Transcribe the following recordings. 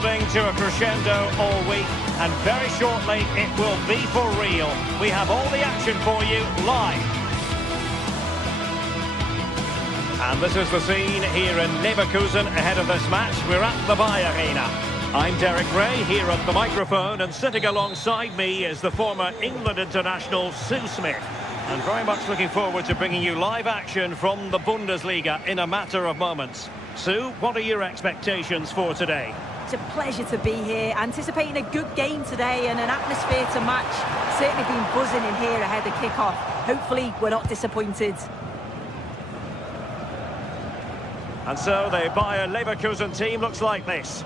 building to a crescendo all week, and very shortly it will be for real. We have all the action for you live. And this is the scene here in Leverkusen ahead of this match. We're at the Bayer Arena. I'm Derek Ray here at the microphone, and sitting alongside me is the former England international Sue Smith. And very much looking forward to bringing you live action from the Bundesliga in a matter of moments. Sue, what are your expectations for today? It's a pleasure to be here, anticipating a good game today and an atmosphere to match. Certainly been buzzing in here ahead of kick-off. Hopefully we're not disappointed. And so the Bayer Leverkusen team looks like this.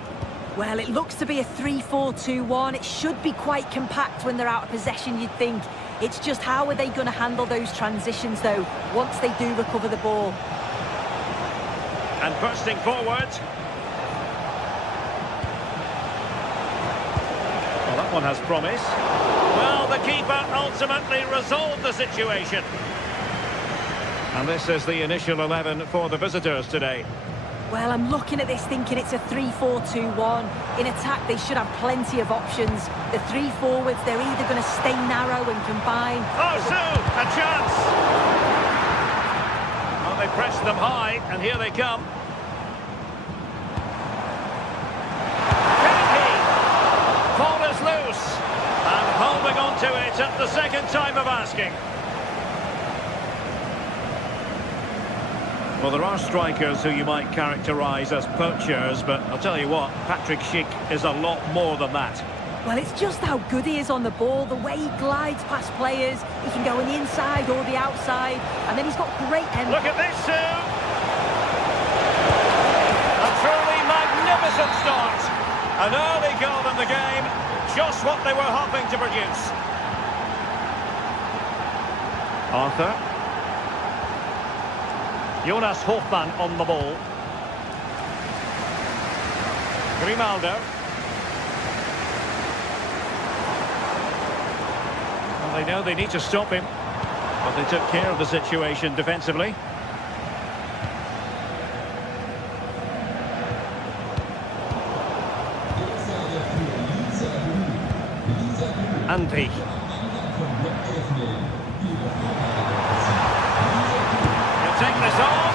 Well, it looks to be a 3-4-2-1. It should be quite compact when they're out of possession, you'd think. It's just how are they going to handle those transitions, though, once they do recover the ball. And bursting forward. Well, that one has promise. Well, the keeper ultimately resolved the situation. And this is the initial 11 for the visitors today. Well, I'm looking at this thinking it's a 3-4-2-1. In attack, they should have plenty of options. The three forwards, they're either going to stay narrow and combine. Oh, Sue, a chance! Well, they pressed them high, and here they come. Ball is loose, and holding on to it at the second time of asking. Well, there are strikers who you might characterise as poachers, but I'll tell you what, Patrick Schick is a lot more than that. Well, it's just how good he is on the ball, the way he glides past players. He can go on the inside or the outside, and then he's got great end. Look at this, Sue! A truly magnificent start. An early goal in the game, just what they were hoping to produce. Arthur. Jonas Hofmann on the ball. Grimaldo. Well, they know they need to stop him, but they took care of the situation defensively. Andy. Take this on.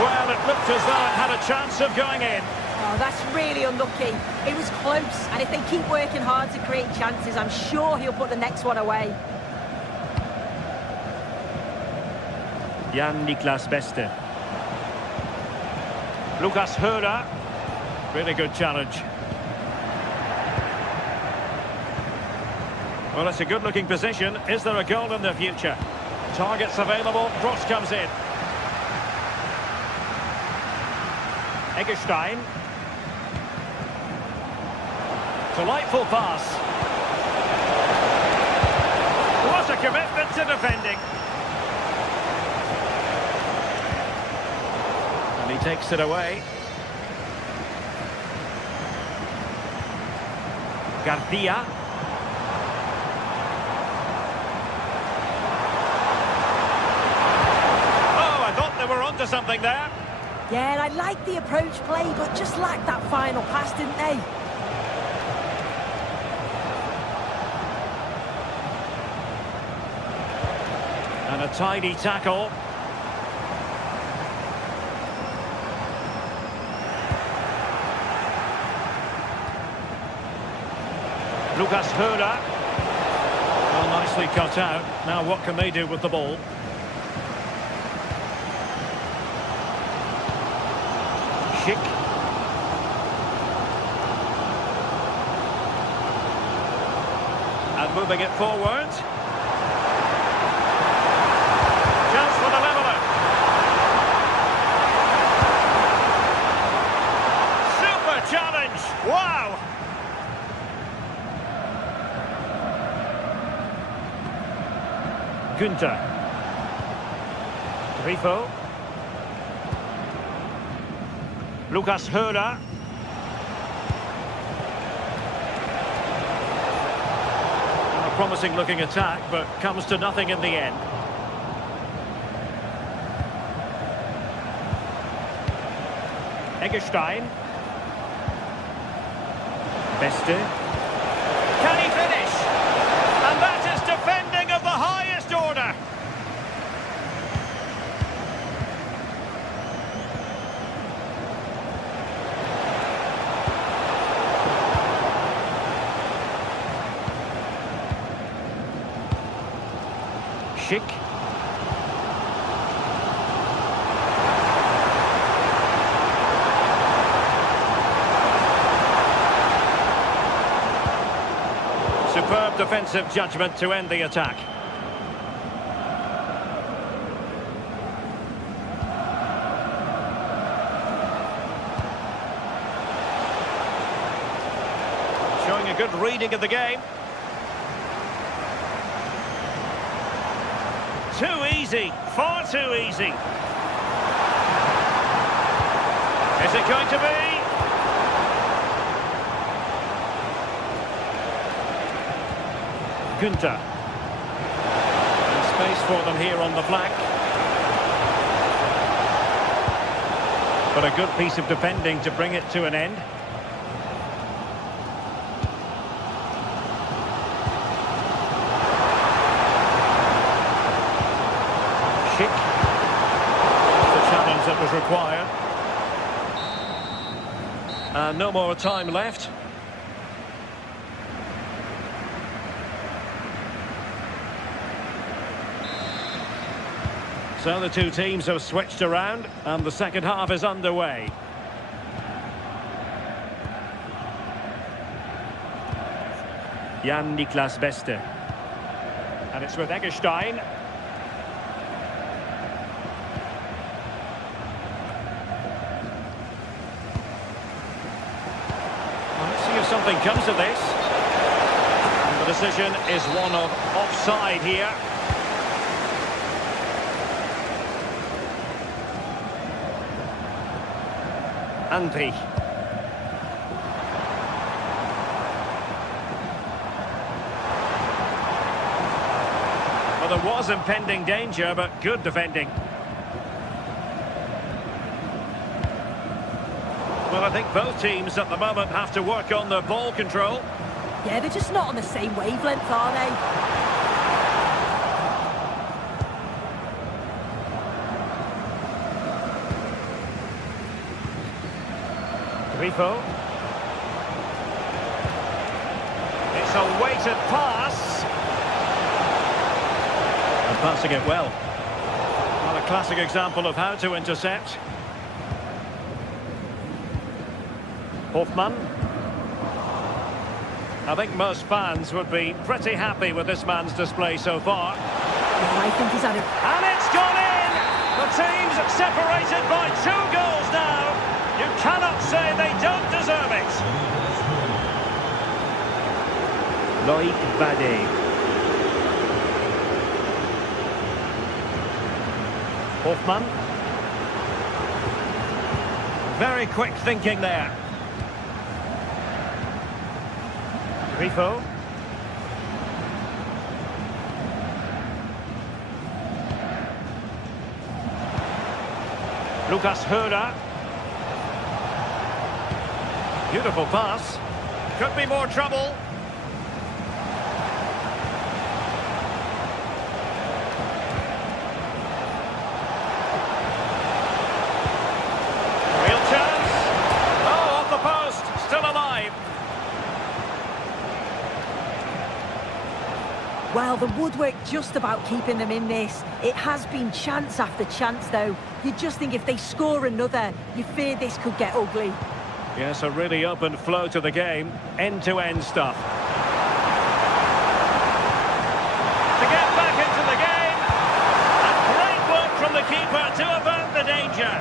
Well, it looked as though it had a chance of going in. Oh, that's really unlucky. It was close, and if they keep working hard to create chances, I'm sure he'll put the next one away. Jan-Niklas Beste. Lukas Höhler. Really good challenge. Well, it's a good-looking position. Is there a goal in the future? Targets available. Cross comes in. Eggestein. Delightful pass. What a commitment to defending. And he takes it away. Garcia. Oh, I thought they were onto something there. Yeah, and I liked the approach play, but just lacked that final pass, didn't they? And a tidy tackle. Lukas Höhler. Well, nicely cut out. Now what can they do with the ball? Schick. And moving it forward. Chance for the leveller. Super challenge. Wow. Günther. Grifo. Lukas Höhler. A promising looking attack, but comes to nothing in the end. Eggestein. Beste. Can he finish? And that is defending of the highest order. Schick. Superb defensive judgment to end the attack. Showing a good reading of the game. Too easy, far too easy. Is it going to be? Günther. And space for them here on the flank. But a good piece of defending to bring it to an end. Schick. The challenge that was required. And no more time left. So the two teams have switched around and the second half is underway. Jan-Niklas Beste. And it's with Eggestein. Well, let's see if something comes of this. And the decision is one of offside here. Andri. Well, there was impending danger, but good defending. Well, I think both teams at the moment have to work on their ball control. Yeah, they're just not on the same wavelength, are they? Grifo. It's a weighted pass. And passing it well. Well, a classic example of how to intercept. Hoffmann. I think most fans would be pretty happy with this man's display so far. Yeah, I think he's had it. And it's gone in! The team's separated by 2 goals now. You cannot say they don't deserve it. Loïc Badé. Hoffmann. Very quick thinking there. Grifo. Lucas Höder. Beautiful pass. Could be more trouble. Real chance. Oh, off the post. Still alive. Well, the woodwork just about keeping them in this. It has been chance after chance, though. You just think if they score another, you fear this could get ugly. Yes, a really open flow to the game. End-to-end stuff. To get back into the game. A great work from the keeper to avert the danger.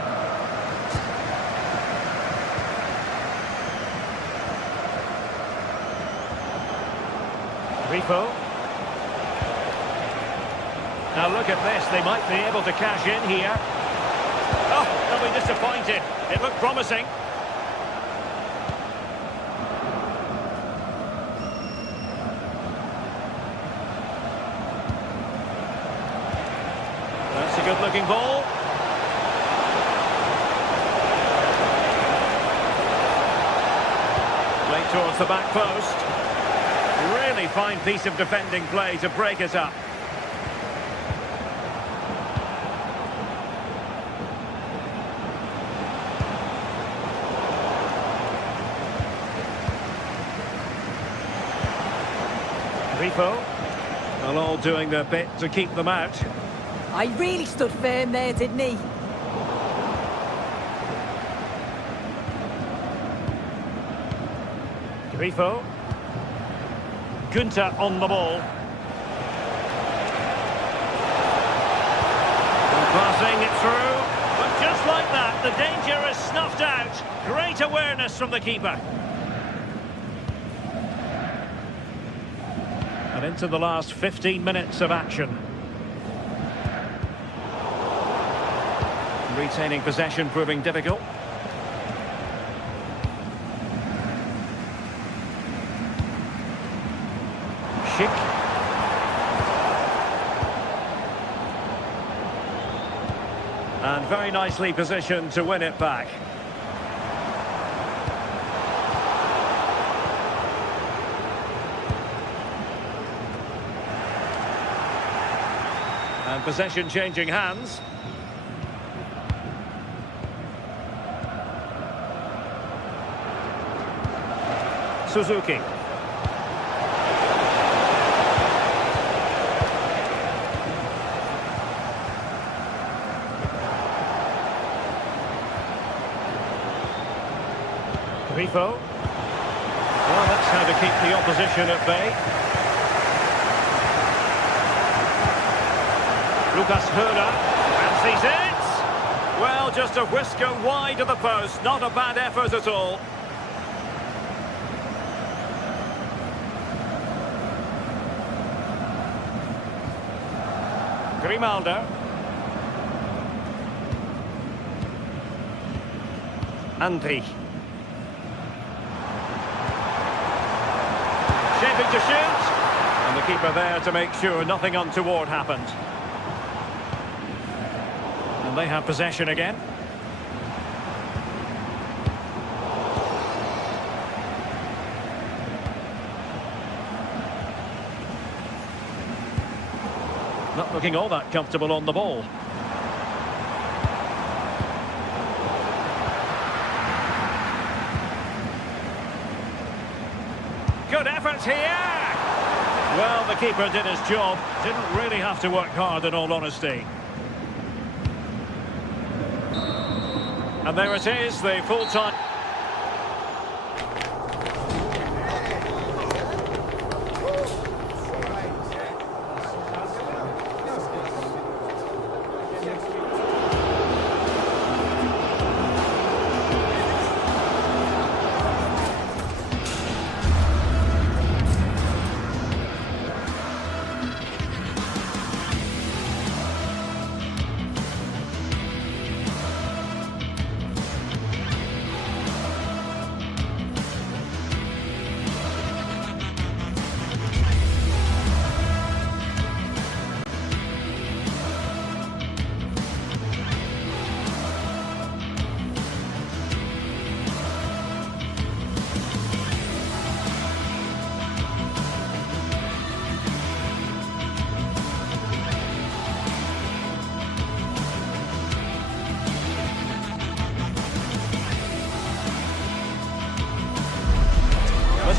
Grifo. Now look at this. They might be able to cash in here. Oh, they'll be disappointed. It looked promising. Good-looking ball. Played towards the back post. Really fine piece of defending play to break it up. Grifo. Well, all doing their bit to keep them out. I really stood firm there, didn't he? Grifo. Gunter on the ball. And passing it through. But just like that, the danger is snuffed out. Great awareness from the keeper. And into the last 15 minutes of action. Retaining possession proving difficult. Schick. And very nicely positioned to win it back. And possession changing hands. Suzuki. Grifo. Well, that's how to keep the opposition at bay. Lucas Höhler fancies it. Well, just a whisker wide of the post. Not a bad effort at all. Grimaldo. Andri. Shaping to shoot. And the keeper there to make sure nothing untoward happened. And they have possession again. Not looking all that comfortable on the ball. Good effort here! Well, the keeper did his job. Didn't really have to work hard, in all honesty. And there it is, the full-time...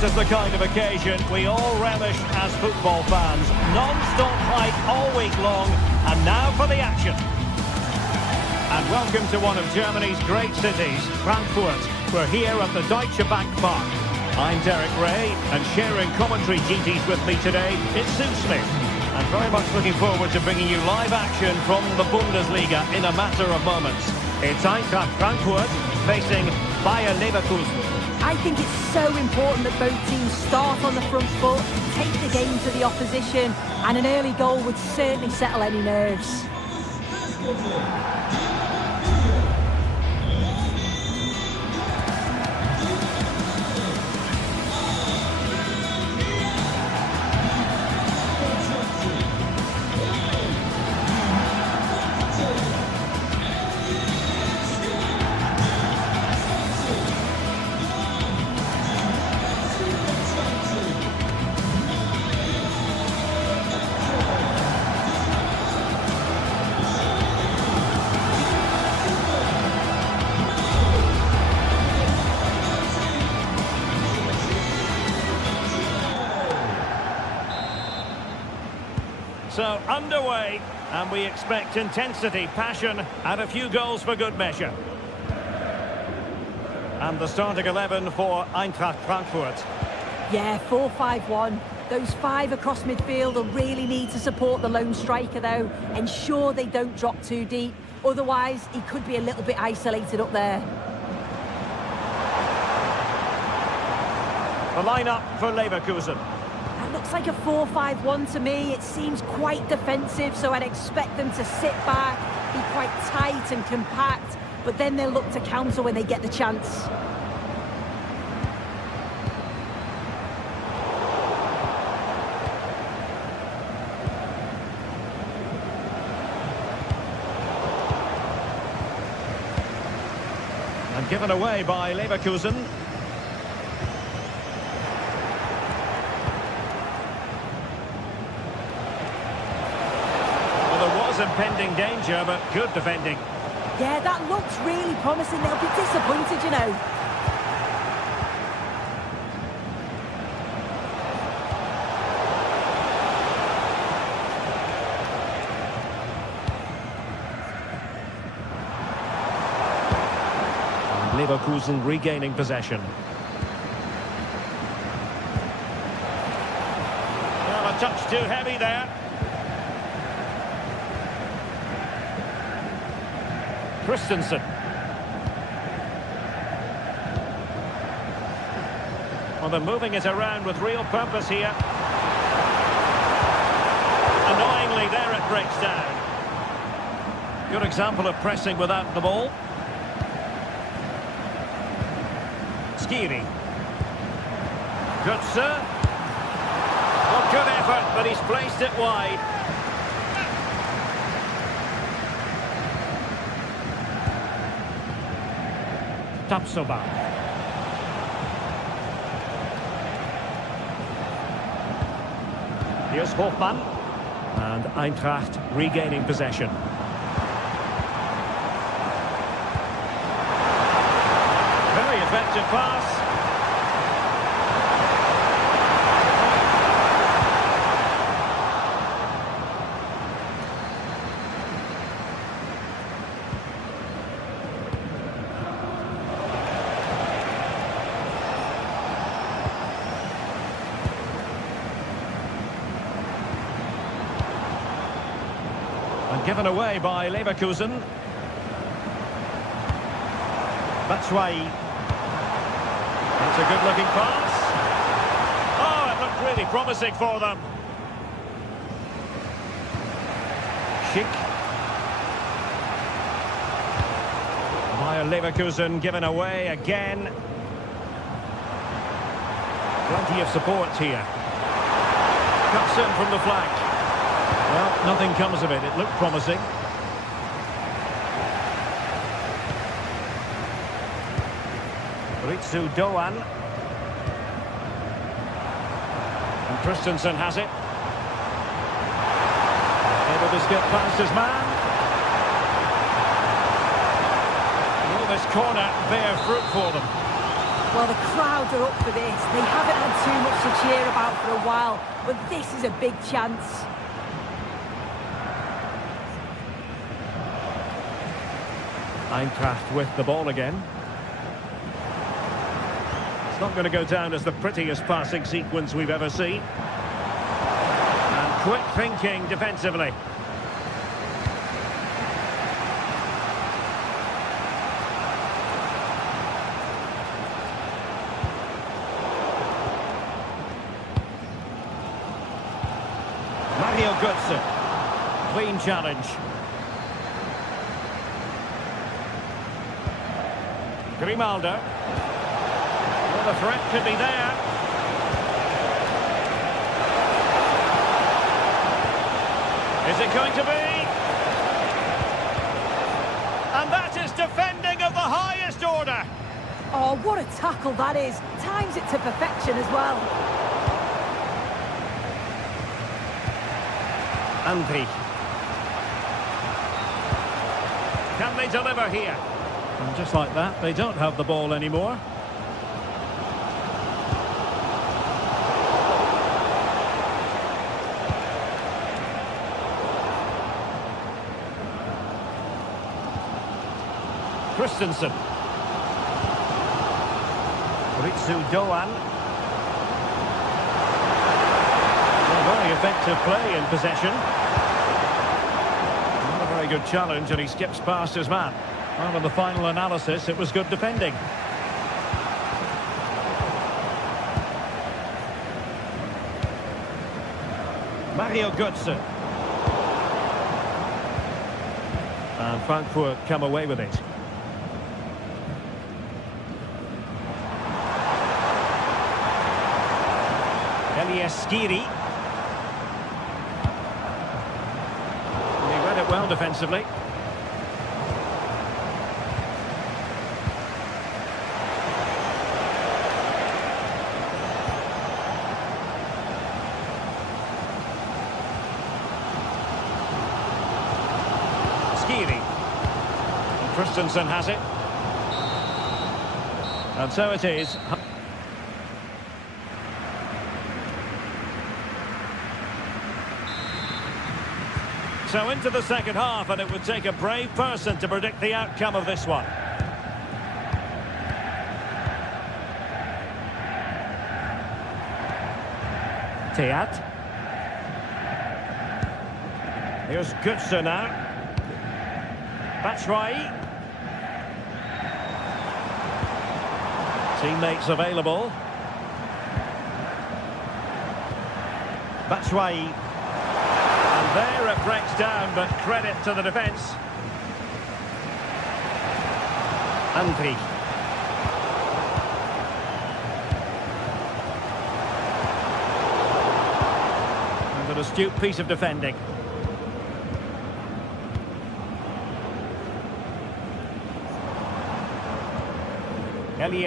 This is the kind of occasion we all relish as football fans. Non-stop hype all week long, and now for the action. And welcome to one of Germany's great cities, Frankfurt. We're here at the Deutsche Bank Park. I'm Derek Ray, and sharing commentary duties with me today is Sue Smith. And very much looking forward to bringing you live action from the Bundesliga in a matter of moments. It's Eintracht Frankfurt facing Bayer Leverkusen. I think it's so important that both teams start on the front foot, take the game to the opposition, and an early goal would certainly settle any nerves. So underway, and we expect intensity, passion, and a few goals for good measure. And the starting 11 for Eintracht Frankfurt. Yeah, 4-5-1. Those 5 across midfield will really need to support the lone striker, though. Ensure they don't drop too deep. Otherwise, he could be a little bit isolated up there. The lineup for Leverkusen. That looks like a 4-5-1 to me. It seems quite defensive, so I'd expect them to sit back, be quite tight and compact, but then they'll look to counter when they get the chance. And given away by Leverkusen. Well, there was impending danger, but good defending. Yeah, that looks really promising. They'll be disappointed, you know. Leverkusen regaining possession. Well, a touch too heavy there. Christensen. Well, they're moving it around with real purpose here. Annoyingly, there it breaks down. Good example of pressing without the ball. Skiri. Good serve. Well, good effort, but he's placed it wide. Tapsoba. Here's Hofmann. And Eintracht regaining possession. Very effective pass. And given away by Leverkusen. Batshuayi. That's a good-looking pass. Oh, it looked really promising for them. Schick. Bayer Leverkusen given away again. Plenty of support here. Cuts in from the flank. Well, nothing comes of it. It looked promising. Ritsu Doan. And Christensen has it. Able to skip past his man. Will this corner bear fruit for them? Well, the crowd are up for this. They haven't had too much to cheer about for a while, but this is a big chance. Eintracht with the ball again. It's not going to go down as the prettiest passing sequence we've ever seen. And quick thinking defensively. Mario Götze. Clean challenge. Grimaldo. Well, the threat could be there. Is it going to be? And that is defending of the highest order. Oh, what a tackle that is. Times it to perfection as well. Andri. Can they deliver here? And just like that, they don't have the ball anymore. Christensen. Ritsu Doan. Very effective play in possession. Not a very good challenge, and he skips past his man. Well, in the final analysis, it was good defending. Mario Götze. And Frankfurt come away with it. Skiri. He read it well defensively. Skiri. Christensen has it. And so it is. So into the second half, and it would take a brave person to predict the outcome of this one. Teat. Here's Götze now. Batshuayi. Teammates available. Batshuayi. There it breaks down, but credit to the defence. Andri. And an astute piece of defending.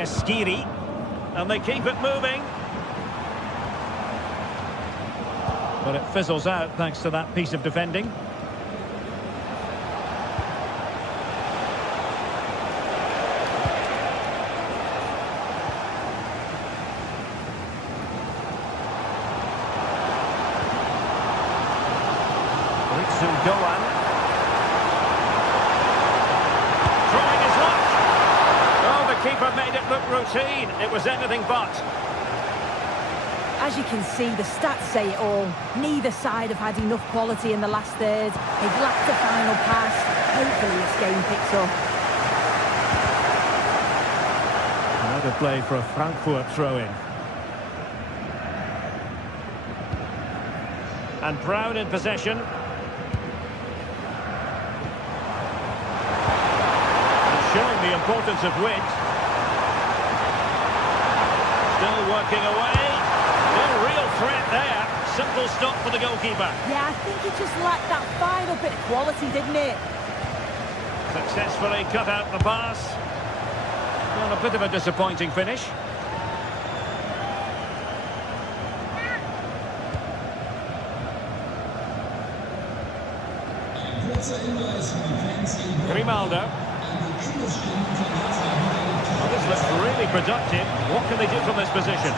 Skiri. And they keep it moving. But it fizzles out thanks to that piece of defending. Ritsu Doan. Trying his luck. Oh, the keeper made it look routine. It was anything but. As you can see, the stats say it all. Neither side have had enough quality in the last third. They've lacked a final pass. Hopefully this game picks up. Another play for a Frankfurt throw-in. And Brown in possession. And showing the importance of width. Still working away. No real threat there. Simple stop for the goalkeeper. Yeah, I think he just lacked that final bit of quality, didn't it? Successfully cut out the pass. Well, a bit of a disappointing finish. Grimaldo. Well, this looks really productive. What can they do from this position?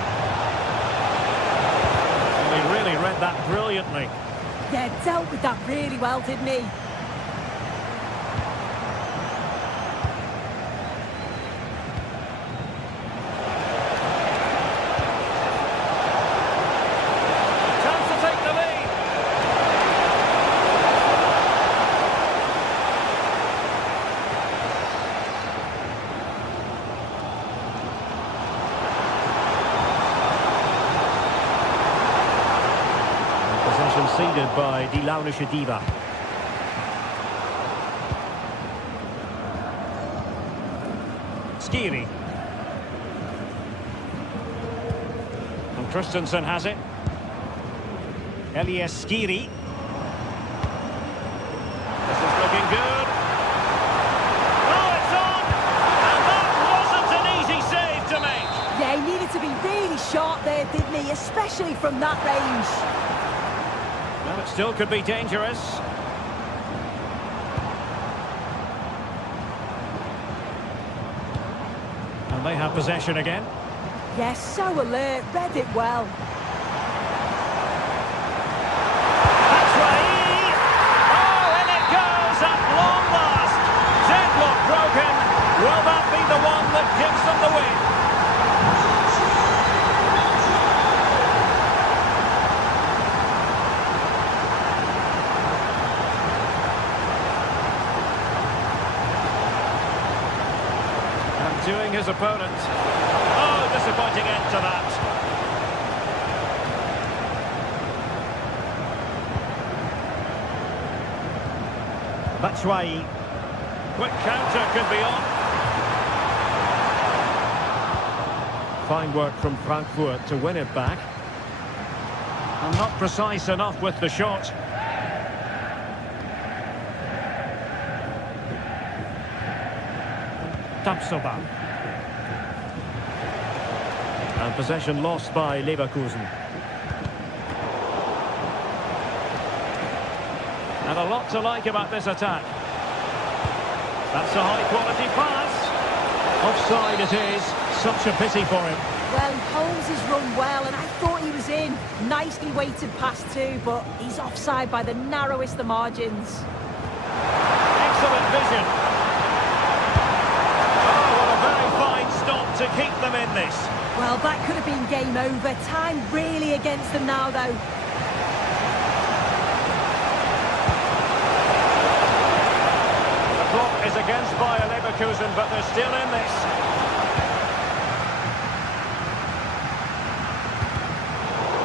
He really read that brilliantly. Yeah, dealt with that really well, didn't he? Chance to take the lead. Conceded by Die Launische Diva. Skiri. And Christensen has it. Skiri. This is looking good. Oh, it's on! And that wasn't an easy save to make. Yeah, he needed to be really sharp there, didn't he? Especially from that range. Well, it still could be dangerous. And they have possession again. Yes, so alert, read it well. Batshuayi! Oh, and it goes at long last. Deadlock broken. Pursuing his opponent. Oh, disappointing end to that. Batshuayi. Quick counter could be on. Fine work from Frankfurt to win it back. And not precise enough with the shot. Tapsoba. And possession lost by Leverkusen. And a lot to like about this attack. That's a high-quality pass. Offside it is. Such a pity for him. Well, he holds his run well, and I thought he was in. Nicely weighted pass too, but he's offside by the narrowest of margins. Excellent vision. Oh, what a very fine stop to keep them in this. Well, that could have been game over. Time really against them now, though. The clock is against Bayer Leverkusen, but they're still in this.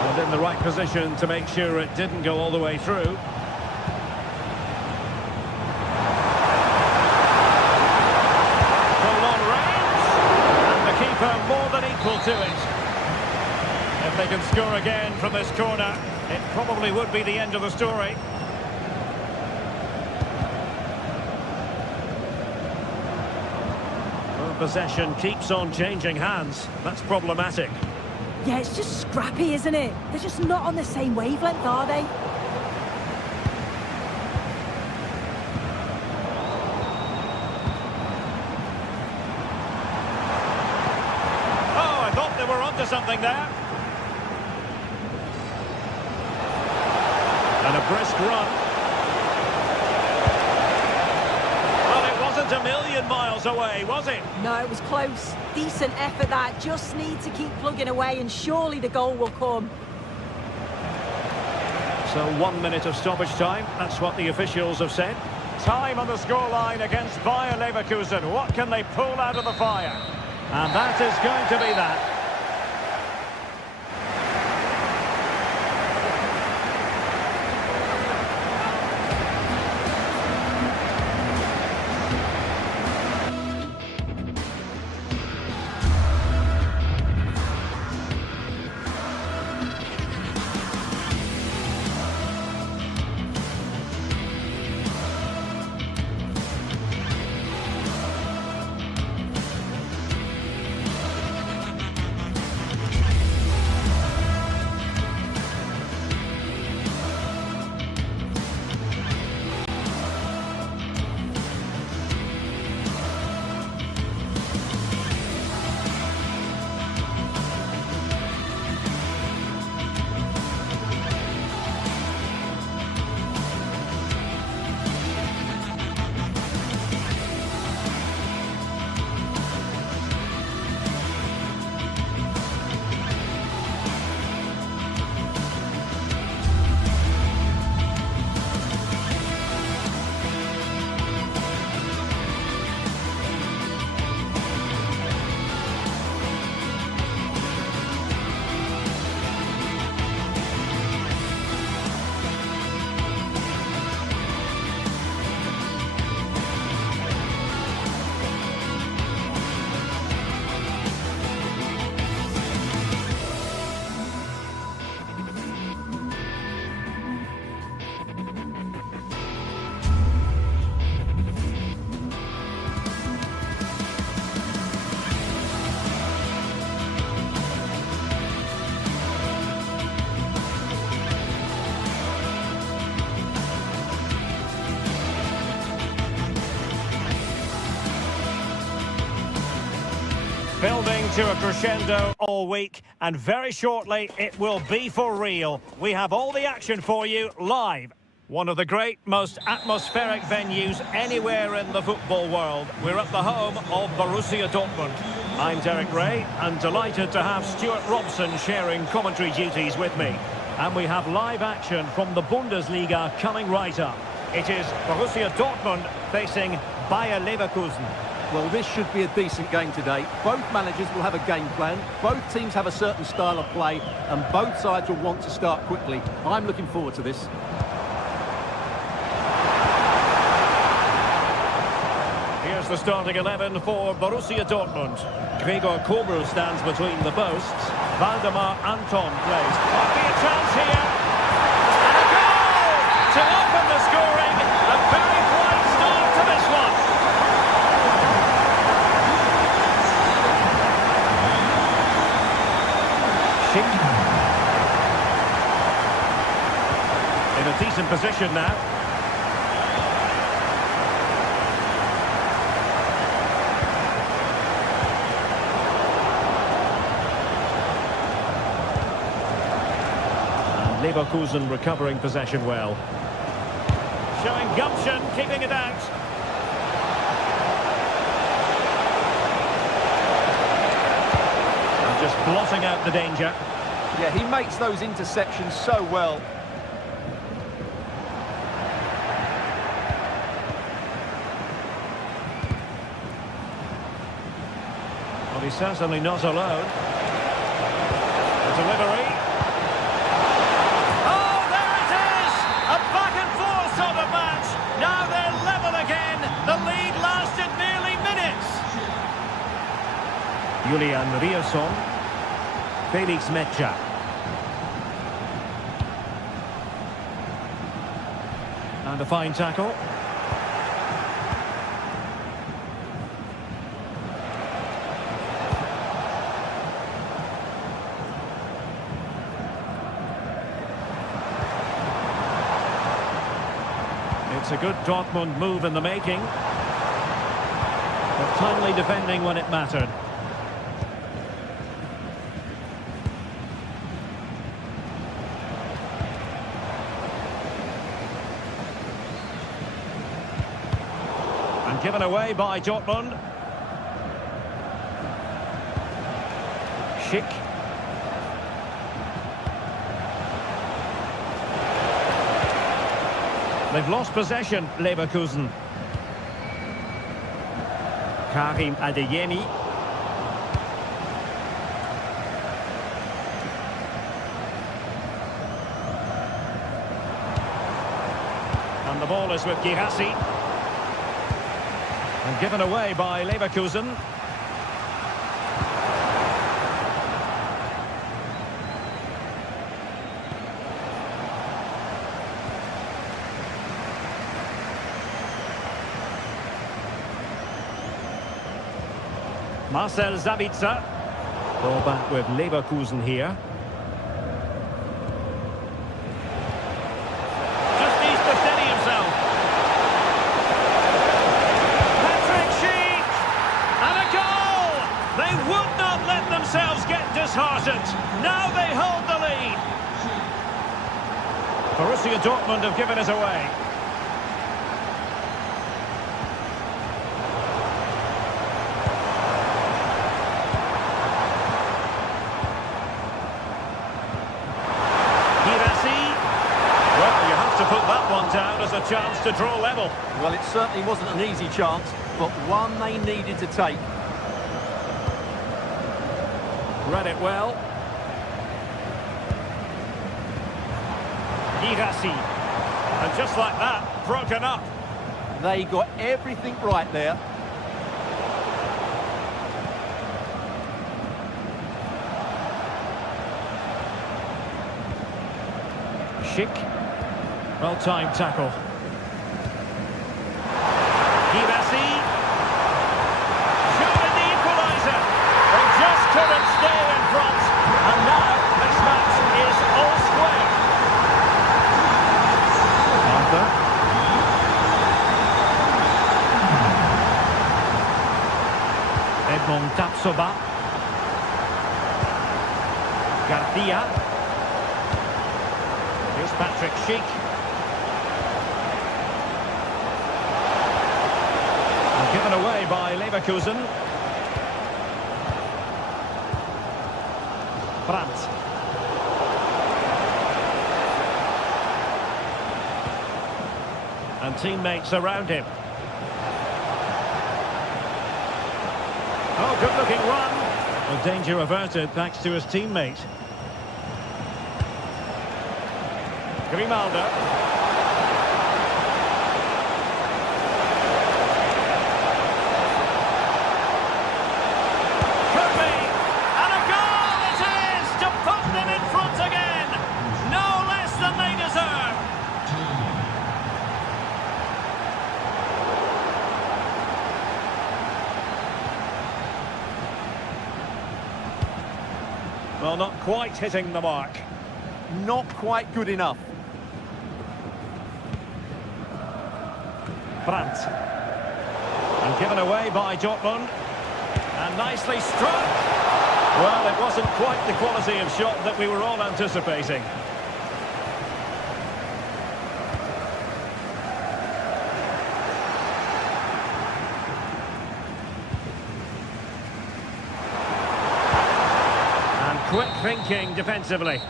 And in the right position to make sure it didn't go all the way through. More than equal to it. If they can score again from this corner, it probably would be the end of the story. Well, possession keeps on changing hands. That's problematic. Yeah, it's just scrappy, isn't it? They're just not on the same wavelength, are they? We're onto something there. And a brisk run. Well, it wasn't a million miles away, was it? No, it was close. Decent effort that. Just need to keep plugging away and surely the goal will come. So 1 minute of stoppage time. That's what the officials have said. Time on the scoreline against Bayer Leverkusen. What can they pull out of the fire? And that is going to be that. Building to a crescendo all week, and very shortly it will be for real. We have all the action for you live. One of the great, most atmospheric venues anywhere in the football world. We're at the home of Borussia Dortmund. I'm Derek Ray, and delighted to have Stuart Robson sharing commentary duties with me. And we have live action from the Bundesliga coming right up. It is Borussia Dortmund facing Bayer Leverkusen. Well, this should be a decent game today. Both managers will have a game plan. Both teams have a certain style of play, and both sides will want to start quickly. I'm looking forward to this. Here's the starting 11 for Borussia Dortmund. Gregor Kobel stands between the posts. Valdemar Anton plays. Might be a chance here. And a goal to open the scoring. A very bright start to this one. Schick. In a decent position now. Leverkusen recovering possession well. Showing gumption, keeping it out. And just blotting out the danger. Yeah, he makes those interceptions so well. Well, he's certainly not alone. The delivery. Now they're level again. The lead lasted nearly minutes. Julian Rierson. Felix Mecha. And a fine tackle. It's a good Dortmund move in the making. But timely defending when it mattered. And given away by Dortmund. Schick. They've lost possession, Leverkusen. Karim Adeyemi. And the ball is with Girassi. And given away by Leverkusen. Marcel Sabitzer. Ball back with Leverkusen here. Just needs to steady himself. Patrick Schick! And a goal! They would not let themselves get disheartened. Now they hold the lead. Borussia Dortmund have given us away. Put that one down as a chance to draw level. Well, it certainly wasn't an easy chance, but one they needed to take. Read it well. Girassi. And just like that, broken up. They got everything right there. Schick. Well-timed tackle. Girassi. Showing the equaliser. They just couldn't stay in front. And now this match is all square. Arthur. Edmond Tapsoba. Garcia. Here's Patrick Schick. Given away by Leverkusen. Brandt. And teammates around him. Good looking run. The danger averted thanks to his teammate. Grimaldo. Could be. And a goal it is to put them in front again. No less than they deserve. Well, not quite hitting the mark. Not quite good enough. Brandt. And given away by Dortmund. And nicely struck. Well, it wasn't quite the quality of shot that we were all anticipating. And quick thinking defensively.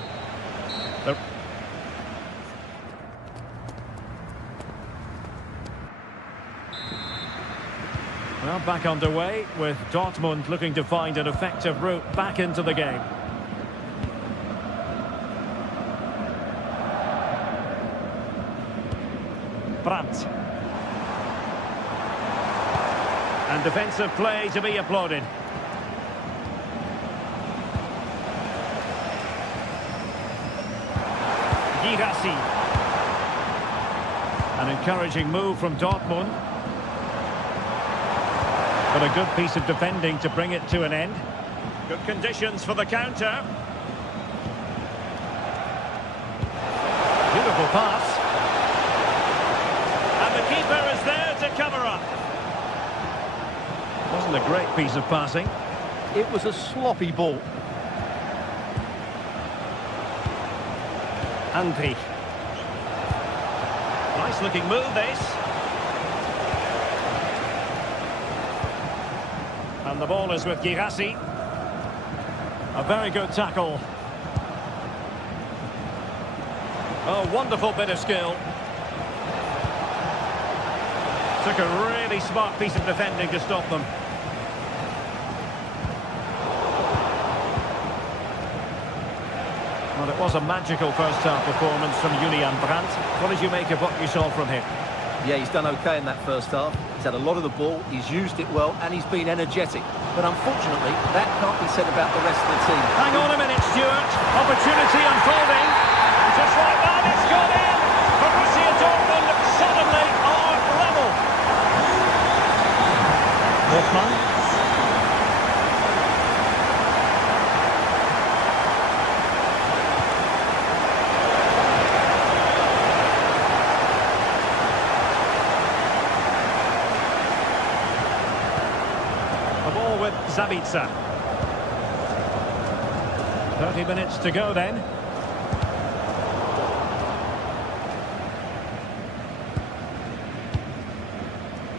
Well, back underway with Dortmund looking to find an effective route back into the game. Brandt. And defensive play to be applauded. Girassi. An encouraging move from Dortmund. But a good piece of defending to bring it to an end. Good conditions for the counter. Beautiful pass. And the keeper is there to cover up. Wasn't a great piece of passing. It was a sloppy ball. Andri. Nice looking move this. And the ball is with Girassi. A very good tackle. Oh, wonderful bit of skill. Took a really smart piece of defending to stop them. Well, it was a magical first-half performance from Julian Brandt. What did you make of what you saw from him? Yeah, he's done okay in that first half. He's had a lot of the ball, he's used it well, and he's been energetic. But unfortunately, that can't be said about the rest of the team. Hang on a minute, Stuart. Opportunity unfolding. Just like that, it's gone in. Borussia Dortmund suddenly are level. Hoffmann. With Zabitza. 30 minutes to go then.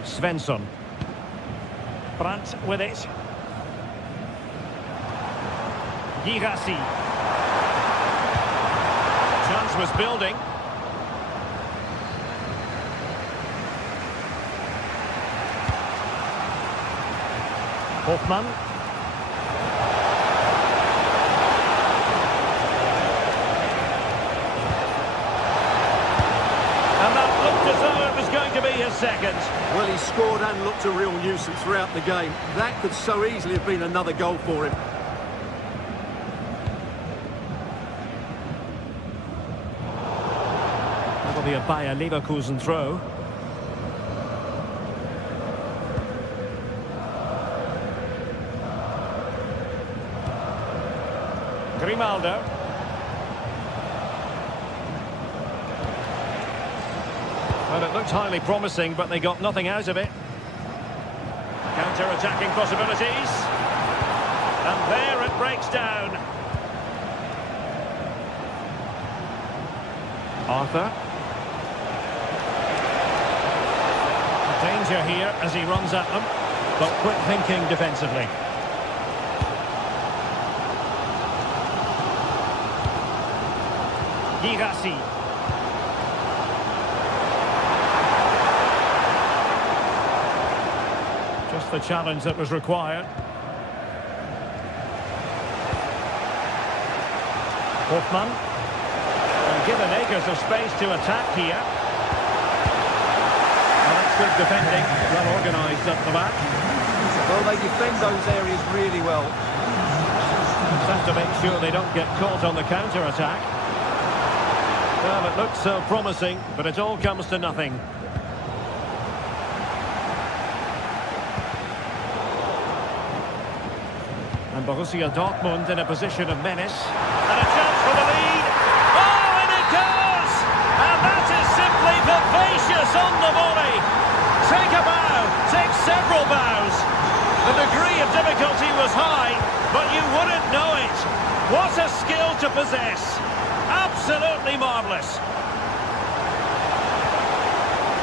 Svensson. Brandt with it. Girassi. Chance was building. Hoffmann. And that looked as though it was going to be his second. Well, he scored and looked a real nuisance throughout the game. That could so easily have been another goal for him. That'll be a Bayer Leverkusen throw. Grimaldo. Well, it looked highly promising, but they got nothing out of it. Counter-attacking possibilities. And there it breaks down. Arthur. Danger here as he runs at them, but quick thinking defensively. Girassi. Just the challenge that was required. Hoffman. And given acres of space to attack here. Well, that's good defending. Well organised up the back. Well, they defend those areas really well. Just have to make sure they don't get caught on the counter-attack. Well, it looks so promising, but it all comes to nothing. And Borussia Dortmund in a position of menace. And a chance for the lead. Oh, and it goes! And that is simply vivacious on the volley. Take a bow, take several bows. The degree of difficulty was high, but you wouldn't know it. What a skill to possess. Absolutely marvellous.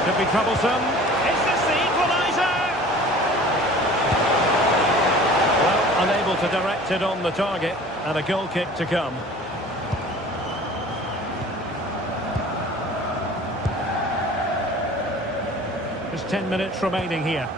Could be troublesome. Is this the equaliser? Well, unable to direct it on the target, and a goal kick to come. Just 10 minutes remaining here.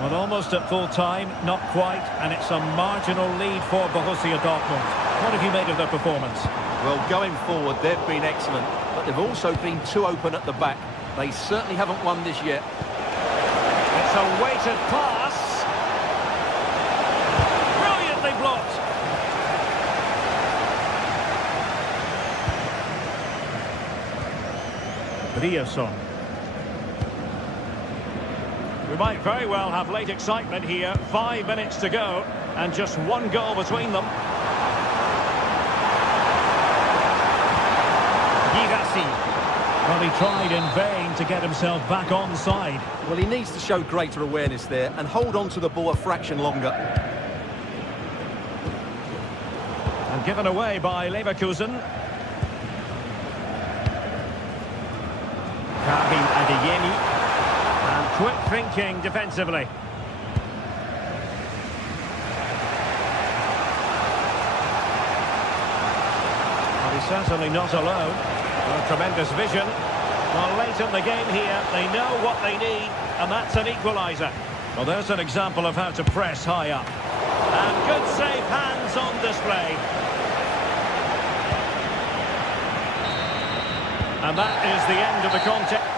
Well, almost at full time, not quite, and it's a marginal lead for Borussia Dortmund. What have you made of their performance? Well, going forward, they've been excellent, but they've also been too open at the back. They certainly haven't won this yet. It's a weighted pass. Brilliantly blocked. Riasson. We might very well have late excitement here. 5 minutes to go, and just one goal between them. Well, he tried in vain to get himself back on side. Well, he needs to show greater awareness there and hold on to the ball a fraction longer. And given away by Leverkusen. Karim Adeyemi. And quick thinking defensively. Well, he's certainly not alone. Well, tremendous vision. Well, late in the game here, they know what they need, and that's an equaliser. Well, there's an example of how to press high up. And good safe hands on display. And that is the end of the contest.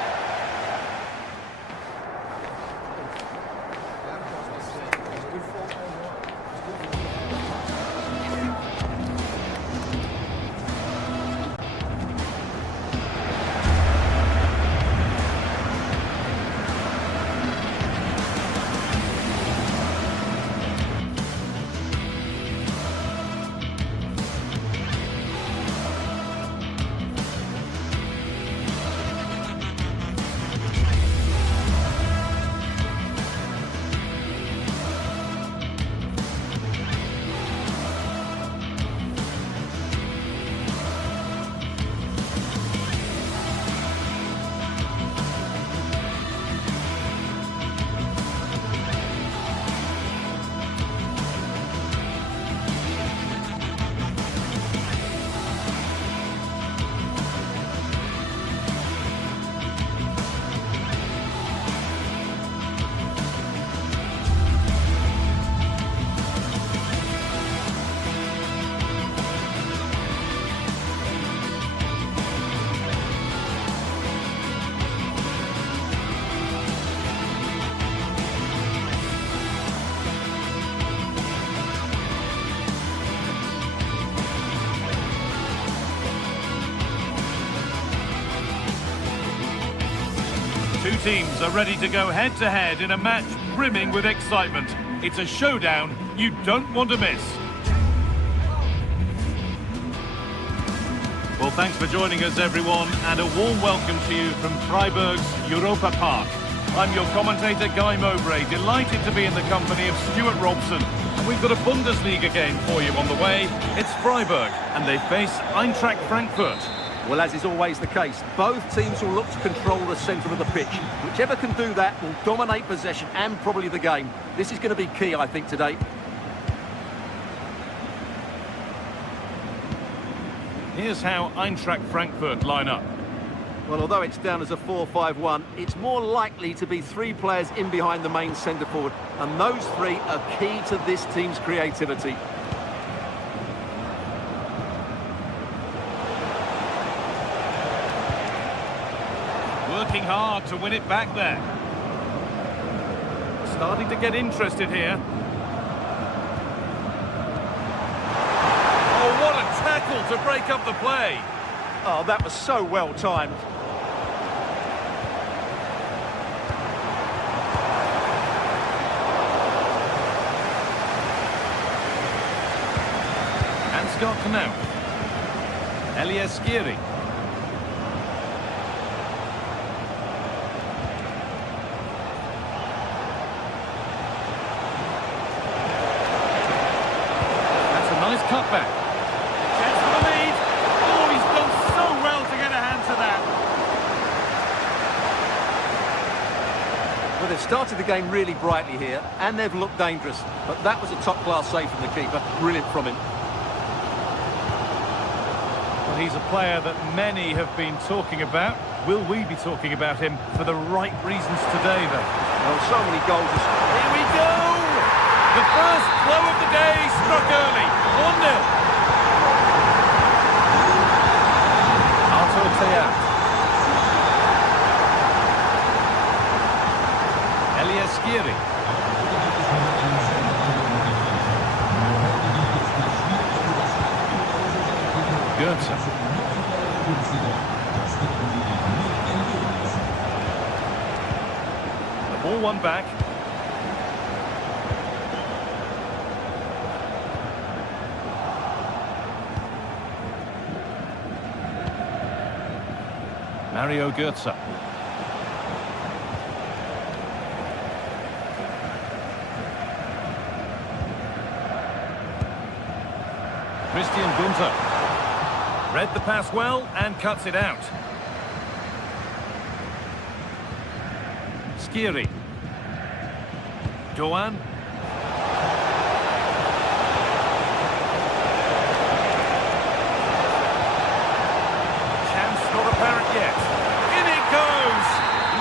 Two teams are ready to go head-to-head in a match brimming with excitement. It's a showdown you don't want to miss. Well, thanks for joining us, everyone, and a warm welcome to you from Freiburg's Europa Park. I'm your commentator, Guy Mowbray, delighted to be in the company of Stuart Robson. And we've got a Bundesliga game for you on the way. It's Freiburg, and they face Eintracht Frankfurt. Well, as is always the case, both teams will look to control the centre of the pitch. Whichever can do that will dominate possession and probably the game. This is going to be key, I think, today. Here's how Eintracht Frankfurt line up. Well, although it's down as a 4-5-1, it's more likely to be three players in behind the main centre forward. And those three are key to this team's creativity. Working hard to win it back there. Starting to get interested here. Oh, what a tackle to break up the play. Oh, that was so well timed. Scott Canal. Elias Skiri. That's a nice cutback. Chance for the lead. Oh, he's done so well to get a hand to that. Well, they've started the game really brightly here, and they've looked dangerous. But that was a top-class save from the keeper. Brilliant from him. He's a player that many have been talking about. Will we be talking about him for the right reasons today, though? Well, so many goals. Here we go! The first blow of the day struck early. 1-0. Artur Teat. Elias Skiri. Goetze. The ball won back. Mario Goetze. Christian Günther. Read the pass well and cuts it out. Skiri. Doan. Chance not apparent yet. In it goes!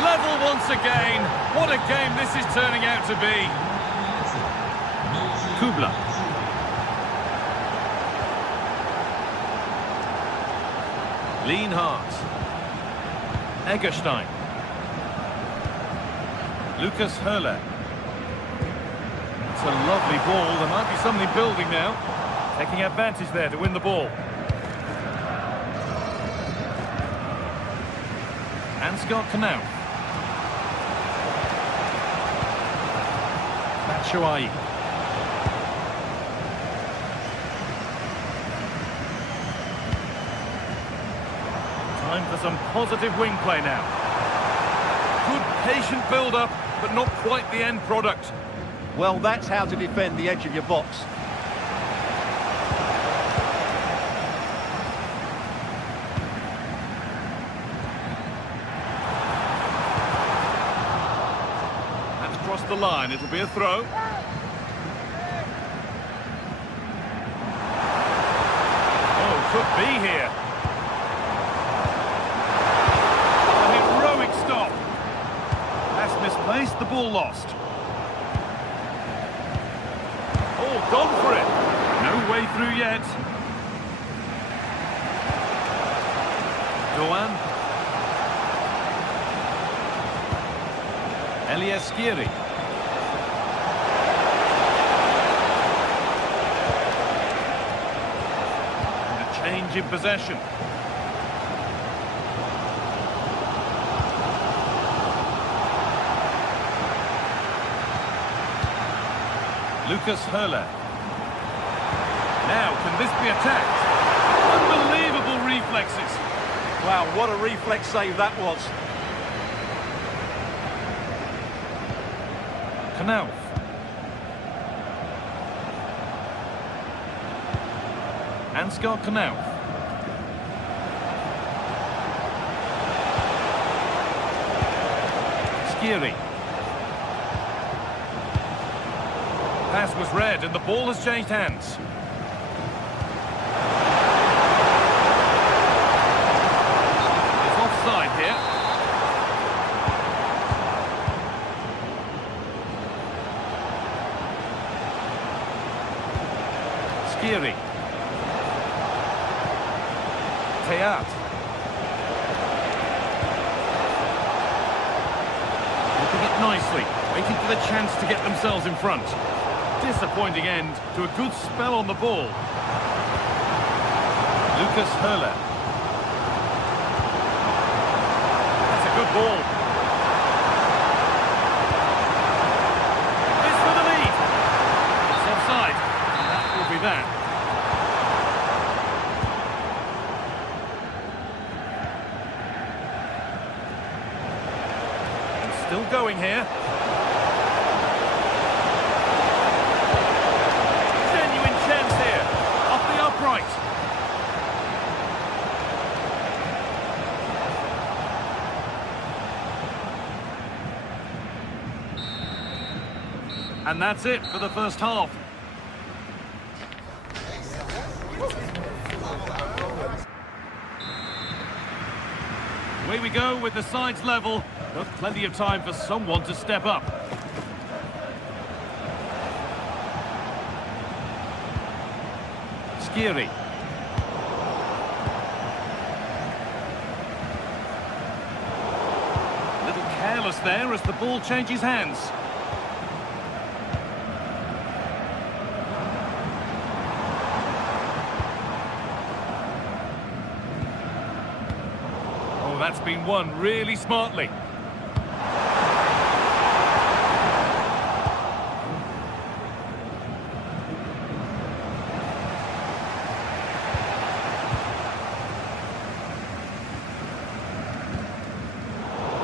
Level once again. What a game this is turning out to be. Kubla. Lienhart. Egerstein. Lucas Höhler. It's a lovely ball. There might be something building now. Taking advantage there to win the ball. And Scott Canal. Batshuayi. Time for some positive wing play now. Good patient build-up, but not quite the end product. Well, that's how to defend the edge of your box. That's crossed the line. It'll be a throw. Oh, could be here. Misplaced, the ball lost. Oh, gone for it. No way through yet. Doan. Elias Skiri. And a change in possession. Lucas Höhler. Now, can this be attacked? Unbelievable reflexes. Wow, what a reflex save that was. Knauf. Ansgar Knauf. Skiri. Pass was read and the ball has changed hands. It's offside here. Skiri. Teat. nicely, waiting for the chance to get themselves in front. Disappointing end to a good spell on the ball. Lucas Höhler. That's a good ball. It's for the lead. It's offside. That will be that. And still going here. Genuine chance here. Off the upright. And that's it for the first half. Away we go with the sides level, but plenty of time for someone to step up. Skiri. A little careless there as the ball changes hands. That's been won really smartly.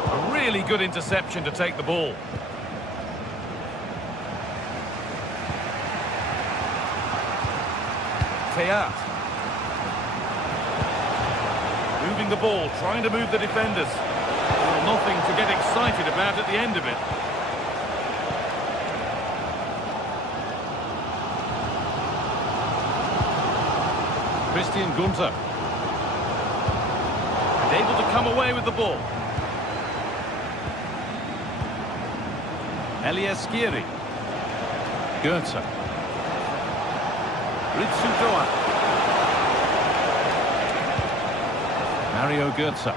A really good interception to take the ball. Teat. Moving the ball, trying to move the defenders. Well, nothing to get excited about at the end of it. Christian Günther. And able to come away with the ball. Elias Skiri. Götze. Ritsu Doan. Mario Götze.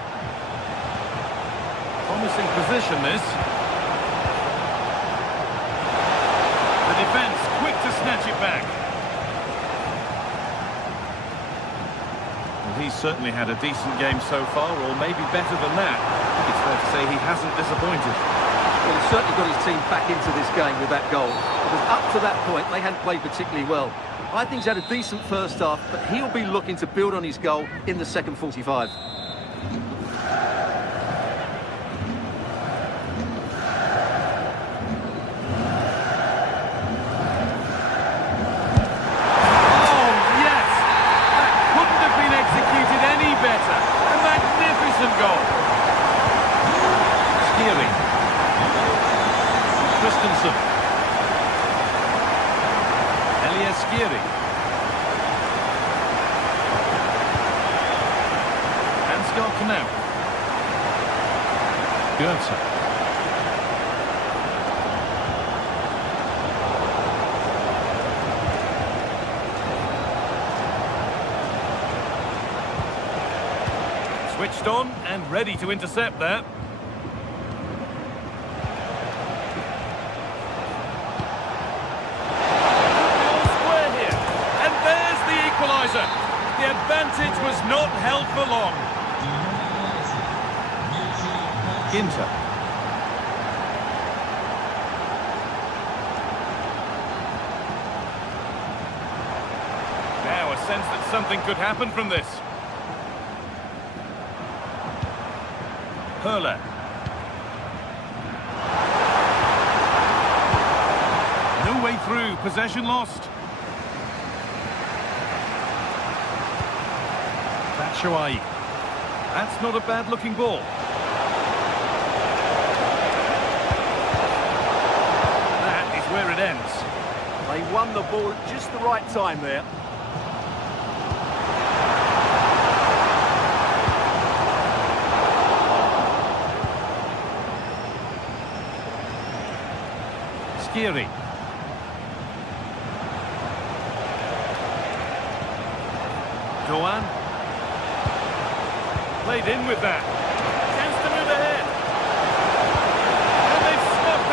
Promising position, this. The defence quick to snatch it back. Well, he's certainly had a decent game so far, or maybe better than that. It's fair to say he hasn't disappointed. Well, he's certainly got his team back into this game with that goal. Because up to that point, they hadn't played particularly well. I think he's had a decent first half, but he'll be looking to build on his goal in the second 45. Elias Skiri. Ansgar Knaup. Götze. Switched on and ready to intercept that. The advantage was not held for long. Ginter. Now a sense that something could happen from this. Höhler. No way through, possession lost. Batshuayi. That's not a bad-looking ball. That is where it ends. They won the ball at just the right time there. Skiri. Doan. Played in with that. Chance to move ahead. And they've snuffed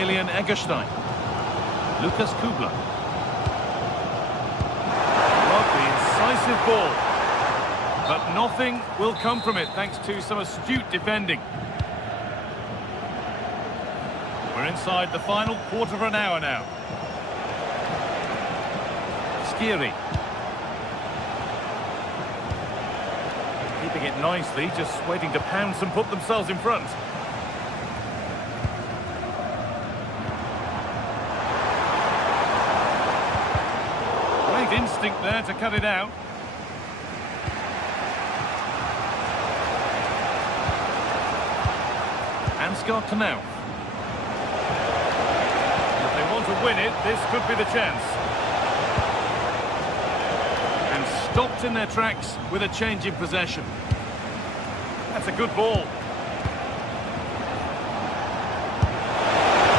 Maximilian Eggestein. Lucas Kubler. Lovely, incisive ball. But nothing will come from it thanks to some astute defending. We're inside the final quarter of an hour now. Skiri. Keeping it nicely, just waiting to pounce and put themselves in front. Great instinct there to cut it out. Ansgar Knauff. If they want to win it, this could be the chance. And stopped in their tracks with a change in possession. That's a good ball.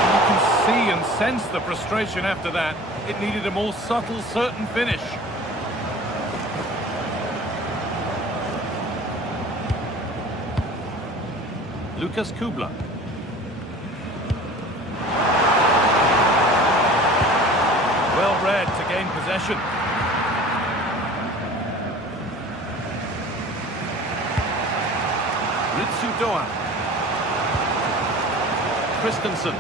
You can see and sense the frustration after that. It needed a more subtle, certain finish. Lucas Kubler. Well read to gain possession. Ritsu Doan. Christensen.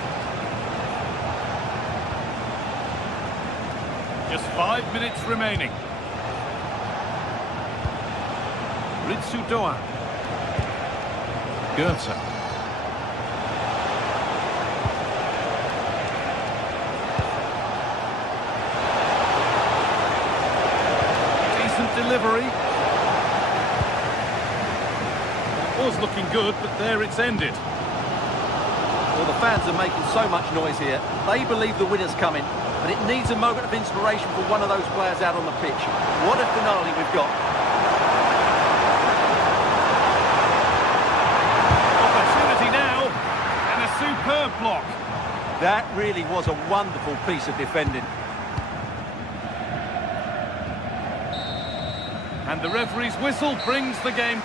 Just 5 minutes remaining. Ritsu Doan. Goethe. Delivery. It was looking good, but there it's ended. Well, the fans are making so much noise here. They believe the winner's coming, but it needs a moment of inspiration for one of those players out on the pitch. What a finale we've got. Opportunity now, and a superb block. That really was a wonderful piece of defending. And the referee's whistle brings the game.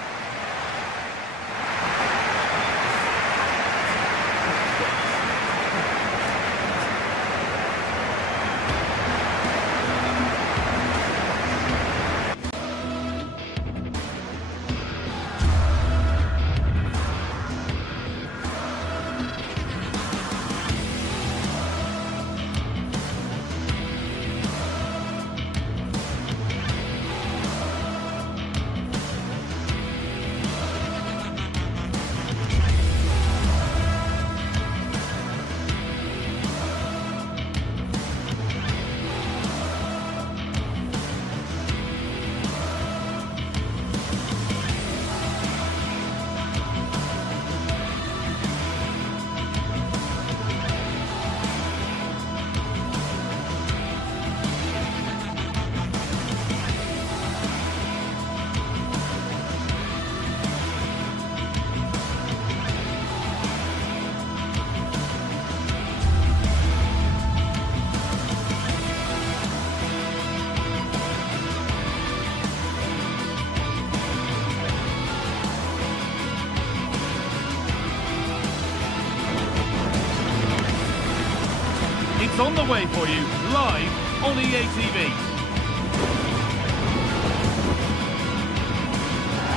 It's on the way for you, live on EA TV.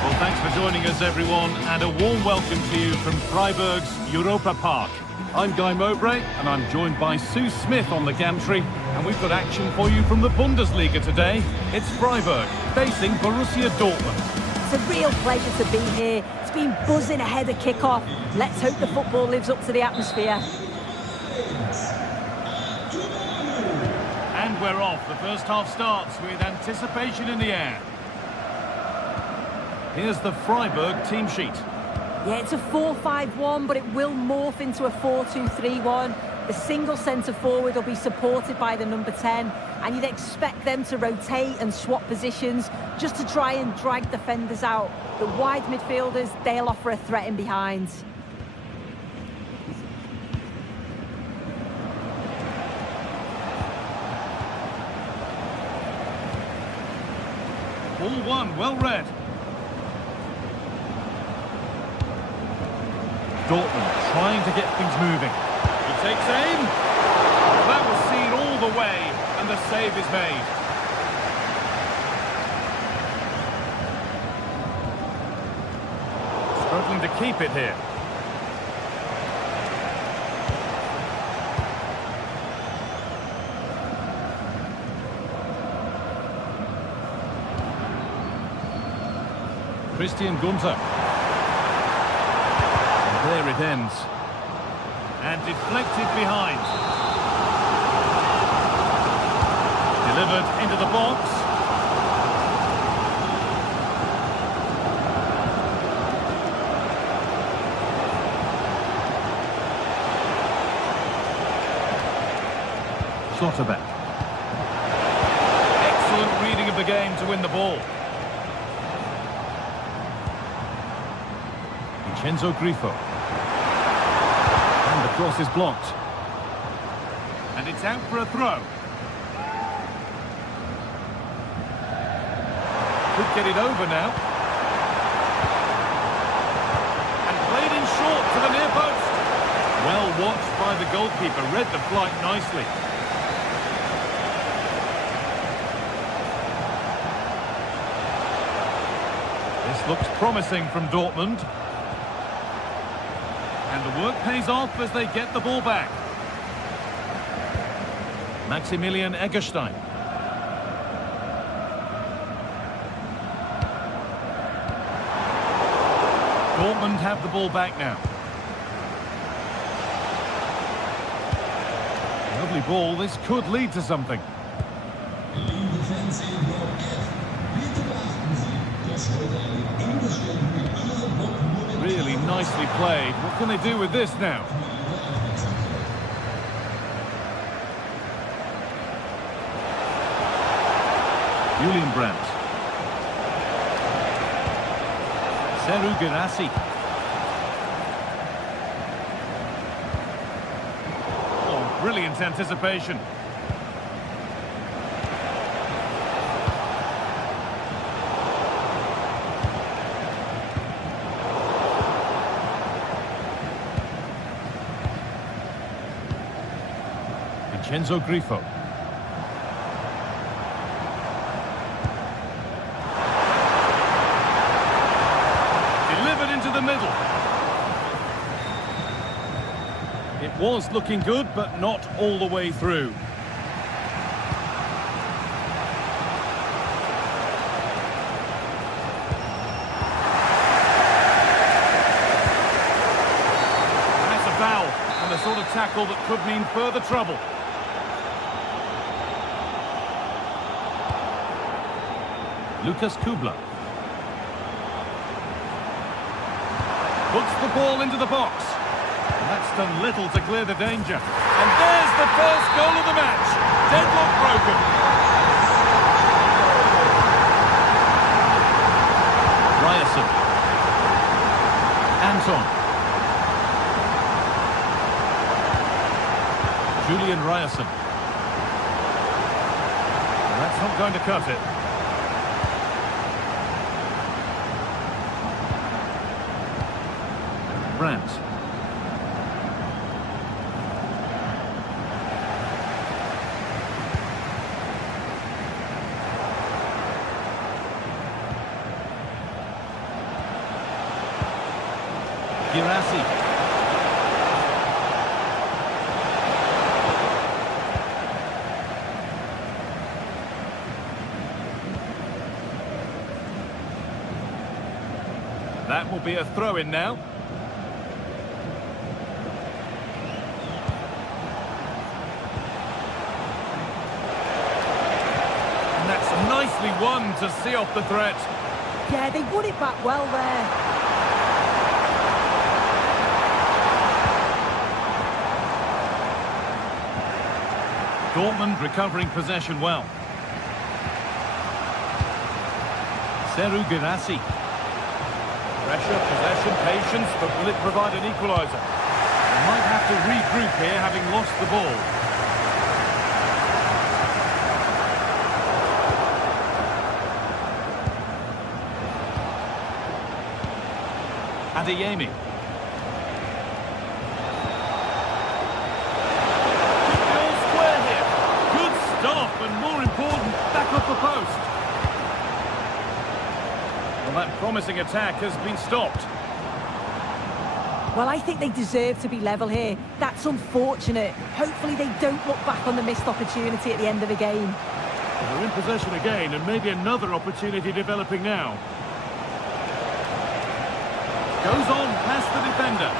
Well, thanks for joining us, everyone, and a warm welcome to you from Freiburg's Europa Park. I'm Guy Mowbray, and I'm joined by Sue Smith on the gantry, and we've got action for you from the Bundesliga today. It's Freiburg facing Borussia Dortmund. It's a real pleasure to be here. It's been buzzing ahead of kick-off. Let's hope the football lives up to the atmosphere. And we're off. The first half starts with anticipation in the air. Here's the Freiburg team sheet. Yeah, it's a 4-5-1, but it will morph into a 4-2-3-1. The single centre-forward will be supported by the number 10, and you'd expect them to rotate and swap positions just to try and drag defenders out. The wide midfielders, they'll offer a threat in behind. Ball one, well read. Dortmund trying to get things moving. Good Takes aim. That was seen all the way, and the save is made. Struggling to keep it here. Christian Gunther. And there it ends. And deflected behind. Delivered into the box. Schlotterbeck. Excellent reading of the game to win the ball. Vincenzo Grifo. And the cross is blocked. And it's out for a throw. Could get it over now. And played in short to the near post. Well watched by the goalkeeper, read the flight nicely. This looks promising from Dortmund. And the work pays off as they get the ball back. Maximilian Eggestein. Dortmund have the ball back now. Lovely ball, this could lead to something. Really nicely played. What can they do with this now? Julian Brandt. Seru Girassi. Oh, brilliant anticipation. Vincenzo Grifo. Delivered into the middle. It was looking good, but not all the way through. That's a foul, and the sort of tackle that could mean further trouble. Lucas Kubler. Puts the ball into the box. And that's done little to clear the danger. And there's the first goal of the match. Deadlock broken. Ryerson. Anton. Julian Ryerson. That's not going to cut it. Brandt. Girassi. That will be a throw-in now. Nicely won to see off the threat. Yeah, they won it back well there. Dortmund recovering possession well. Seru Girassi. Pressure, possession, patience, but will it provide an equaliser? They might have to regroup here, having lost the ball. Adeyemi. promising attack has been stopped. Well, I think they deserve to be level here. That's unfortunate. Hopefully they don't look back on the missed opportunity at the end of the game. They're in possession again, and maybe another opportunity developing now. Goes on past the defender.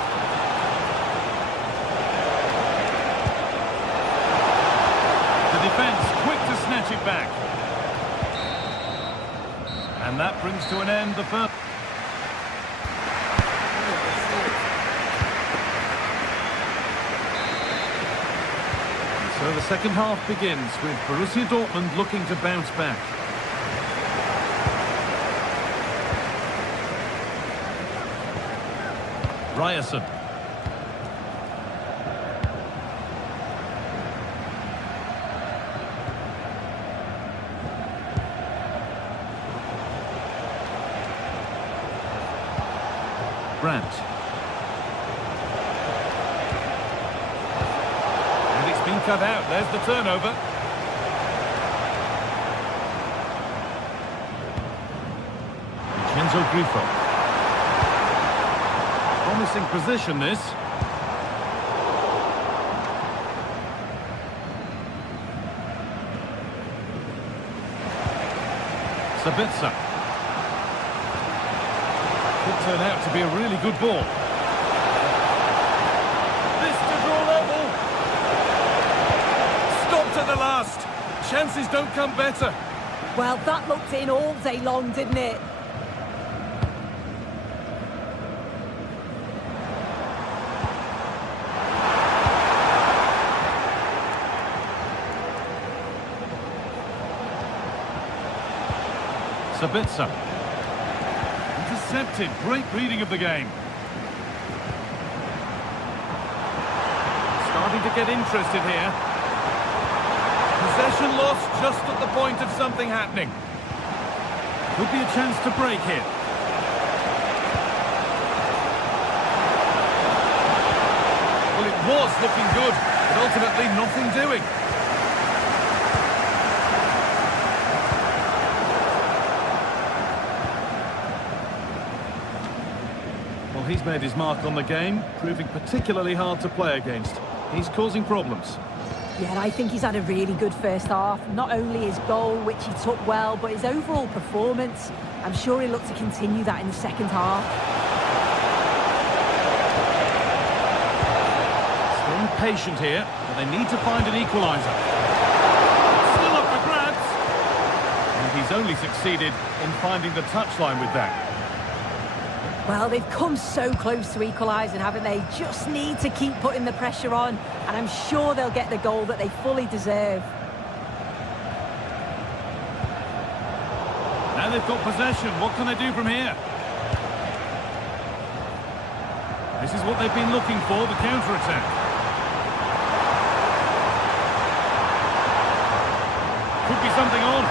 The defence quick to snatch it back. And that brings to an end the first. So the second half begins with Borussia Dortmund looking to bounce back. Ryerson. Brandt. And it's been cut out. There's the turnover. Vincenzo Grifo. Promising position, this. Sabitzer. Could turn out to be a really good ball. This to draw level. Stopped at the last. Chances don't come better. Well, that looked in all day long, didn't it? Sabitzer. Intercepted. Great reading of the game. Starting to get interested here. Possession lost just at the point of something happening. Could be a chance to break here. Well, it was looking good, but ultimately nothing doing. Well, he's made his mark on the game, proving particularly hard to play against. He's causing problems. Yeah, and I think he's had a really good first half. Not only his goal, which he took well, but his overall performance. I'm sure he'll look to continue that in the second half. Staying patient here, but they need to find an equaliser. Still up for grabs. And he's only succeeded in finding the touchline with that. Well, they've come so close to equalising, haven't they? Just need to keep putting the pressure on, and I'm sure they'll get the goal that they fully deserve. Now they've got possession. What can they do from here? This is what they've been looking for, the counter-attack. Could be something on.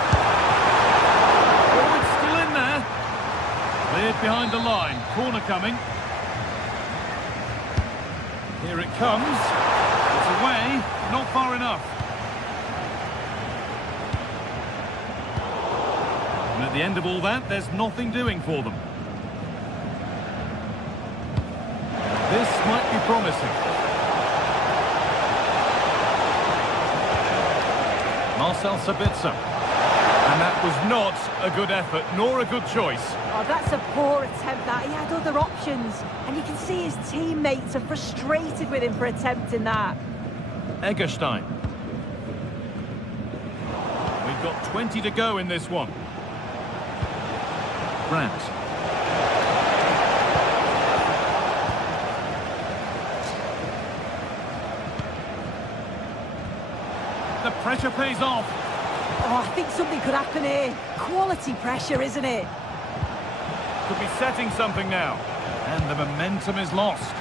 Oh, it's still in there. Cleared behind the line. Corner coming. Here it comes. It's away. Not far enough. And at the end of all that, there's nothing doing for them. This might be promising. Marcel Sabitzer. And that was not a good effort, nor a good choice. Oh, that's a poor attempt, that. He had other options. And you can see his teammates are frustrated with him for attempting that. Egerstein. We've got 20 to go in this one. Brandt. The pressure pays off. Oh, I think something could happen here. Quality pressure, isn't it? Could be setting something now. And the momentum is lost.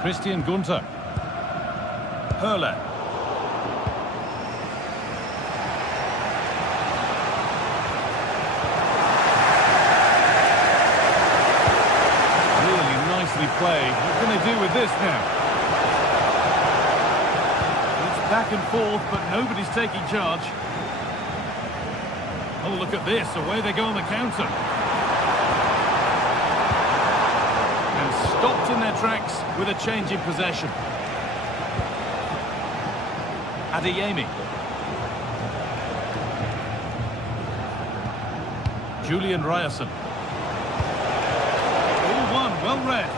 Christian Gunther. Hurler. Really nicely played. What can they do with this now? It's back and forth, but nobody's taking charge. Oh, look at this. Away they go on the counter. And stopped in their tracks with a change in possession. Adeyemi. Julian Ryerson. All one, well read.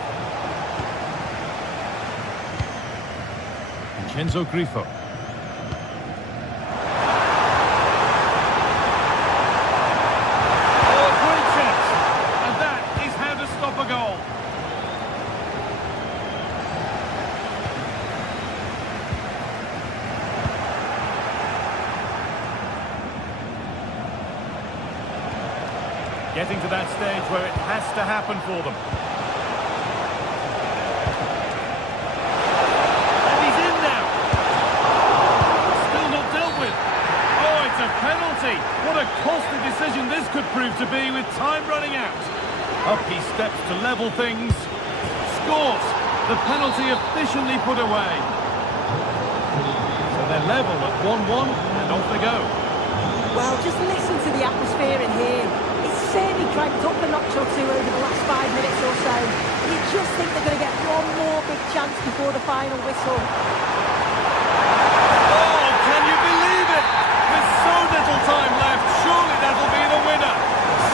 Vincenzo Grifo. Oh, great chance! And that is how to stop a goal. Getting to that stage where it has to happen for them. And he's in now. Still not dealt with. Oh, it's a penalty. What a costly decision this could prove to be with time running out. Up he steps to level things. Scores. The penalty officially put away. So they're level at 1-1 and off they go. Well, just listen to the atmosphere in here. It's certainly cranked up a notch or two over the last 5 minutes or so. You just think they're going to get one more big chance before the final whistle. Oh, can you believe it? With so little time left, surely that'll be the winner.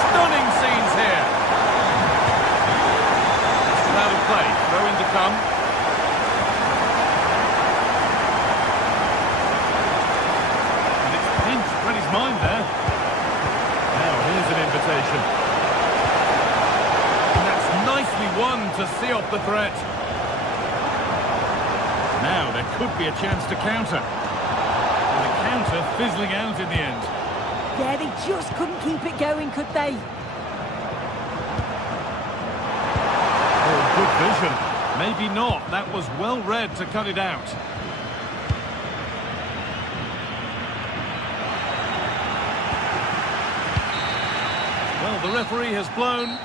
Stunning scenes here. Still out of play. Throw in to come. And it's pinched Freddie's mind there. Now here's an invitation. And that's nicely won to see off the threat. Now there could be a chance to counter. And the counter fizzling out in the end. Yeah, they just couldn't keep it going, could they? Oh, good vision. Maybe not. That was well read to cut it out. Well, the referee has blown.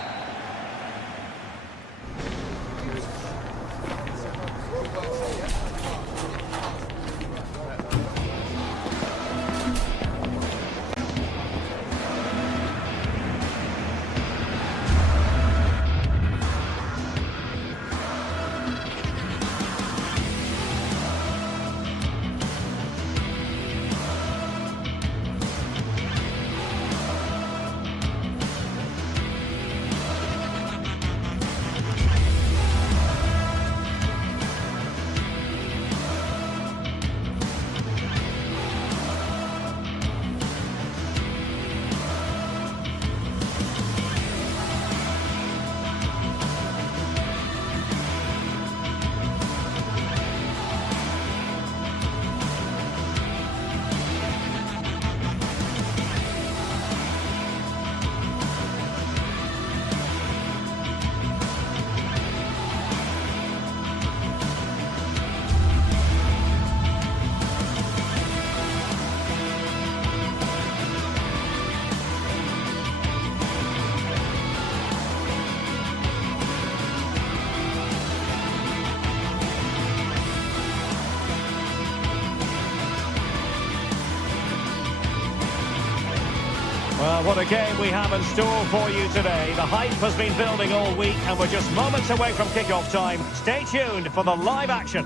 Well, what a game we have in store for you today. The hype has been building all week and we're just moments away from kick-off time. Stay tuned for the live action.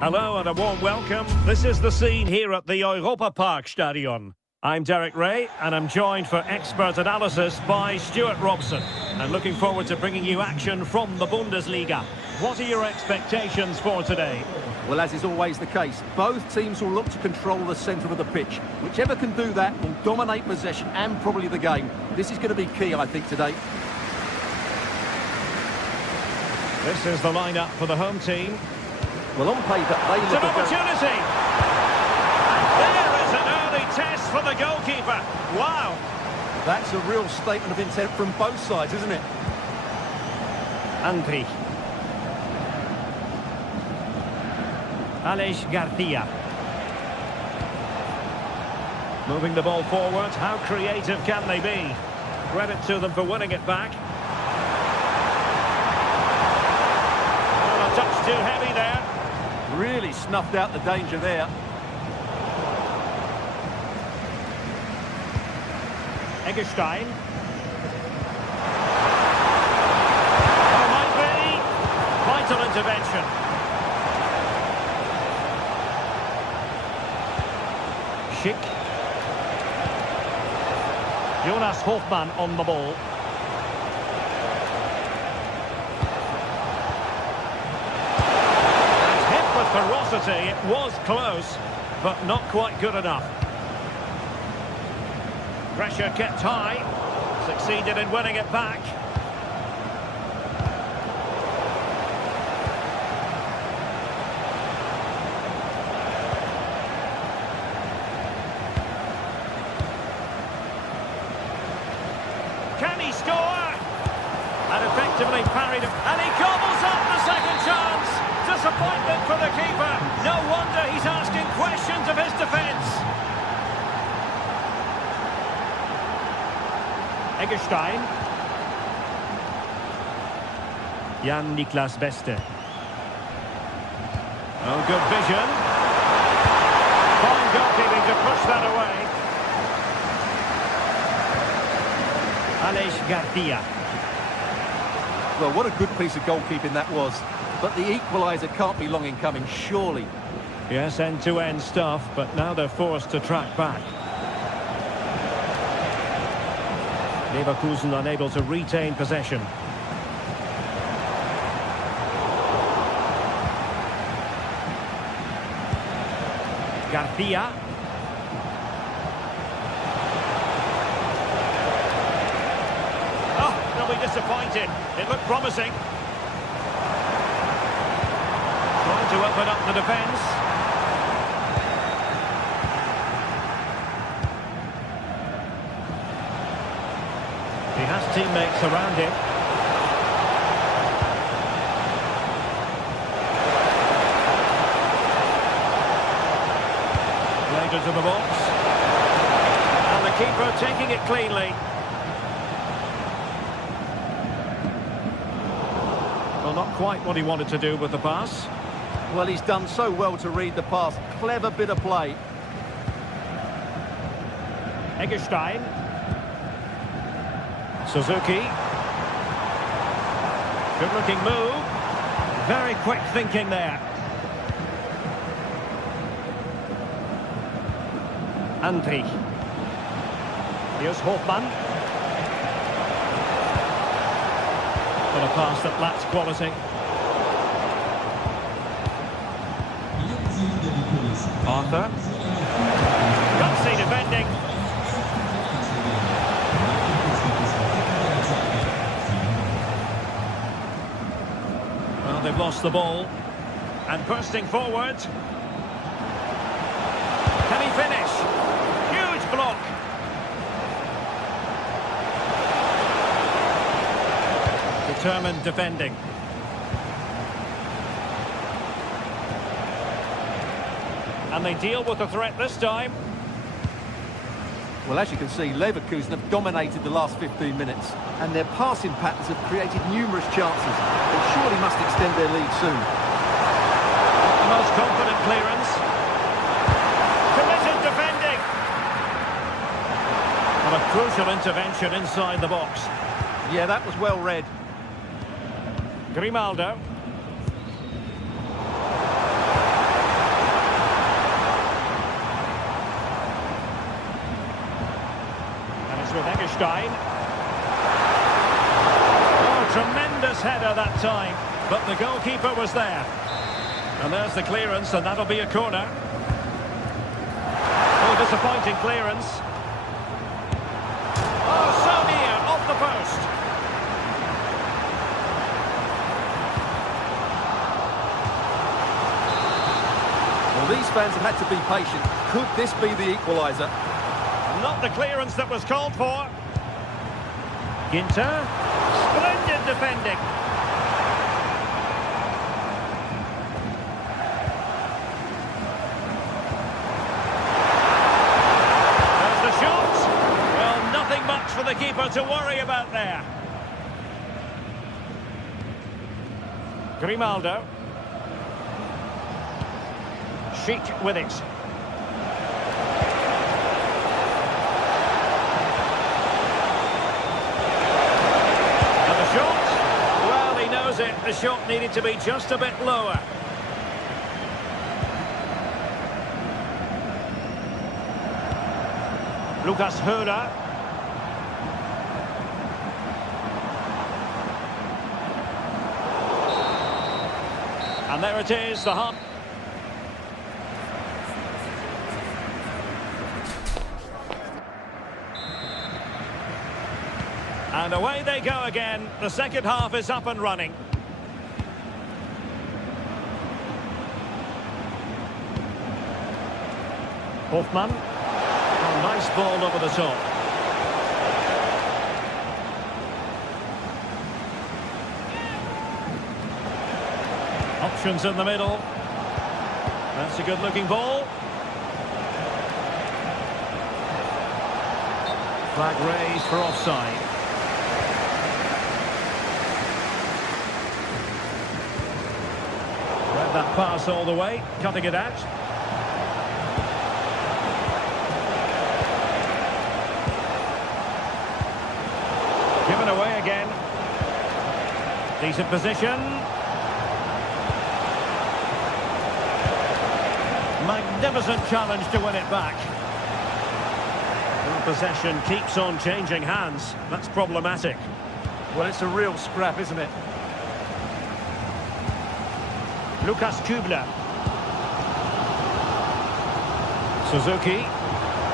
Hello and a warm welcome. This is the scene here at the Europa Park Stadion. I'm Derek Ray and I'm joined for expert analysis by Stuart Robson. And looking forward to bringing you action from the Bundesliga. What are your expectations for today? Well, as is always the case, both teams will look to control the centre of the pitch. Whichever can do that will dominate possession and probably the game. This is going to be key, I think, today. This is the lineup for the home team. Well, on paper, they It's look an opportunity! There is an early test for the goalkeeper. Wow! That's a real statement of intent from both sides, isn't it? Andri. Aleix Garcia. Moving the ball forward. How creative can they be? Credit to them for winning it back. Oh, a touch too heavy there. Really snuffed out the danger there. Eggestein. Oh, might be. Vital intervention. Schick. Jonas Hofmann on the ball. And hit with ferocity. It was close, but not quite good enough. Pressure kept high. Succeeded in winning it back. Can he score? And effectively parried him. And he gobbles up the second chance. Disappointment for the keeper. No wonder he's asking questions of his defence. Eggestein. Jan-Niklas Beste. Oh, good vision. Fine goalkeeping to push that away. Aleix Garcia. Well, what a good piece of goalkeeping that was. But the equaliser can't be long in coming, surely. Yes, end-to-end stuff, but now they're forced to track back. Leverkusen unable to retain possession. Garcia. Oh, they'll be disappointed. It looked promising. Trying to open up the defence. He has teammates around him. Played into the box. And the keeper taking it cleanly. Well, not quite what he wanted to do with the pass. Well, he's done so well to read the pass. Clever bit of play. Eggestein. Suzuki. Good-looking move. Very quick thinking there. Andri. Here's Hofmann. But a pass that lacks quality. Arthur. Gutsy defending. Well, they've lost the ball. And bursting forward. Can he finish? Huge block. Determined defending. And they deal with the threat this time. Well, as you can see, Leverkusen have dominated the last 15 minutes. And their passing patterns have created numerous chances. They surely must extend their lead soon. The most confident clearance. Committed defending. And a crucial intervention inside the box. Yeah, that was well read. Grimaldo. And it's with Eggestein. Oh, tremendous header that time. But the goalkeeper was there. And there's the clearance, and that'll be a corner. Oh, disappointing clearance. Oh, so near, off the post. Well, these fans have had to be patient. Could this be the equaliser? Not the clearance that was called for. Ginter. Splendid defending. There's the shot. Well, nothing much for the keeper to worry about there. Grimaldo. Schick with it. the shot needed to be just a bit lower. Lucas Höra. And there it is, the hub. And away they go again. The second half is up and running. Hoffmann. Oh, nice ball over the top. Options in the middle. That's a good-looking ball. Flag raised for offside. Read that pass all the way, cutting it out. Given away again. Decent position. Magnificent challenge to win it back. Well, possession keeps on changing hands. That's problematic. Well, it's a real scrap, isn't it? Lukas Kübler. Suzuki.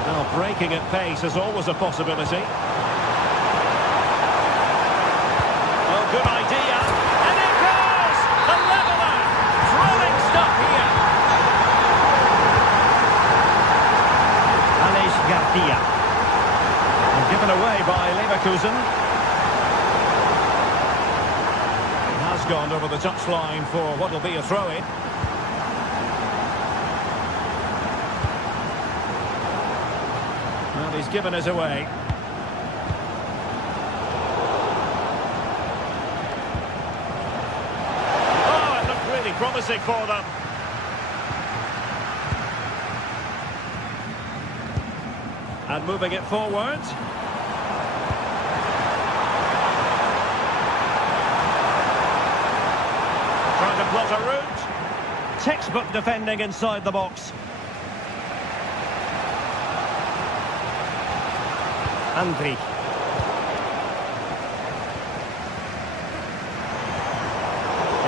Now breaking at pace is always a possibility. Oh, good idea. And it goes! The leveller! Thrilling stuff here. Garcia. And given away by Leverkusen. Has gone over the touchline for what will be a throw-in. Well, he's given us away. Oh, it looked really promising for them. And moving it forward. Trying to plot a route. Textbook defending inside the box. Andri.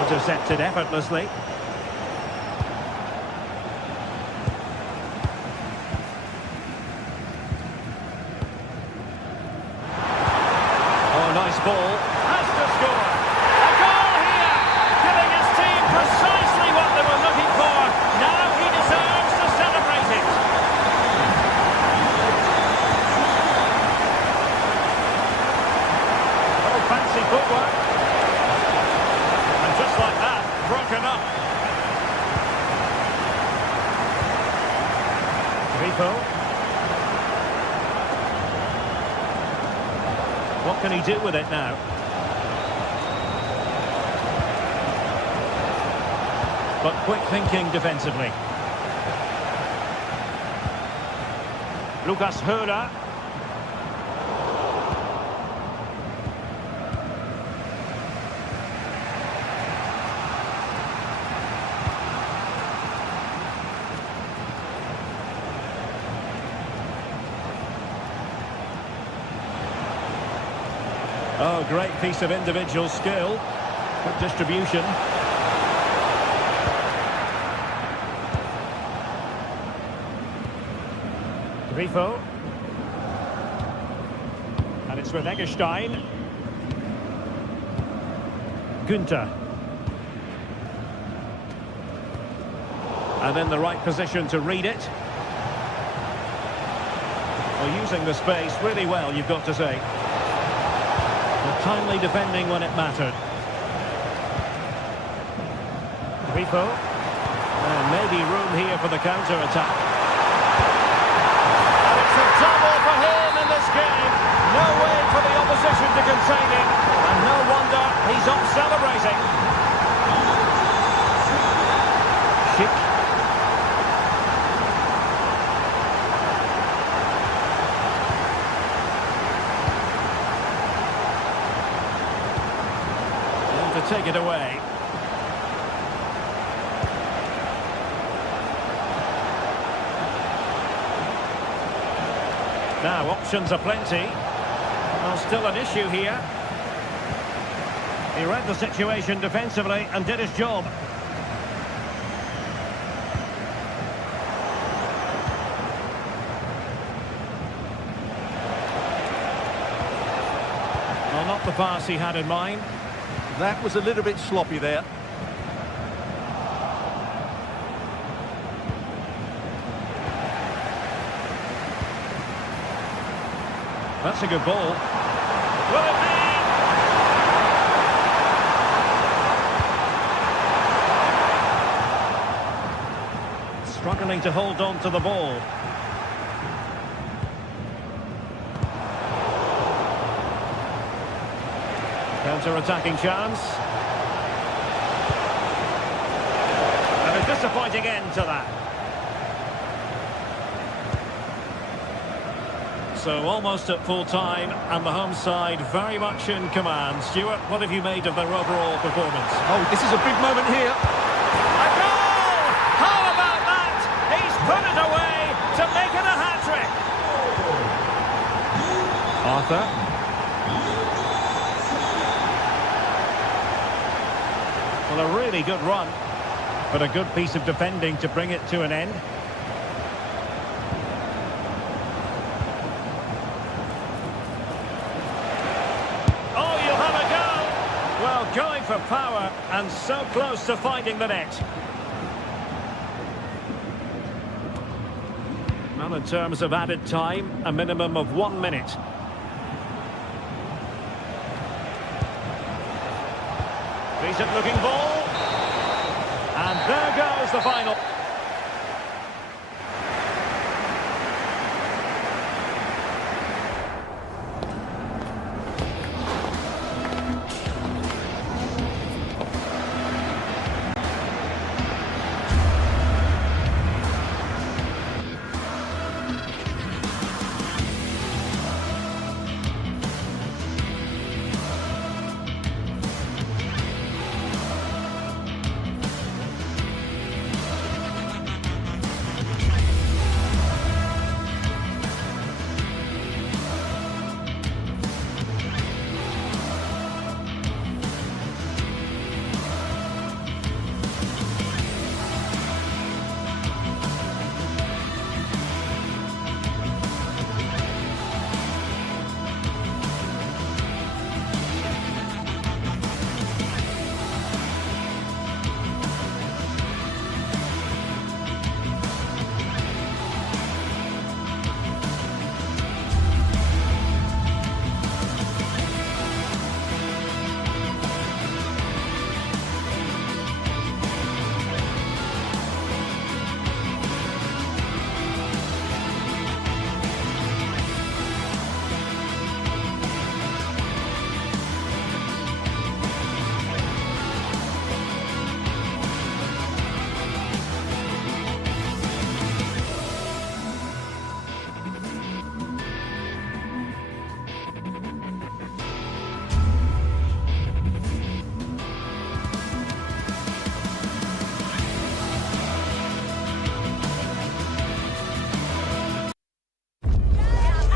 Intercepted effortlessly. Nice ball, has to score. A goal here, giving his team precisely what they were looking for. Now he deserves to celebrate it. Oh, fancy footwork. And just like that, broken up. Rico. What can he do with it now? But quick thinking defensively. Lucas Höra. Oh, great piece of individual skill. Good distribution. Grifo. And it's with Eggestein. Günther. And in the right position to read it. Well, using the space really well, you've got to say. Timely defending when it mattered. Grifo. And maybe room here for the counter-attack. And it's a double for him in this game. No way for the opposition to contain him. And no wonder he's off celebrating. Schick. take it away. Now, options are plenty. Well, still an issue here. He read the situation defensively and did his job. Well, not the pass he had in mind. That was a little bit sloppy there. That's a good ball. Will it be? Struggling to hold on to the ball. Counter-attacking chance. And a disappointing end to that. So almost at full time, and the home side very much in command. Stuart, what have you made of their overall performance? Oh, this is a big moment here. A goal! How about that? He's put it away to make it a hat-trick. Arthur. Well, a really good run, but a good piece of defending to bring it to an end. Going for power and so close to finding the net. Well, in terms of added time, a minimum of 1 minute. Decent looking ball. And there goes the final.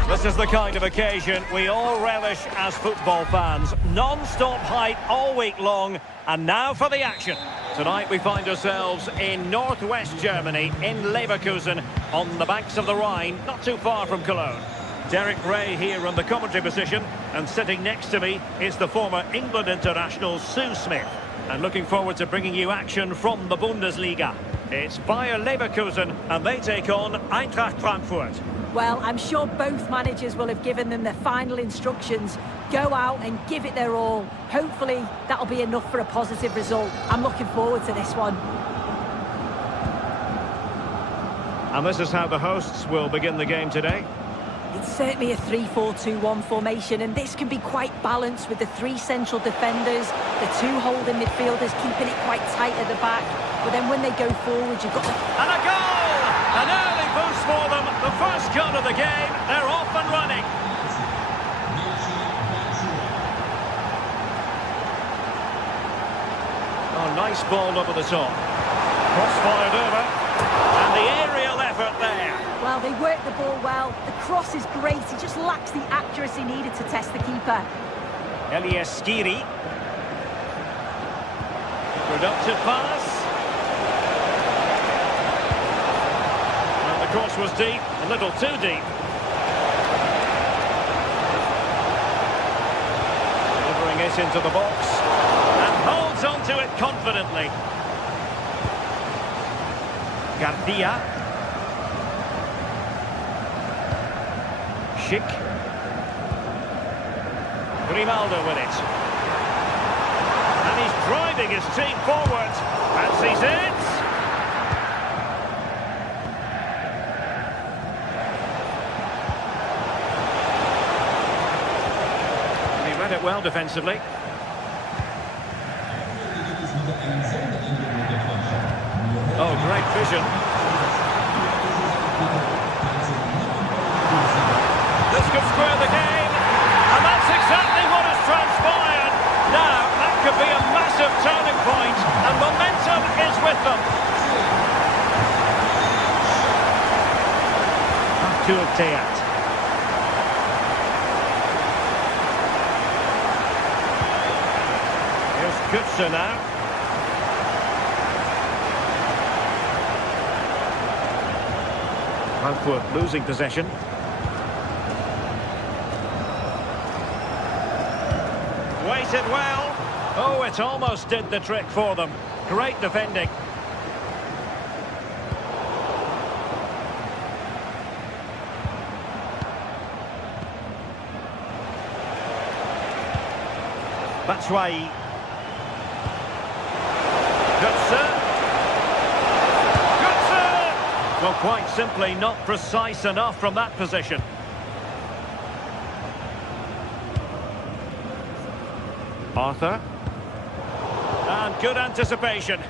This is the kind of occasion we all relish as football fans. Non-stop hype all week long, and now for the action. Tonight we find ourselves in northwest Germany, in Leverkusen, on the banks of the Rhine, not too far from Cologne. Derek Ray here in the commentary position, and sitting next to me is the former England international Sue Smith. And looking forward to bringing you action from the Bundesliga. It's Bayer Leverkusen, and they take on Eintracht Frankfurt. Well, I'm sure both managers will have given them their final instructions. Go out and give it their all. Hopefully, that'll be enough for a positive result. I'm looking forward to this one. And this is how the hosts will begin the game today. It's certainly a 3-4-2-1 formation, and this can be quite balanced with the three central defenders, the two holding midfielders keeping it quite tight at the back. But then when they go forward, you've got to... And a goal! An early boost for them. The first goal of the game. They're off and running. Oh, nice ball over the top. Cross fired over. And the aerial effort there. Well, they worked the ball well. The cross is great. He just lacks the accuracy needed to test the keeper. Elias Skiri. Productive pass. And the cross was deep, a little too deep. Delivering it into the box. And holds onto it confidently. Garcia. Schick. Grimaldo with it. And he's driving his team forward. Fancies it. He read it well defensively. Oh, great vision. This could square the game. And that's exactly what has transpired. Now, that could be a massive turning point, and momentum is with them. Artur Teat. Here's Kutzer now. Frankfurt losing possession. Waited well. Oh, it almost did the trick for them. Great defending. Batshuayi. Kutzer. Well, quite simply not precise enough from that position. Arthur. And good anticipation.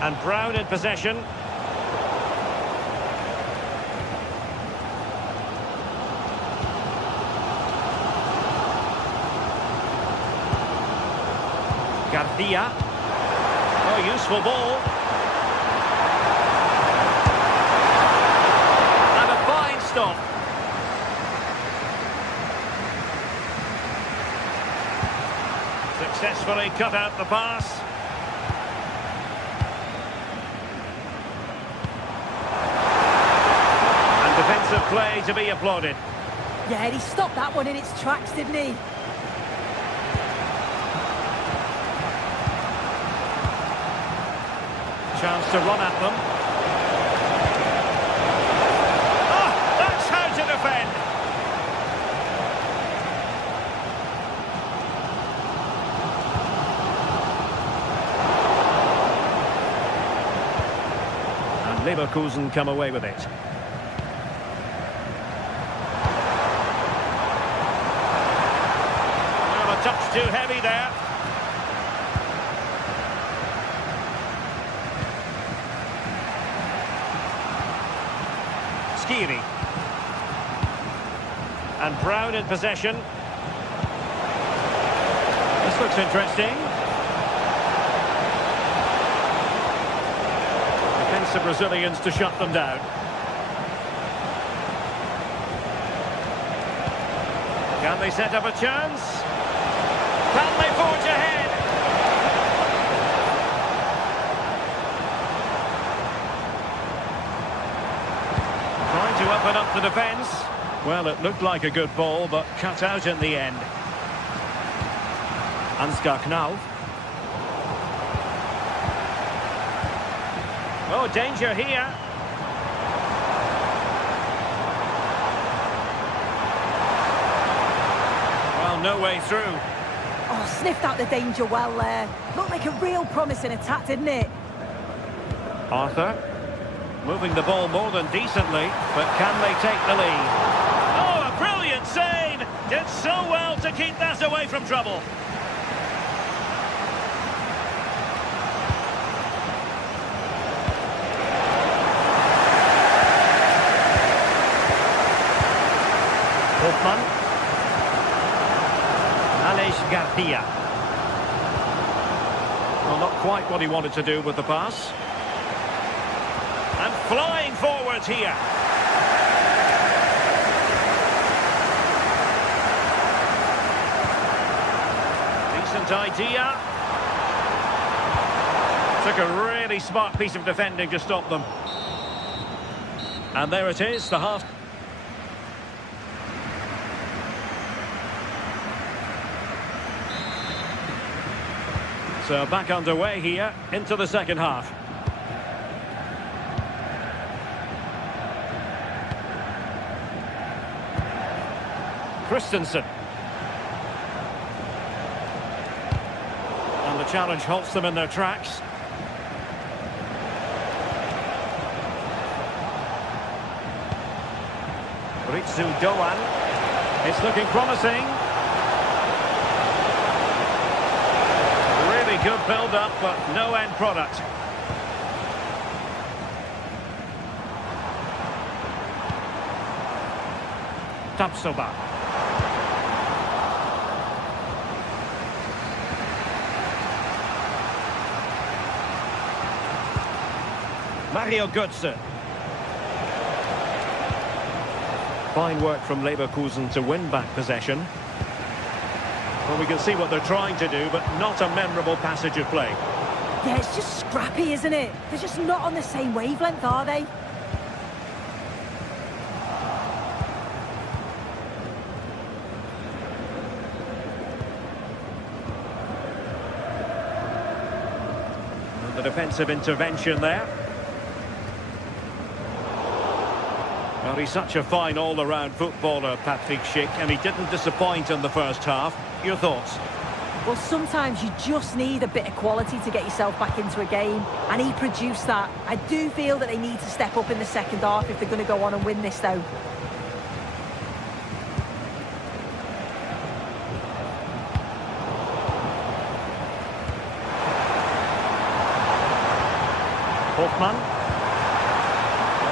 And Brown in possession. Garcia. Oh, useful ball. And a fine stop. Successfully cut out the pass. And defensive play to be applauded. Yeah, he stopped that one in its tracks, didn't he? Chance to run at them. Oh, that's how to defend. Leverkusen come away with it. Well, a touch too heavy there. Skiri. And Brown in possession. This looks interesting. The Brazilians to shut them down. Can they set up a chance? Can they forge ahead? Trying to open up the defence. Well, it looked like a good ball, but cut out in the end. Ansgar Knauf. Oh, danger here. Well, no way through. Oh, sniffed out the danger well there. Looked like a real promising attack, didn't it? Arthur. Moving the ball more than decently, but can they take the lead? Oh, a brilliant save! Did so well to keep that away from trouble. Hoffmann. Aleix Garcia. Well, not quite what he wanted to do with the pass. And flying forwards here. Decent idea. Took a really smart piece of defending to stop them. And there it is, the half. So back underway here into the second half. Christensen. And the challenge halts them in their tracks. Ritsu Doan. It's looking promising. Really good build-up, but no end product. Tapsoba. Mario Götze. Fine work from Leverkusen to win back possession. Well, we can see what they're trying to do, but not a memorable passage of play. Yeah, it's just scrappy, isn't it? They're just not on the same wavelength, are they? And the defensive intervention there. Well, he's such a fine all-around footballer, Patrick Schick, and he didn't disappoint in the first half. Your thoughts? Well, sometimes you just need a bit of quality to get yourself back into a game, and he produced that. I do feel that they need to step up in the second half if they're going to go on and win this, though. Hoffmann.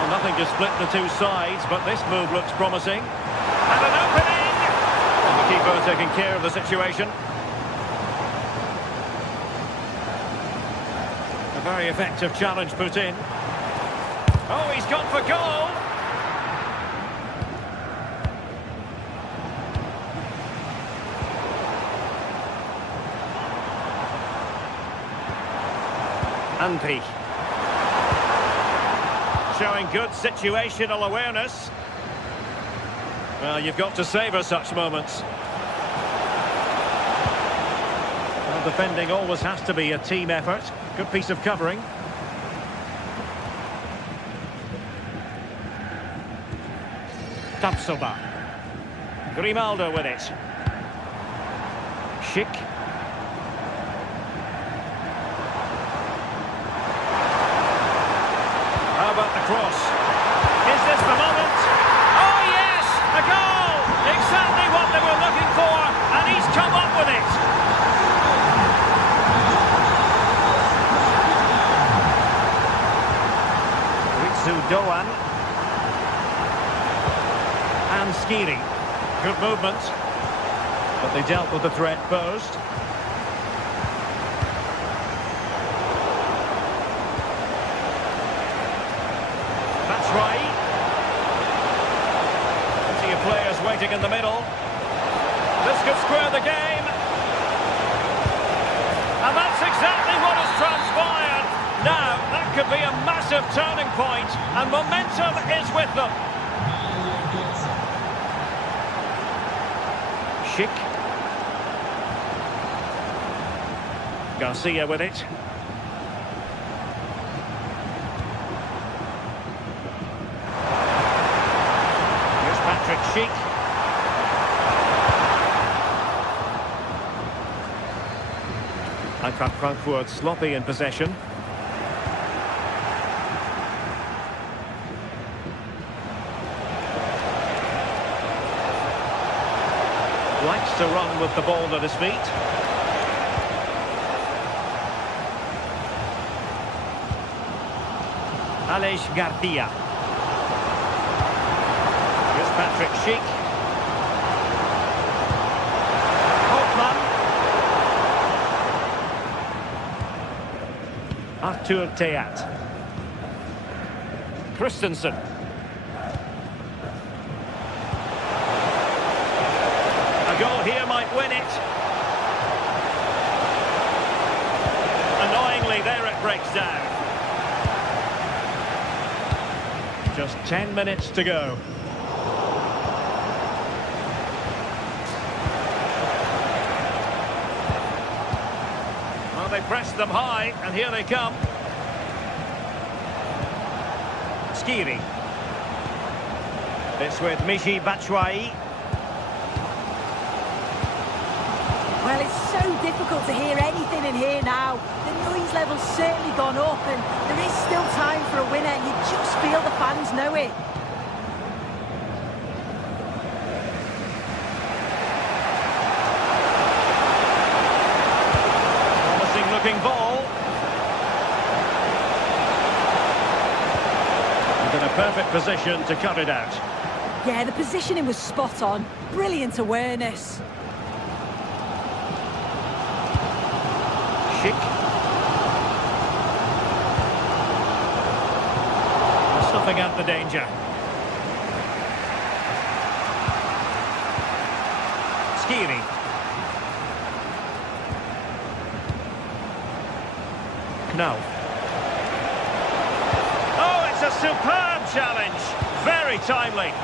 Nothing to split the two sides, but this move looks promising. And an opening! And the keeper taking care of the situation. A very effective challenge put in. Oh, he's gone for goal! Andri. Showing good situational awareness. Well, you've got to savour such moments. Well, defending always has to be a team effort. Good piece of covering. Tapsoba. Grimaldo with it. Schick. How about the cross? Is this the moment? Oh yes! A goal! Exactly what they were looking for, and he's come up with it! Ritsu Doan. And Skiri. Good movement. But they dealt with the threat posed. Right. Plenty of players waiting in the middle. This could square the game. And that's exactly what has transpired. Now, that could be a massive turning point, and momentum is with them. Schick. Garcia with it. Schick. Eintracht Frankfurt sloppy in possession. Likes to run with the ball at his feet. Aleix Garcia. Patrick Schick. Hoffmann. Artur Teat. Christensen. A goal here might win it. Annoyingly, there it breaks down. Just 10 minutes to go. Well, they pressed them high, and here they come. Skiri. It's with Michy Batshuayi. Well, it's so difficult to hear anything in here now. The noise level's certainly gone up, and there is still time for a winner. You just feel the fans know it. Promising looking ball. And in a perfect position to cut it out. Yeah, the positioning was spot on. Brilliant awareness. Snuffing out the danger. Skiri. Knauf. Oh, it's a superb challenge. Very timely.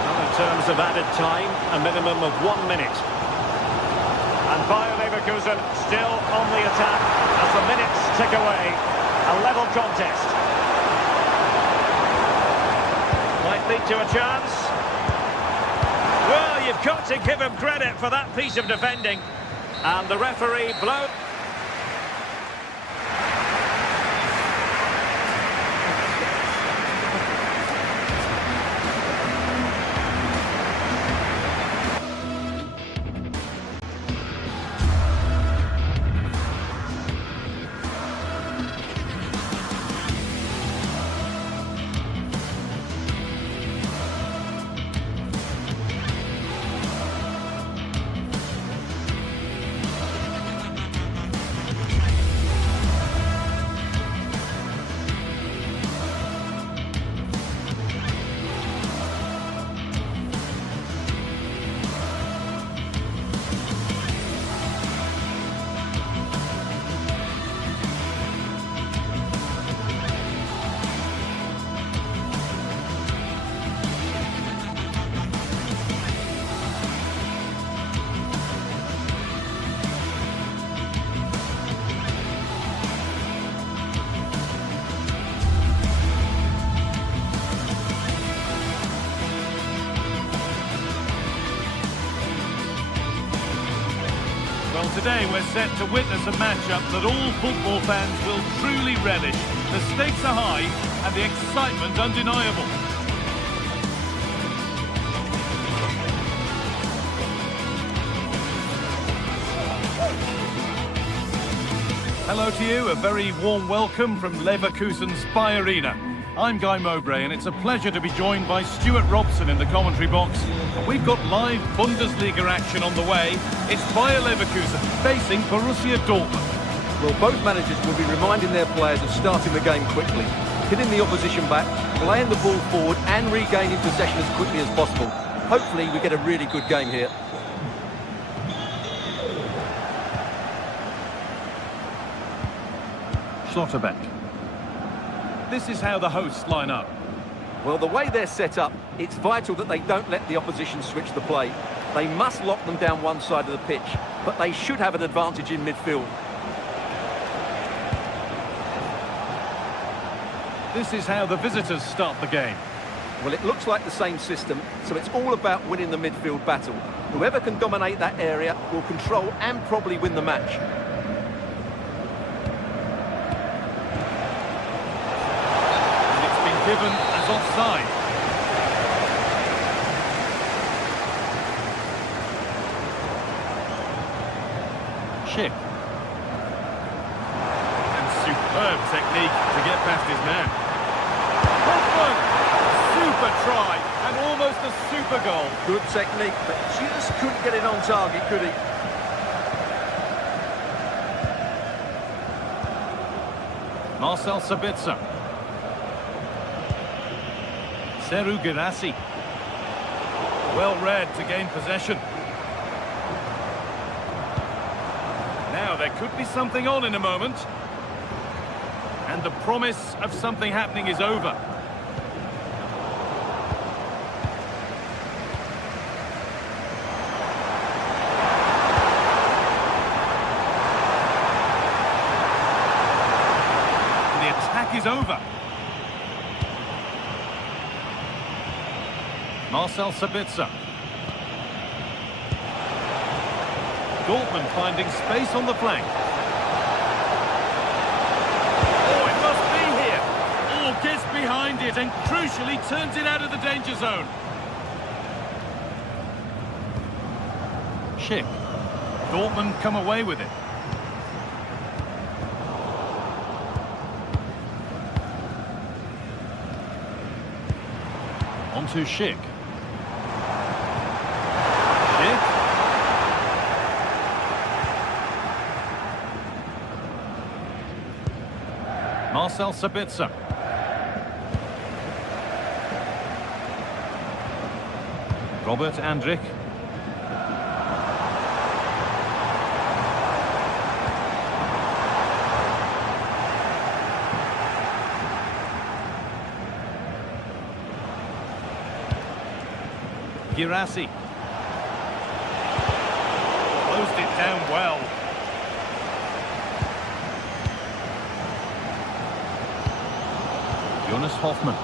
Well, in terms of added time, a minimum of 1 minute. And Bayer Leverkusen still on the attack as the minutes tick away. A level contest. Might lead to a chance. Well, you've got to give him credit for that piece of defending. And the referee blows. Well, today we're set to witness a matchup that all football fans will truly relish. The stakes are high and the excitement undeniable. Hello to you, a very warm welcome from Leverkusen's Bayer Arena. I'm Guy Mowbray, and it's a pleasure to be joined by Stuart Robson in the commentary box. And we've got live Bundesliga action on the way. It's Bayer Leverkusen facing Borussia Dortmund. Well, both managers will be reminding their players of starting the game quickly, hitting the opposition back, playing the ball forward and regaining possession as quickly as possible. Hopefully we get a really good game here. Schlotterbeck. This is how the hosts line up. Well, the way they're set up, it's vital that they don't let the opposition switch the play. They must lock them down one side of the pitch, but they should have an advantage in midfield. This is how the visitors start the game. Well, it looks like the same system, so it's all about winning the midfield battle. Whoever can dominate that area will control and probably win the match. Given as offside. Chip. And superb technique to get past his man. Hoffman! Super try and almost a super goal. Good technique, but just couldn't get it on target, could he? Marcel Sabitzer. Seru Girassi. Well read to gain possession. Now there could be something on in a moment. And the promise of something happening is over. The attack is over. Marcel Sabitzer. Dortmund finding space on the flank. Oh, it must be here. Oh, gets behind it and crucially turns it out of the danger zone. Schick. Dortmund come away with it. On to Schick. Schick. Marcel Sabitzer. Robert Andrich. Girassi. Closed it down well. Jonas Hoffmann.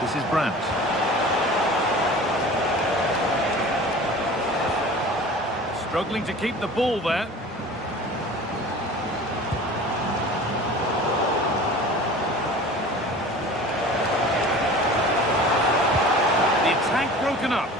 This is Brandt. Struggling to keep the ball there. The attack broken up.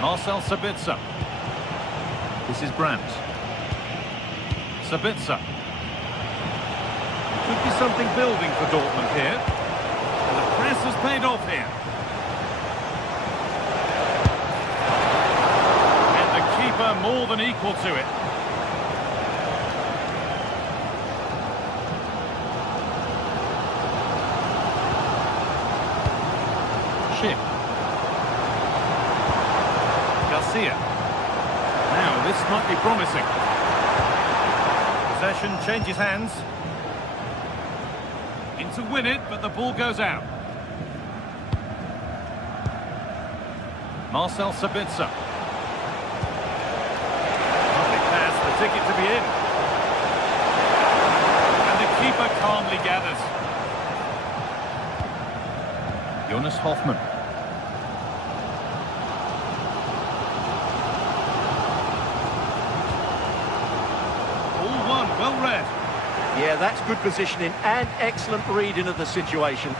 Marcel Sabitzer. This is Brandt. Sabitzer. Could be something building for Dortmund here. And the press has paid off here. And the keeper more than equal to it. Schick. Now, this might be promising. Possession changes hands. In to win it, but the ball goes out. Marcel Sabitzer. Lovely pass, the ticket to be in. And the keeper calmly gathers. Jonas Hoffmann. Well read. Yeah, that's good positioning and excellent reading of the situation.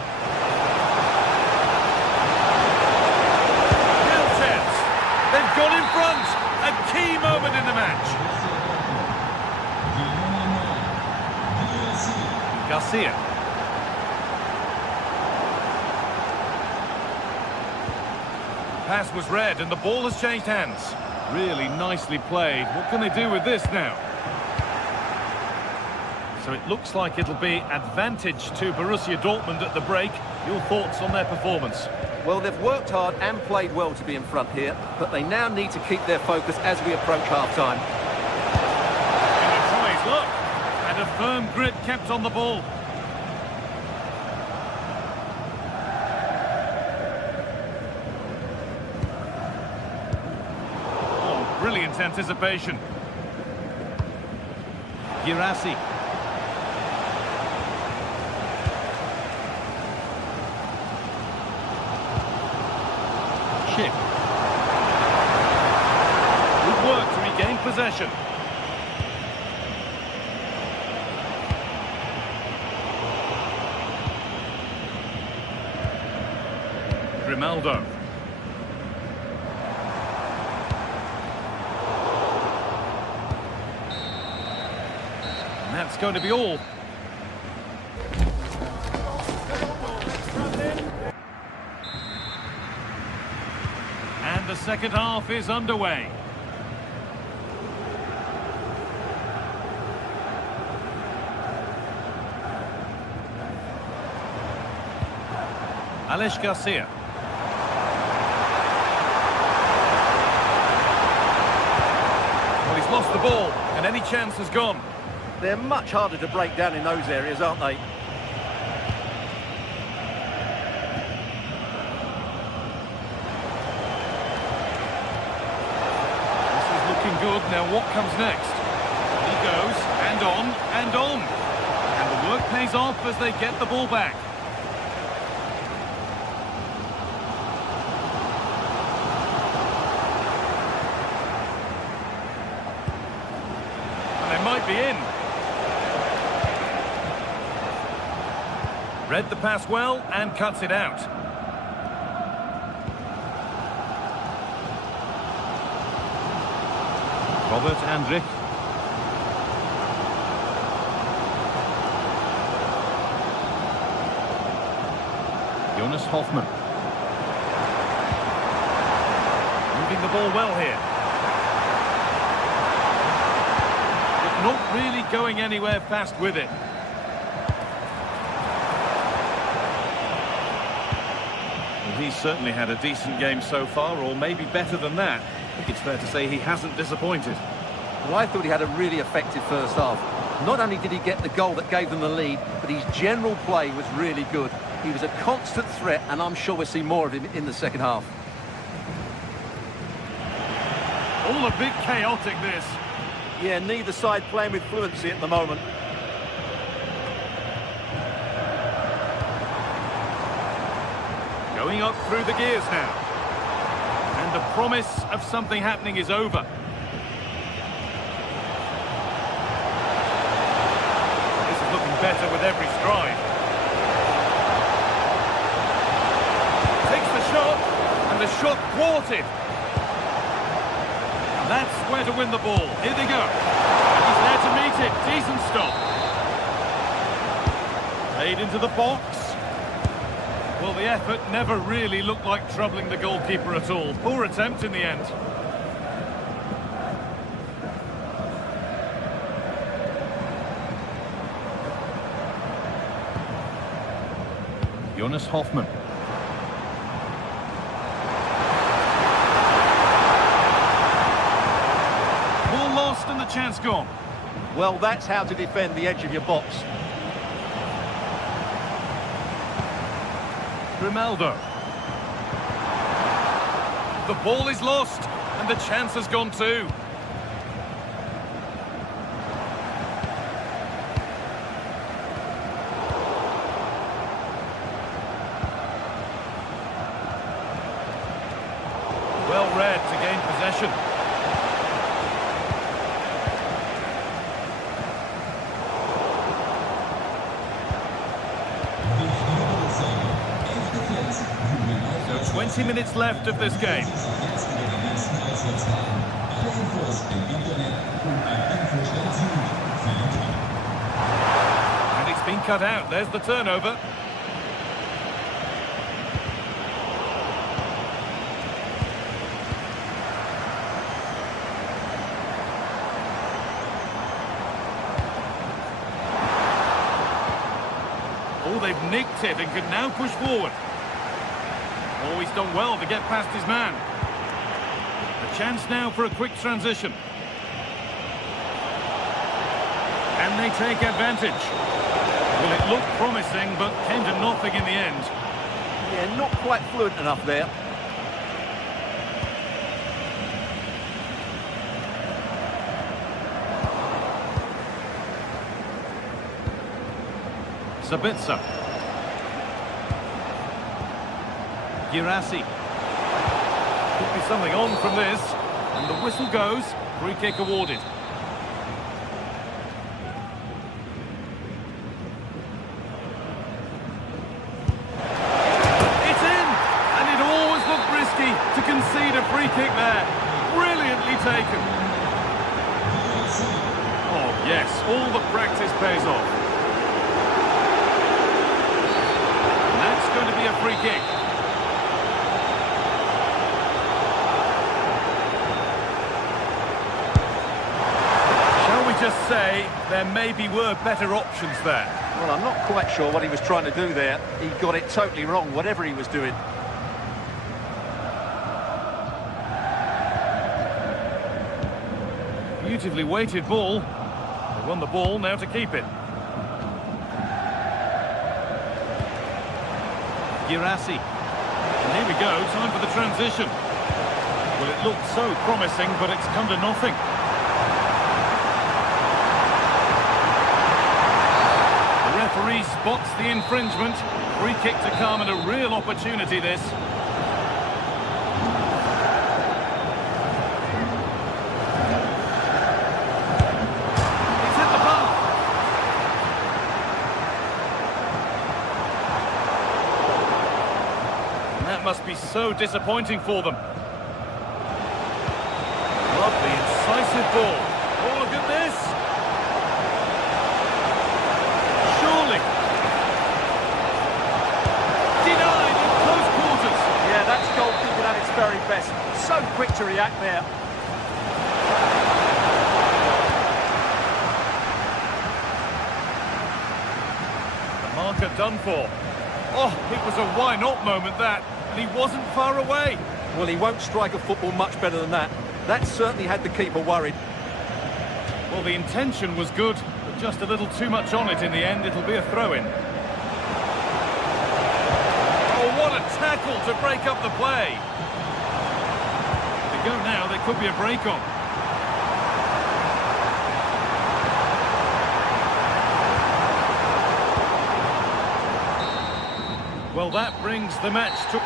Real chance. They've gone in front. A key moment in the match. Garcia. Pass was read and the ball has changed hands. Really nicely played. What can they do with this now? So it looks like it'll be advantage to Borussia Dortmund at the break. Your thoughts on their performance? Well, they've worked hard and played well to be in front here, but they now need to keep their focus as we approach half-time. And the tries, look, and a firm grip kept on the ball. Oh, brilliant anticipation. Girassi. Good work to regain possession. Grimaldo. And that's going to be all. And the second half is underway. Alex Garcia. Well, he's lost the ball, and any chance has gone. They're much harder to break down in those areas, aren't they? This is looking good. Now what comes next? He goes, and on, and on. And the work pays off as they get the ball back. Might be in. Read the pass well and cuts it out. Robert Andrich. Jonas Hoffmann. Moving the ball well here. Not really going anywhere fast with it. Well, he's certainly had a decent game so far, or maybe better than that. I think it's fair to say he hasn't disappointed. Well, I thought he had a really effective first half. Not only did he get the goal that gave them the lead, but his general play was really good. He was a constant threat, and I'm sure we'll see more of him in the second half. All a bit chaotic, this. Yeah, neither side playing with fluency at the moment. Going up through the gears now. And the promise of something happening is over. This is looking better with every stride. Takes the shot, and the shot thwarted. That's where to win the ball. Here they go. And he's there to meet it. Decent stop. Played into the box. Well, the effort never really looked like troubling the goalkeeper at all. Poor attempt in the end. Jonas Hoffmann. And the chance gone. Well, that's how to defend the edge of your box. Grimaldo. The ball is lost, and the chance has gone too. Well read to gain possession. So 20 minutes left of this game. And it's been cut out. There's the turnover. Oh, they've nicked it and can now push forward. Oh, he's done well to get past his man. A chance now for a quick transition. And they take advantage. Well, it looked promising, but came to nothing in the end. Yeah, not quite fluent enough there. Sabitzer. Girassi. Could be something on from this. And the whistle goes. Free kick awarded. It's in! And it all free kick there. Brilliantly taken. Oh, yes, all the practice pays off. And that's going to be a free kick. Shall we just say there maybe were better options there? Well, I'm not quite sure what he was trying to do there. He got it totally wrong, whatever he was doing. Beautifully weighted ball. They won the ball, now to keep it. Girassi. And here we go, time for the transition. Well, it looked so promising, but it's come to nothing. The referee spots the infringement. Free kick to come and a real opportunity, this. Must be so disappointing for them. Lovely, incisive ball. Oh, look at this! Surely! Denied in close quarters. Yeah, that's goalkeeping at its very best. So quick to react there. The marker done for. Oh, it was a why-not moment, that. He wasn't far away. Well, he won't strike a football much better than that. That certainly had the keeper worried. Well, the intention was good, but just a little too much on it in the end. It'll be a throw-in. Oh, what a tackle to break up the play. To go now, there could be a break on. Well, that brings the match to...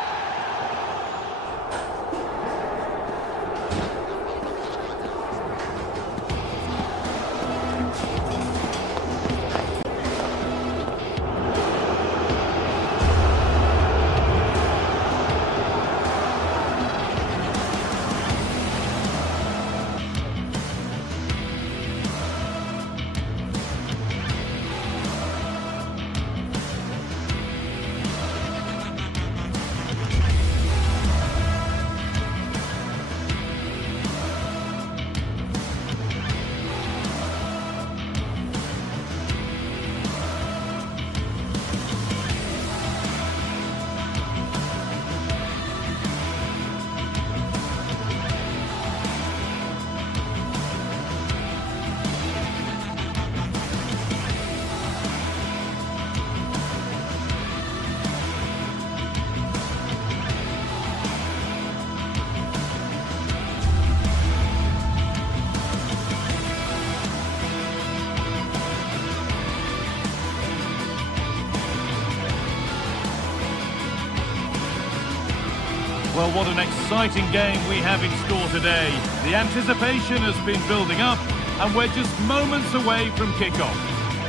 Well, what an exciting game we have in store today. The anticipation has been building up, and we're just moments away from kickoff.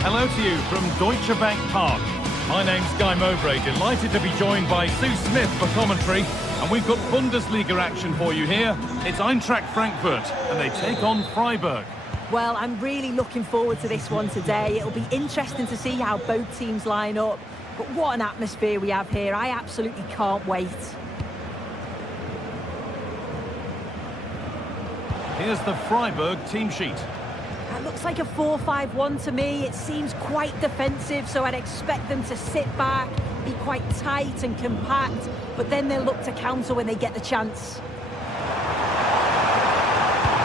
Hello to you from Deutsche Bank Park. My name's Guy Mowbray, delighted to be joined by Sue Smith for commentary, and we've got Bundesliga action for you here. It's Eintracht Frankfurt, and they take on Freiburg. Well, I'm really looking forward to this one today. It'll be interesting to see how both teams line up. But what an atmosphere we have here. I absolutely can't wait. Here's the Freiburg team sheet. That looks like a 4-5-1 to me. It seems quite defensive, so I'd expect them to sit back, be quite tight and compact, but then they'll look to counter when they get the chance.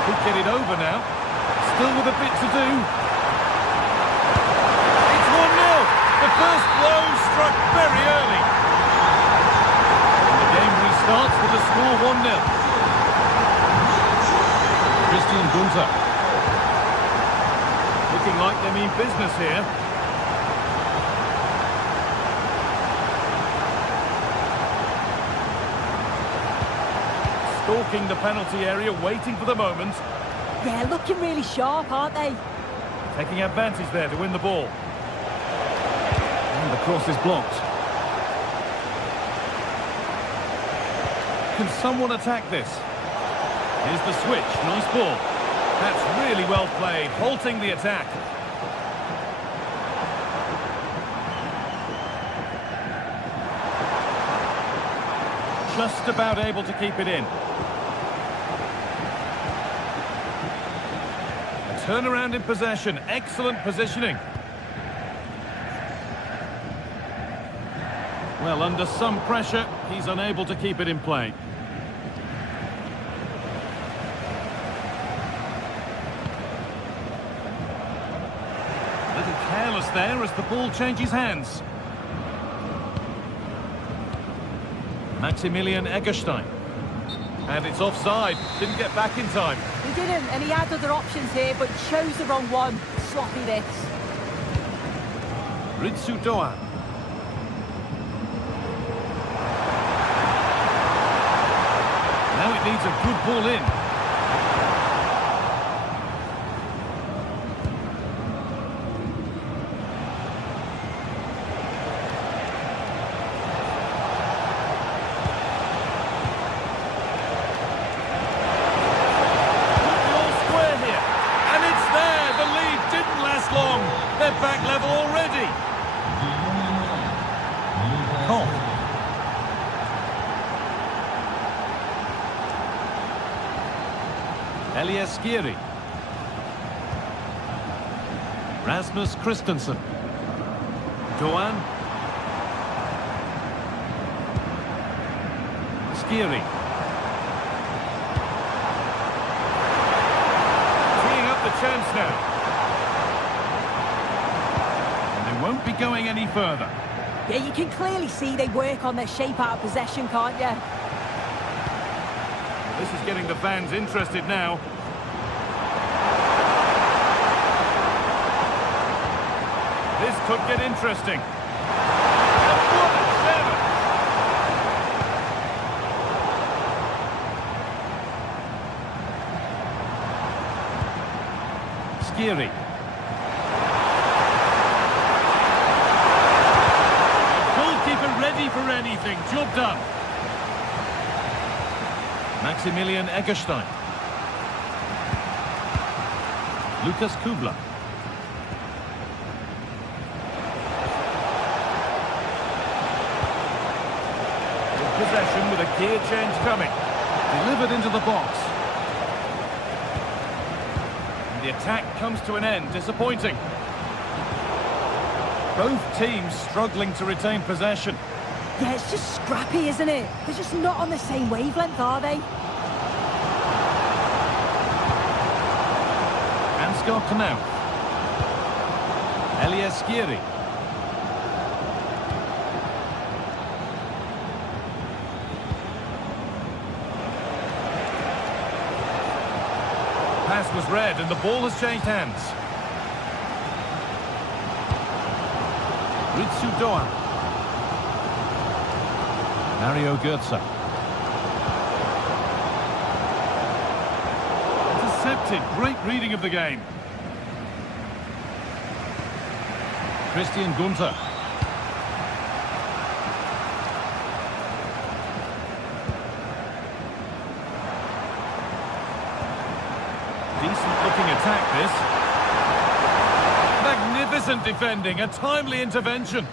Could get it over now. Still with a bit to do. It's 1-0. The first blow struck very early. And the game restarts with the score 1-0. Christian Gunter. Looking like they mean business here. Stalking the penalty area, waiting for the moment. Yeah, looking really sharp, aren't they? Taking advantage there to win the ball. And the cross is blocked. Can someone attack this? Here's the switch. Nice ball. That's really well played, halting the attack. Just about able to keep it in. A turnaround in possession. Excellent positioning. Well, under some pressure, he's unable to keep it in play. A little careless there as the ball changes hands. Maximilian Eggestein. And it's offside. Didn't get back in time. He didn't, and he had other options here, but chose the wrong one. Sloppy this. Ritsu Doan. Now it needs a good ball in. They're back level already. Cole. Elias Skiri. Rasmus Christensen. Doan. Skiri. Teeing up the chance now. Won't be going any further. Yeah, you can clearly see they work on their shape out of possession, can't you? This is getting the fans interested now. This could get interesting. And what a challenge! Skiri. Ready for anything. Job done. Maximilian Eggestein. Lukas Kubla. Good possession with a gear change coming. Delivered into the box. And the attack comes to an end. Disappointing. Both teams struggling to retain possession. Yeah, it's just scrappy, isn't it? They're just not on the same wavelength, are they? Ansgar Knauf. Elias Skiri. Pass was read and the ball has changed hands. Ritsu Doan. Mario Götze. Intercepted. Great reading of the game. Christian Gunther. Decent looking attack this. Magnificent defending, a timely intervention.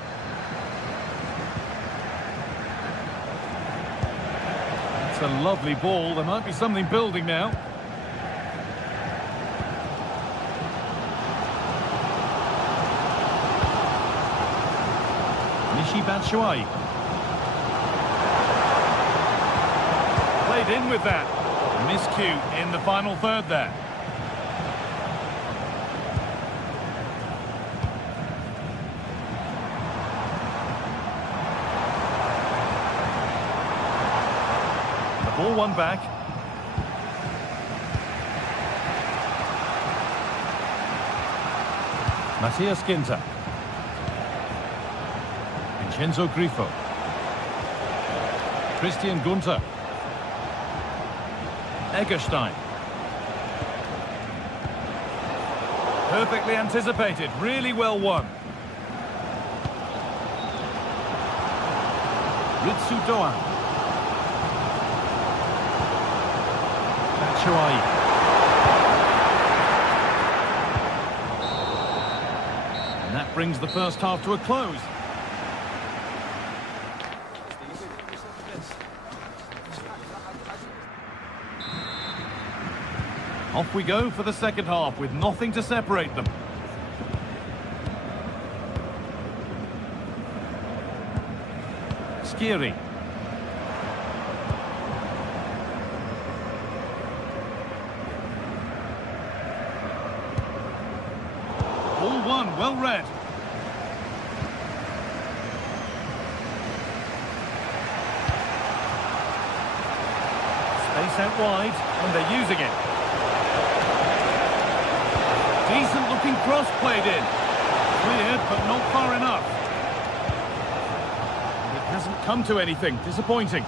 It's a lovely ball. There might be something building now. Michy Batshuayi. Played in with that. Miscue in the final third there. Ball one back. Matthias Ginter. Vincenzo Grifo. Christian Gunther. Eggestein. Perfectly anticipated. Really well won. Ritsu Doan. Batshuayi. And that brings the first half to a close. Off we go for the second half with nothing to separate them. Skiri. Ball one, well read. Space out wide, and they're using it. Decent looking cross played in. Cleared, but not far enough. It hasn't come to anything. Disappointing.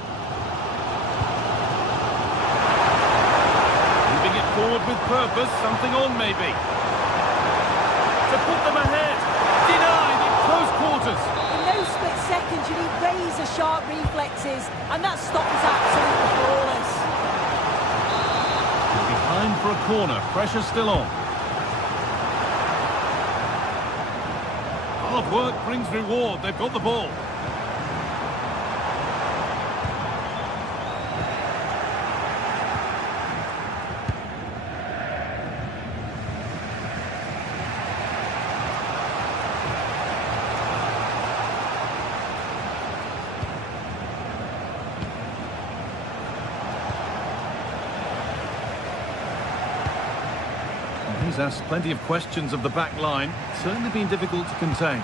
Moving it forward with purpose. Something on, maybe. To put them ahead. Denied in close quarters. In those split seconds, you need razor-sharp reflexes, and that stop is absolutely flawless. Behind for a corner. Pressure still on. Hard work brings reward. They've got the ball. He's asked plenty of questions of the back line. Certainly been difficult to contain.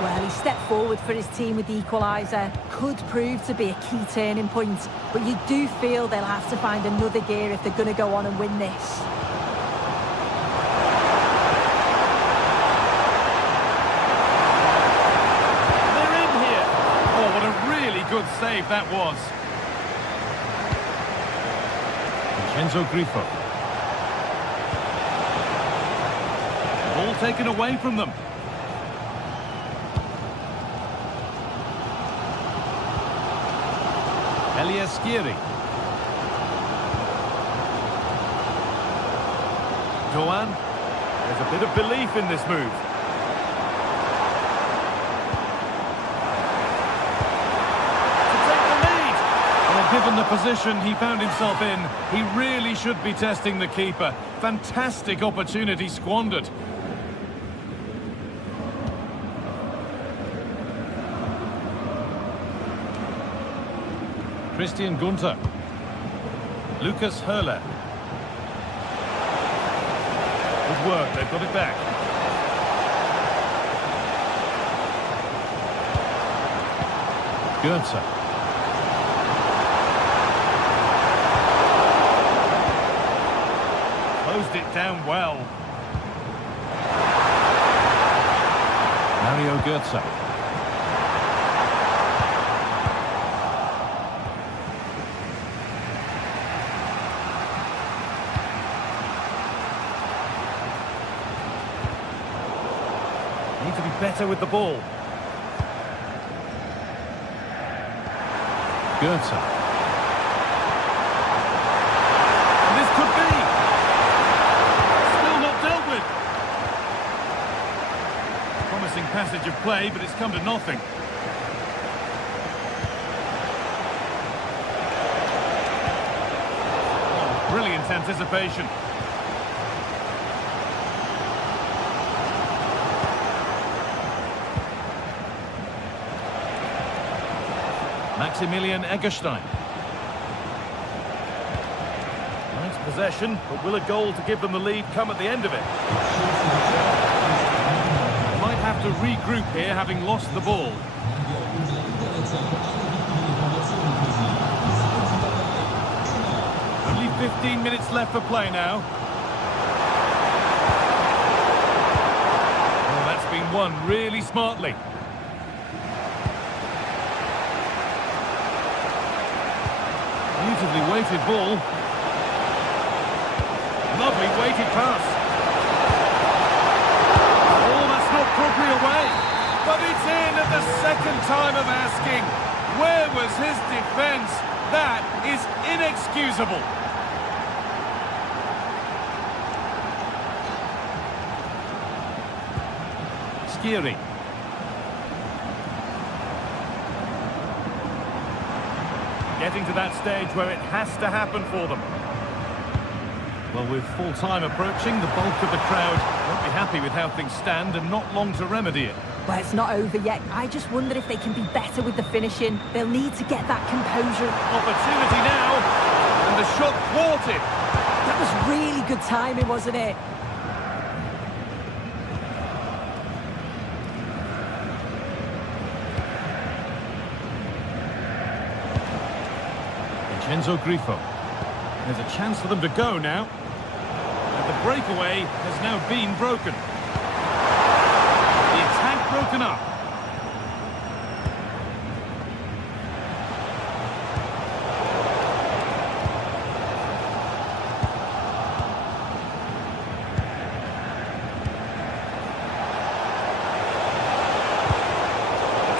Well, he stepped forward for his team with the equaliser. Could prove to be a key turning point. But you do feel they'll have to find another gear if they're going to go on and win this. They're in here. Oh, what a really good save that was. Vincenzo Grifo. Ball taken away from them. Skiri. Doan. There's a bit of belief in this move. To take the lead. Well, given the position he found himself in, he really should be testing the keeper. Fantastic opportunity squandered. Christian Gunter. Lucas Hurler. Good work, they've got it back. Goetze. Closed it down well. Mario Goetze. Need to be better with the ball. Goetze. And this could be. Still not dealt with. Promising passage of play, but it's come to nothing. Oh, brilliant anticipation. Maximilian Eggestein. Nice possession, but will a goal to give them the lead come at the end of it? They might have to regroup here, having lost the ball. Only 15 minutes left for play now. Oh, that's been won really smartly. Beautifully weighted ball. Lovely weighted pass. Oh, that's not properly away. But it's in at the second time of asking. Where was his defence? That is inexcusable. Skiri. Getting to that stage where it has to happen for them. Well, with full time approaching, the bulk of the crowd won't be happy with how things stand and not long to remedy it. Well, it's not over yet. I just wonder if they can be better with the finishing. They'll need to get that composure. Opportunity now, and the shot thwarted. That was really good timing, wasn't it? Vincenzo Grifo. There's a chance for them to go now. And the breakaway has now been broken. The attack broken up.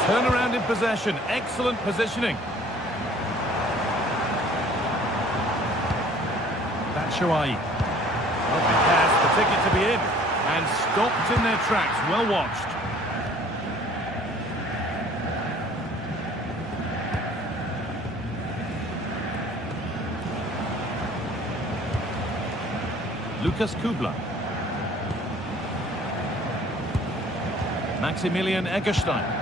Turnaround in possession. Excellent positioning. Batshuayi. Lovely pass, the ticket to be in. And stopped in their tracks. Well watched. Lukas Kubla. Maximilian Eggestein.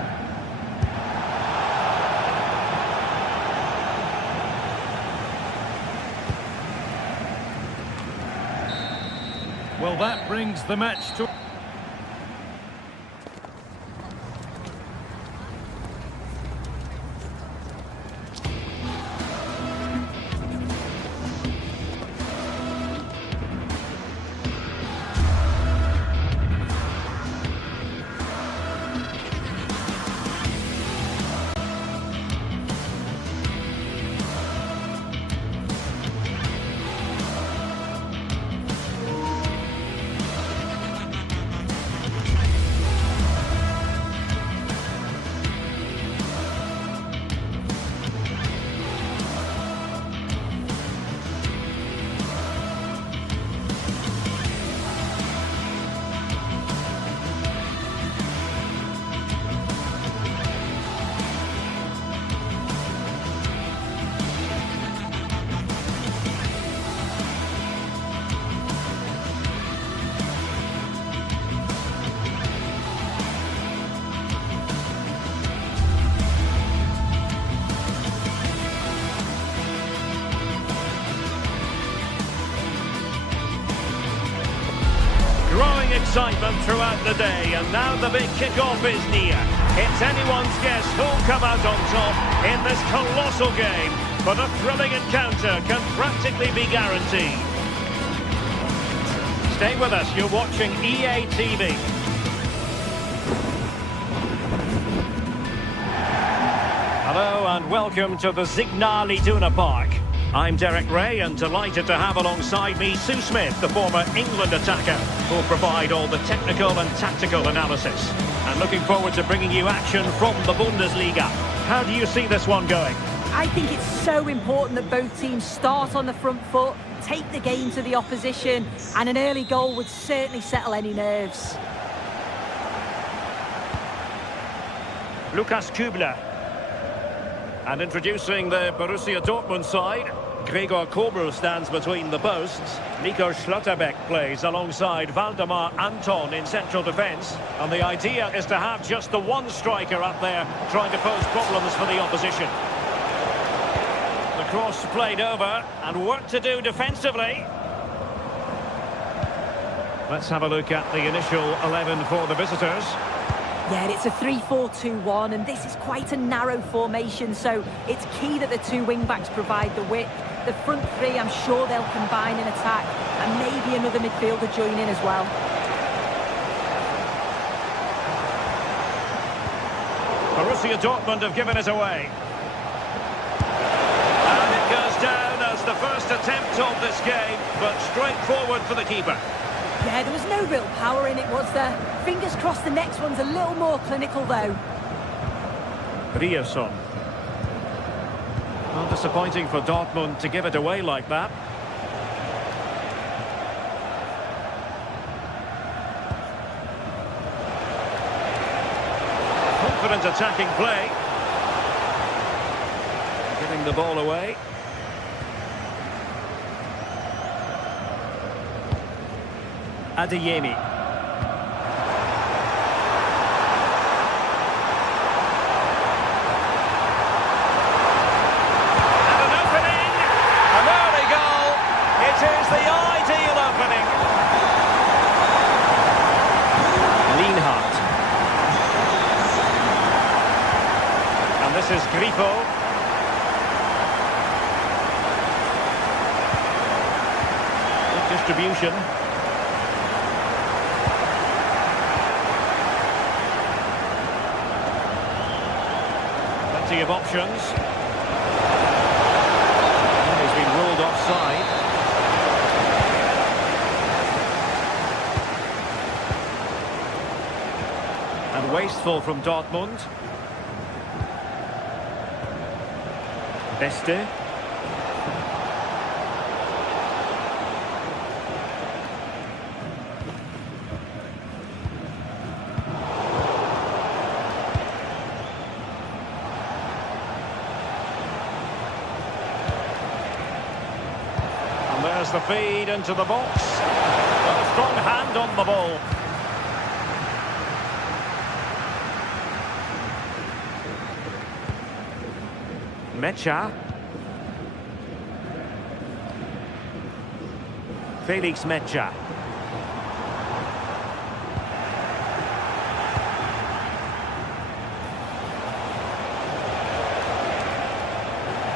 Well, that brings the match to... Growing excitement throughout the day, and now the big kick-off is near. It's anyone's guess who'll come out on top in this colossal game, but a thrilling encounter can practically be guaranteed. Stay with us, you're watching EA TV. Hello and welcome to the Signal Iduna Park. I'm Derek Ray and delighted to have alongside me Sue Smith, the former England attacker, who'll provide all the technical and tactical analysis. And looking forward to bringing you action from the Bundesliga. How do you see this one going? I think it's so important that both teams start on the front foot, take the game to the opposition, and an early goal would certainly settle any nerves. Lukas Kubla. And introducing the Borussia Dortmund side, Gregor Kobel stands between the posts. Nico Schlotterbeck plays alongside Valdemar Anton in central defence. And the idea is to have just the one striker up there trying to pose problems for the opposition. The cross played over and work to do defensively. Let's have a look at the initial 11 for the visitors. Yeah, it's a 3-4-2-1, and this is quite a narrow formation, so it's key that the two wing-backs provide the width. The front three, I'm sure they'll combine in attack, and maybe another midfielder join in as well. Borussia Dortmund have given it away. And it goes down as the first attempt of this game, but straightforward for the keeper. Yeah, there was no real power in it, was there? Fingers crossed the next one's a little more clinical, though. Ryerson. Well, disappointing for Dortmund to give it away like that. confident attacking play. Giving the ball away. Adeyemi. And an opening. An early goal. It is the ideal opening. Lienhart. And this is Grifo. Good distribution. Plenty of options. And he's been ruled offside. And wasteful from Dortmund. Beste. And there's the feed into the box. Got a strong hand on the ball. Mecha. Felix Mecha.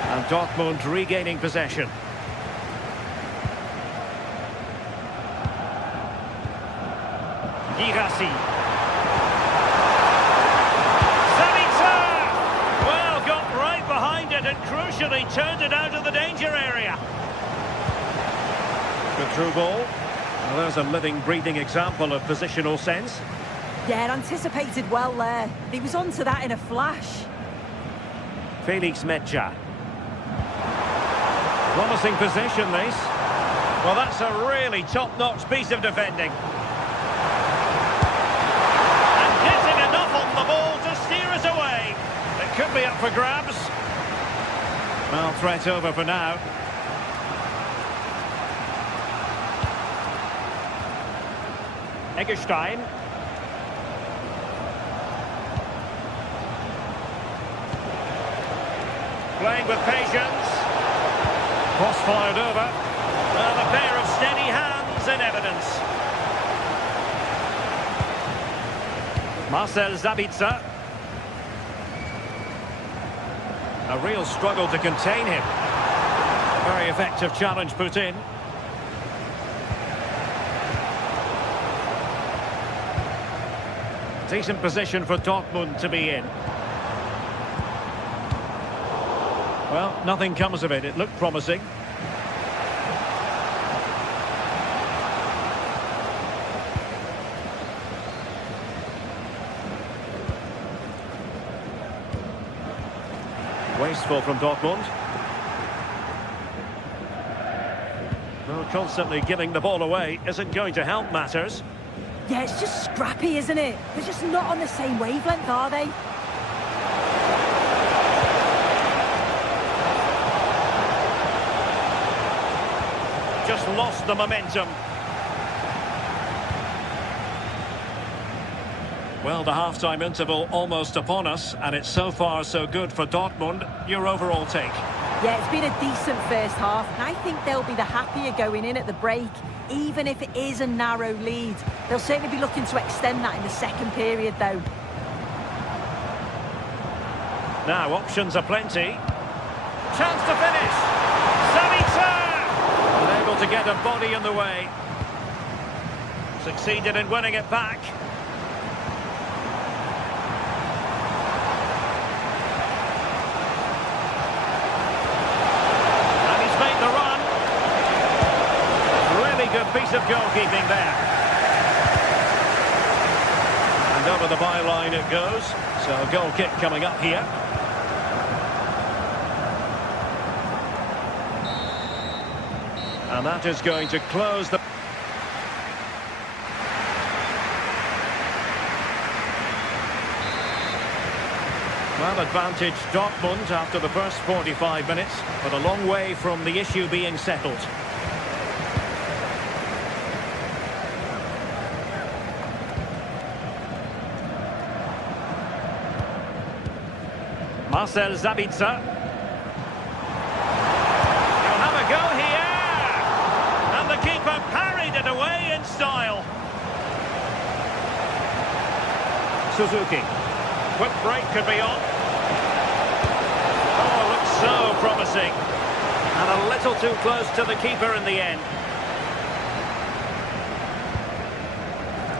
And Dortmund regaining possession. Girassi. And crucially turned it out of the danger area. Good through ball. Well, there's a living, breathing example of positional sense. Yeah, anticipated well there. He was onto that in a flash. Felix Mecha. Promising position, this. Well, that's a really top-notch piece of defending. And getting enough on the ball to steer us away. It could be up for grabs. Well, threat over for now. Eggestein. Playing with patience. Cross fired over. And a pair of steady hands in evidence. Marcel Sabitzer. A real struggle to contain him. Very effective challenge put in. Decent position for Dortmund to be in. Well, nothing comes of it. It looked promising. Wasteful from Dortmund. Well, constantly giving the ball away isn't going to help matters. Yeah, it's just scrappy, isn't it? They're just not on the same wavelength, are they? Just lost the momentum. Well, the half-time interval almost upon us, and it's so far so good for Dortmund. Your overall take? Yeah, it's been a decent first half, and I think they'll be the happier going in at the break, even if it is a narrow lead. They'll certainly be looking to extend that in the second period, though. Now, options are plenty. Chance to finish. Sabitzer! Unable to get a body in the way. Succeeded in winning it back. Good piece of goalkeeping there. And over the byline it goes. So a goal kick coming up here. And that is going to close the... Well, advantage Dortmund after the first 45 minutes, but a long way from the issue being settled. Marcel Sabitzer. He'll have a go here! And the keeper parried it away in style. Suzuki. Quick break could be on. Oh, looks so promising. And a little too close to the keeper in the end.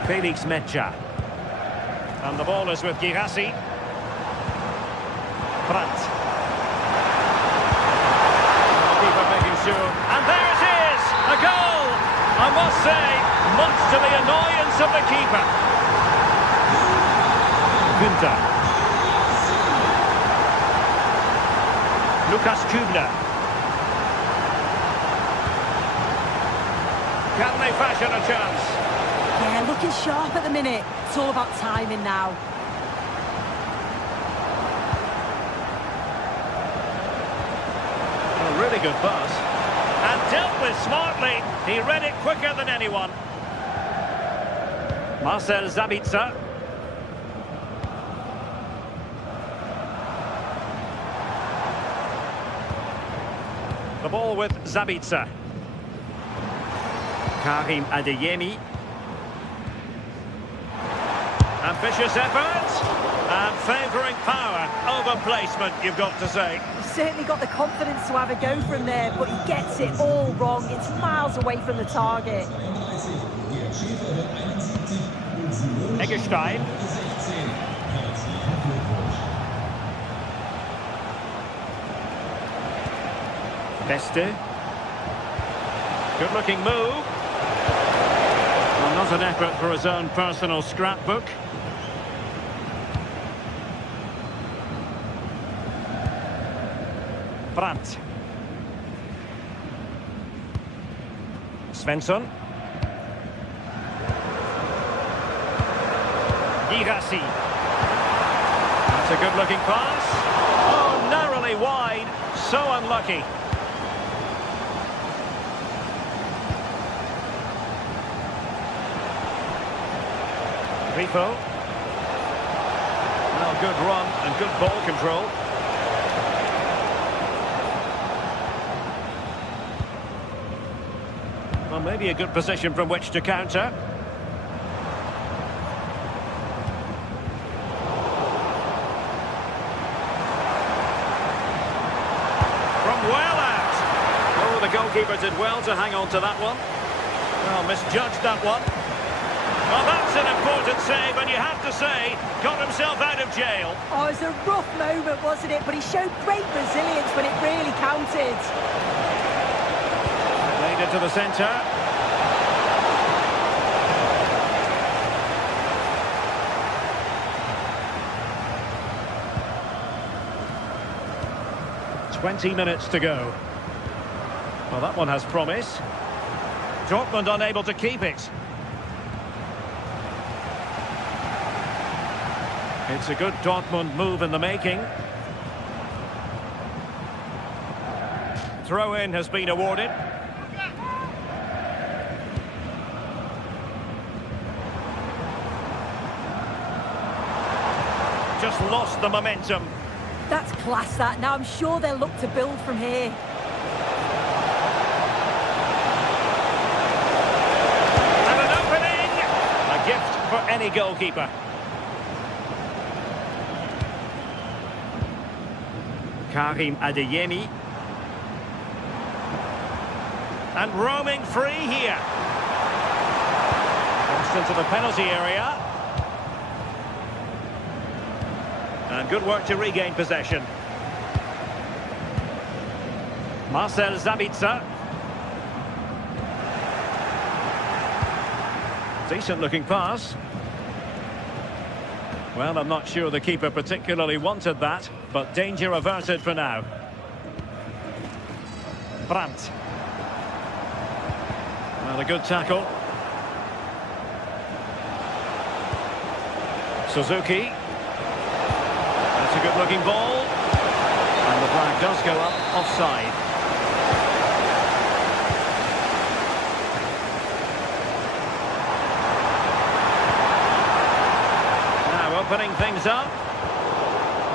Felix Metscher. And the ball is with Girassi. Brandt. The keeper making sure. And there it is! A goal! I must say, much to the annoyance of the keeper. Günther. Lukas Kübler. Can they fashion a chance? Yeah, looking sharp at the minute. It's all about timing now. A really good pass. And dealt with smartly. He read it quicker than anyone. Marcel Sabitzer. The ball with Sabitzer. Karim Adeyemi. Ambitious effort. And favouring power over placement, you've got to say. He's certainly got the confidence to have a go from there, but he gets it all wrong. It's miles away from the target. Eggestein. Beste. Good-looking move. Well, not an effort for his own personal scrapbook. Brandt. Svensson. Girassi. That's a good-looking pass. Oh, narrowly wide. So unlucky. Grifo. Well, good run and good ball control. Well, maybe a good position from which to counter. From well out. Oh, the goalkeeper did well to hang on to that one. Well, misjudged that one. Well, that's an important save, and you have to say, got himself out of jail. Oh, it was a rough moment, wasn't it? But he showed great resilience when it really counted. Played it to the centre. "20 minutes to go." Well, that one has promise. Dortmund unable to keep it. It's a good Dortmund move in the making. Throw-in has been awarded. Just lost the momentum. That's class, that. Now I'm sure they'll look to build from here. And an opening! A gift for any goalkeeper. Karim Adeyemi. And roaming free here. Crossed into the penalty area. And good work to regain possession. Marcel Sabitzer. Decent looking pass. Well, I'm not sure the keeper particularly wanted that, but danger averted for now. Brandt. Well, a good tackle. Suzuki. That's a good-looking ball. And the flag does go up offside. Now opening things up.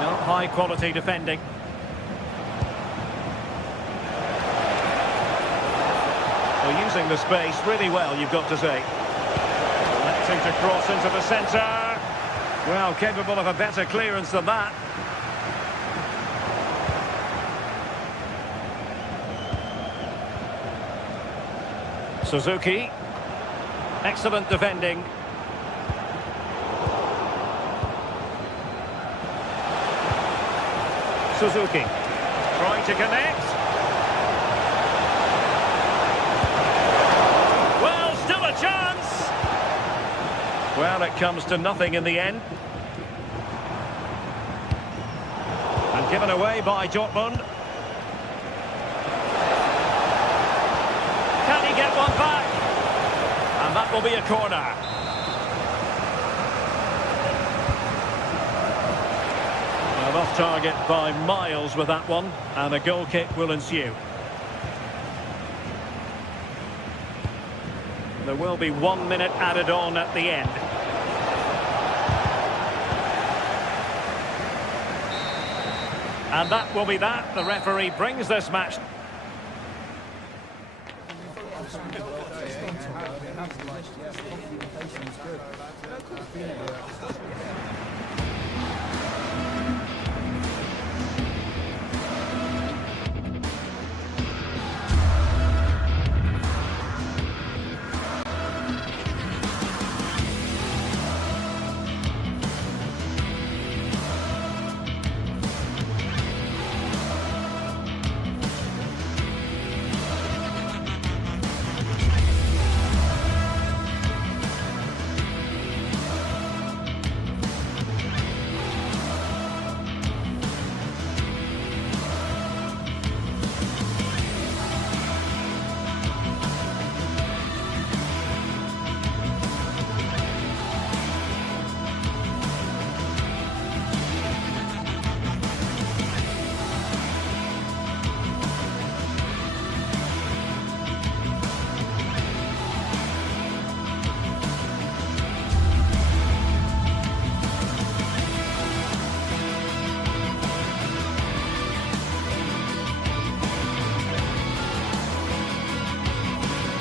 No, high-quality defending. Well, using the space really well, you've got to say. Electing to cross into the centre. Well, capable of a better clearance than that. Suzuki. Excellent defending. Suzuki. Trying to connect. Well, still a chance. Well, it comes to nothing in the end. And given away by Dortmund. Can he get one back? And that will be a corner. Well, off target by miles with that one. And a goal kick will ensue. There will be 1 minute added on at the end. And that will be that. The referee brings this match.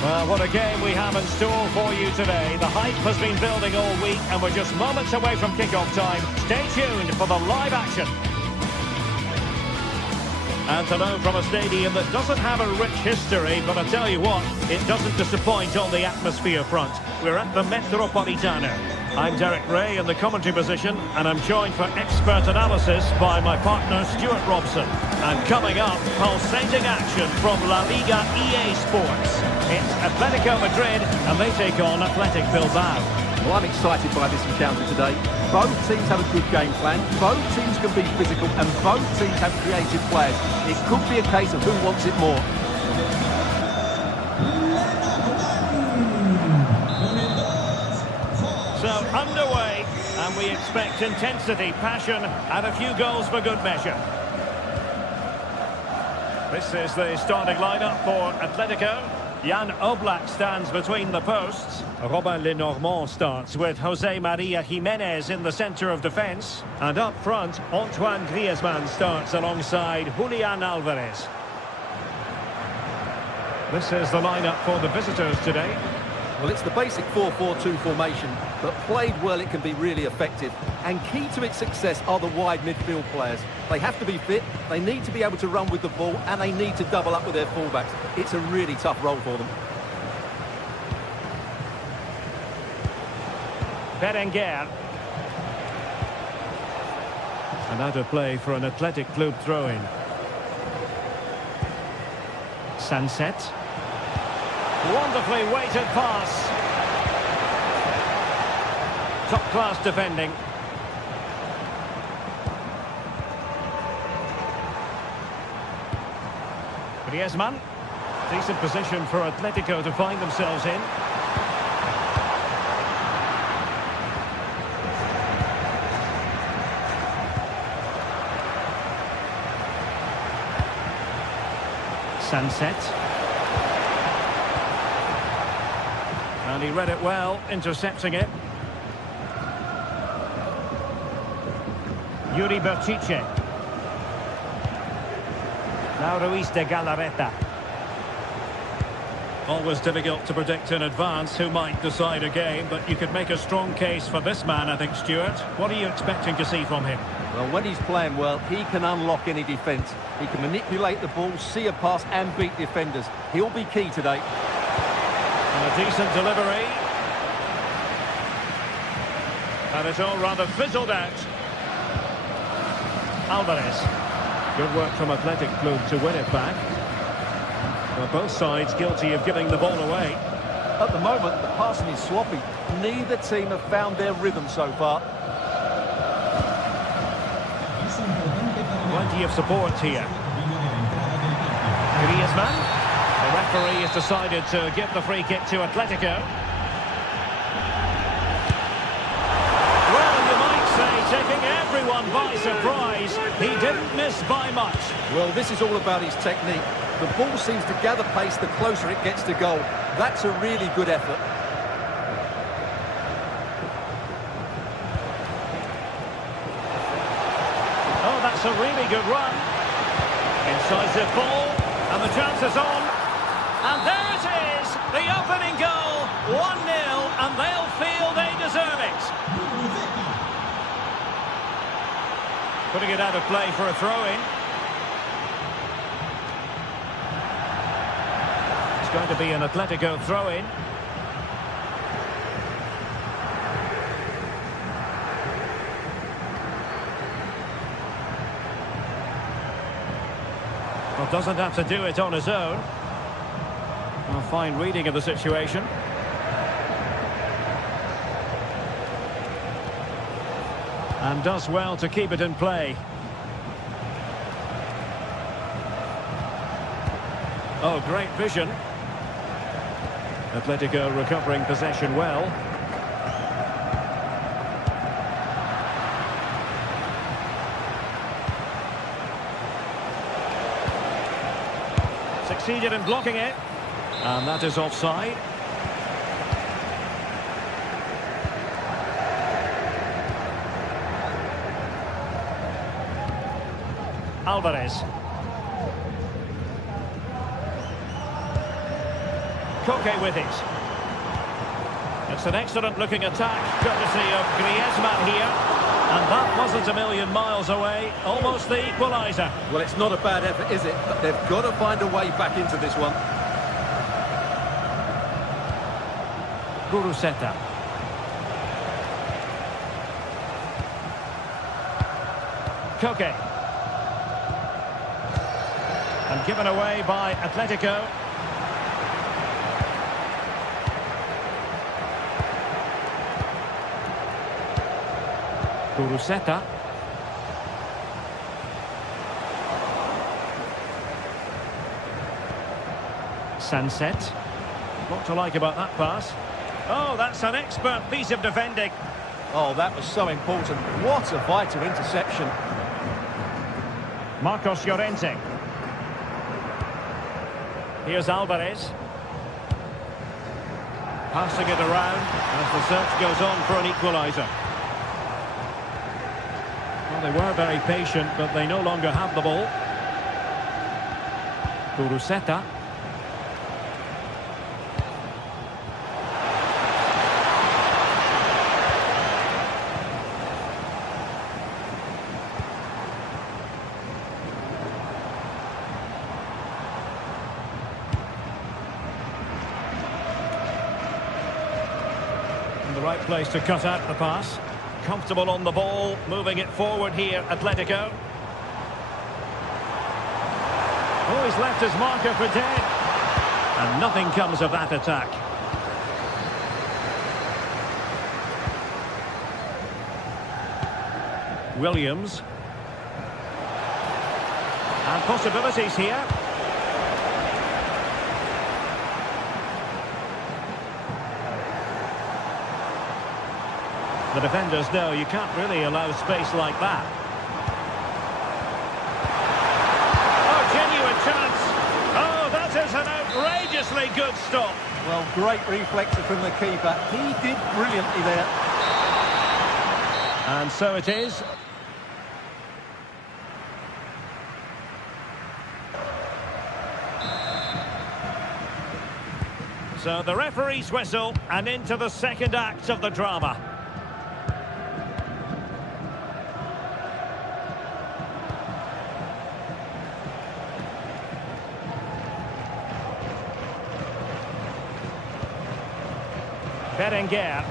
Well, what a game we have in store for you today. The hype has been building all week and we're just moments away from kickoff time. Stay tuned for the live action. And hello from a stadium that doesn't have a rich history, but I tell you what, it doesn't disappoint on the atmosphere front. We're at the Metropolitano. I'm Derek Ray in the commentary position, and I'm joined for expert analysis by my partner Stuart Robson. And coming up, pulsating action from La Liga EA Sports. It's Atletico Madrid, and they take on Athletic Bilbao. Well, I'm excited by this encounter today. Both teams have a good game plan, both teams can be physical, and both teams have creative players. It could be a case of who wants it more. So underway, and we expect intensity, passion, and a few goals for good measure. This is the starting lineup for Atletico. Jan Oblak stands between the posts. Robin Lenormand starts with Jose Maria Jimenez in the centre of defence. And up front, Antoine Griezmann starts alongside Julian Alvarez. This is the lineup for the visitors today. Well, it's the basic 4-4-2 formation, but played well it can be really effective. And key to its success are the wide midfield players. They have to be fit, they need to be able to run with the ball, and they need to double up with their fullbacks. It's a really tough role for them. Berenguer. And out of play for an Athletic Club throw-in. Sunset. Wonderfully weighted pass. Top-class defending. Griezmann. Decent position for Atletico to find themselves in. Sunset. And he read it well, intercepting it. Yuri Berchiche. Now Ruiz de Galarreta. Always difficult to predict in advance who might decide a game, but you could make a strong case for this man, I think, Stuart. What are you expecting to see from him? Well, when he's playing well, he can unlock any defence. He can manipulate the ball, see a pass and beat defenders. He'll be key today. And a decent delivery. And it's all rather fizzled out. Alvarez. Good work from Athletic Club to win it back. Well, both sides guilty of giving the ball away. At the moment, the passing is sloppy. Neither team have found their rhythm so far. Plenty of support here. Griezmann. The referee has decided to give the free kick to Atletico. Well, you might say taking everyone by surprise. He didn't miss by much. Well, this is all about his technique. The ball seems to gather pace the closer it gets to goal. That's a really good effort. Oh, that's a really good run. Incisive ball, and the chance is on. And there it is, the opening goal, 1-0, and they'll feel they deserve it. Putting it out of play for a throw-in. It's going to be an Atletico throw-in. Well, doesn't have to do it on his own. A fine reading of the situation. And does well to keep it in play. Oh, great vision. Atletico recovering possession well. Succeeded in blocking it. And that is offside. Alvarez. Koke with it. It's an excellent looking attack, courtesy of Griezmann here. And that wasn't a million miles away, almost the equaliser. Well, it's not a bad effort, is it? But they've got to find a way back into this one. Guruseta. Koke. And given away by Atletico. Guruseta. Sunset. What to like about that pass? Oh, that's an expert piece of defending. Oh, that was so important. What a vital interception. Marcos Llorente. Here's Alvarez. Passing it around as the search goes on for an equaliser. Well, they were very patient, but they no longer have the ball. Guruseta. The right place to cut out the pass. Comfortable on the ball, moving it forward here, Atletico. Oh, he's left his marker for dead. And nothing comes of that attack. Williams. And possibilities here. The defenders know you can't really allow space like that. Oh, genuine chance. Oh, good stop. Well, great reflexes from the keeper. He did brilliantly there. And so it is. So the referee's whistle, and into the second act of the drama. Berenguer.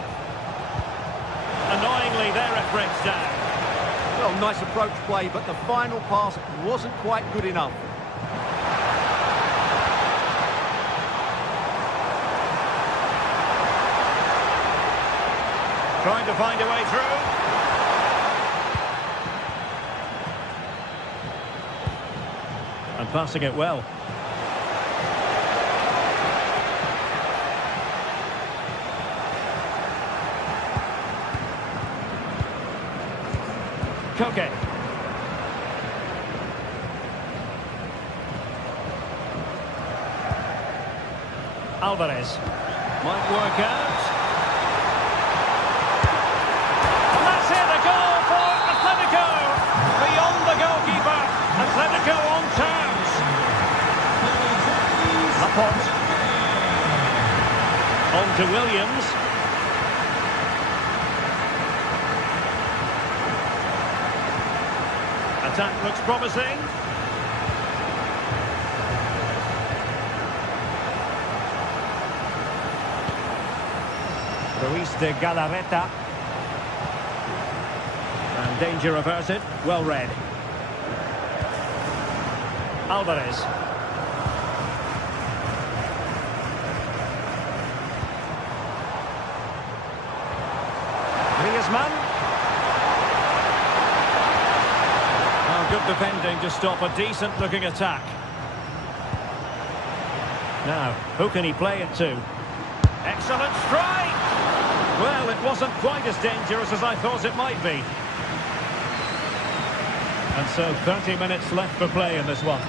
Annoyingly, there it breaks down. Well, nice approach play, but the final pass wasn't quite good enough. Trying to find a way through. And passing it well. Koke. Alvarez. Might work out. And that's it, a goal for Atletico. Beyond the goalkeeper. Atletico on terms. Laporte. On to Williams. Attack looks promising. Ruiz de Galarreta. And danger averted. Well read. Alvarez. Griezmann. Good defending to stop a decent-looking attack. Now, who can he play it to? Excellent strike! Well, it wasn't quite as dangerous as I thought it might be. And so 30 minutes left for play in this one.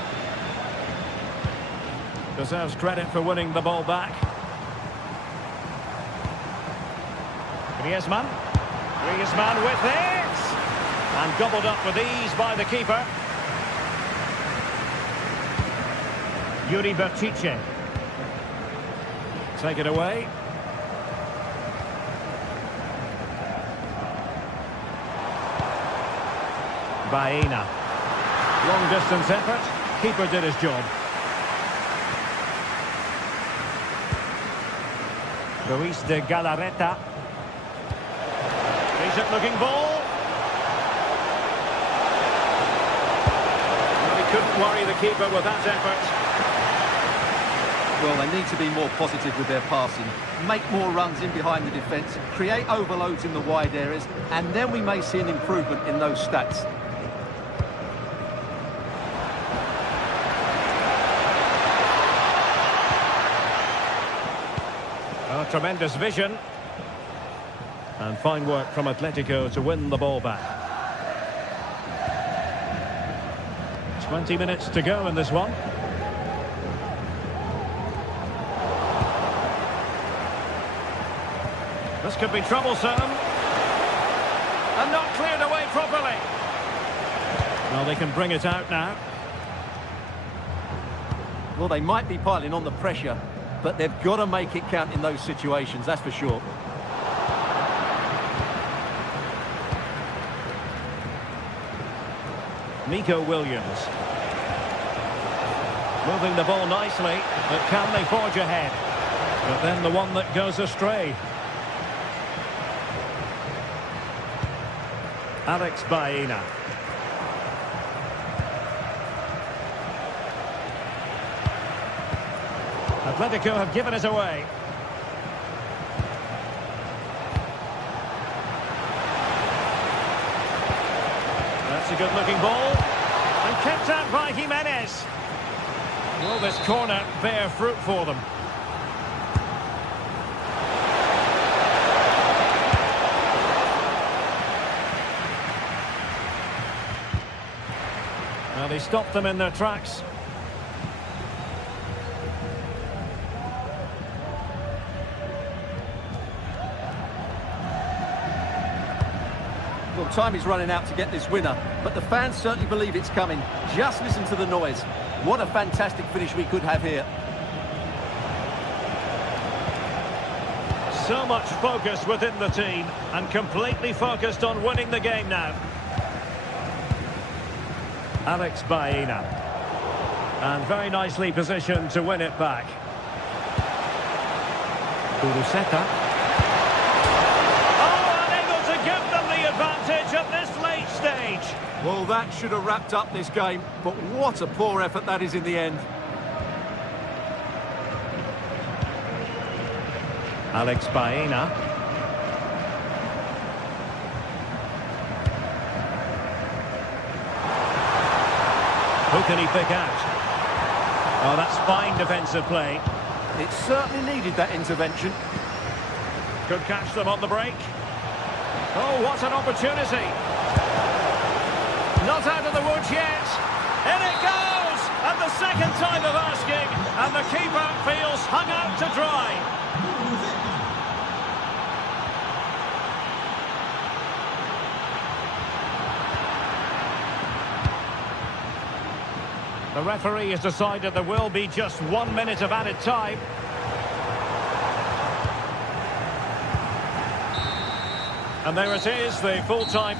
Deserves credit for winning the ball back. Griezmann. Griezmann with it! And gobbled up with ease by the keeper. Yuri Bertice. Take it away. Baena. Long distance effort. Keeper did his job. Ruiz de Galarreta. Decent looking ball. Couldn't worry the keeper with that effort. Well, they need to be more positive with their passing. Make more runs in behind the defence, create overloads in the wide areas, and then we may see an improvement in those stats. Oh, tremendous vision. And fine work from Atletico to win the ball back. 20 minutes to go in this one. This could be troublesome. And not cleared away properly. Well, they can bring it out now. Well, they might be piling on the pressure, but they've got to make it count in those situations, that's for sure. Nico Williams. Moving the ball nicely, but can they forge ahead? But then the one that goes astray. Alex Baena. Atletico have given it away. That's a good-looking ball. And kept out by Jimenez. Will this corner bear fruit for them? Well, he stopped them in their tracks. Well, time is running out to get this winner, but the fans certainly believe it's coming. Just listen to the noise. What a fantastic finish we could have here. So much focus within the team and completely focused on winning the game now. Alex Baena. And very nicely positioned to win it back. Kuruseta. Oh, unable to give them the advantage at this late stage. Well, that should have wrapped up this game, but what a poor effort that is in the end. Alex Baena. Who can he pick out? Oh, that's fine defensive play. It certainly needed that intervention. Could catch them on the break. Oh, what an opportunity. Not out of the woods yet. In it goes! And the second time of asking. And the keeper feels hung out to dry. The referee has decided there will be just 1 minute of added time. And there it is, the full-time.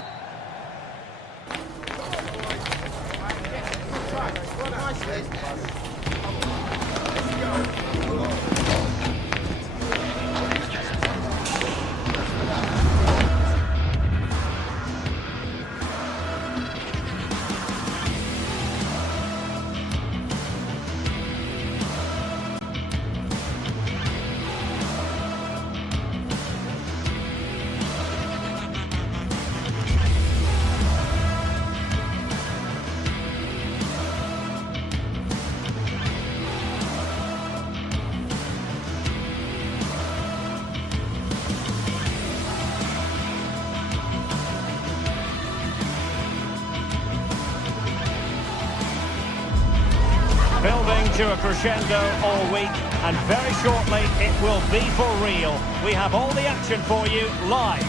Building to a crescendo all week, and very shortly it will be for real. We have all the action for you live.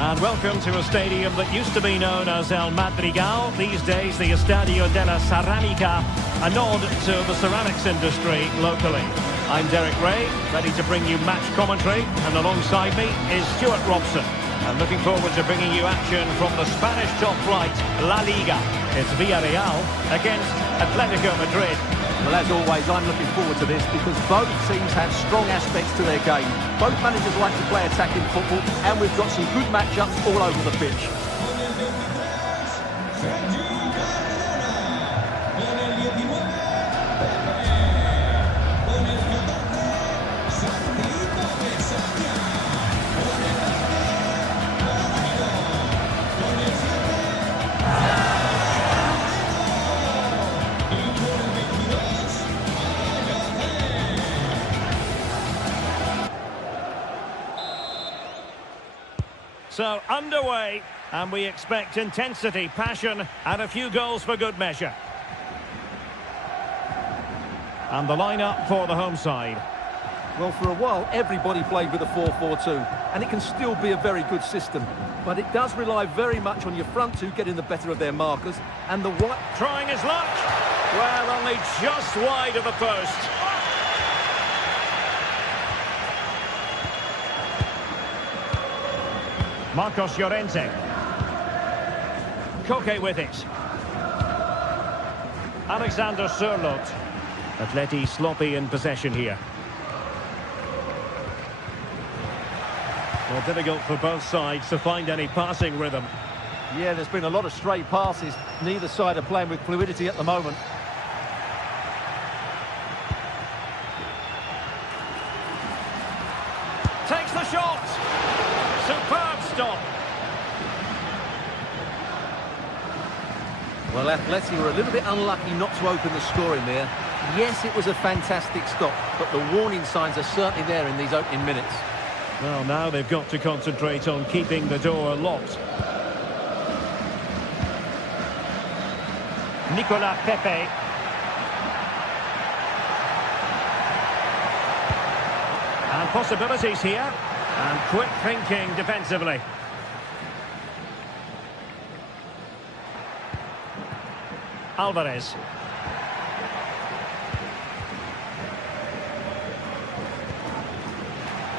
And welcome to a stadium that used to be known as El Madrigal, these days the Estadio de la Ceramica, a nod to the ceramics industry locally. I'm Derek Ray, ready to bring you match commentary, and alongside me is Stuart Robson. I'm looking forward to bringing you action from the Spanish top flight, La Liga. It's Villarreal against Atletico Madrid. Well, as always, I'm looking forward to this because both teams have strong aspects to their game. Both managers like to play attacking football, and we've got some good matchups all over the pitch. So underway, and we expect intensity, passion, and a few goals for good measure. And the lineup for the home side. Well, for a while, everybody played with a 4-4-2, and it can still be a very good system. But it does rely very much on your front two getting the better of their markers, and the white... Trying his luck. Well, only just wide of the post. Marcos Llorente. Koke with it. Alexander Sørloth. Atleti sloppy in possession here. Well, difficult for both sides to find any passing rhythm. Yeah, there's been a lot of stray passes. Neither side are playing with fluidity at the moment. Takes the shot. Superb stop. Well, Atleti were a little bit unlucky not to open the scoring there. Yes, it was a fantastic stop, but the warning signs are certainly there in these opening minutes. Well, now they've got to concentrate on keeping the door locked. Nicolas Pepe. And possibilities here. And quick thinking defensively. Alvarez.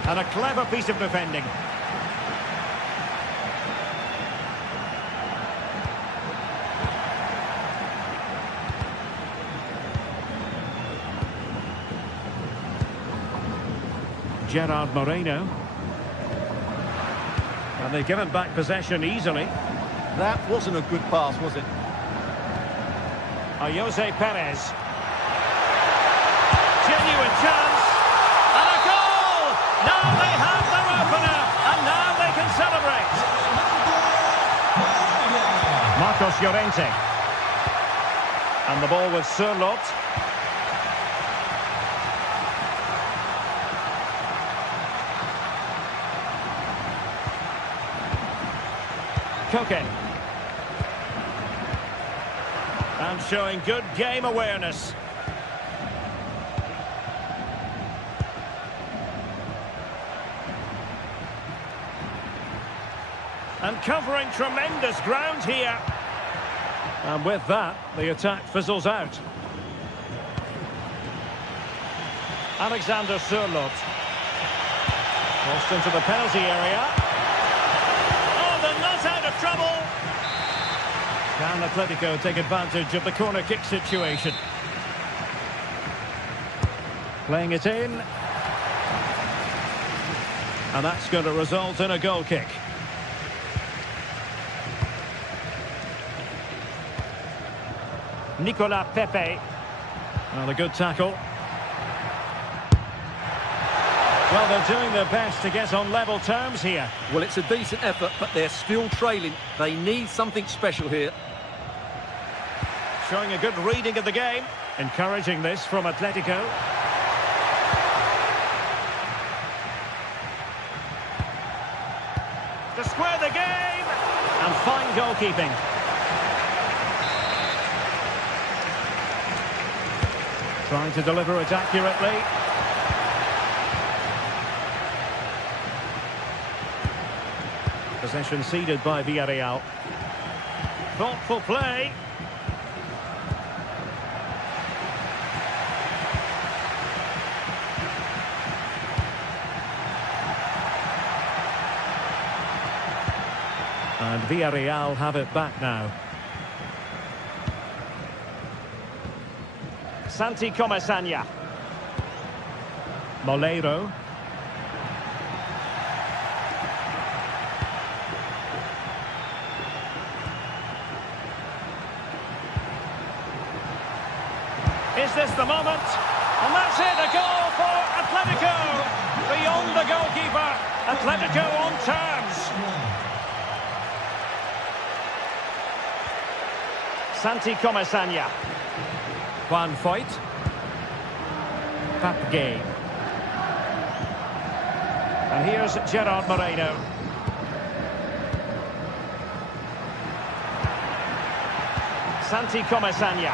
And a clever piece of defending. Gerard Moreno. And they've given back possession easily. That wasn't a good pass, was it? Jose Perez. Genuine chance. And a goal! Now they have their opener. And now they can celebrate. Marcos Llorente. And the ball with Sørloth. Koke. And showing good game awareness. And covering tremendous ground here. And with that, the attack fizzles out. Alexander Sørloth. Crossed into the penalty area. Oh, they're not out of trouble. Can Atletico take advantage of the corner kick situation? Playing it in. And that's going to result in a goal kick. Nicolas Pepe. Well, a good tackle. Well, they're doing their best to get on level terms here. Well, it's a decent effort, but they're still trailing. They need something special here. Showing a good reading of the game. Encouraging this from Atletico. To square the game. And fine goalkeeping. Trying to deliver it accurately. Possession ceded by Villarreal. Thoughtful play. And Villarreal have it back now. Santi Comesaña. Moleiro. Is this the moment? And that's it, a goal for Atletico. Beyond the goalkeeper, Atletico on terms. Santi Comesaña. Juan Foyt. Papgay. And here's Gerard Moreno. Santi Comesaña.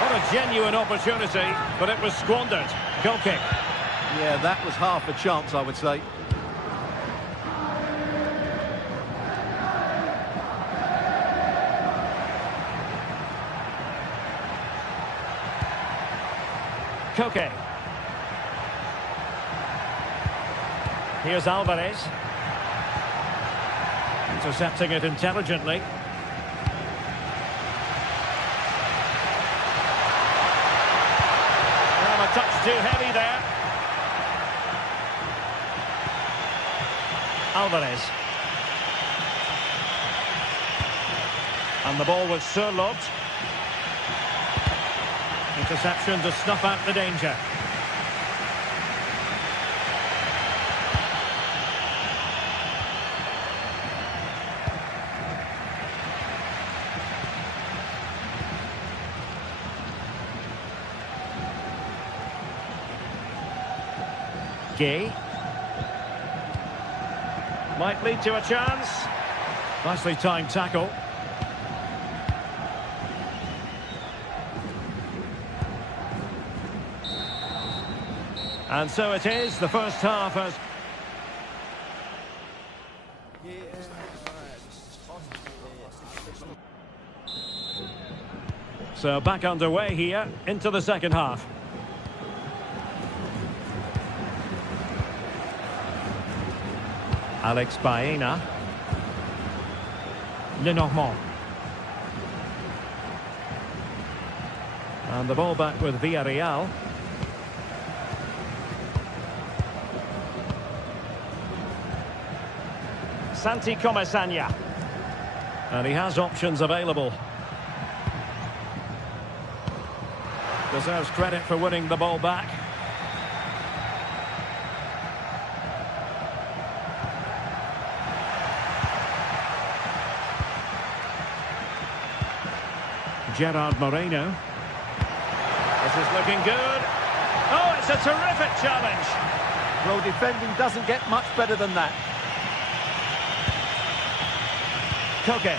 What a genuine opportunity, but it was squandered. Goal kick. Yeah, that was half a chance, I would say. Koke. Here's Alvarez. Intercepting it intelligently. A touch too heavy there. Alvarez. And the ball with Sørloth. Interception to snuff out the danger. Gay. Might lead to a chance. Nicely timed tackle. And so it is, the first half has... So back underway here into the second half. Alex Baena. Lenormand. And the ball back with Villarreal. Santi Comesaña. And he has options available. Deserves credit for winning the ball back. Gerard Moreno. This is looking good. Oh, it's a terrific challenge. Well, defending doesn't get much better than that. Koke.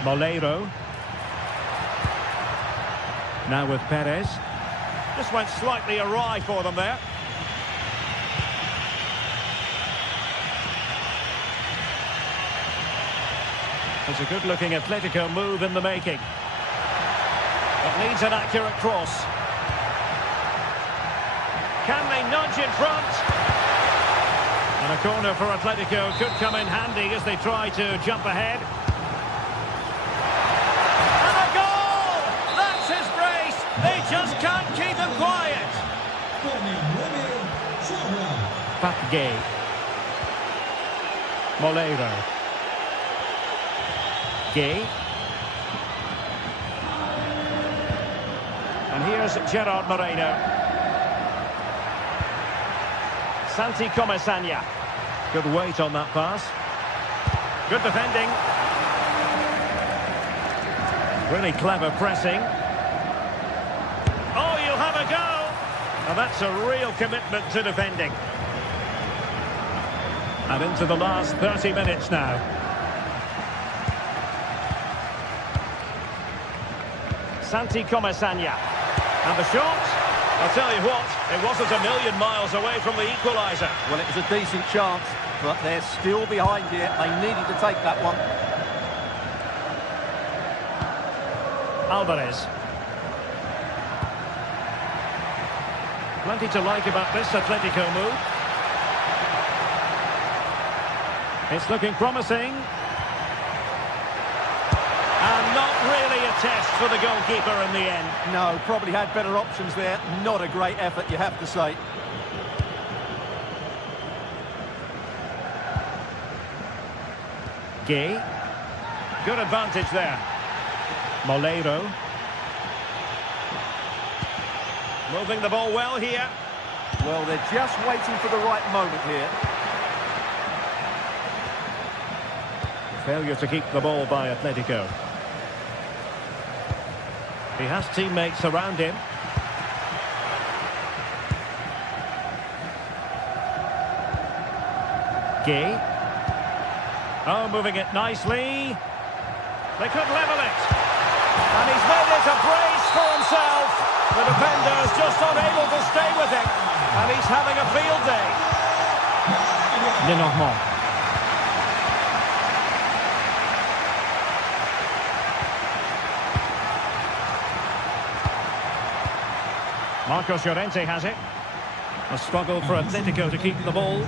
Molero. Now with Perez. Just went slightly awry for them there. It's a good-looking Atletico move in the making. It needs an accurate cross. Can they nudge in front? And a corner for Atletico could come in handy as they try to jump ahead. And a goal! That's his brace! They just can't keep him quiet. Pape. Molero. Gay. And here's Gerard Moreno. Santi Comesaña. Good weight on that pass. Good defending. Really clever pressing. Oh, you'll have a go! And that's a real commitment to defending. And into the last 30 minutes now. Santi Comesaña. And the shot, I'll tell you what, it wasn't a million miles away from the equaliser. Well, it was a decent chance, but they're still behind here. They needed to take that one. Alvarez. Plenty to like about this Atletico move. It's looking promising. And not really a test for the goalkeeper in the end. No, probably had better options there. Not a great effort, you have to say. Gay. Good advantage there. Molero. Moving the ball well here. Well, they're just waiting for the right moment here. Failure to keep the ball by Atletico. He has teammates around him. Gay. Oh, moving it nicely. They could level it. And he's made it a brace for himself. The defender's just unable to stay with him. And he's having a field day. Lenormand. Marcos Llorente has it. A struggle for Atletico to keep the ball.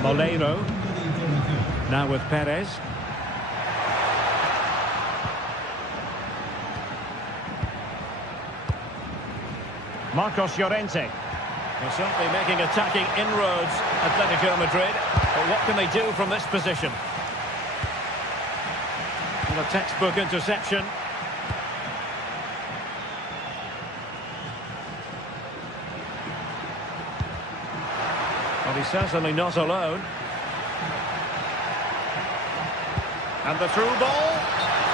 Molero. Now with Perez. Marcos Llorente. They're certainly making attacking inroads, Atletico Madrid. But what can they do from this position? And a textbook interception. But he's certainly not alone. And the through ball.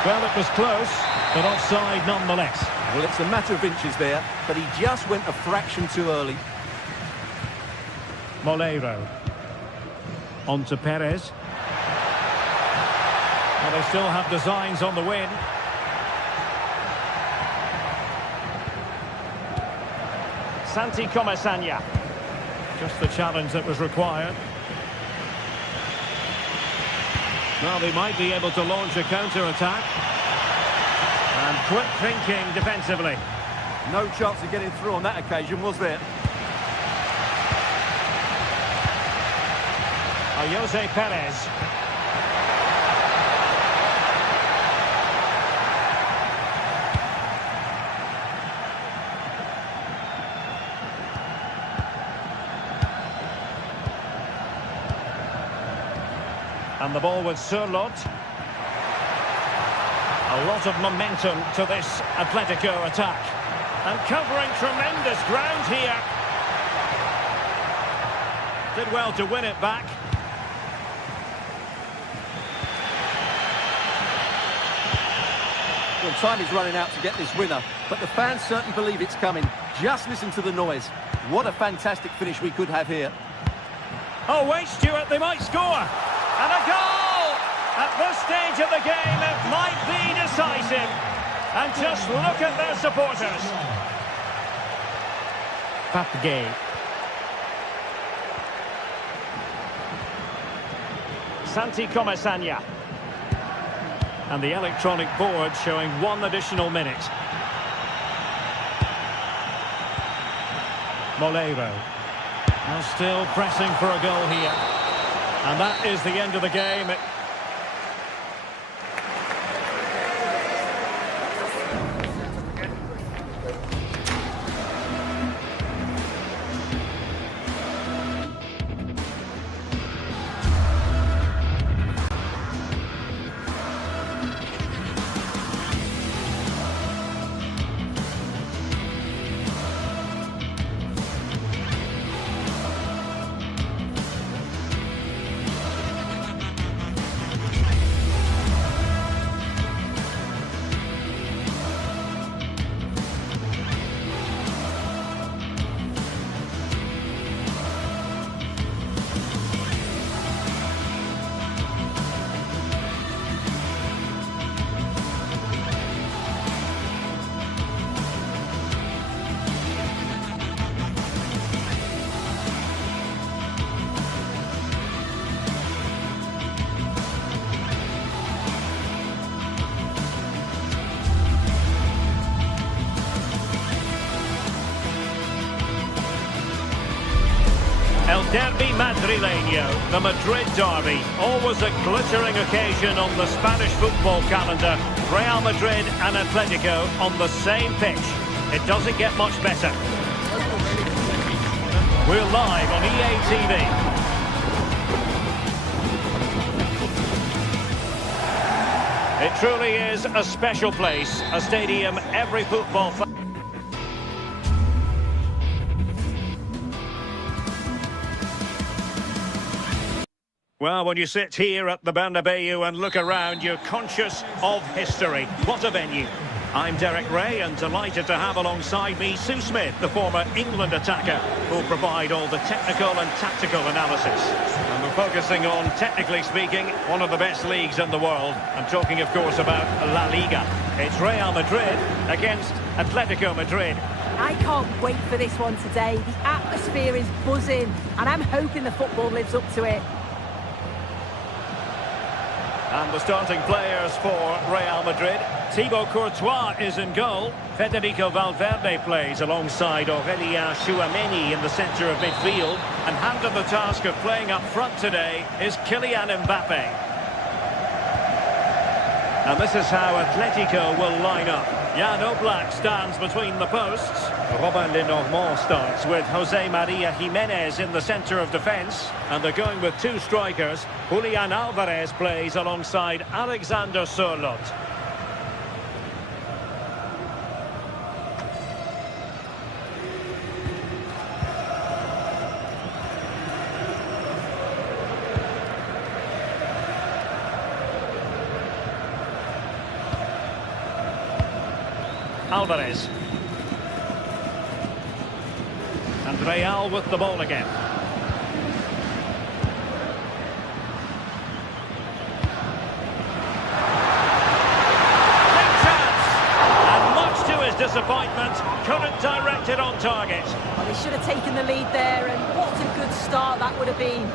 Well, it was close, but offside nonetheless. Well, it's a matter of inches there, but he just went a fraction too early. Molero. On to Perez. Well, they still have designs on the win. Santi Comesaña. Just the challenge that was required. Well, they might be able to launch a counter-attack. And quick thinking defensively. No chance of getting through on that occasion, was there? Jose Perez. And the ball with Surlot. A lot of momentum to this Atletico attack. And covering tremendous ground here. Did well to win it back. Well, time is running out to get this winner, but the fans certainly believe it's coming. Just listen to the noise. What a fantastic finish we could have here. Oh, wait, Stuart, they might score. And a goal! At this stage of the game, it might be decisive. And just look at their supporters. Papgay. Santi Comesaña. And the electronic board showing 1 additional minute. Molero. Now still pressing for a goal here. And that is the end of the game. El Derby Madrileño, the Madrid derby, always a glittering occasion on the Spanish football calendar. Real Madrid and Atletico on the same pitch. It doesn't get much better. We're live on EA TV. It truly is a special place, a stadium every football fan. Well, when you sit here at the Bernabeu and look around, you're conscious of history. What a venue. I'm Derek Ray and delighted to have alongside me Sue Smith, the former England attacker, who'll provide all the technical and tactical analysis. And we're focusing on, technically speaking, one of the best leagues in the world. I'm talking, of course, about La Liga. It's Real Madrid against Atletico Madrid. I can't wait for this one today. The atmosphere is buzzing and I'm hoping the football lives up to it. And the starting players for Real Madrid. Thibaut Courtois is in goal. Federico Valverde plays alongside Aurélien Tchouameni in the centre of midfield. And handed the task of playing up front today is Kylian Mbappe. And this is how Atletico will line up. Jan Oblak stands between the posts. Robin Lenormand starts with Jose Maria Jimenez in the centre of defence. And they're going with two strikers. Julian Alvarez plays alongside Alexander Surlot. Alvarez. And Real with the ball again. Big chance! And much to his disappointment. Couldn't direct it on target. Well, they should have taken the lead there, and what a good start that would have been.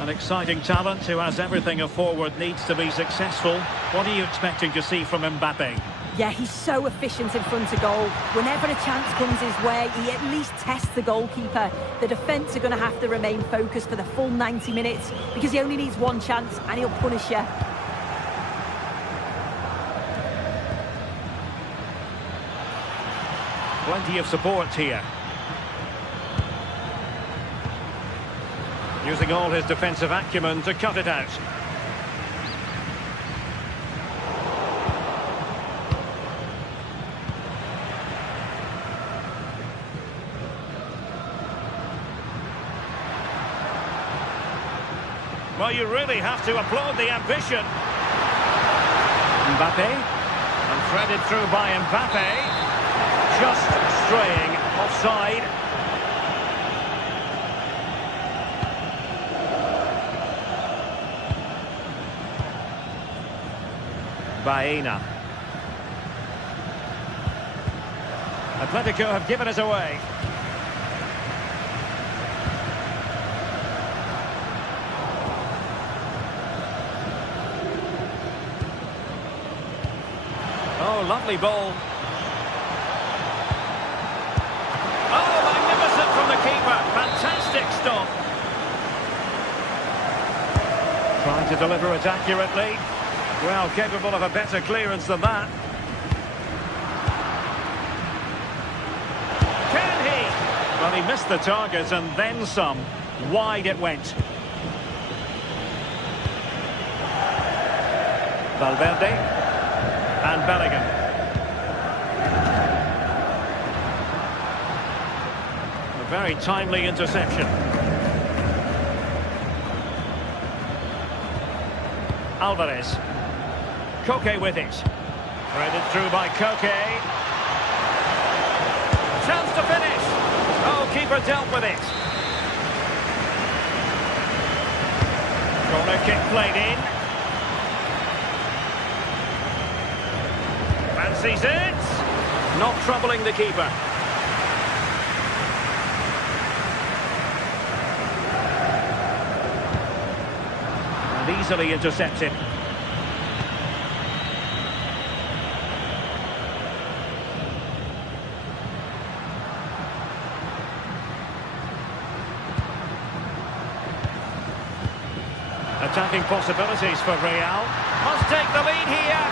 An exciting talent who has everything a forward needs to be successful. What are you expecting to see from Mbappe? Yeah, he's so efficient in front of goal. Whenever a chance comes his way, he at least tests the goalkeeper. The defence are going to have to remain focused for the full 90 minutes because he only needs one chance and he'll punish you. Plenty of support here. Using all his defensive acumen to cut it out. Well, you really have to applaud the ambition. Mbappe. And threaded through by Mbappe. Just straying offside. Baena. Atletico have given us away. Oh, lovely ball. Oh, magnificent from the keeper. Fantastic stop. Trying to deliver it accurately. Well, capable of a better clearance than that. Can he? Well, he missed the target and then some. Wide it went. Valverde. And Bellingham. A very timely interception. Alvarez. Koke with it. Threaded through by Koke. Chance to finish. Oh, keeper dealt with it. Corner kick played in. Fancies it. Not troubling the keeper. And easily intercepted. Attacking possibilities for Real. Must take the lead here.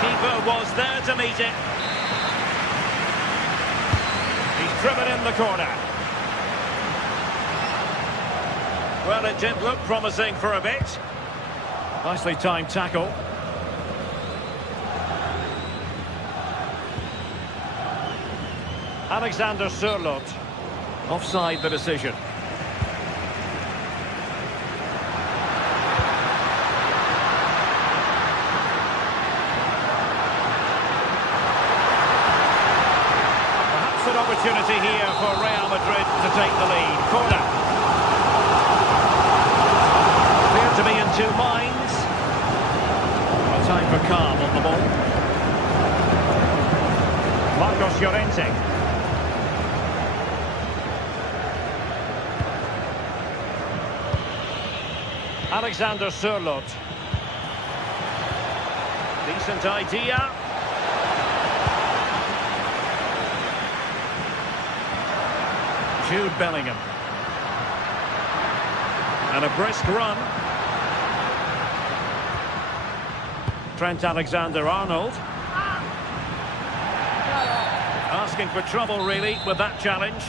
Keeper was there to meet it. He's driven in the corner. Well, it did look promising for a bit. Nicely timed tackle. Alexander Sørloth. Offside the decision. An opportunity here for Real Madrid to take the lead. Corner. Appear to be in two minds. A time for calm on the ball. Marcos Llorente. Alexander Sørloth. Decent idea. Jude Bellingham. And a brisk run. Trent Alexander-Arnold. Asking for trouble, really, with that challenge.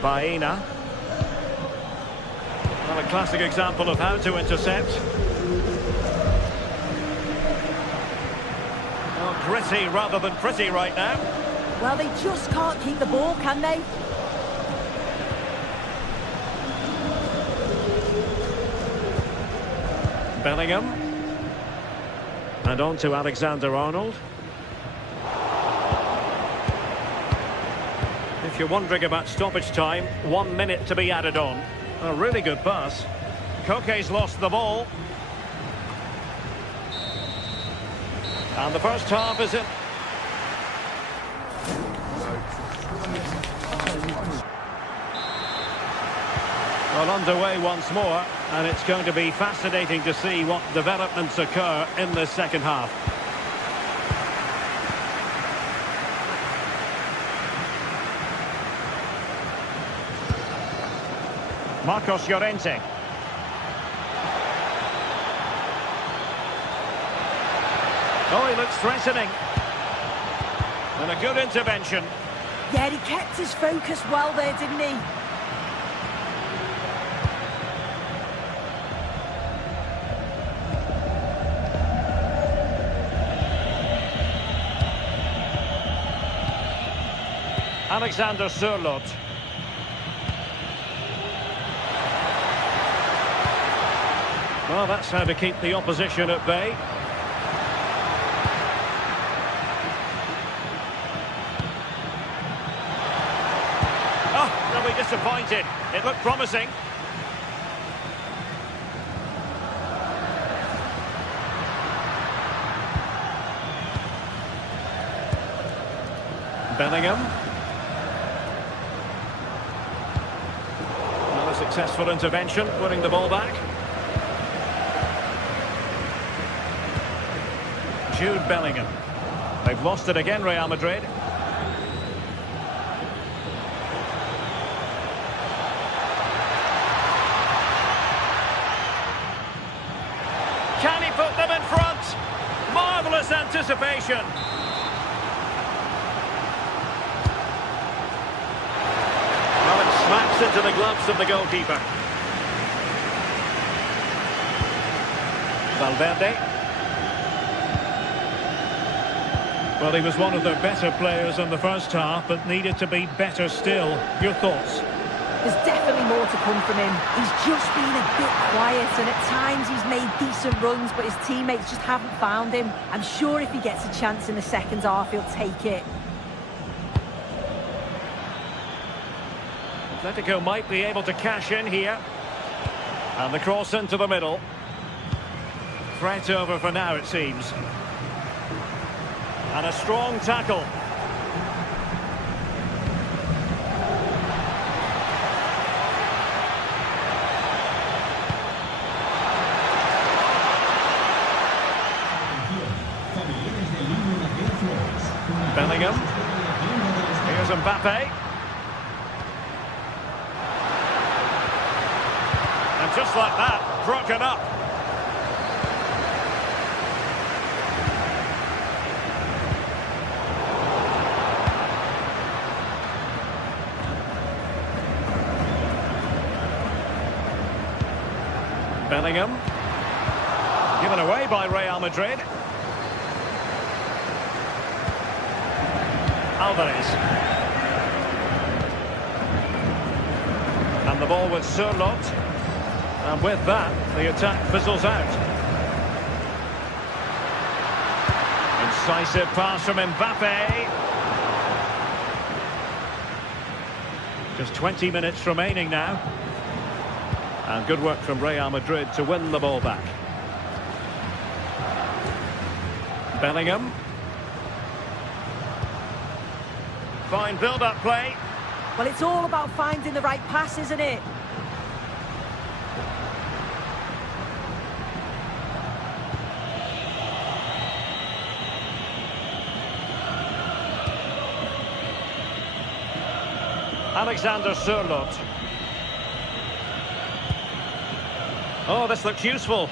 Baena. Well, a classic example of how to intercept. Gritty rather than pretty right now. Well, they just can't keep the ball, can they? Bellingham. And on to Alexander-Arnold. if you're wondering about stoppage time, 1 minute to be added on. A really good pass. Koke's lost the ball. And the first half is in. Well, underway once more, and it's going to be fascinating to see what developments occur in the second half. Marcos Llorente. Oh, he looks threatening. And a good intervention. Yeah, he kept his focus well there, didn't he? Alexander Sørloth. Well, that's how to keep the opposition at bay. Oh, they'll be disappointed. It looked promising. Bellingham. Well, a successful intervention, winning the ball back. Jude Bellingham. They've lost it again, Real Madrid. Can he put them in front? Marvellous anticipation. Well, it smacks into the gloves of the goalkeeper. Valverde. Well, he was one of their better players in the first half, but needed to be better still. Your thoughts? There's definitely more to come from him. He's just been a bit quiet, and at times he's made decent runs, but his teammates just haven't found him. I'm sure if he gets a chance in the second half, he'll take it. Atletico might be able to cash in here. And the cross into the middle. Threat over for now, it seems. And a strong tackle. Bellingham. Here's Mbappe. And just like that, broken up. Bellingham. Given away by Real Madrid. Alvarez. And the ball with Sørloth. And with that, the attack fizzles out. Incisive pass from Mbappe. Just 20 minutes remaining now. And good work from Real Madrid to win the ball back. Bellingham. Fine build-up play. Well, it's all about finding the right pass, isn't it? Alexander Sørloth. Oh, this looks useful.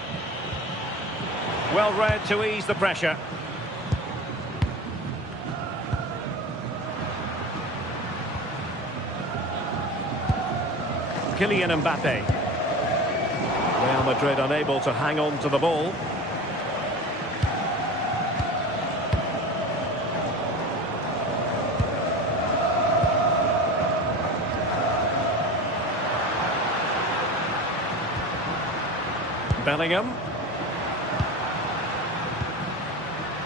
Well read to ease the pressure. Kylian Mbappe. Real Madrid unable to hang on to the ball. Bellingham.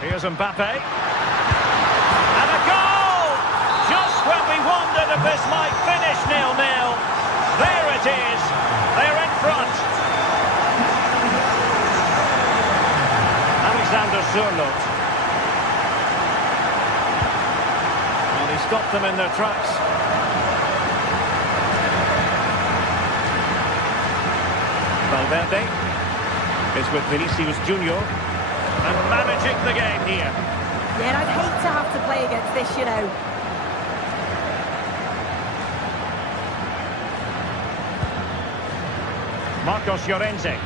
Here's Mbappe. And a goal! Just when we wondered if this might finish 0-0. There it is. They're in front. Alexander Sørloth. Well, he stopped them in their tracks. Valverde is with Vinicius Junior and managing the game here. Yeah, I'd hate to have to play against this, you know. Marcos Llorente.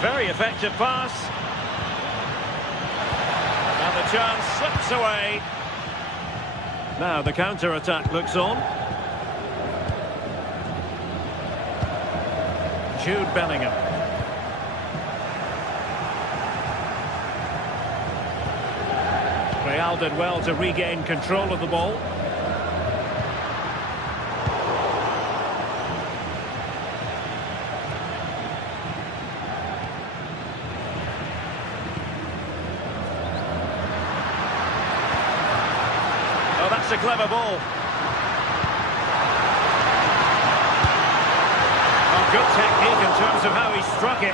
Very effective pass. And the chance slips away. Now the counter-attack looks on. Jude Bellingham. Real did well to regain control of the ball. Oh, that's a clever ball. Good technique in terms of how he struck it.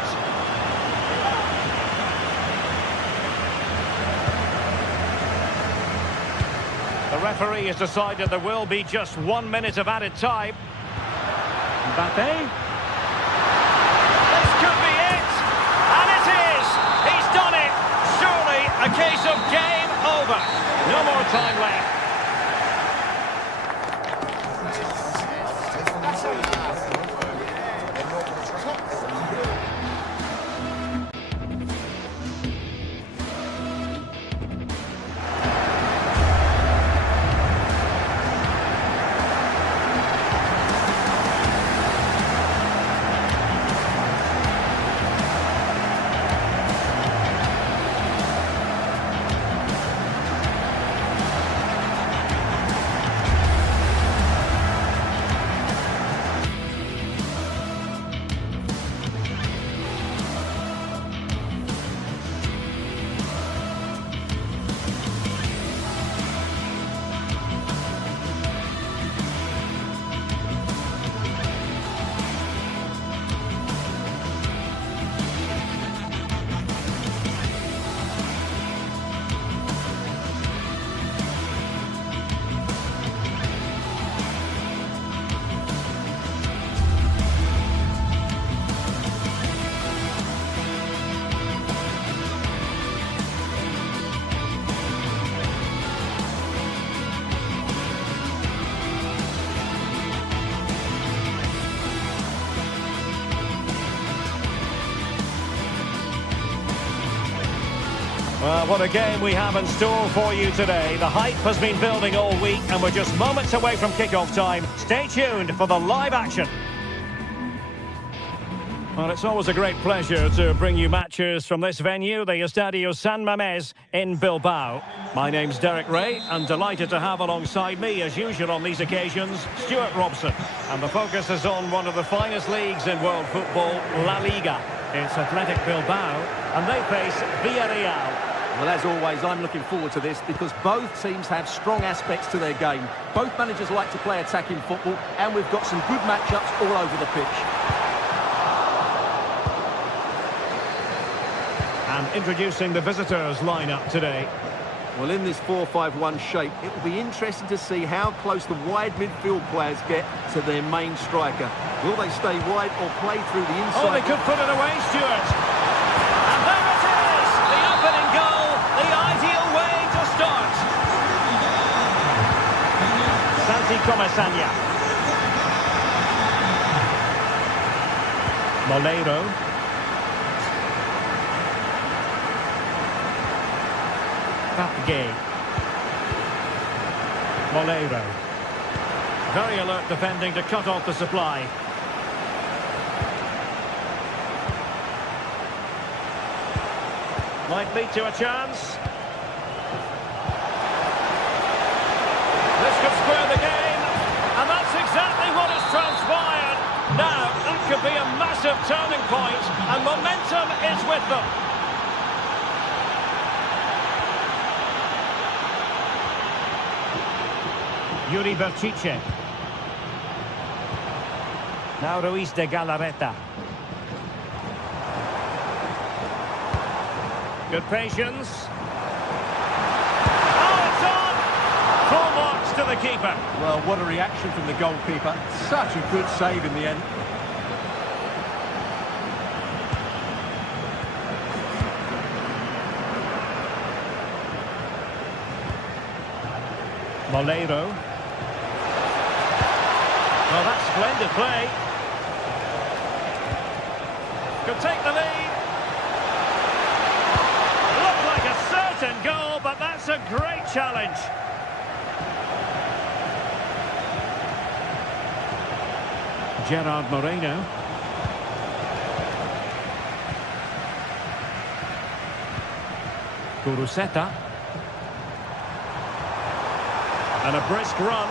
The referee has decided there will be just 1 minute of added time. Mbappe. This could be it! And it is! He's done it! Surely a case of game over. No more time left. Well, what a game we have in store for you today. The hype has been building all week and we're just moments away from kickoff time. Stay tuned for the live action. Well, it's always a great pleasure to bring you matches from this venue, the Estadio San Mamés in Bilbao. My name's Derek Ray, and delighted to have alongside me, as usual on these occasions, Stuart Robson. And the focus is on one of the finest leagues in world football, La Liga. It's Athletic Bilbao, and they face Villarreal. Well, as always, I'm looking forward to this because both teams have strong aspects to their game. Both managers like to play attacking football, and we've got some good matchups all over the pitch. And introducing the visitors lineup today. Well, in this 4-5-1 shape, it will be interesting to see how close the wide midfield players get to their main striker. Will they stay wide or play through the inside? Oh, they could put it away, Stuart. And there it is! The opening goal, the ideal way to start. Santi Comesaña. Moleiro. Gay. Moleiro. Very alert defending to cut off the supply. Might lead to a chance. This could square the game, and that's exactly what has transpired. Now, that could be a massive turning point, and momentum is with them. Yuri Berchiche. Now Ruiz de Galarreta. Good patience. Oh, it's on! Full marks to the keeper. Well, what a reaction from the goalkeeper. Such a good save in the end. Moleiro. Well, that's splendid play. Could take the lead. Looked like a certain goal, but that's a great challenge. Gerard Moreno. Kuruseta. And a brisk run.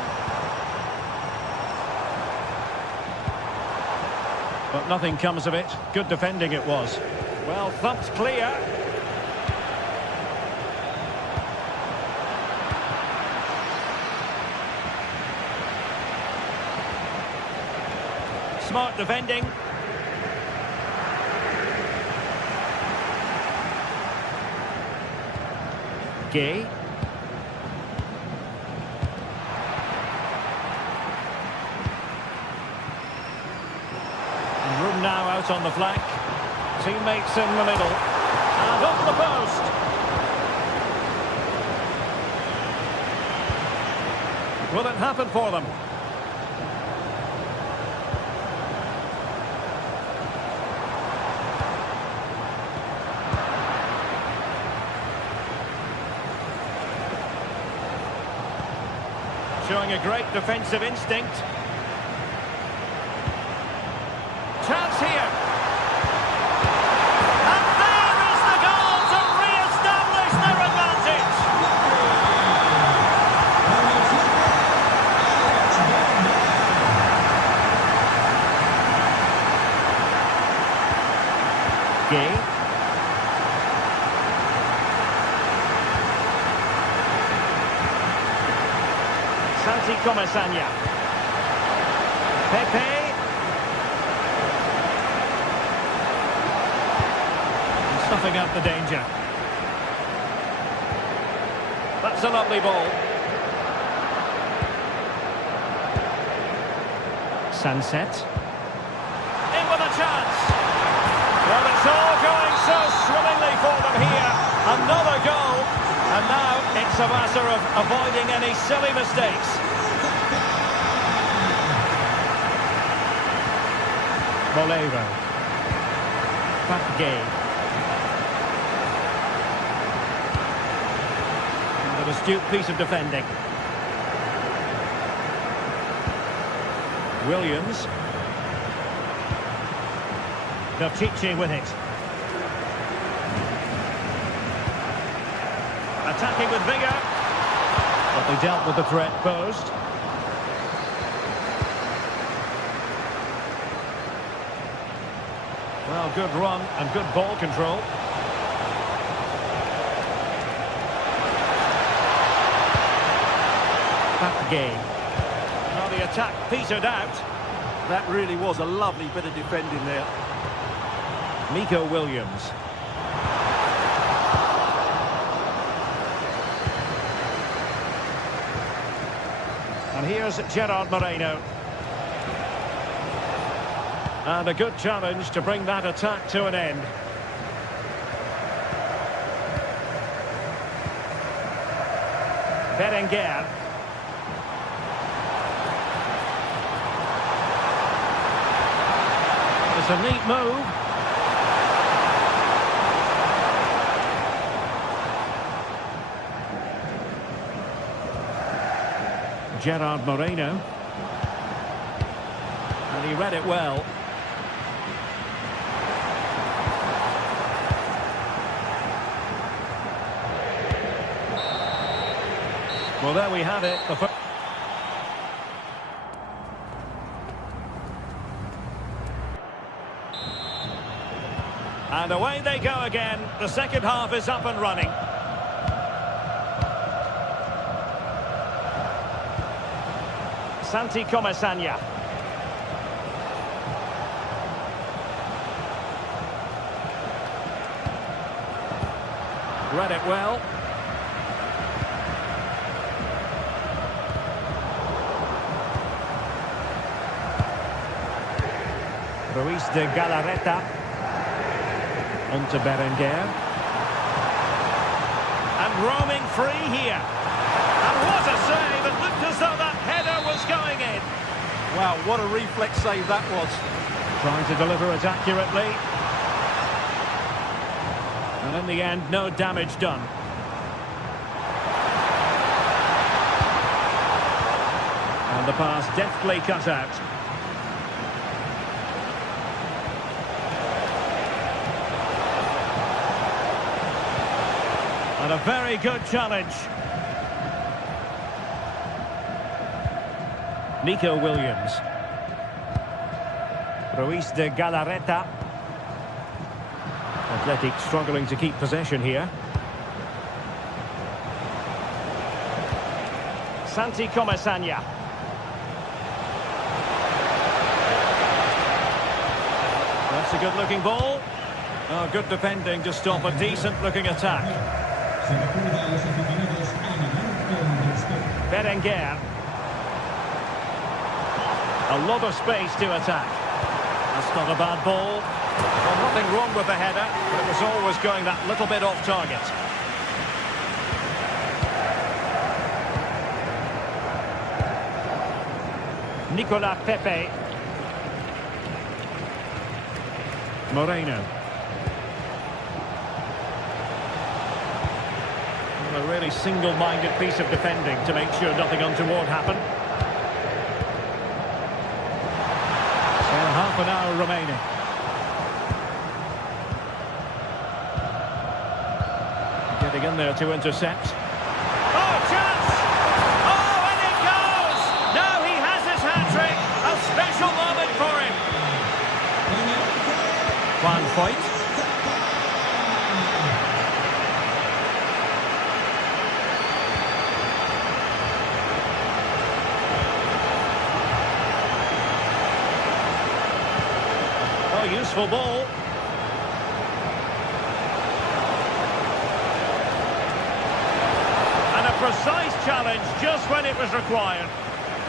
But nothing comes of it. Good defending it was. Well, thumped clear. Smart defending. Gay. Room now out on the flank. Teammates in the middle. And off the post. Will it happen for them? Showing a great defensive instinct. Chance here. And there is the goal to re-establish their advantage. Gay. Santi Comesaña. Pepe. Snuffing out the danger. That's a lovely ball. Sunset. In with a chance. Well, it's all going so swimmingly for them here. Another goal. And now it's a matter of avoiding any silly mistakes. Moleiro. Back game. An astute piece of defending. Williams. Berchiche with it. Attacking with vigour. But they dealt with the threat posed. Well, good run and good ball control. Back game. Well, the attack petered out. That really was a lovely bit of defending there. Nico Williams. And here's Gerard Moreno. And a good challenge to bring that attack to an end. Berenguer. It's a neat move. Gerard Moreno. And he read it well. Well, there we have it. And away they go again. The second half is up and running. Santi Comasagna. Read it well. Ruiz de Galarreta. On to Berenguer. And roaming free here. And what a save! It looked as though that header was going in. Wow, what a reflex save that was. Trying to deliver it accurately. And in the end, no damage done. And the pass deftly cut out. And a very good challenge. Nico Williams. Ruiz de Galarreta. Athletic struggling to keep possession here. Santi Comasagna. That's a good-looking ball. Oh, good defending to stop a decent-looking attack. Berenguer. A lot of space to attack. That's not a bad ball. Well, nothing wrong with the header, but it was always going that little bit off target. Nicolas Pepe. Moreno. Well, a really single-minded piece of defending to make sure nothing untoward happened. So half an hour remaining. Getting in there to intercept. Oh, chance! Oh, and it goes! Now he has his hat-trick. A special moment for him. Van Foyt. Oh, useful ball. Precise challenge just when it was required.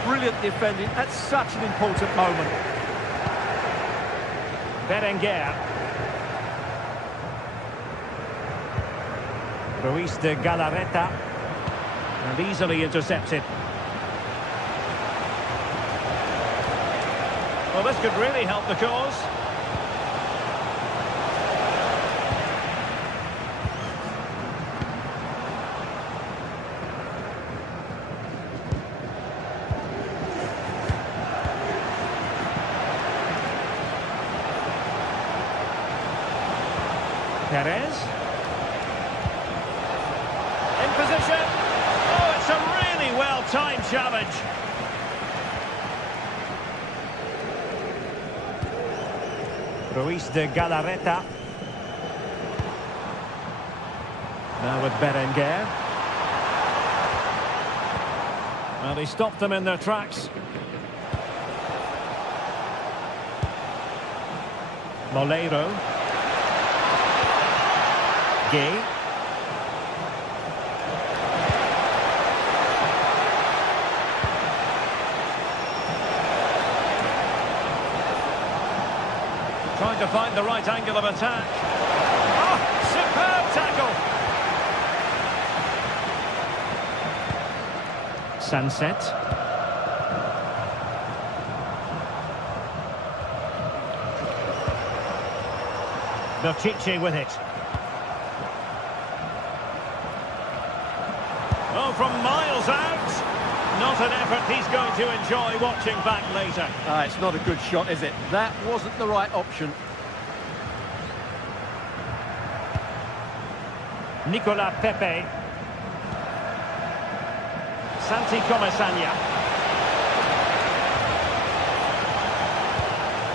Brilliant defending at such an important moment. Berenguer. Ruiz de Galarreta. And easily intercepted. Well, this could really help the cause. Perez. In position. Oh, it's a really well-timed challenge. Ruiz de Galarreta. Now with Berenguer. Well, he stopped them in their tracks. Moleiro. Gay. Trying to find the right angle of attack. Oh, superb tackle. Sunset. Berchiche with it. Oh, from miles out. Not an effort he's going to enjoy watching back later. It's not a good shot, is it? That wasn't the right option. Nicolas Pepe. Santi Comasagna.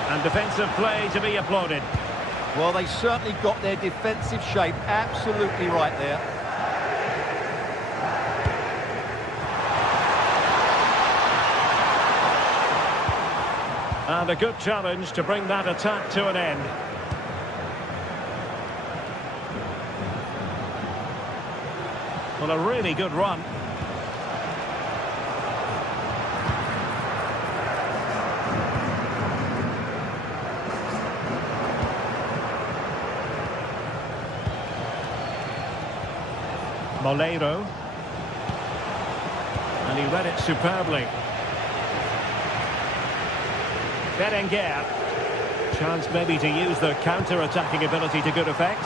And defensive play to be applauded. Well, they certainly got their defensive shape absolutely right there. And a good challenge to bring that attack to an end. Well, a really good run. Moleiro. And he read it superbly. Berenguer. Chance maybe to use their counter-attacking ability to good effect.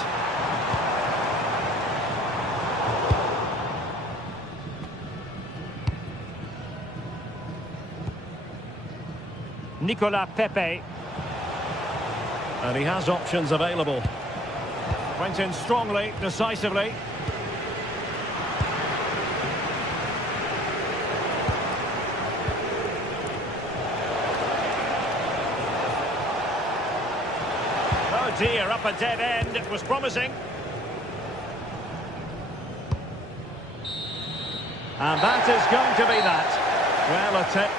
Nicolas Pepe. And he has options available. Went in strongly, decisively. Oh dear, up a dead end. It was promising. And that is going to be that. Well, a tip.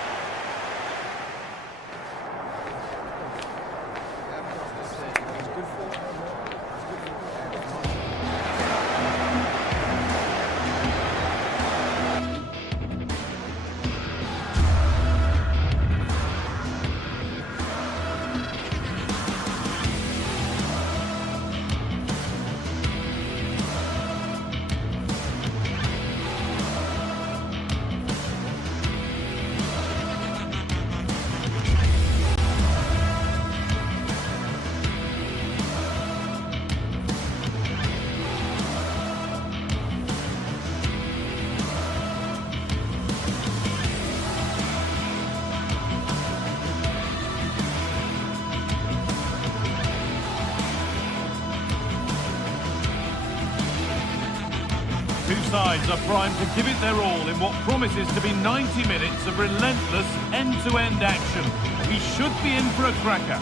Two sides are primed to give it their all in what promises to be 90 minutes of relentless end-to-end action. We should be in for a cracker.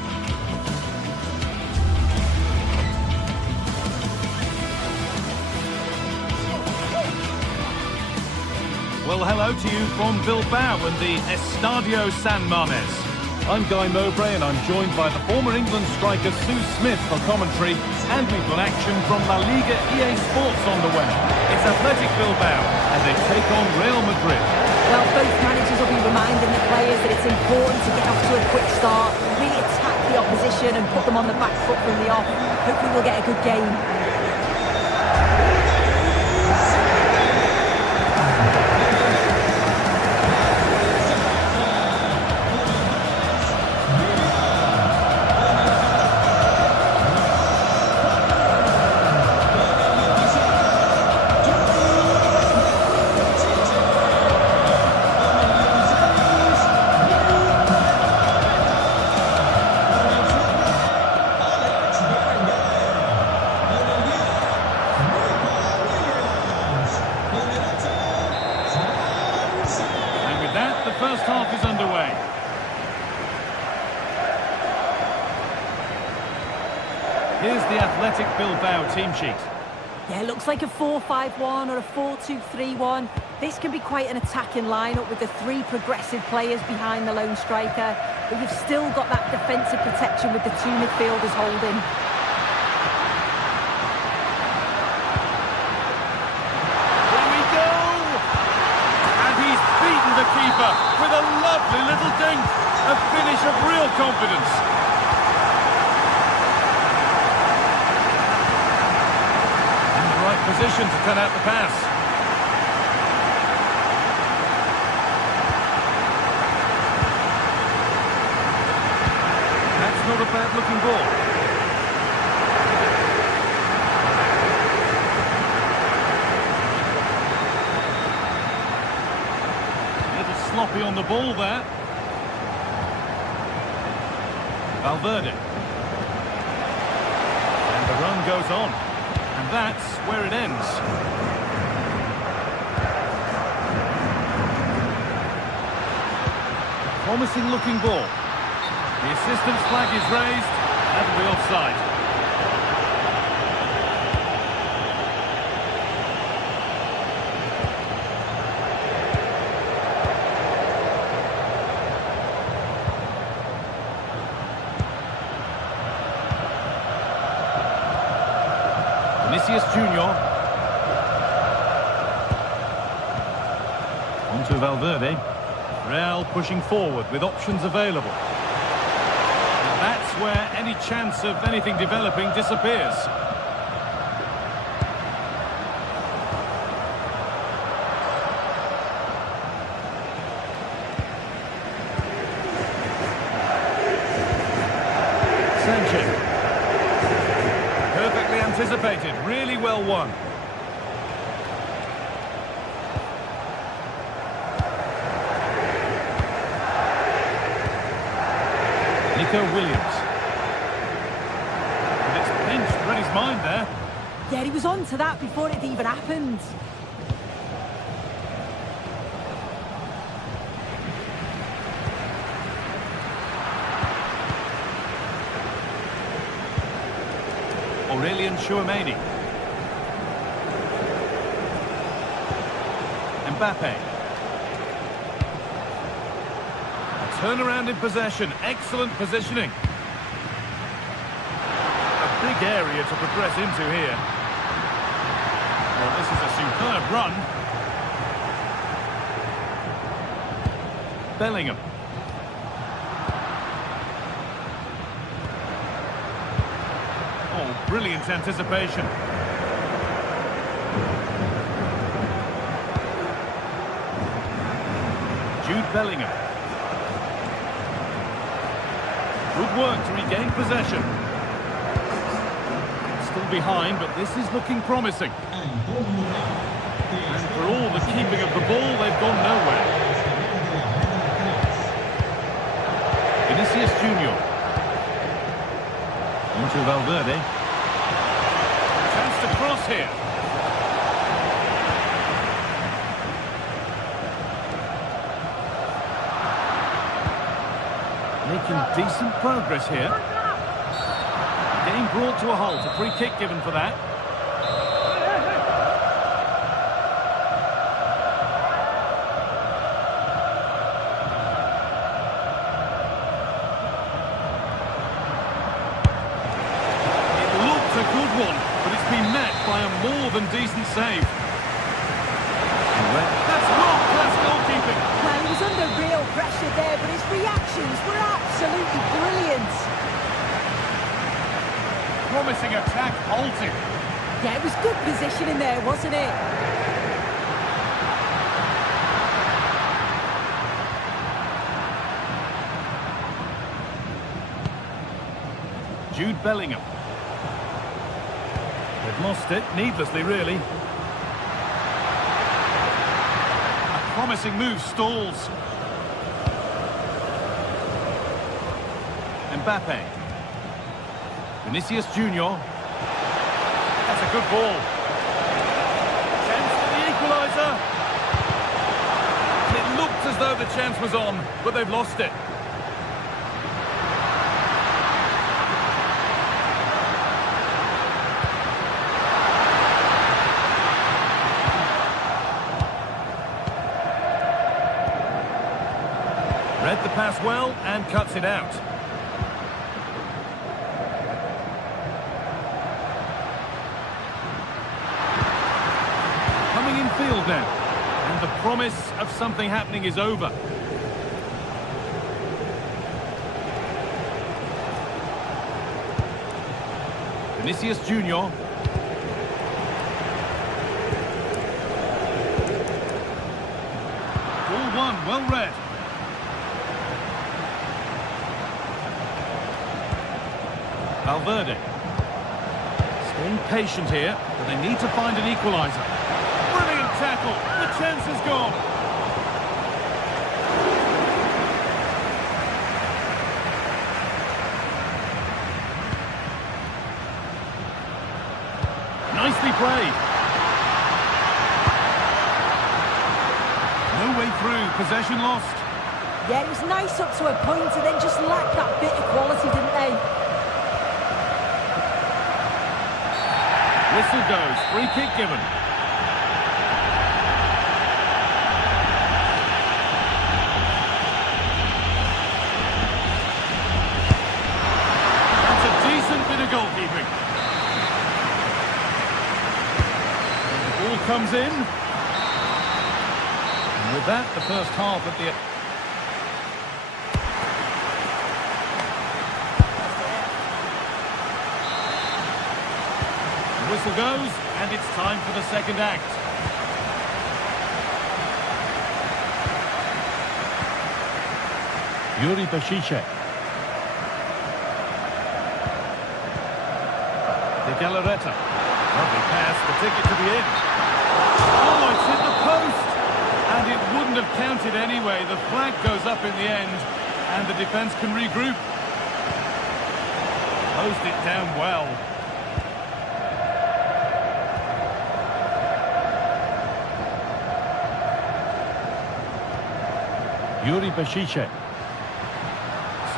Well, hello to you from Bilbao and the Estadio San Mamés. I'm Guy Mowbray and I'm joined by the former England striker Sue Smith for commentary, and we've got action from La Liga GTSports on the way. It's Athletic Bilbao and they take on Real Madrid. Well, both managers will be reminding the players that it's important to get off to a quick start, really attack the opposition and put them on the back foot from the off. Hopefully we'll get a good game. First half is underway. Here's the Athletic Bilbao team sheet. Yeah, it looks like a 4-5-1 or a 4-2-3-1. This can be quite an attacking lineup with the three progressive players behind the lone striker, but you've still got that defensive protection with the two midfielders holding. The keeper with a lovely little dink, a finish of real confidence. In the right position to cut out the pass. That's not a bad looking ball. Sloppy on the ball there. Valverde. And the run goes on. And that's where it ends. Promising looking ball. The assistant's flag is raised. That'll be offside. Vinicius Junior. On to Valverde. Real pushing forward with options available. And that's where any chance of anything developing disappears. Sanchez. Perfectly anticipated, really well won. Nico Williams. And it's pinched, read his mind there. Yeah, he was on to that before it even happened. Aurelian Chouameni. Mbappe. Turnaround in possession, excellent positioning. A big area to progress into here. Well, this is a superb run. Bellingham. Oh, brilliant anticipation. Jude Bellingham. Good work to regain possession. Still behind, but this is looking promising. And for all the keeping of the ball, they've gone nowhere. Vinicius Junior. Into Valverde. Chance to cross here. Making decent progress here. Game brought to a halt. A free kick given for that. It looked a good one, but it's been met by a more than decent save. That's world-class goalkeeping. Well, he was under real pressure there, but his reactions were absolutely brilliant. Promising attack halted. Yeah, it was good positioning there, wasn't it? Jude Bellingham. They've lost it, needlessly really. A promising move stalls. Mbappe. Vinicius Junior. That's a good ball. Chance for the equaliser. And it looked as though the chance was on, but they've lost it. Read the pass well and cuts it out. Coming in field now. And the promise of something happening is over. Vinicius Junior. Ball one, well read. Valverde. Staying patient here, but they need to find an equaliser. Brilliant tackle. The chance is gone. Nicely played. No way through. Possession lost. Yeah, it was nice up to a point and then just lacked that bit of quality, didn't they? Whistle goes. Free kick given. That's a decent bit of goalkeeping. comes in. And with that, the first half at the... The whistle goes, and it's time for the second act. Yuri Bashice. De Galarreta. Lovely pass, the ticket to the end. Oh, it's hit the post! And it wouldn't have counted anyway. The flag goes up in the end, and the defence can regroup. Closed it down well. Yuri Bashice.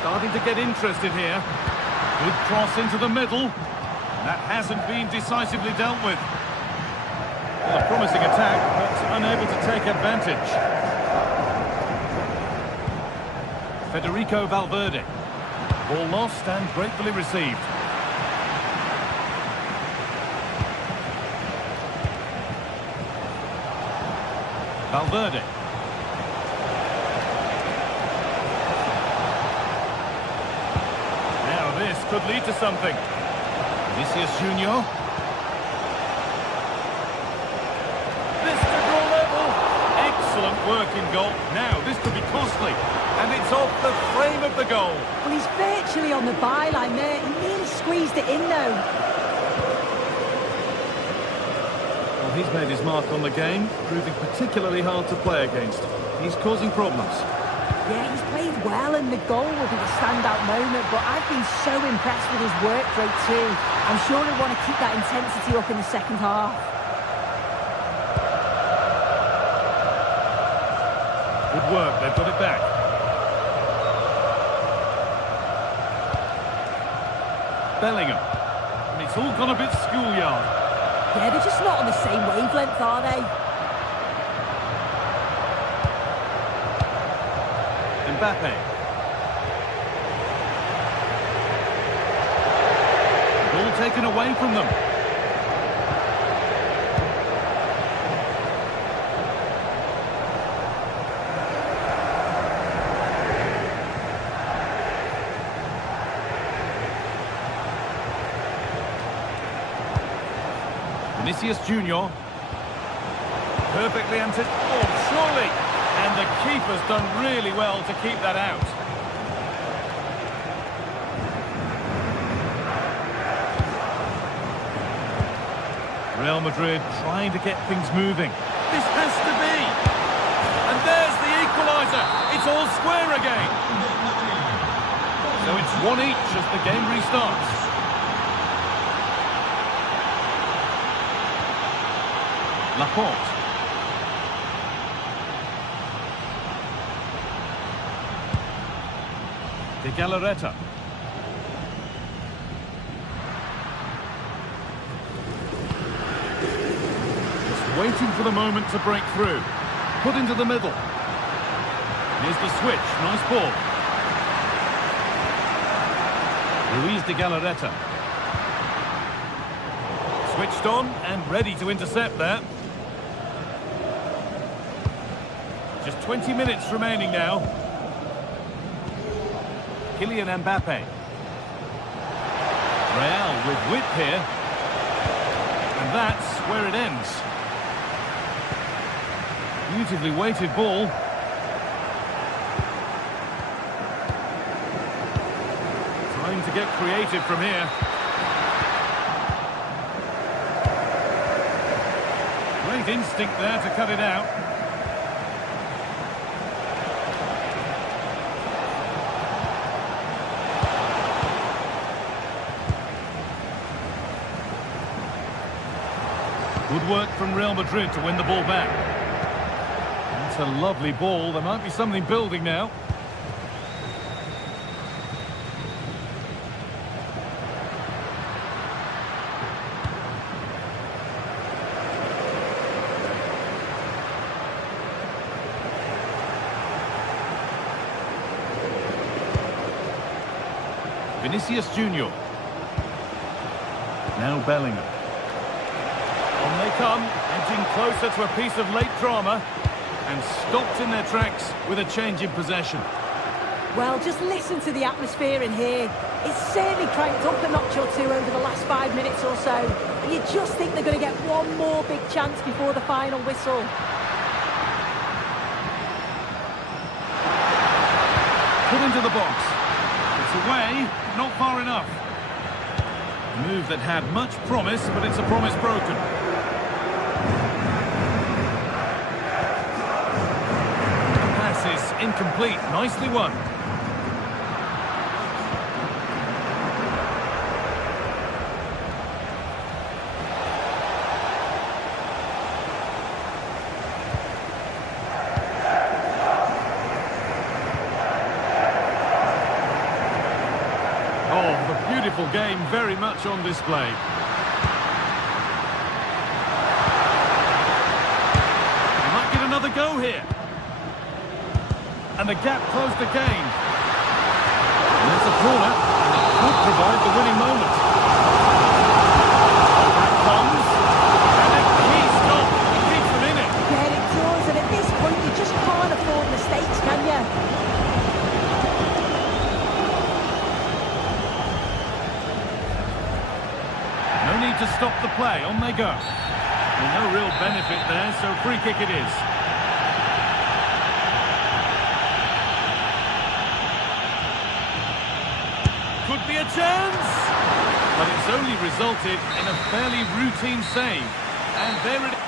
Starting to get interested here. Good cross into the middle. That hasn't been decisively dealt with. Well, a promising attack, but unable to take advantage. Federico Valverde. Ball lost and gratefully received. Valverde. Now this could lead to something. Vinicius Junior. This to draw level. Excellent work in goal. Now, this could be costly. And it's off the frame of the goal. Well, he's virtually on the byline there. He nearly squeezed it in, though. Well, he's made his mark on the game, proving particularly hard to play against. He's causing problems. Yeah, he's played well, and the goal will be the standout moment, but I've been so impressed with his work rate too. I'm sure he'll want to keep that intensity up in the second half. Good work, they've got it back. Bellingham. And it's all gone a bit schoolyard. Yeah, they're just not on the same wavelength, are they? Mbappe. Ball taken away from them. Vinicius Junior. Perfectly anticipated. Oh, surely! And the keeper's done really well to keep that out. Real Madrid trying to get things moving. This has to be! And there's the equaliser! It's all square again! So it's 1 each as the game restarts. Laporte. De Galarreta. Just waiting for the moment to break through. Put into the middle. Here's the switch. Nice ball. Luis De Galarreta. Switched on and ready to intercept there. Just 20 minutes remaining now. Kylian Mbappe. Real with width here. And that's where it ends. Beautifully weighted ball. Trying to get creative from here. Great instinct there to cut it out. Good work from Real Madrid to win the ball back. That's a lovely ball. There might be something building now. Vinicius Junior. Now Bellingham. On come, edging closer to a piece of late drama, and stopped in their tracks with a change in possession. Well, just listen to the atmosphere in here. It's certainly cranked up a notch or two over the last 5 minutes or so. And you just think they're going to get one more big chance before the final whistle. Put into the box. It's away, not far enough. A move that had much promise, but it's a promise broken. The pass is incomplete. Nicely won. Oh, the beautiful game very much on display. He might get another go here. And the gap closed again. And it's a corner. Could provide the winning moment. Back comes. And a key stop. It keeps them in it. Yeah, it does. And at this point, you just can't afford mistakes, can you? No need to stop the play, on they go. And no real benefit there, so free kick it is. Could be a chance! But it's only resulted in a fairly routine save. And there it is.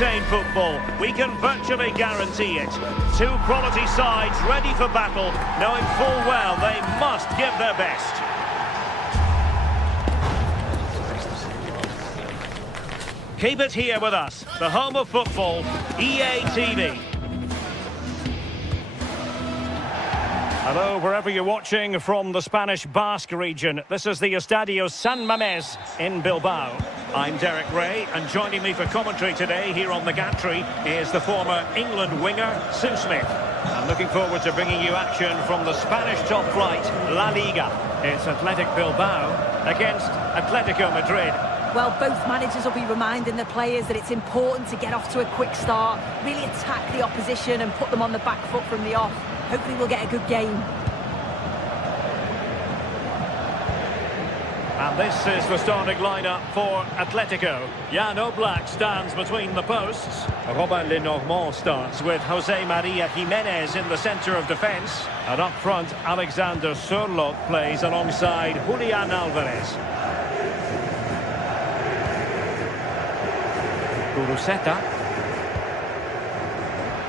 entertain football. We can virtually guarantee it. Two quality sides ready for battle, knowing full well they must give their best. Keep it here with us, the home of football, EA TV. Hello, wherever you're watching from the Spanish Basque region. This is the Estadio San Mamés in Bilbao. I'm Derek Ray, and joining me for commentary today here on the gantry is the former England winger, Sue Smith. I'm looking forward to bringing you action from the Spanish top flight, La Liga. It's Athletic Bilbao against Atletico Madrid. Well, both managers will be reminding the players that it's important to get off to a quick start, really attack the opposition and put them on the back foot from the off. Hopefully we'll get a good game. And this is the starting lineup for Atletico. Jan Oblak stands between the posts. Robin Lenormand starts with Jose Maria Jimenez in the centre of defence. And up front, Alexander Sørloth plays alongside Julian Alvarez. Guruceta.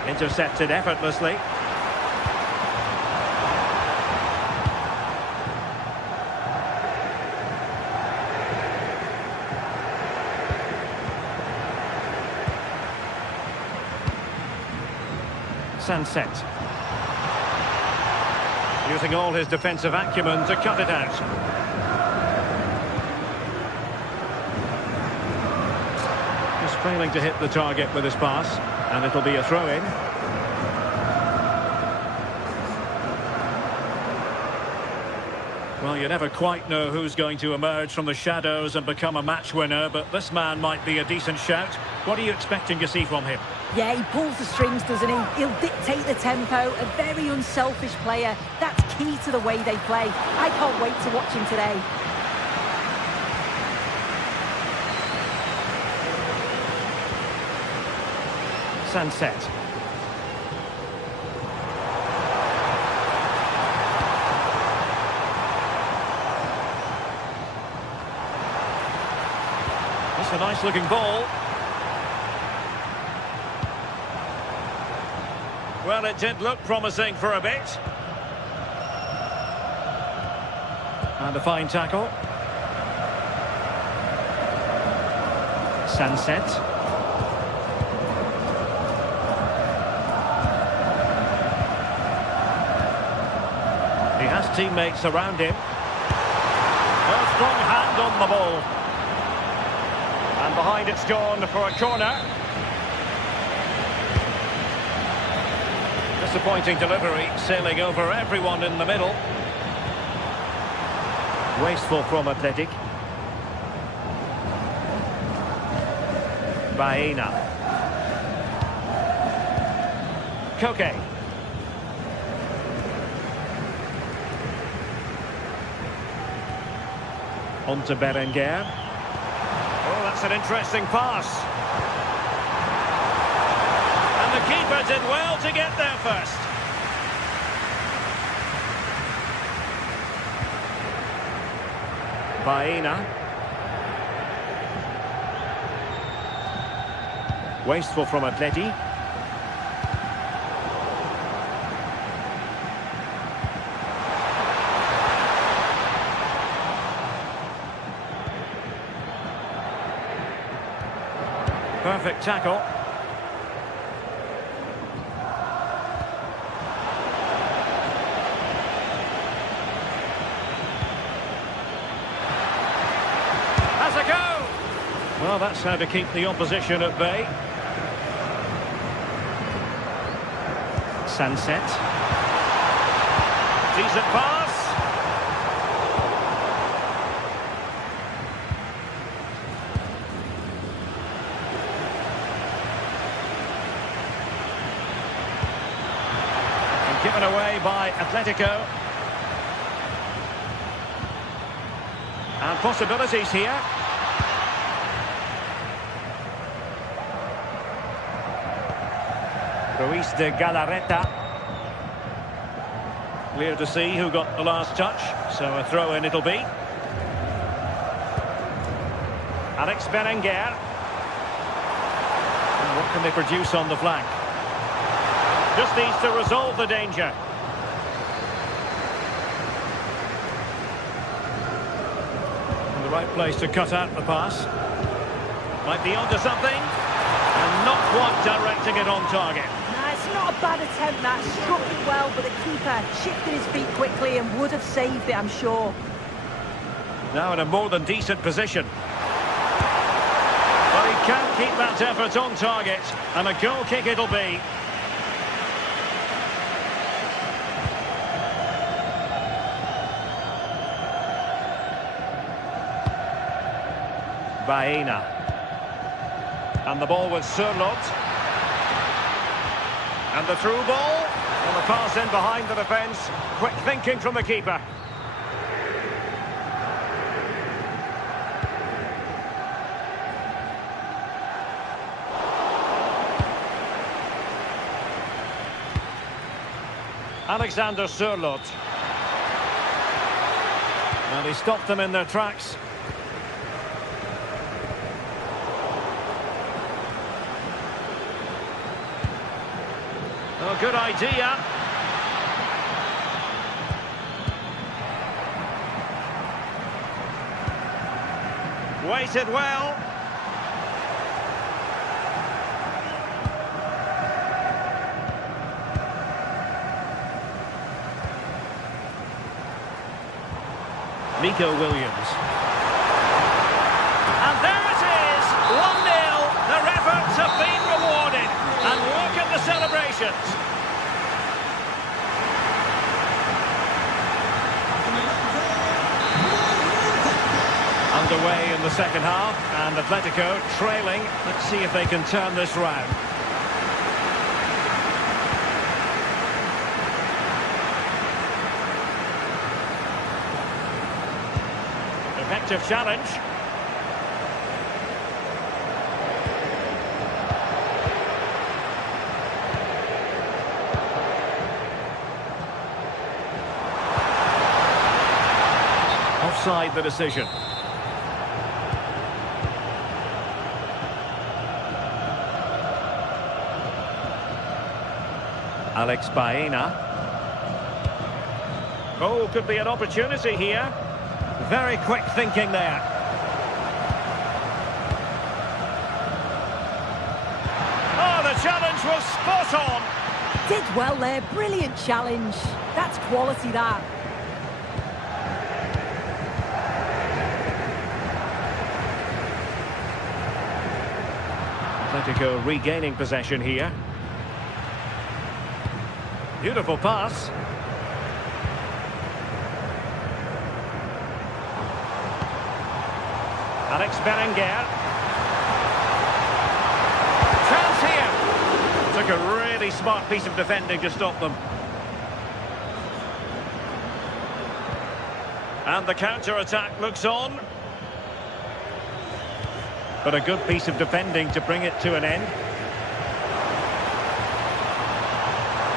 Intercepted effortlessly. Sunset. Using all his defensive acumen to cut it out. Just failing to hit the target with his pass, and it'll be a throw-in. Well, you never quite know who's going to emerge from the shadows and become a match winner, but this man might be a decent shout. What are you expecting to see from him? Yeah, he pulls the strings, doesn't he? He'll dictate the tempo, a very unselfish player. That's key to the way they play. I can't wait to watch him today. Sunset. That's a nice looking ball. Well, it did look promising for a bit. And a fine tackle. Sunset. He has teammates around him. A strong hand on the ball. And behind it's gone for a corner. Disappointing delivery, sailing over everyone in the middle. Wasteful from Athletic. Baena. Koke. On to Berenguer. Oh, that's an interesting pass. And the keeper did well to get there first. Baena. Wasteful from Atleti. Perfect tackle. Has a go! Well, that's how to keep the opposition at bay. Sunset. Decent pass. And given away by Atletico. And possibilities here. Ruiz de Galarreta. Clear to see who got the last touch, so a throw-in it'll be. Alex Berenguer. What can they produce on the flank? Just needs to resolve the danger. In the right place to cut out the pass. Might be onto something. And not quite directing it on target. Nah, it's not a bad attempt, that. Struck it well, but the keeper shifted his feet quickly and would have saved it, I'm sure. Now in a more than decent position. But he can't keep that effort on target. And a goal kick it'll be. Baena. And the ball with Surlot. And the through ball. And the pass in behind the defence. Quick thinking from the keeper. Alexander Surlot. And he stopped them in their tracks. Oh, good idea. Waited well. Nico Williams. And there it is, 1-0. Their efforts have been rewarded. And look at the celebrations. Underway in the second half, and Atletico trailing. Let's see if they can turn this round. Effective challenge. Offside the decision. Alex Baena. Oh, could be an opportunity here. Very quick thinking there. Oh, the challenge was spot on. Did well there, brilliant challenge. That's quality, that. Atletico regaining possession here. Beautiful pass. Alex Berenguer. Chance here. Took a really smart piece of defending to stop them. And the counter-attack looks on. But a good piece of defending to bring it to an end.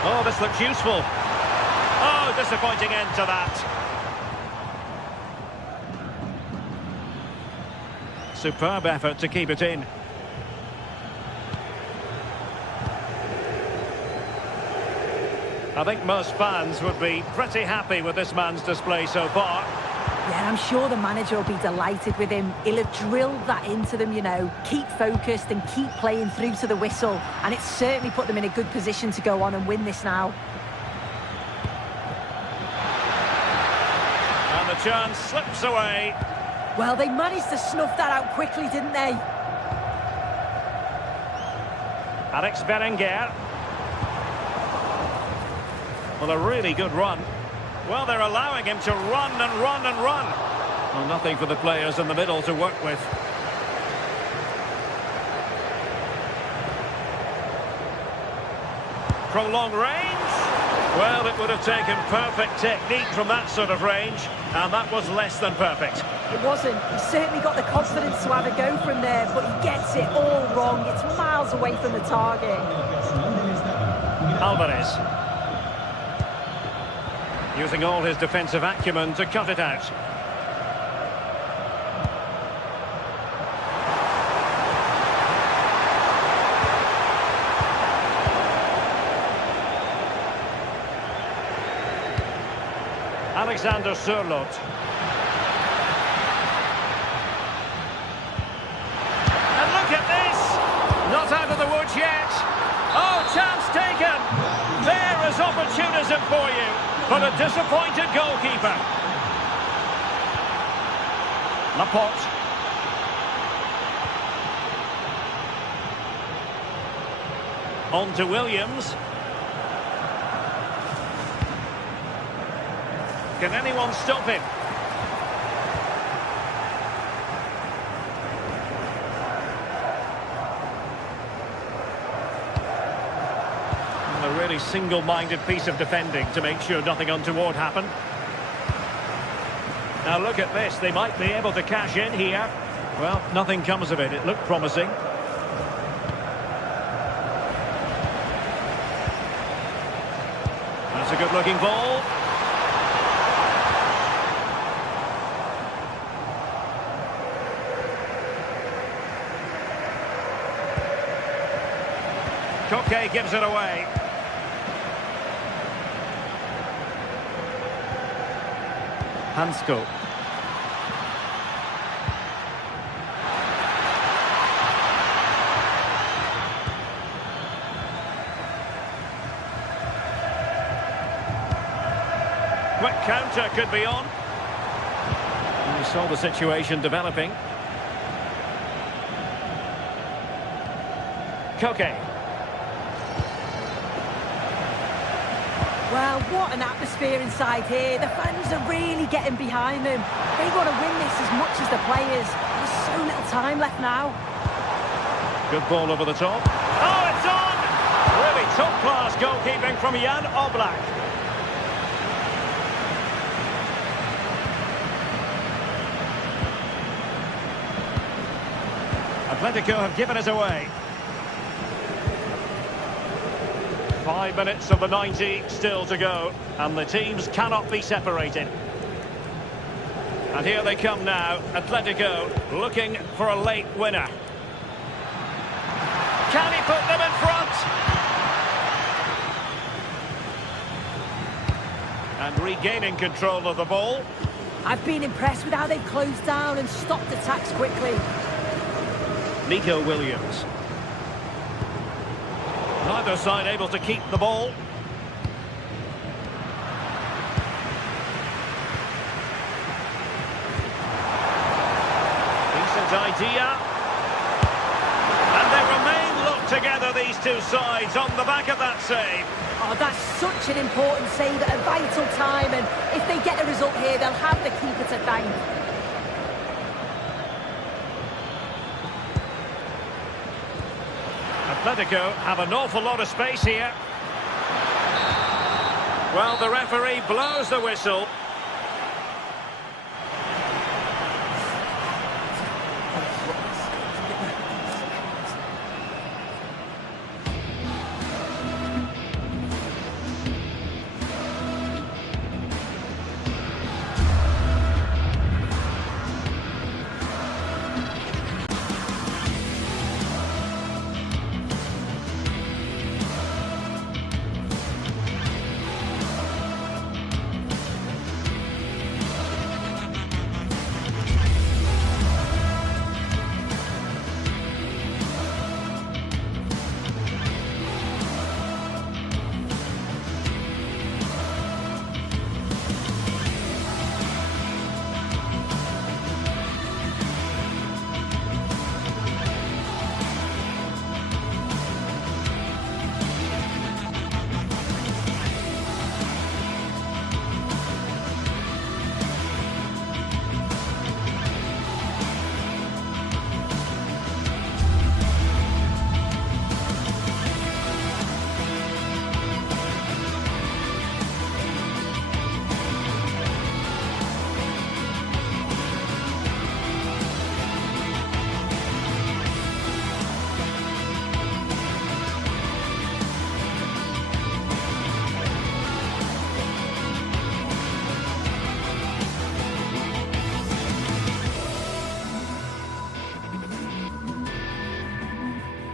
Oh, this looks useful. Oh, disappointing end to that. Superb effort to keep it in. I think most fans would be pretty happy with this man's display so far. Yeah, I'm sure the manager will be delighted with him. He'll have drilled that into them, you know. Keep focused and keep playing through to the whistle. And it's certainly put them in a good position to go on and win this now. And the chance slips away. Well, they managed to snuff that out quickly, didn't they? Alex Berenguer. Well, a really good run. Well, they're allowing him to run and run and run. Well, nothing for the players in the middle to work with. Prolonged range. Well, it would have taken perfect technique from that sort of range, and that was less than perfect. It wasn't. He certainly got the confidence to have a go from there, but he gets it all wrong. It's miles away from the target. Alvarez. Using all his defensive acumen to cut it out. Alexander Sørloth. And look at this! Not out of the woods yet. Oh, chance taken! There is opportunism for you, but a disappointed goalkeeper. Laporte. On to Williams. Can anyone stop him? A really single-minded piece of defending to make sure nothing untoward happened. Now look at this, they might be able to cash in here. Well, nothing comes of it, it looked promising. That's a good-looking ball. Koke gives it away. Hansko. Quick counter could be on. And we saw the situation developing. Koke. Well, what an atmosphere inside here. The fans are really getting behind them. They want to win this as much as the players. There's so little time left now. Good ball over the top. Oh, it's on! Really top-class goalkeeping from Jan Oblak. Atletico have given us away. 5 minutes of the 90 still to go, and the teams cannot be separated. And here they come now, Atletico looking for a late winner. Can he put them in front? And regaining control of the ball. I've been impressed with how they've closed down and stopped attacks quickly. Nico Williams. Neither side able to keep the ball. Decent idea. And they remain locked together, these two sides, on the back of that save. Oh, that's such an important save at a vital time, and if they get a result here, they'll have the keeper to thank. Atletico have an awful lot of space here. Well, the referee blows the whistle.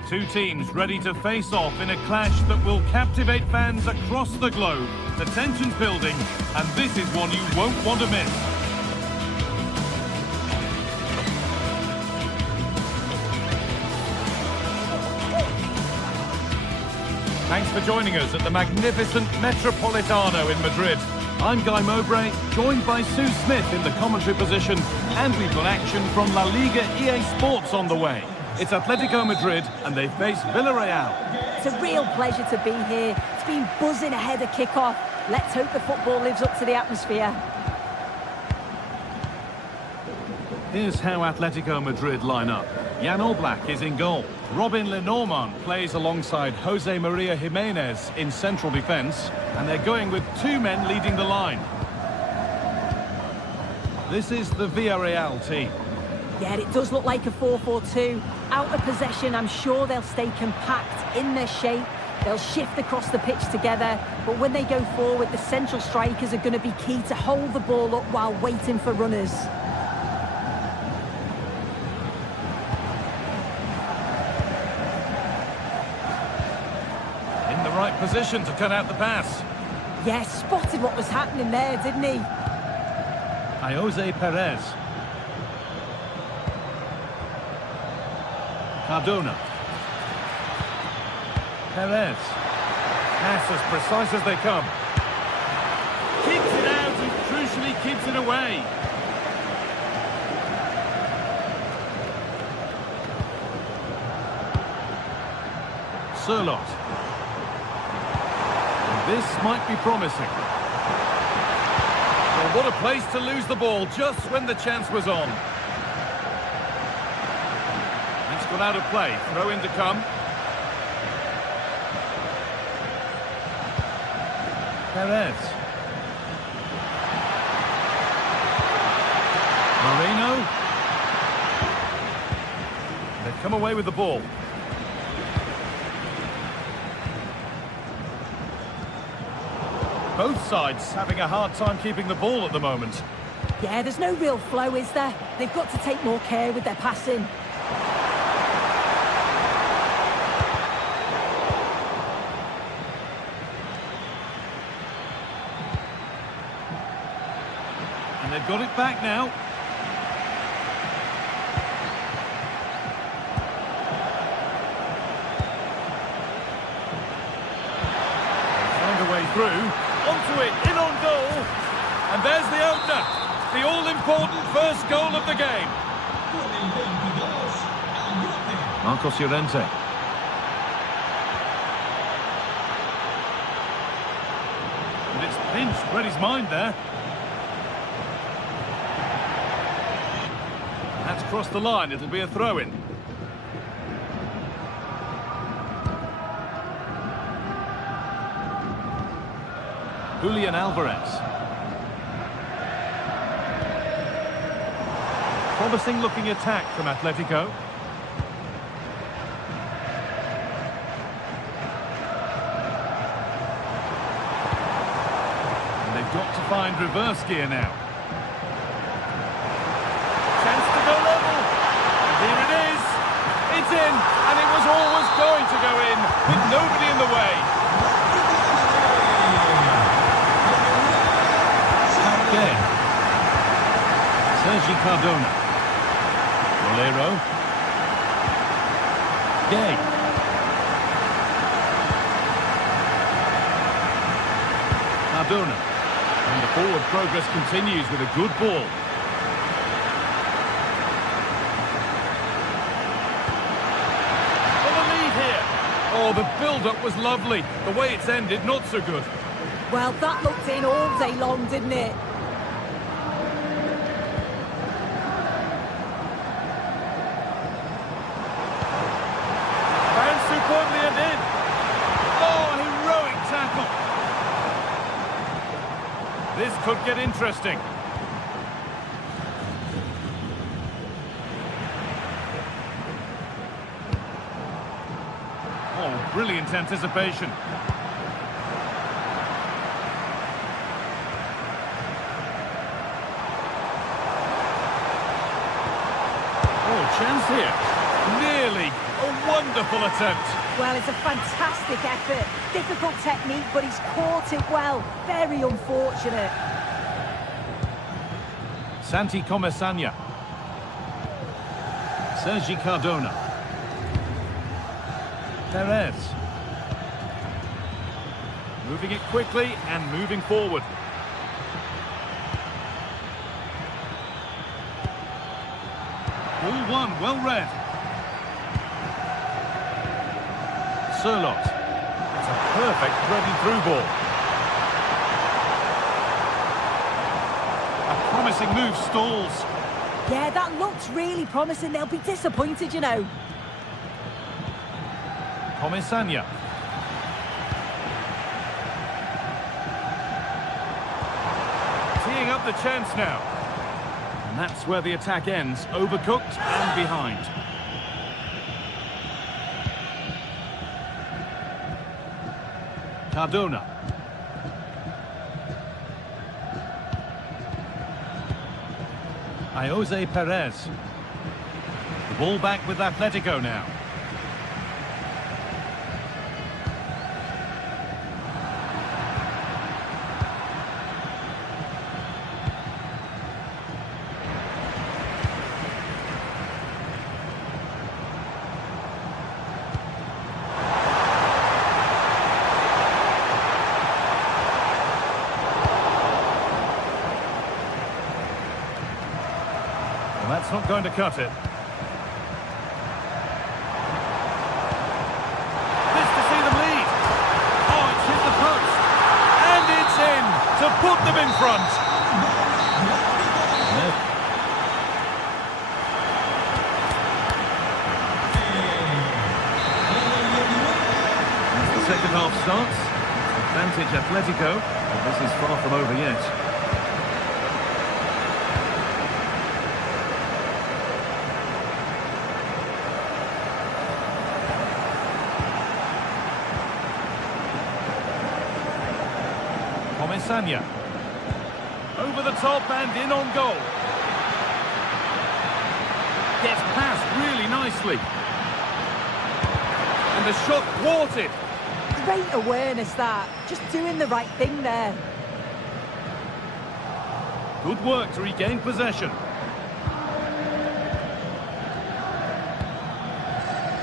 Two teams ready to face off in a clash that will captivate fans across the globe. The tension's building, and this is one you won't want to miss. Thanks for joining us at the magnificent Metropolitano in Madrid. I'm Guy Mowbray, joined by Sue Smith in the commentary position, and we've got action from La Liga EA Sports on the way. It's Atletico Madrid, and they face Villarreal. It's a real pleasure to be here. It's been buzzing ahead of kick-off. Let's hope the football lives up to the atmosphere. Here's how Atletico Madrid line up. Jan Oblak is in goal. Robin Lenormand plays alongside Jose Maria Jimenez in central defence, and they're going with two men leading the line. This is the Villarreal team. Yeah, it does look like a 4-4-2. Out of possession, I'm sure they'll stay compact in their shape. They'll shift across the pitch together, but when they go forward, the central strikers are going to be key to hold the ball up while waiting for runners. In the right position to cut out the pass. Yeah, spotted what was happening there, didn't he? Jose Perez. Cardona. Perez. Pass as precise as they come. Keeps it out and crucially keeps it away. Surlot. This might be promising. Well, what a place to lose the ball just when the chance was on. That's gone out of play. Throw in to come. Perez. Moreno. They've come away with the ball. Both sides having a hard time keeping the ball at the moment. Yeah, there's no real flow, is there? They've got to take more care with their passing. And they've got it back now. They found a way through. Onto it, in on goal. And there's the opener. The all-important first goal of the game. Marcos Llorente. And it's pinched, read his mind there. That's crossed the line, it'll be a throw-in. Julian Alvarez. Promising looking attack from Atletico. And they've got to find reverse gear now. Chance to go level. And here it is. It's in, and it was always going to go in with nobody in the way. Sergi Cardona. Rolero. Gay. Cardona. And the forward progress continues with a good ball. For the lead here. Oh, the build-up was lovely. The way it's ended, not so good. Well, that looked in all day long, didn't it? Superbly and in. Oh, heroic tackle. This could get interesting. Oh, brilliant anticipation. Oh, chance here. Nearly. A wonderful wonderful attempt. Well, it's a fantastic effort. Difficult technique, but he's caught it well. Very unfortunate. Santi Comesania. Sergi Cardona. Perez. Moving it quickly and moving forward. Ball one, well read. Sirlot. It's a perfect threading through ball. A promising move stalls. Yeah, that looks really promising. They'll be disappointed, you know. Comesania. Teeing up the chance now. And that's where the attack ends. Overcooked and behind. Cardona. Jose Perez. The ball back with Atletico now. That's not going to cut it. This to see them lead. Oh, it's hit the post. And it's in to put them in front. As the second half starts, advantage Atletico, but this is far from over yet. Comesania. Over the top and in on goal. Gets past really nicely. And the shot thwarted. Great awareness, that. Just doing the right thing there. Good work to regain possession.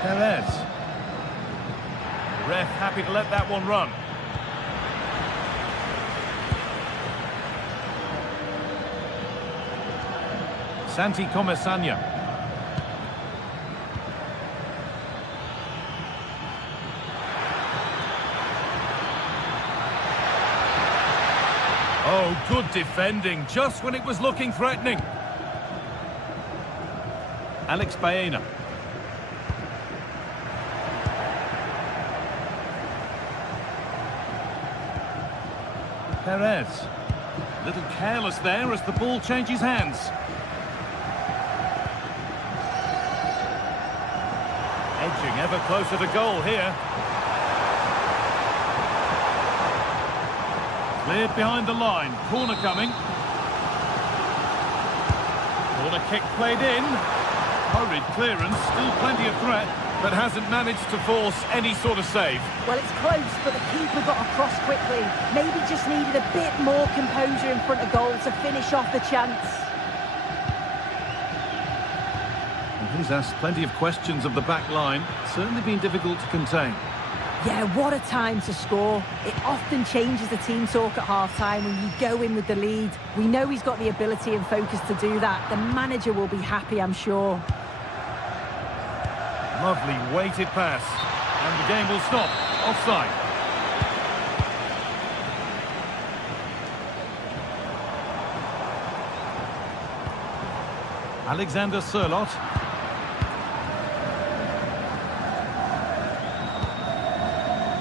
Perez. Ref happy to let that one run. Santi Comesania. Oh, good defending, just when it was looking threatening. Alex Baena. Perez. Little careless there as the ball changes hands. Edging ever closer to goal here. Cleared behind the line. Corner coming. Corner kick played in. Hurried clearance. Still plenty of threat, but hasn't managed to force any sort of save. Well, it's close, but the keeper got across quickly. Maybe just needed a bit more composure in front of goal to finish off the chance. He's asked plenty of questions of the back line. Certainly been difficult to contain. Yeah, what a time to score. It often changes the team talk at half-time when you go in with the lead. We know he's got the ability and focus to do that. The manager will be happy, I'm sure. Lovely weighted pass. And the game will stop. Offside. Alexander Sirlot.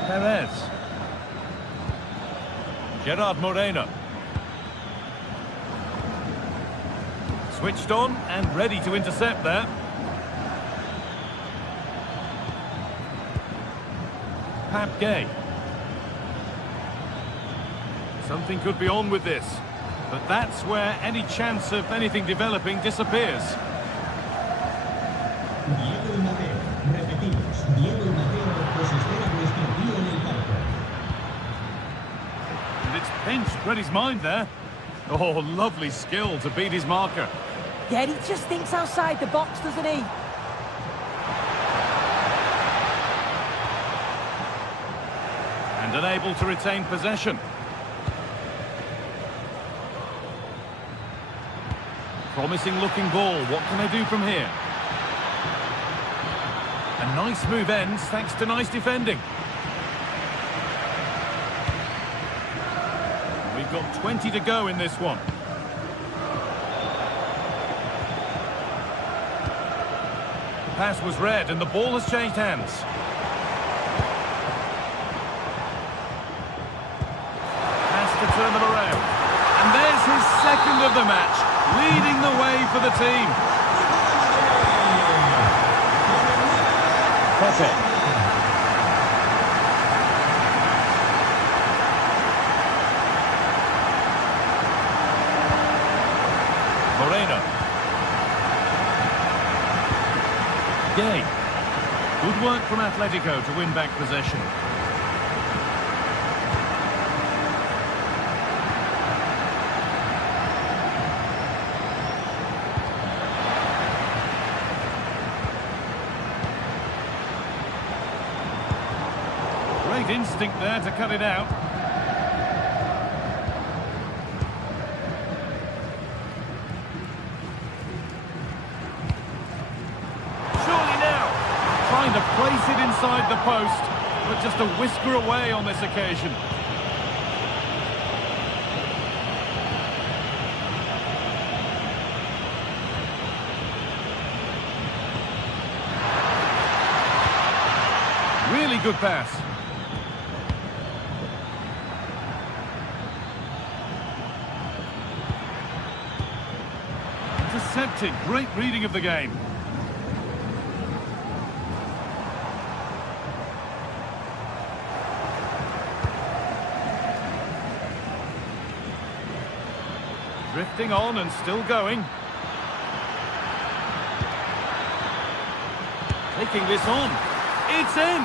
Perez. Gerard Moreno. Switched on and ready to intercept there. Pap Gay. Something could be on with this, but that's where any chance of anything developing disappears. 10 remate, repetimos, 10 flinched, read his mind there. Oh, lovely skill to beat his marker. Yeah, he just thinks outside the box, doesn't he? And unable to retain possession. Promising looking ball. What can they do from here? A nice move ends thanks to nice defending. We've got 20 to go in this one. Pass was read and the ball has changed hands. Has to turn them around. And there's his second of the match, leading the way for the team. Pepe. Gay. Good work from Atletico to win back possession. Great instinct there to cut it out. To place it inside the post, but just a whisker away on this occasion. Really good pass. Intercepted, great reading of the game. Drifting on and still going. Taking this on. It's in!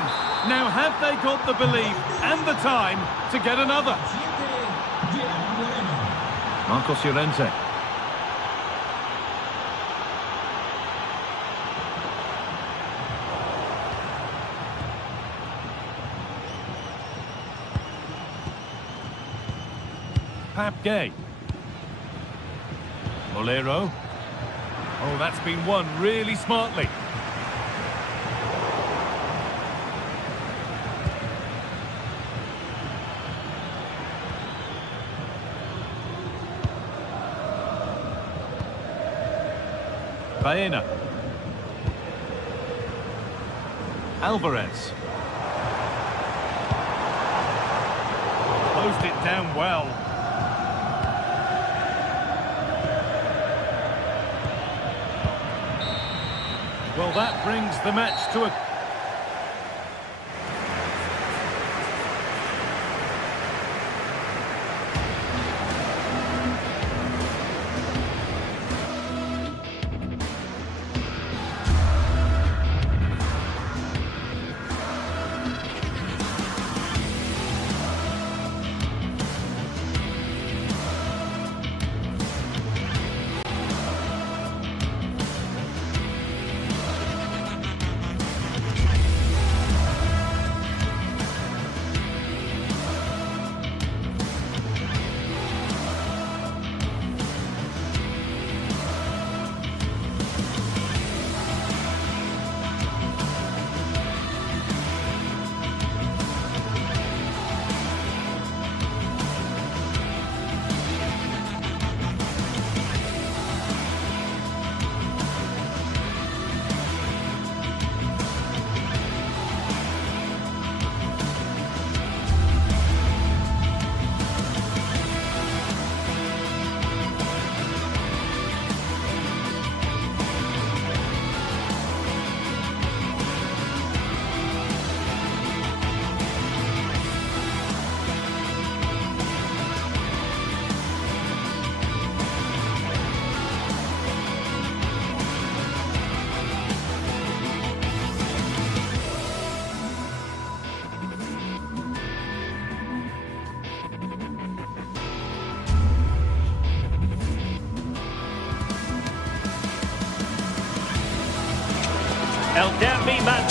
Now have they got the belief and the time to get another? Marcos Llorente. Pap Gay. Bolero. Oh, that's been won really smartly. Baena. Alvarez. Closed it down well. Well, that brings the match to a...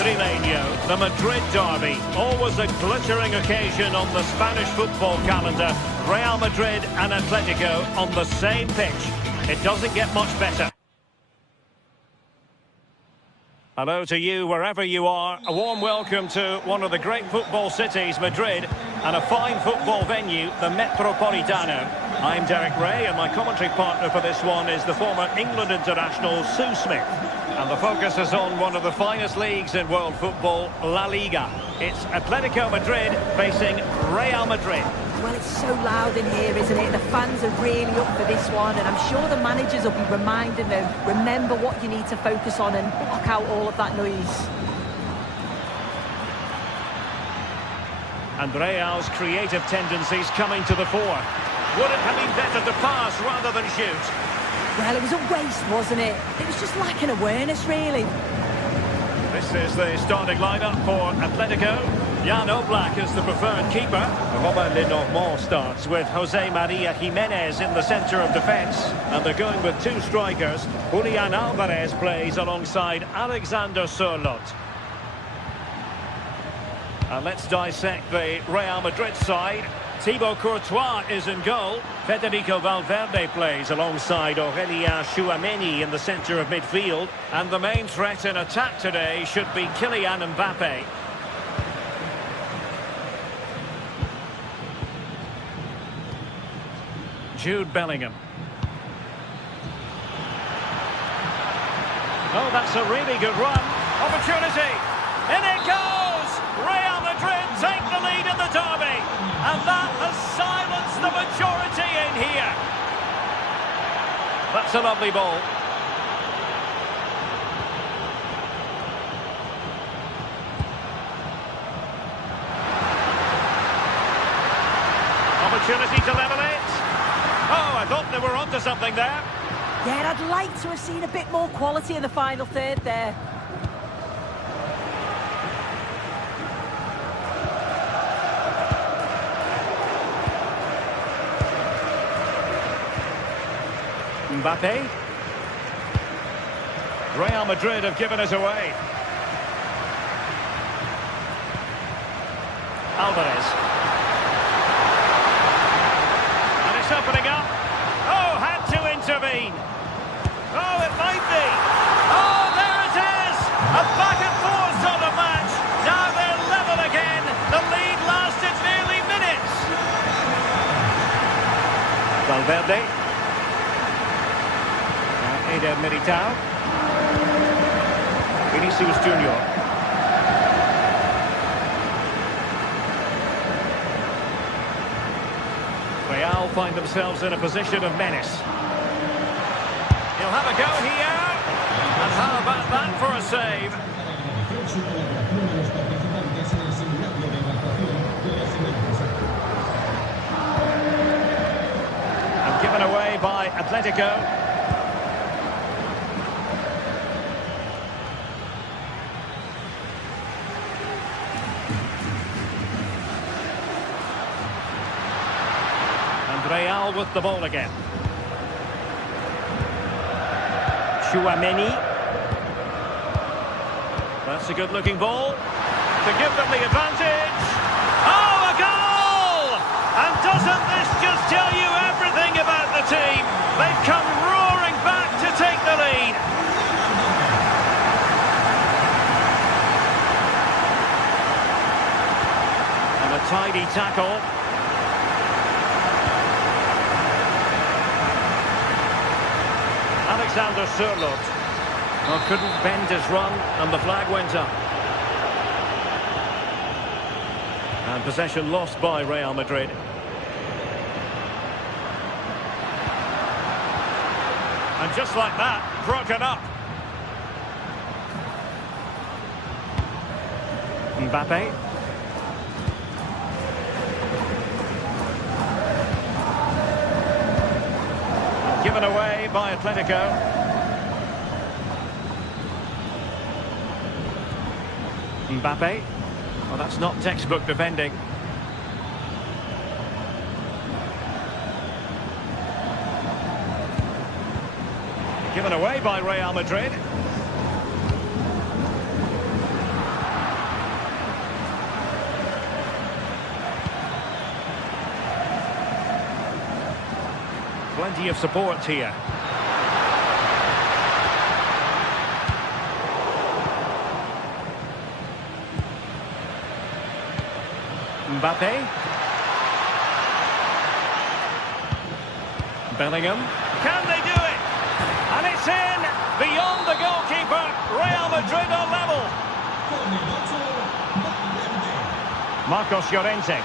Madrileño, the Madrid derby. Always a glittering occasion on the Spanish football calendar. Real Madrid and Atletico on the same pitch. It doesn't get much better. Hello to you wherever you are. A warm welcome to one of the great football cities, Madrid, and a fine football venue, the Metropolitano. I'm Derek Ray, and my commentary partner for this one is the former England international Sue Smith. And the focus is on one of the finest leagues in world football, La Liga. It's Atletico Madrid facing Real Madrid. Well, it's so loud in here, isn't it? The fans are really up for this one, and I'm sure the managers will be reminding them, remember what you need to focus on and block out all of that noise. And Real's creative tendencies coming to the fore. Would it have been better to pass rather than shoot? Well, it was a waste, wasn't it? It was just lacking awareness, really. This is the starting lineup for Atletico. Jan Oblak is the preferred keeper. Robin Lenormand starts with Jose Maria Jimenez in the centre of defence. And they're going with two strikers. Julian Alvarez plays alongside Alexander Sørloth. And let's dissect the Real Madrid side. Thibaut Courtois is in goal. Federico Valverde plays alongside Aurélien Tchouaméni in the centre of midfield. And the main threat in attack today should be Kylian Mbappe. Jude Bellingham. Oh, that's a really good run. Opportunity. In it goes! Real Madrid take the lead in the derby. And that has silenced the majority in here. That's a lovely ball. Opportunity to level it. Oh, I thought they were onto something there. Yeah, I'd like to have seen a bit more quality in the final third there. Mbappe. Real Madrid have given it away. Alvarez. And it's opening up. Oh, had to intervene. Oh, it might be. Oh, there it is. A back and forth sort of match. Now they're level again. The lead lasted nearly minutes. Valverde. Eder Militao. Vinicius Junior. Real find themselves in a position of menace. He'll have a go here. And how about that for a save? And given away by Atletico. Real with the ball again. Tchouaméni. That's a good-looking ball to give them the advantage. Oh, a goal! And doesn't this just tell you everything about the team? They've come roaring back to take the lead. And a tidy tackle. Alexander Sørloth. Well, couldn't bend his run, and the flag went up. And possession lost by Real Madrid. And just like that, broken up. Mbappe. Given away by Atletico. Mbappe. Well, that's not textbook defending. Given away by Real Madrid. Plenty of support here. Mbappe. Bellingham. Can they do it? And it's in! Beyond the goalkeeper. Real Madrid are level. Marcos Llorente.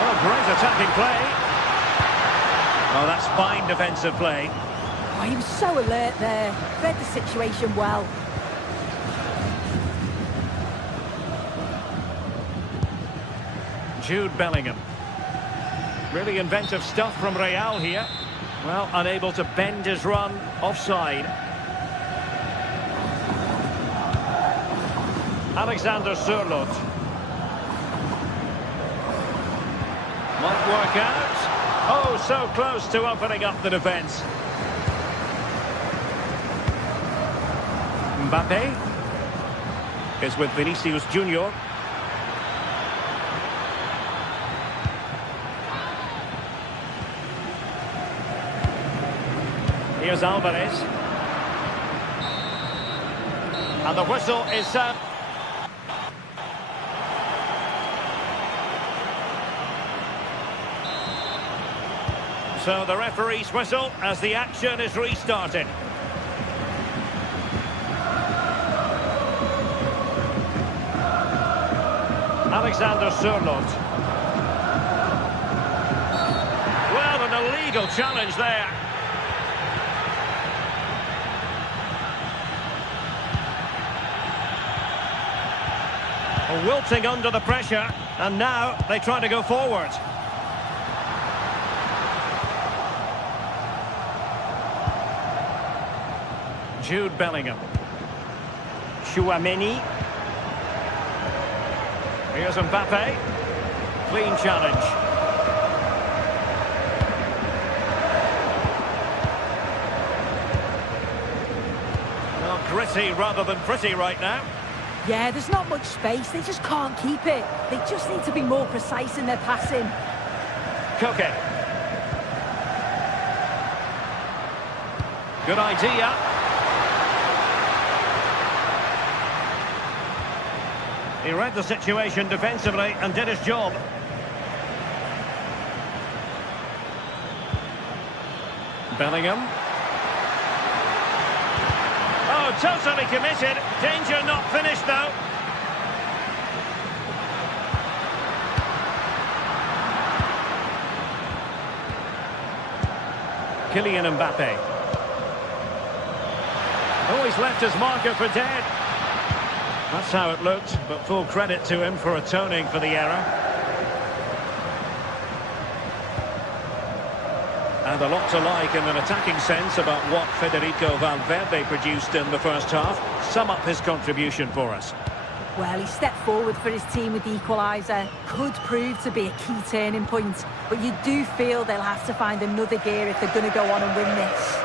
Oh, great attacking play. Oh, that's fine defensive play. Oh, he was so alert there. Read the situation well. Jude Bellingham. Really inventive stuff from Real here. Well, unable to bend his run. Offside. Alexander Sørloth. Might work out. Oh, so close to opening up the defence. Mbappe is with Vinicius Junior. Here's Alvarez. And the whistle is set. So the referee's whistle as the action is restarted. Alexander Sørloth. Well, an illegal challenge there. Wilting under the pressure, and now they try to go forward. Jude Bellingham. Tchouaméni. Here's Mbappe. Clean challenge. Well, gritty rather than pretty right now. Yeah, there's not much space. They just can't keep it. They just need to be more precise in their passing. Koke. Good idea. He read the situation defensively and did his job. Bellingham. Oh, totally committed. Danger not finished, though. Kylian Mbappe. Oh, he's left his marker for dead. That's how it looked, but full credit to him for atoning for the error. And a lot to like in an attacking sense about what Federico Valverde produced in the first half. Sum up his contribution for us. Well, he stepped forward for his team with the equaliser. Could prove to be a key turning point. But you do feel they'll have to find another gear if they're going to go on and win this.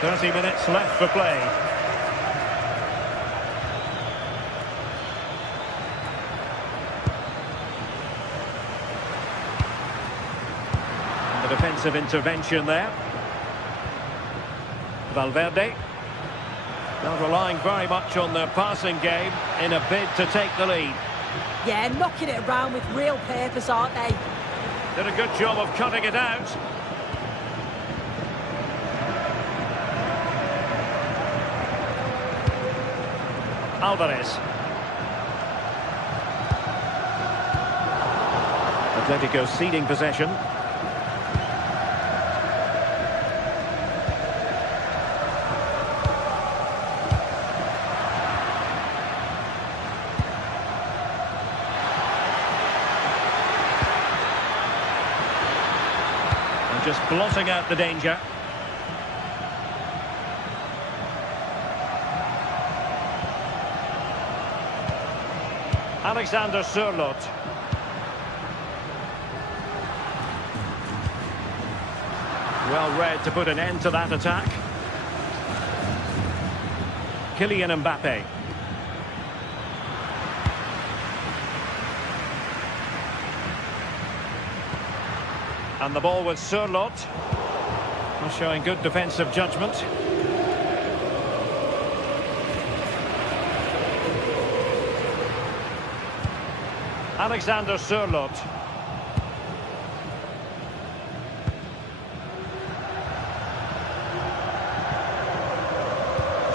"30 minutes left for play. And the defensive intervention there. Valverde. They're relying very much on their passing game in a bid to take the lead. Yeah, knocking it around with real purpose, aren't they? Did a good job of cutting it out. Alvarez. Atletico ceding possession. And just blotting out the danger. Alexander Sørloth. Well read to put an end to that attack. Kylian Mbappe. And the ball with Sørloth. Showing good defensive judgment. Alexander Sørloth.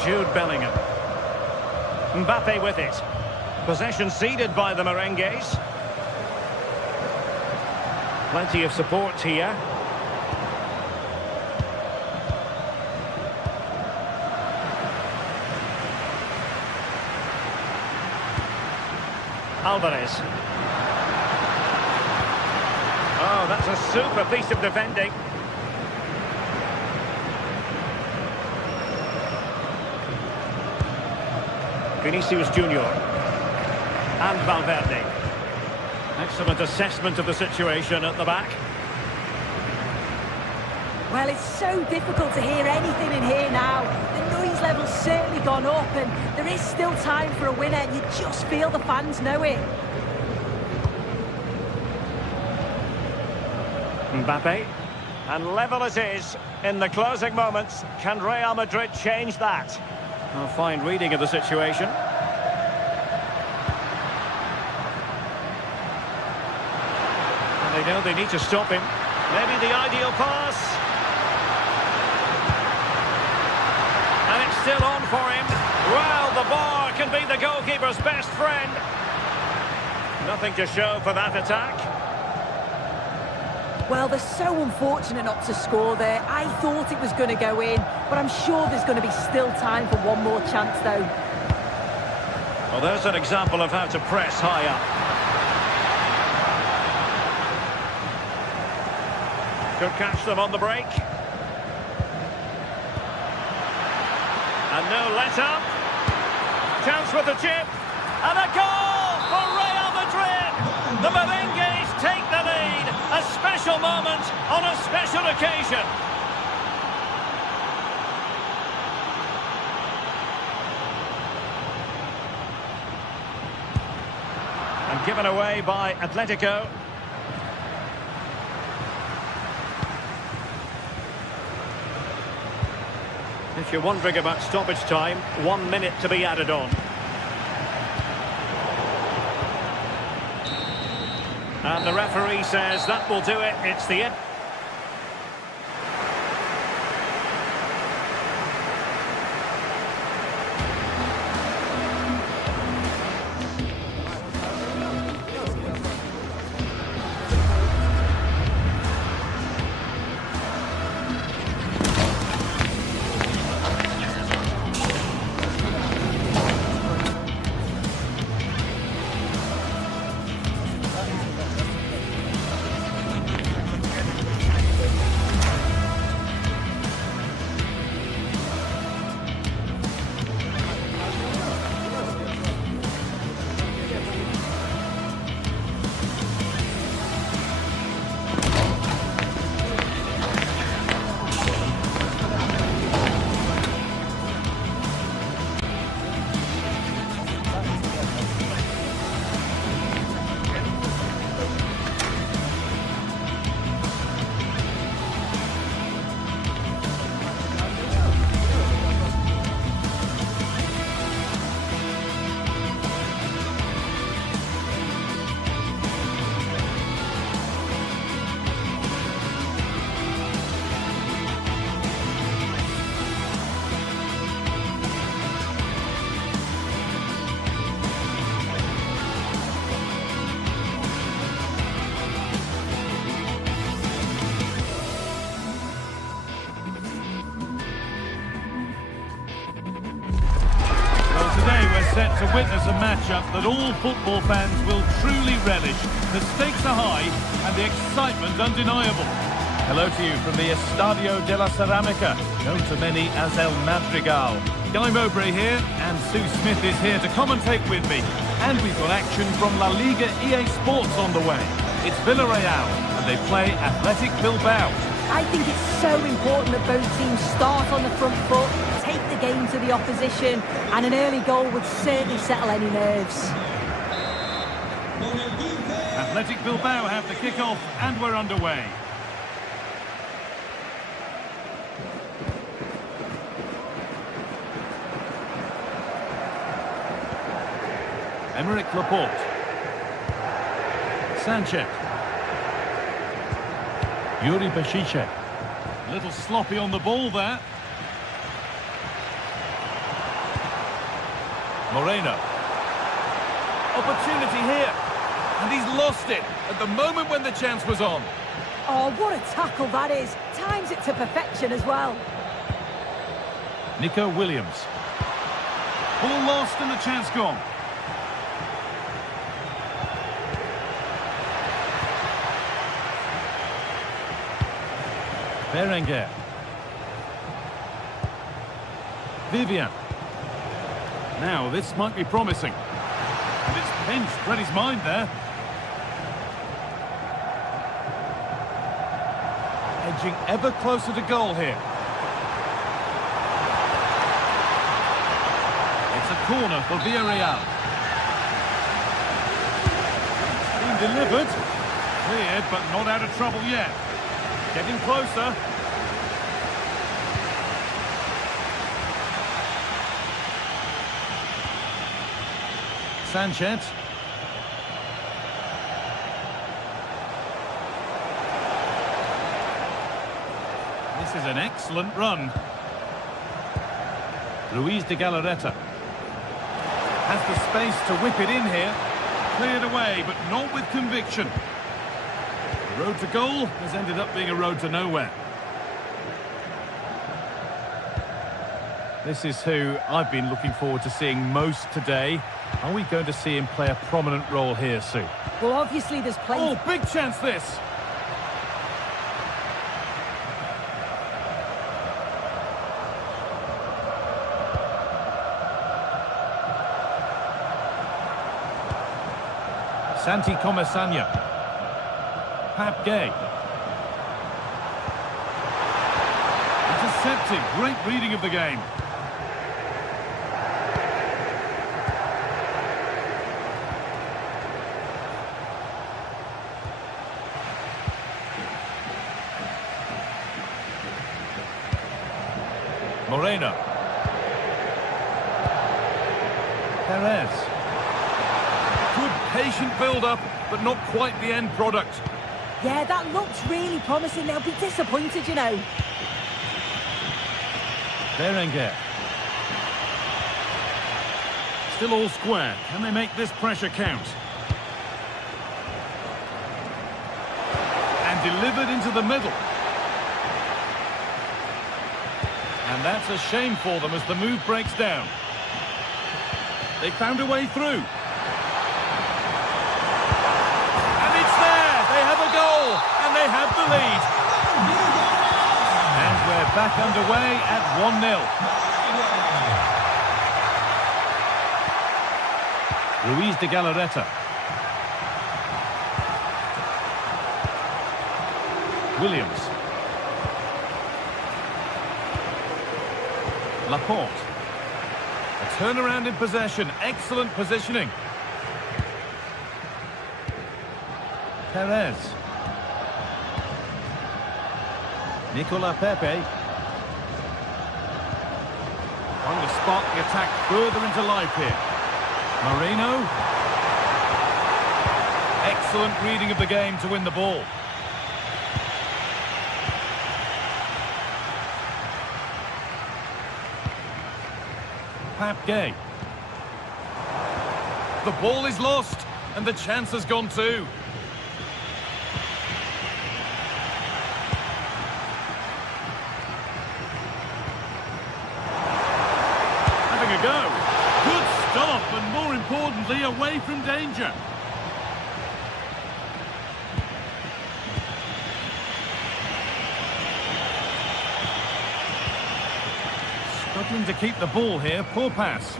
Jude Bellingham. Mbappe with it. Possession ceded by the Merengues. Plenty of support here. Alvarez. Oh, that's a super piece of defending. Vinicius Junior. And Valverde. Excellent assessment of the situation at the back. Well, it's so difficult to hear anything in here now. The noise level's certainly gone up, and there is still time for a winner. You just feel the fans know it. Mbappe. And level it is in the closing moments. Can Real Madrid change that? A fine reading of the situation. And they know they need to stop him. Maybe the ideal pass. And it's still on for him. Well, the bar can be the goalkeeper's best friend. Nothing to show for that attack. Well, they're so unfortunate not to score there. I thought it was going to go in, but I'm sure there's going to be still time for one more chance, though. Well, there's an example of how to press high up. Could catch them on the break. And no let-up. Chance with the chip. And a goal for Real Madrid! The Merengues take the lead. A special moment on a special occasion. And given away by Atletico. If you're wondering about stoppage time, 1 minute to be added on. And the referee says that will do it. It's the end. Set to witness a matchup that all football fans will truly relish. The stakes are high and the excitement undeniable. Hello to you from the Estadio de la Ceramica, known to many as El Madrigal. Guy Mowbray here, and Sue Smith is here to commentate with me. And we've got action from La Liga EA Sports on the way. It's Villarreal, and they play Athletic Bilbao. I think it's so important that both teams start on the front foot, take the game to the opposition, and an early goal would certainly settle any nerves. Athletic Bilbao have the kick-off and we're underway. Emerick Laporte. Sanchez. Yuri Bashice. A little sloppy on the ball there. Moreno. Opportunity here. And he's lost it at the moment when the chance was on. Oh, what a tackle that is. Times it to perfection as well. Nico Williams. Ball lost and the chance gone. Berenguer. Vivian. Now, this might be promising. And it's pinched, read his mind there. Edging ever closer to goal here. It's a corner for Villarreal. It's been delivered. Cleared, but not out of trouble yet. Getting closer. Sanchez. This is an excellent run. Luis de Galarreta has the space to whip it in here. Cleared away, but not with conviction. The road to goal has ended up being a road to nowhere. This is who I've been looking forward to seeing most today. Are we going to see him play a prominent role here, Sue? Well, obviously there's plenty... Oh, big chance this! Santi Comesaña. Pap Gay. Intercepted. Great reading of the game. Moreno. Perez. Good patient build-up, but not quite the end product. Yeah, that looks really promising. They'll be disappointed, you know. Berenguer. Still all square. Can they make this pressure count? And delivered into the middle. And that's a shame for them as the move breaks down. They found a way through. They have the lead. And we're back underway at 1-0. Luis de Galarreta. Williams. Laporte. A turnaround in possession. Excellent positioning. Perez. Nicola Pepe. Trying to spark the attack further into life here. Moreno. Excellent reading of the game to win the ball. Pap Gay. The ball is lost and the chance has gone too. Go. Good stop, and more importantly, away from danger. Struggling to keep the ball here. Poor pass.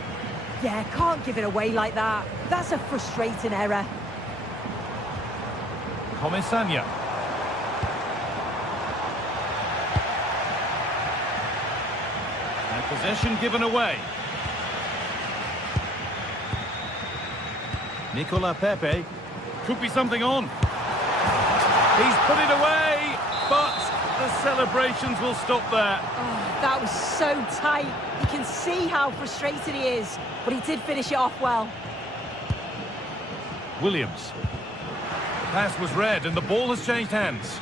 Yeah, can't give it away like that. That's a frustrating error. Comesaña. Possession given away. Nicola Pepe. Could be something on. He's put it away, but the celebrations will stop there. Oh, that was so tight. You can see how frustrated he is, but he did finish it off well. Williams. Pass was read and the ball has changed hands.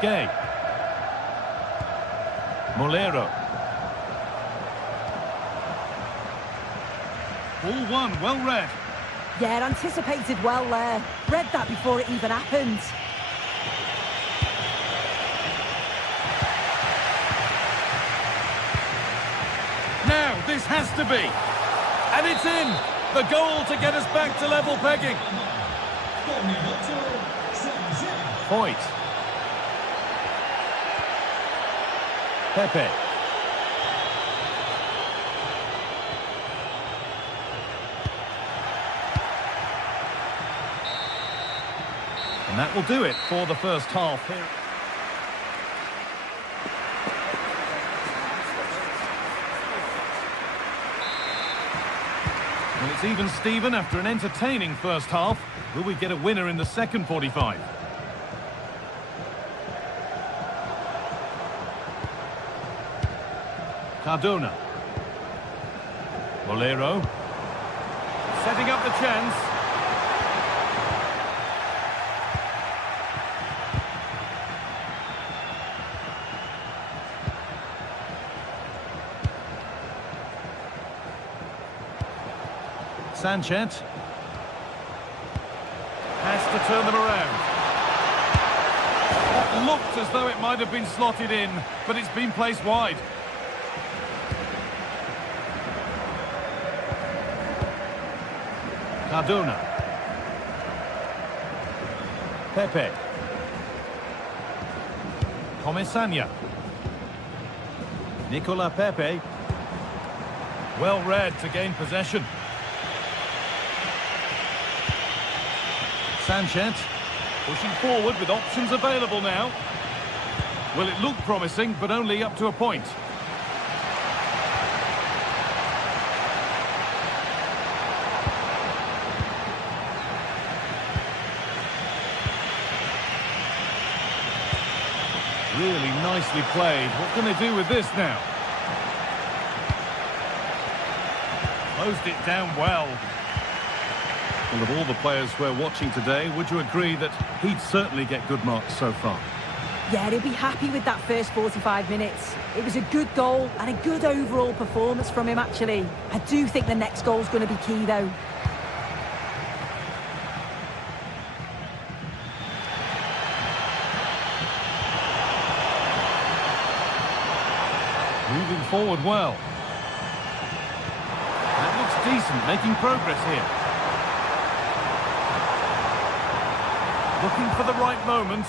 Gay. Molero. Ball one, well read. Yeah, anticipated well there. Read that before it even happened. Now, this has to be. And it's in. The goal to get us back to level pegging. Point. Pepe. And that will do it for the first half here. Well, it's even Steven after an entertaining first half. Will we get a winner in the second 45? Cardona. Molero. Setting up the chance. Sanchez. Has to turn them around. That looked as though it might have been slotted in, but it's been placed wide. Cardona. Pepe. Comesaña. Nicola Pepe. Well read to gain possession. Sanchez. Pushing forward with options available now. Well, it looked promising, but only up to a point. Really nicely played. What can they do with this now? Closed it down well. Well, of all the players we're watching today, would you agree that he'd certainly get good marks so far? Yeah, he'll be happy with that first 45 minutes. It was a good goal and a good overall performance from him, actually. I do think the next goal's going to be key, though. Moving forward well. That looks decent, making progress here. Looking for the right moment.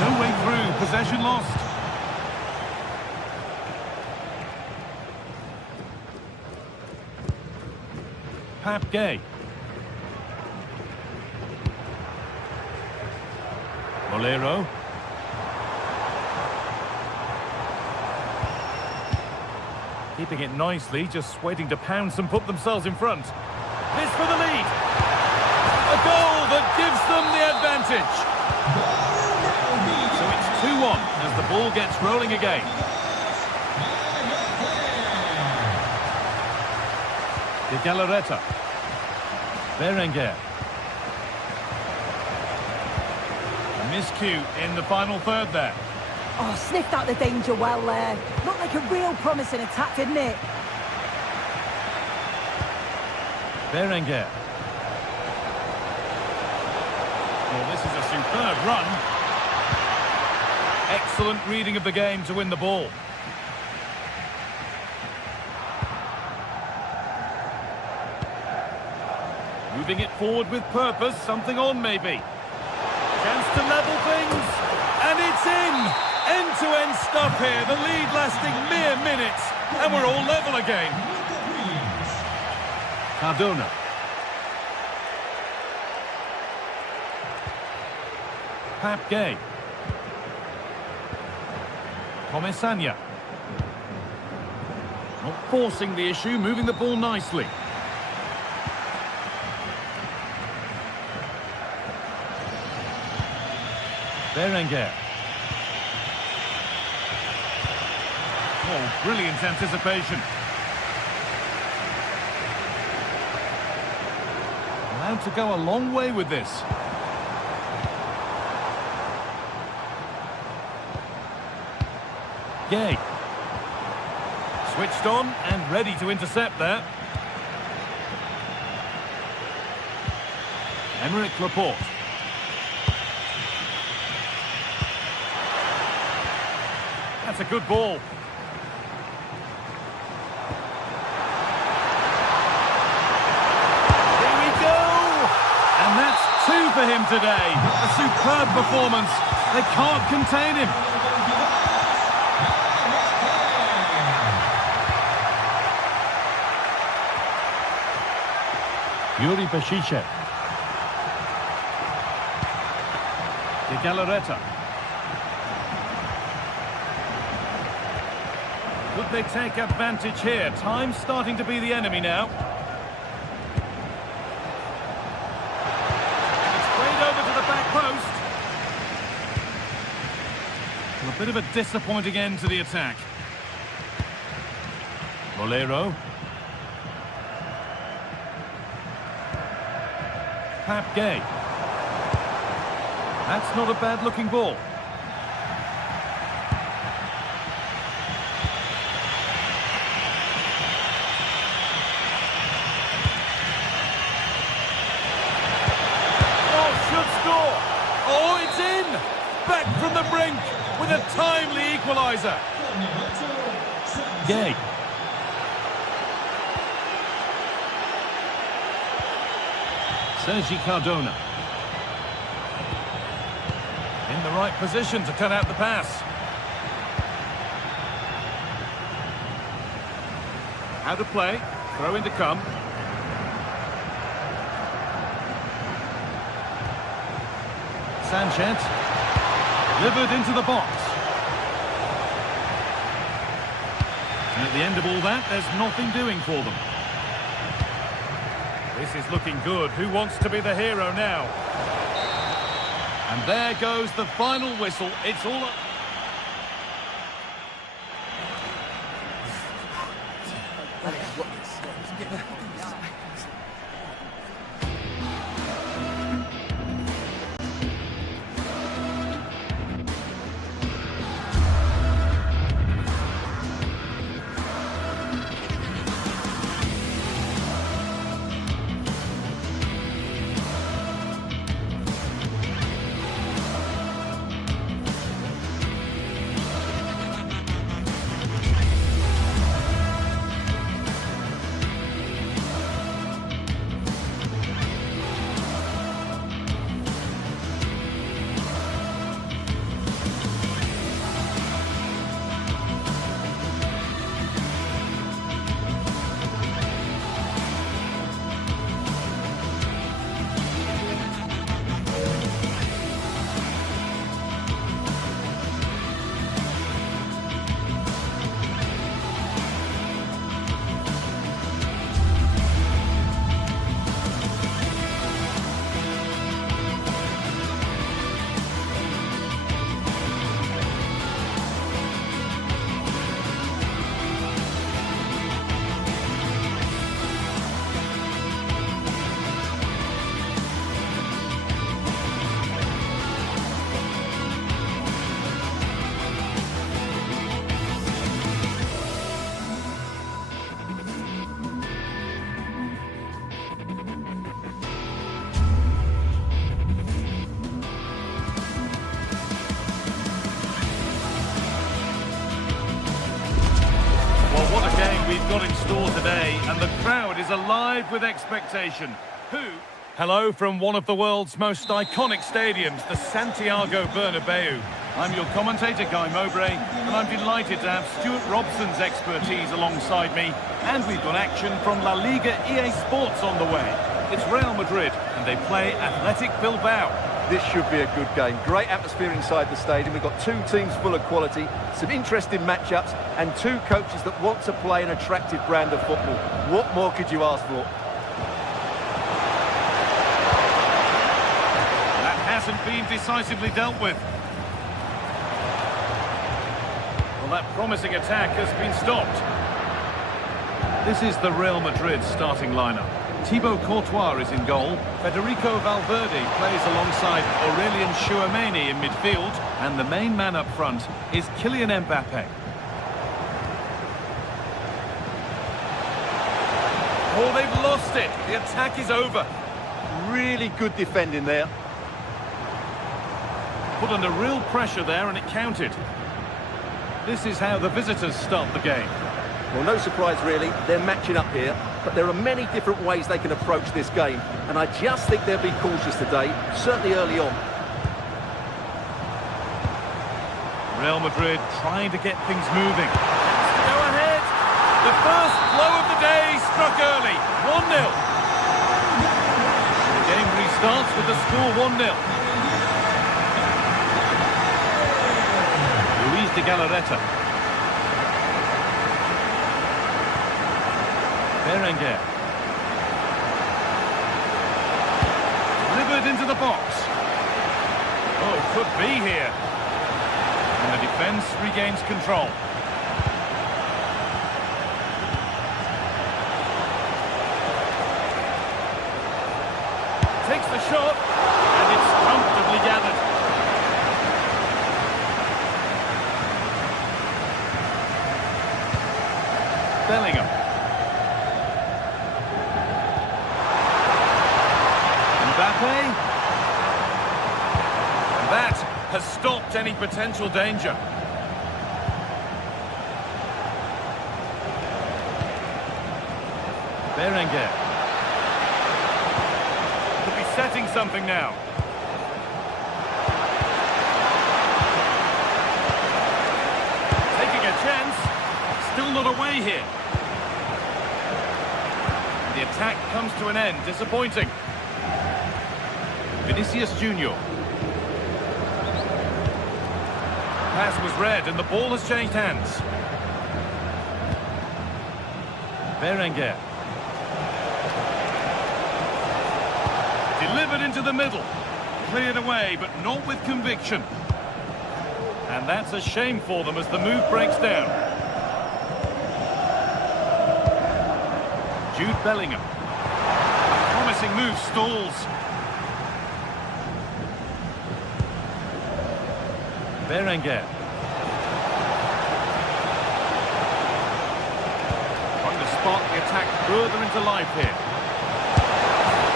No way through, possession lost. Pap Gay. Molero. Keeping it nicely, just waiting to pounce and put themselves in front. This for the lead. A goal that gives them the advantage. So it's 2-1 as the ball gets rolling again. De Galarreta. Berenguer. A miscue in the final third there. Oh, sniffed out the danger well there. Looked like a real promising attack, didn't it? Berenguer. Well, this is a superb run. Excellent reading of the game to win the ball. Moving it forward with purpose, something on maybe. Chance to level things, and it's in! End-to-end stuff here, the lead lasting mere minutes, and we're all level again. Cardona. Pap Gay. Comesaña. Not forcing the issue, moving the ball nicely. Berenguer. Oh, brilliant anticipation. Allowed to go a long way with this. Gay. Switched on and ready to intercept there. Emerick Laporte. That's a good ball. Here we go! And that's 2 for him today. A superb performance. They can't contain him. Yuri Bešiček. De Galarreta. Could they take advantage here? Time's starting to be the enemy now. It's played over to the back post. Well, a bit of a disappointing end to the attack. Molero. Pap Gay. That's not a bad-looking ball. Oh, it's in! Back from the brink with a timely equaliser. Gay. Sergi Cardona. In the right position to cut out the pass. How to play. Throw in to come. Sanchez, delivered into the box. And at the end of all that, there's nothing doing for them. This is looking good. Who wants to be the hero now? And there goes the final whistle. It's all... We've got in store today, and the crowd is alive with expectation. Who? Hello from one of the world's most iconic stadiums, the Santiago Bernabeu. I'm your commentator, Guy Mowbray, and I'm delighted to have Stuart Robson's expertise alongside me. And we've got action from La Liga GTSports on the way. It's Real Madrid, and they play Athletic Bilbao. This should be a good game. Great atmosphere inside the stadium. We've got two teams full of quality, some interesting matchups, and two coaches that want to play an attractive brand of football. What more could you ask for? That hasn't been decisively dealt with. Well, that promising attack has been stopped. This is the Real Madrid starting lineup. Thibaut Courtois is in goal. Federico Valverde plays alongside Aurelien Tchouameni in midfield. And the main man up front is Kylian Mbappe. Oh, they've lost it. The attack is over. Really good defending there. Put under real pressure there, and it counted. This is how the visitors start the game. Well, no surprise really, they're matching up here, but there are many different ways they can approach this game, and I just think they'll be cautious today, certainly early on. Real Madrid trying to get things moving. Go ahead! The first blow of the day struck early, 1-0. The game restarts with the score 1-0. Luis de Galarreta. Berenguer. Delivered into the box. Oh, could be here. And the defence regains control. Takes the shot, and it's comfortably gathered. Bellingham. Mbappe. That has stopped any potential danger. Berenguer. Could be setting something now. Taking a chance. Still not away here. The attack comes to an end. Disappointing. Vinicius Junior. Pass was read and the ball has changed hands. Berenguer. Delivered into the middle. Cleared away, but not with conviction. And that's a shame for them as the move breaks down. Jude Bellingham. Promising move stalls. Berenguer. Trying to spark the attack further into life here.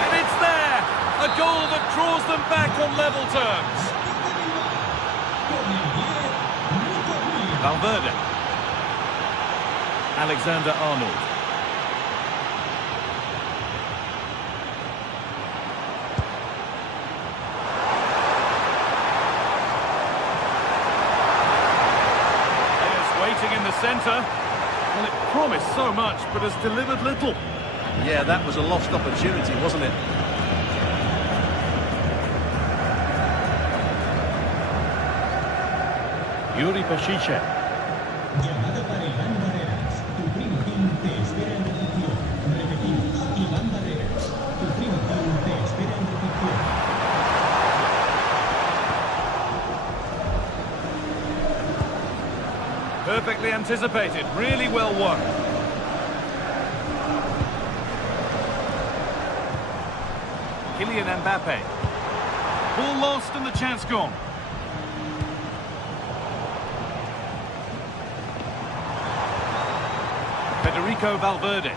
And it's there! A goal that draws them back on level terms. Valverde. Alexander-Arnold. In the centre. Well, it promised so much, but has delivered little. Yeah, that was a lost opportunity, wasn't it? Yuri Pashiche. Llamada para Iván Barreras. Tu primo Tim te espera en recepción. Repetimos, Iván Barreras. Tu primo Tim te espera en recepción. Perfectly anticipated, really well won. Kylian Mbappe. Ball lost and the chance gone. Federico Valverde.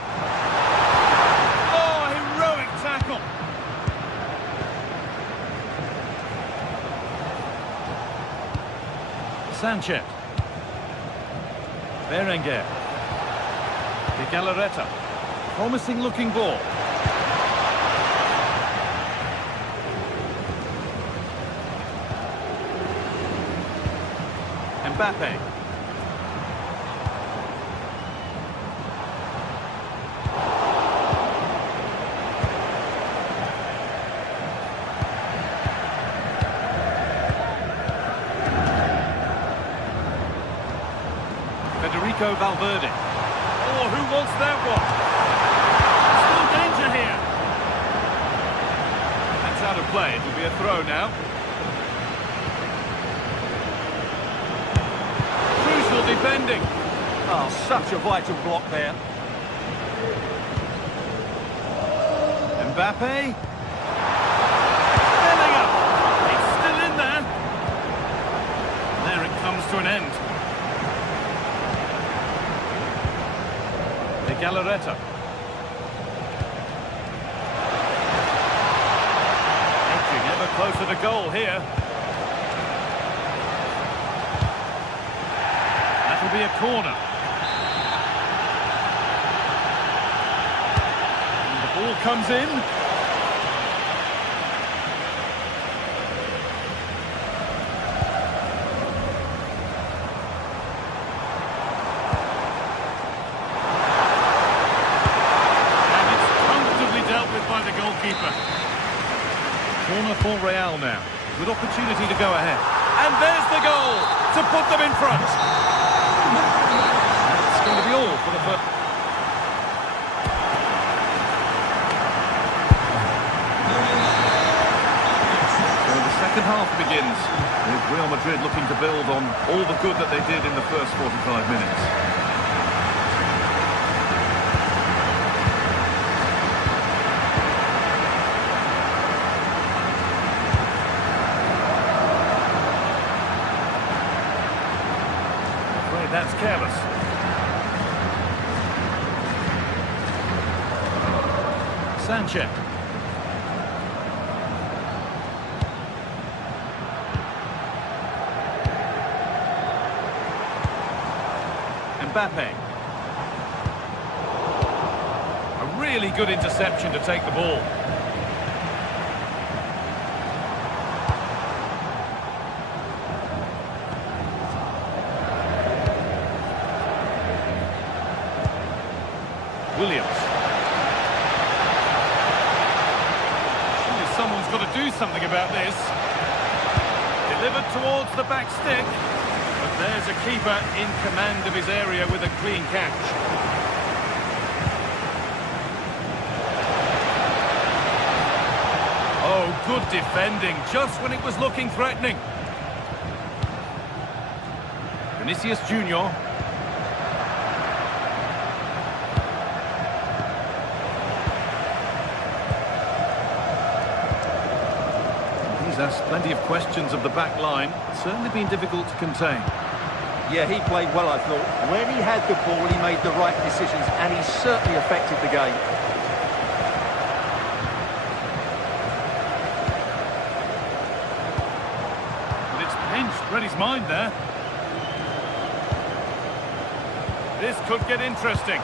Oh, heroic tackle. Sanchez. Berenguer. De Galarreta. Promising looking ball. Mbappe. Valverde. Oh, who wants that one? Still danger here. That's out of play. It'll be a throw now. Crucial defending. Oh, such a vital block there. Mbappe. Bellingham. It's still in there. There it comes to an end. Gallaretta. Edging ever closer to goal here. That'll be a corner. And the ball comes in. Corner for Real now, with opportunity to go ahead. And there's the goal to put them in front. That's going to be all for the first. So the second half begins, with Real Madrid looking to build on all the good that they did in the first 45 minutes. That's careless. Sanchez. Mbappe. A really good interception to take the ball. Williams. Surely someone's got to do something about this. Delivered towards the back stick. But there's a keeper in command of his area with a clean catch. Oh, good defending, just when it was looking threatening. Vinicius Junior. He's asked plenty of questions of the back line. It's certainly been difficult to contain. Yeah, he played well, I thought. When he had the ball, he made the right decisions, and he certainly affected the game. But it's pinched, read his mind there. This could get interesting.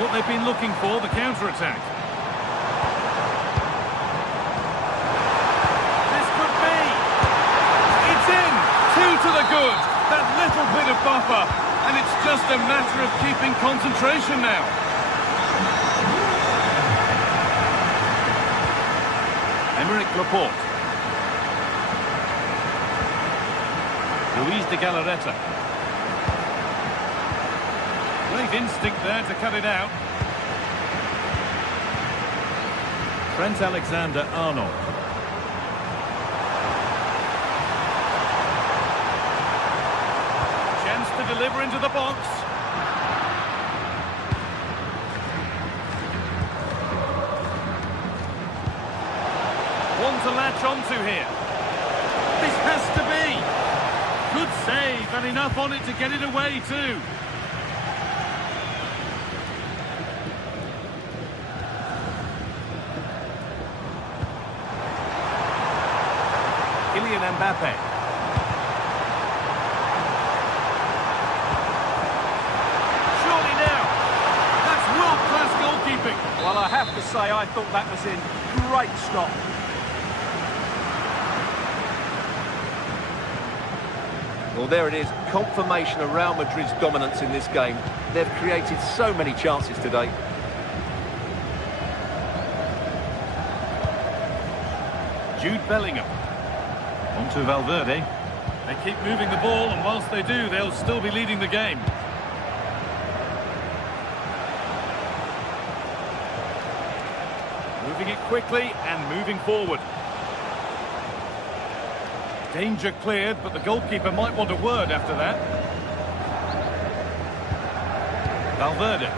What they've been looking for, the counter-attack. This could be. It's in. 2 to the good. That little bit of buffer. And it's just a matter of keeping concentration now. Emerick Laporte. Luis de Gallaretta. Great instinct there to cut it out. Trent Alexander-Arnold. Chance to deliver into the box. One to latch onto here. This has to be. Good save and enough on it to get it away too. Kylian Mbappe. Surely now. That's world-class goalkeeping. Well, I have to say, I thought that was in great stop. Well, there it is, confirmation of Real Madrid's dominance in this game. They've created so many chances today. Jude Bellingham. On to Valverde. They keep moving the ball, and whilst they do, they'll still be leading the game. Moving it quickly and moving forward. Danger cleared, but the goalkeeper might want a word after that. Valverde.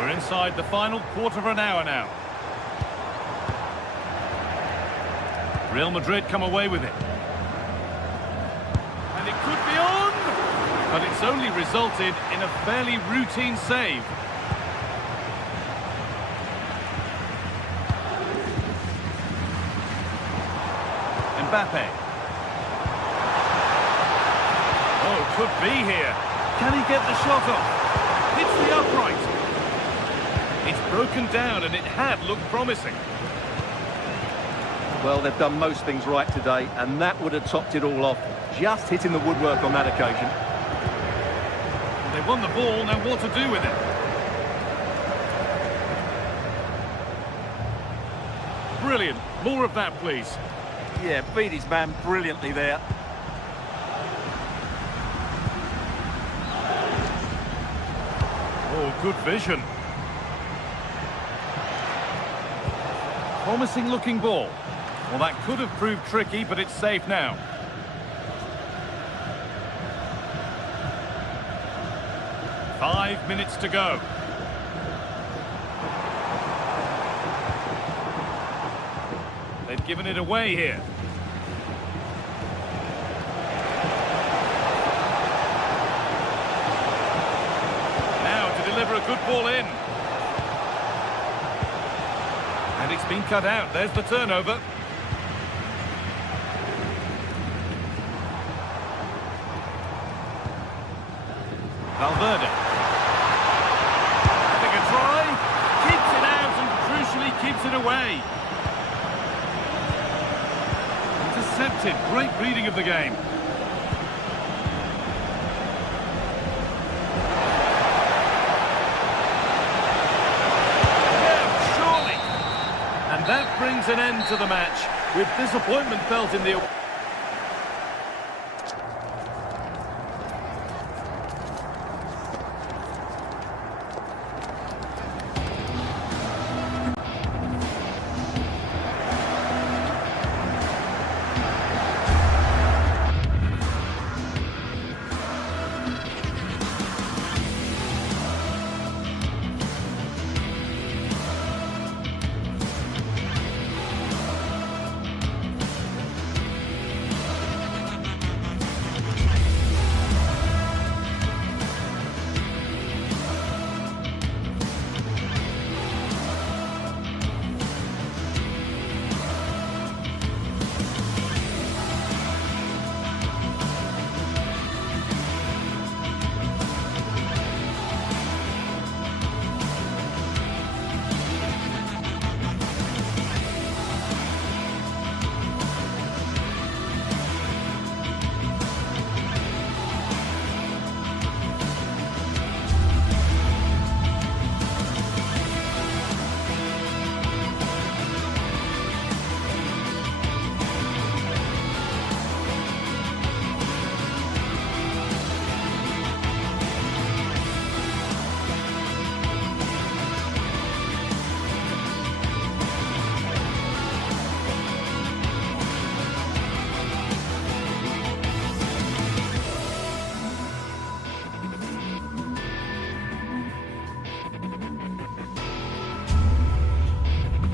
We're inside the final quarter of an hour now. Real Madrid come away with it. And it could be on! But it's only resulted in a fairly routine save. Mbappe. Oh, could be here. Can he get the shot off? Hits the upright. It's broken down and it had looked promising. Well, they've done most things right today, and that would have topped it all off. Just hitting the woodwork on that occasion. They won the ball, now what to do with it? Brilliant. More of that, please. Yeah, beat his man brilliantly there. Oh, good vision. Promising looking ball. Well, that could have proved tricky, but it's safe now. Five minutes to go. They've given it away here. Now to deliver a good ball in. And it's been cut out. There's the turnover. Valverde. Having a try. Keeps it out and crucially keeps it away. Intercepted. Great reading of the game. Yeah, surely. And that brings an end to the match, with disappointment felt in the...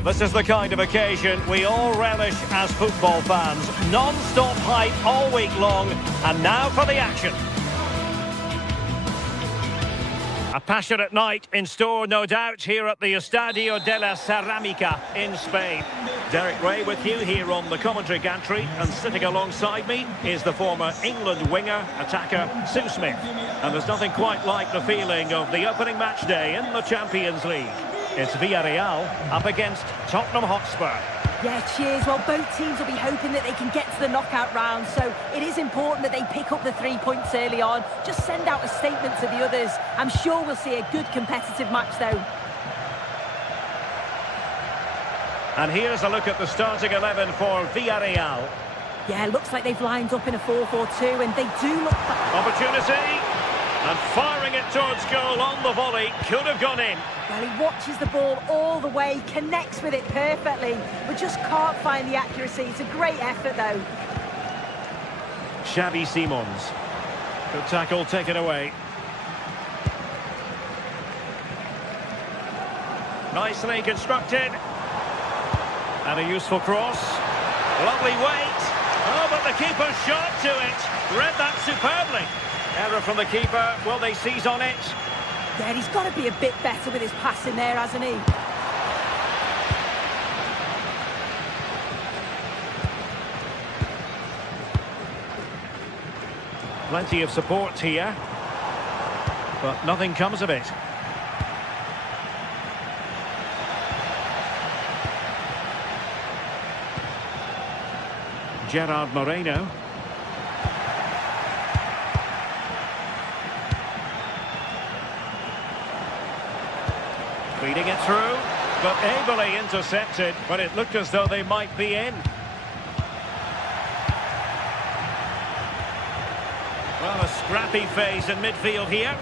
This is the kind of occasion we all relish as football fans. Non-stop hype all week long, and now for the action. A passionate night in store, no doubt, here at the Estadio de la Cerámica in Spain. Derek Ray with you here on the commentary gantry, and sitting alongside me is the former England winger, attacker, Sue Smith. And there's nothing quite like the feeling of the opening match day in the Champions League. It's Villarreal up against Tottenham Hotspur. Yeah, cheers. Well, both teams will be hoping that they can get to the knockout round, so it is important that they pick up the 3 points early on. Just send out a statement to the others. I'm sure we'll see a good competitive match, though. And here's a look at the starting 11 for Villarreal. Yeah, looks like they've lined up in a 4-4-2, and they do look... Opportunity, and firing it towards goal on the volley, could have gone in. Well, he watches the ball all the way, connects with it perfectly, but just can't find the accuracy. It's a great effort, though. Xavi Simons. Good tackle taken away. Nicely constructed. And a useful cross. Lovely weight. Oh, but the keeper shot to it. Read that superbly. Error from the keeper. Will they seize on it? Yeah, he's got to be a bit better with his passing there, hasn't he? Plenty of support here, but nothing comes of it. Gerard Moreno. Feeding it through, but ably intercepted, but it looked as though they might be in. Well, a scrappy phase in midfield here.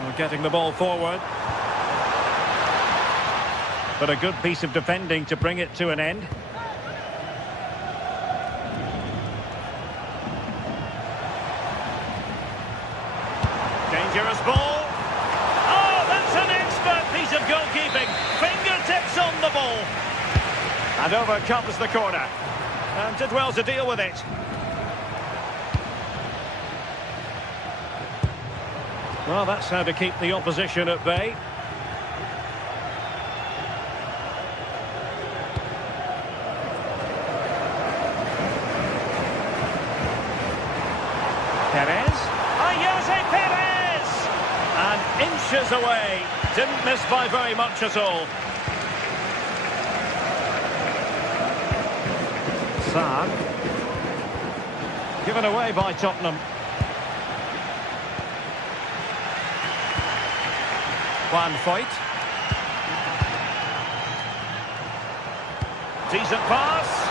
Well, getting the ball forward. But a good piece of defending to bring it to an end. Dangerous ball. Oh, that's an expert piece of goalkeeping. Fingertips on the ball. And over comes the corner. And did well to deal with it. Well, that's how to keep the opposition at bay. Perez. Ayase Perez! And inches away. Didn't miss by very much at all. Saad. Given away by Tottenham. Juan Foyt. Decent pass.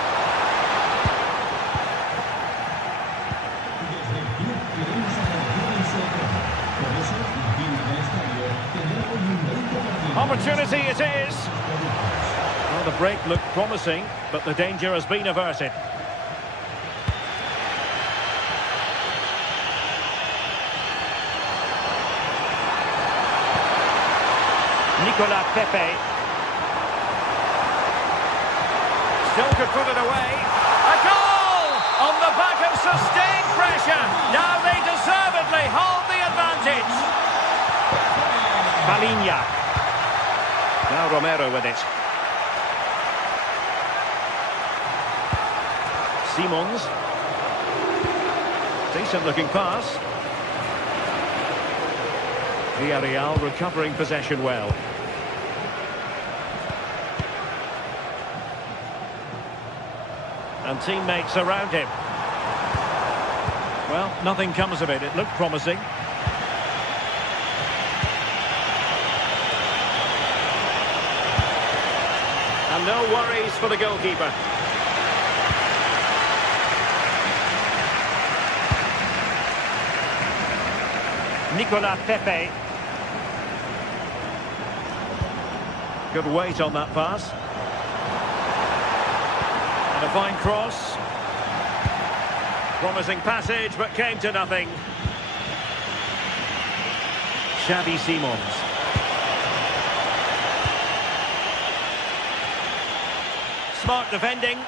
Desde el club queremos agradecer el soporte. Por eso, la firma del estadio tendrá hoy un 20% Opportunity it is. Well, the break looked promising, but the danger has been averted. Nicolas Pepe. Still could put it away. A goal! On the back of sustained pressure. Now they deservedly hold the advantage. Palinha. Now Romero with it. Simons. Decent looking pass. Villarreal recovering possession well. And teammates around him. Well, nothing comes of it. It looked promising. And no worries for the goalkeeper. Nicolas Pepe. Good weight on that pass. And a fine cross. Promising passage, but came to nothing. Xavi Simons. Smart defending.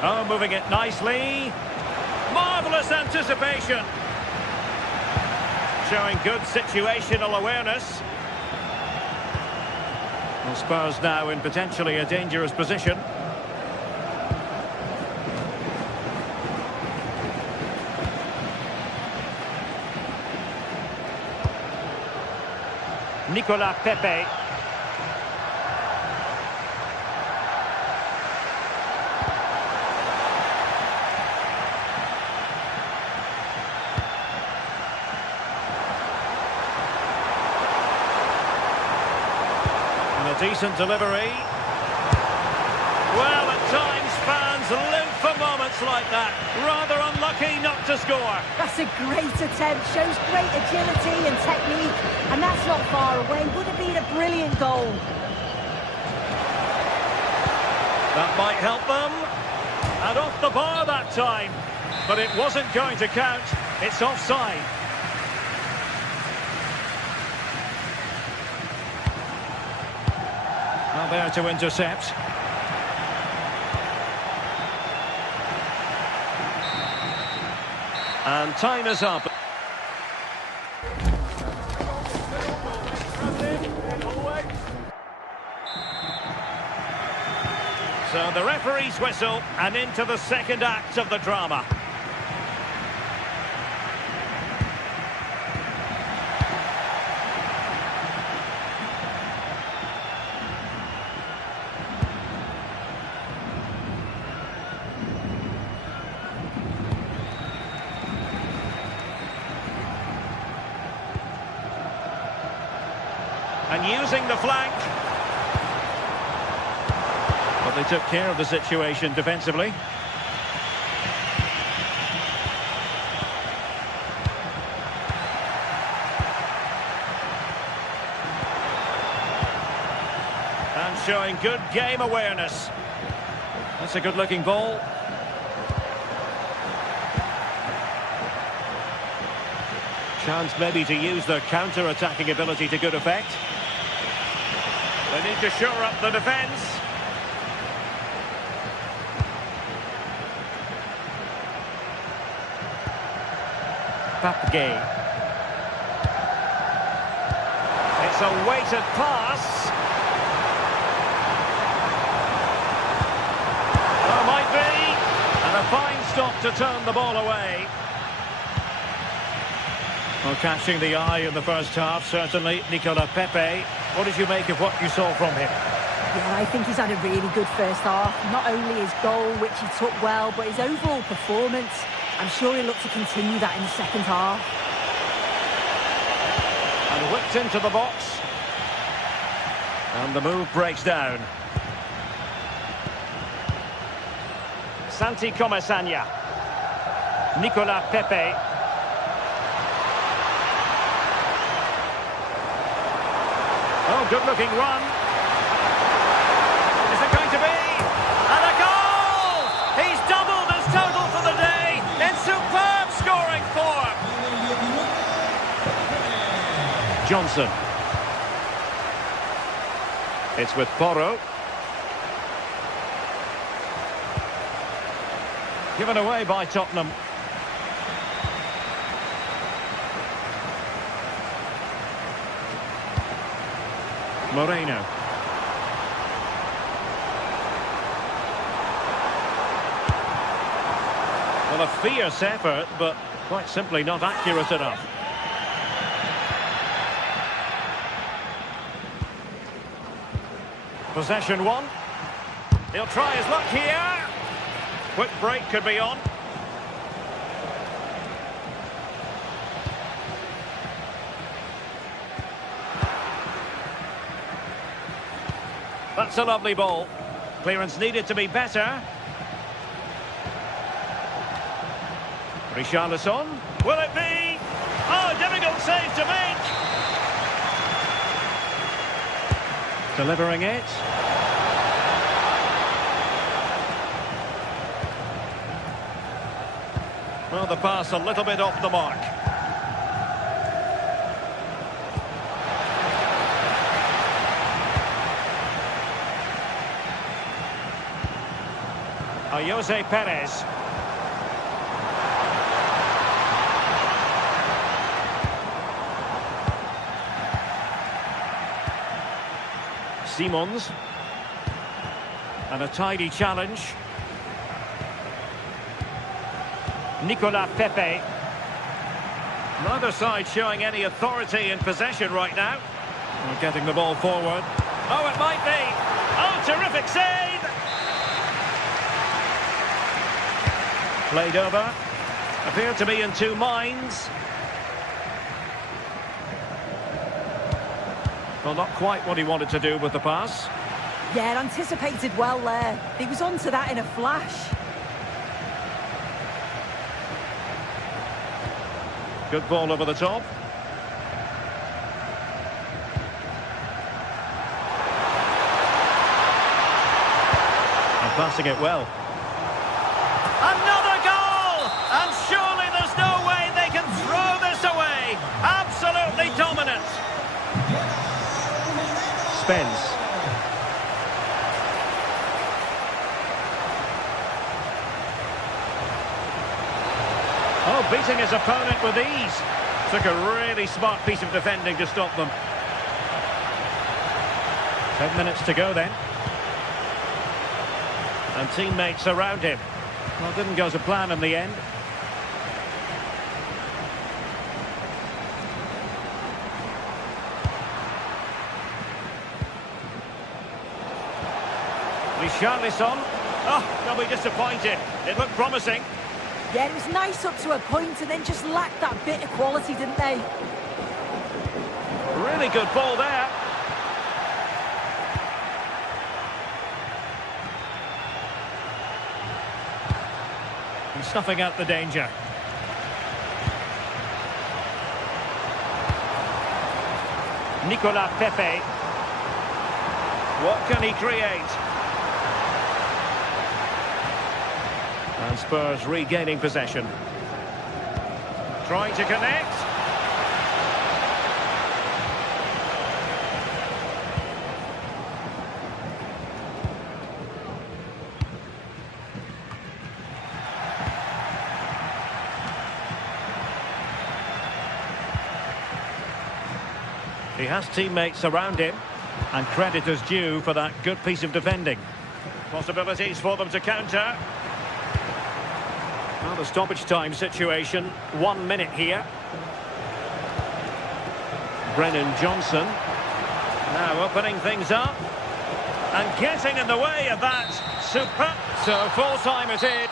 Oh, moving it nicely. Marvellous anticipation. Showing good situational awareness. Well, Spurs now in potentially a dangerous position. Nicolas Pepe. And a decent delivery. Well, at times fans live for moments like that. Rather unlucky not to score. That's a great attempt, shows great agility and technique, and that's not far away. Would have been a brilliant goal. That might help them. And off the bar that time. But it wasn't going to count. It's offside. Now there to intercept. And time is up. So the referee's whistle, and into the second act of the drama. And using the flank. But they took care of the situation defensively. And showing good game awareness. That's a good-looking ball. Chance maybe to use their counter-attacking ability to good effect. They need to shore up the defence. Papgay. It's a weighted pass. Oh, might be. And a fine stop to turn the ball away. Well, catching the eye in the first half, certainly, Nicolas Pepe. What did you make of what you saw from him? Yeah, I think he's had a really good first half. Not only his goal, which he took well, but his overall performance. I'm sure he'll look to continue that in the second half. And whipped into the box. And the move breaks down. Santi Comesaña. Nicolas Pepe. Oh, good-looking run. Is it going to be? And a goal! He's doubled his total for the day in superb scoring form. Johnson. It's with Porro. Given away by Tottenham. Moreno. Well, a fierce effort, but quite simply not accurate enough. Possession one. He'll try his luck here. Quick break could be on. That's a lovely ball. Clearance needed to be better. Richarlison. Will it be? Oh, difficult save to make. Delivering it. Well, the pass a little bit off the mark. Jose Perez. Simons. And a tidy challenge. Nicolas Pepe. Neither side showing any authority in possession right now. We're getting the ball forward. Oh, it might be. Oh, terrific save! Played over. Appeared to be in two minds. Well, not quite what he wanted to do with the pass. Yeah, anticipated well there. He was onto that in a flash. Good ball over the top. And passing it well. Another goal! And surely there's no way they can throw this away. Absolutely dominant. Spence. Oh, beating his opponent with ease. Took a really smart piece of defending to stop them. 10 minutes to go then. And teammates around him. Well, didn't go to plan in the end. Richarlison. Oh, they'll be disappointed. It looked promising. Yeah, it was nice up to a point and then just lacked that bit of quality, didn't they? Really good ball there. And snuffing out the danger. Nicolas Pepe. What can he create? And Spurs regaining possession. Trying to connect. He has teammates around him, and credit is due for that good piece of defending. Possibilities for them to counter. Well, the stoppage time situation, 1 minute here. Brennan Johnson now opening things up and getting in the way of that. Super. So full time it is.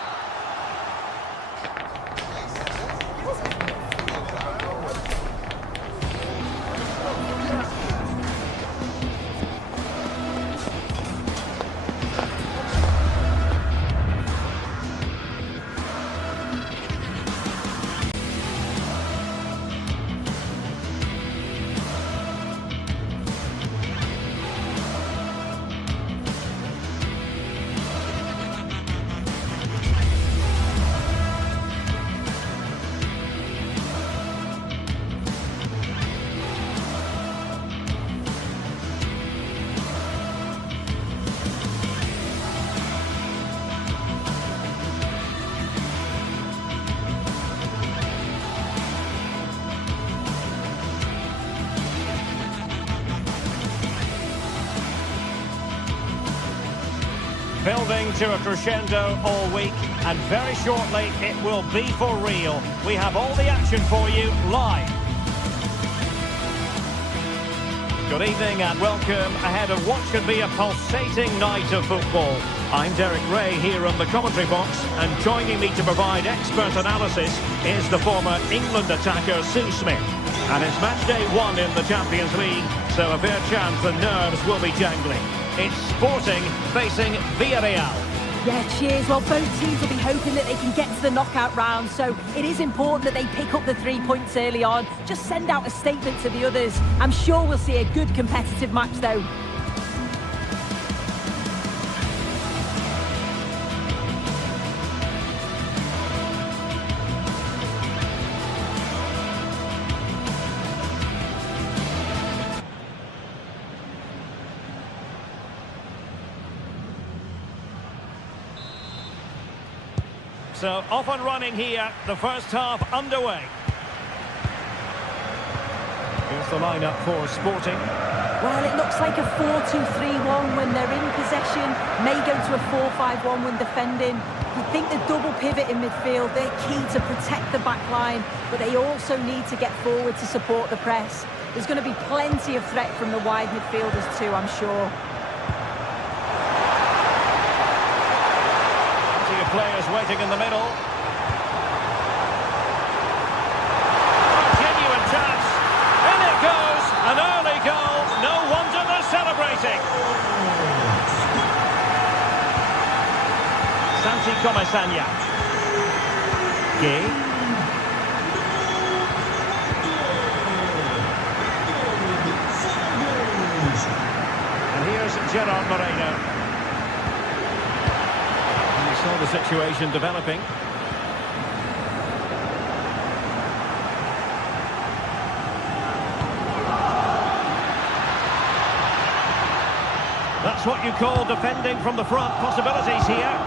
Building to a crescendo all week, and very shortly it will be for real. We have all the action for you live. Good evening and welcome ahead of what should be a pulsating night of football. I'm Derek Ray here on the commentary box, and joining me to provide expert analysis is the former England attacker Sue Smith. And it's match day 1 in the Champions League, so a fair chance the nerves will be jangling. It's Sporting facing Villarreal. Yeah, cheers. Well, both teams will be hoping that they can get to the knockout round, so it is important that they pick up the 3 points early on. Just send out a statement to the others. I'm sure we'll see a good competitive match, though. So off and running here, the first half underway. Here's the lineup for Sporting. Well, it looks like a 4-2-3-1 when they're in possession. May go to a 4-5-1 when defending. You think the double pivot in midfield, they're key to protect the back line, but they also need to get forward to support the press. There's going to be plenty of threat from the wide midfielders too, I'm sure. Plenty of players waiting in the middle. Genuine chance. In it goes. An early goal. No wonder they're celebrating. Santi Comasagna. Gay. And here's Gerard Moreno. And we saw the situation developing. That's what you call defending from the front. Possibilities here.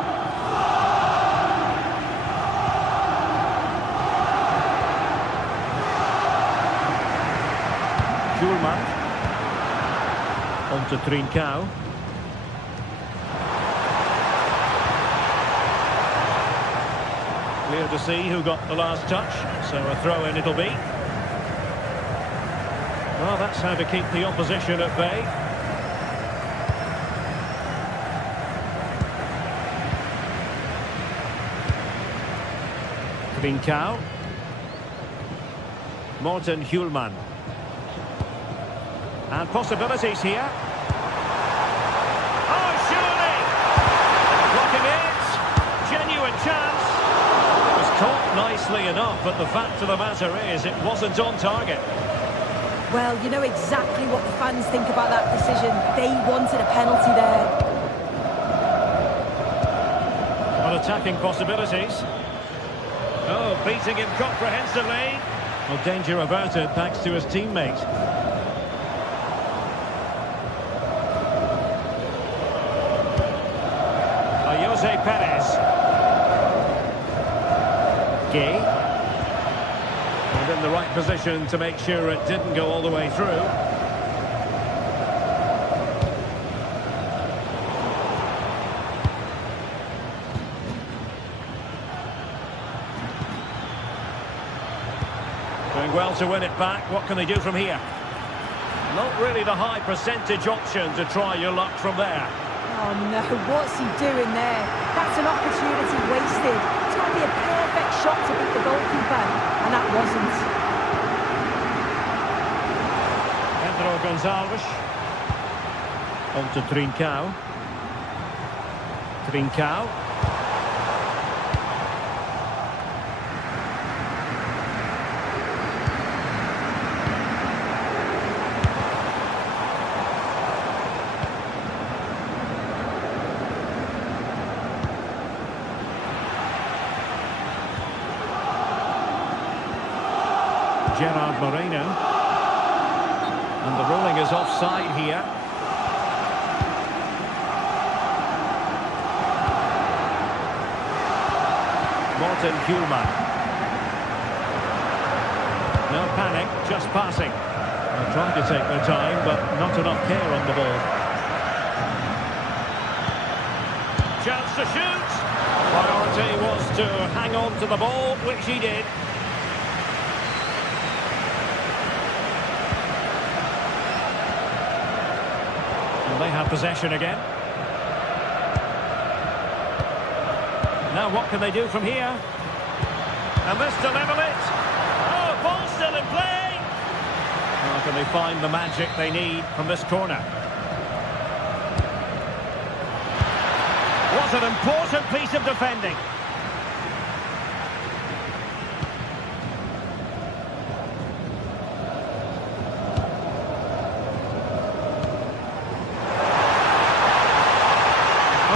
Schulman. On to Trincao. Clear to see who got the last touch. So a throw-in it'll be. Well, that's how to keep the opposition at bay. Trincao. Morten Hjulman. And possibilities here. Oh, surely! Blocking it. Genuine chance. It was caught nicely enough, but the fact of the matter is it wasn't on target. Well, you know exactly what the fans think about that decision. They wanted a penalty there. On attacking possibilities. Oh, beating him comprehensively. Well, danger averted thanks to his teammate. Jose Perez. Gay. And in the right position to make sure it didn't go all the way through. Doing well to win it back. What can they do from here? Not really the high percentage option to try your luck from there. Oh no, what's he doing there? That's an opportunity wasted. It's got to be a perfect shot to beat the goalkeeper, and that wasn't. Pedro Gonçalves. On to Trincao. Trincao. Gerard Moreno. And the ruling is offside here. Morten Hjulman. No panic, just passing. They're trying to take their time, but not enough care on the ball. Chance to shoot. Priority was to hang on to the ball, which he did. They have possession again. Now what can they do from here? And this to level it. Oh, ball still in play. How can they find the magic they need from this corner? What an important piece of defending.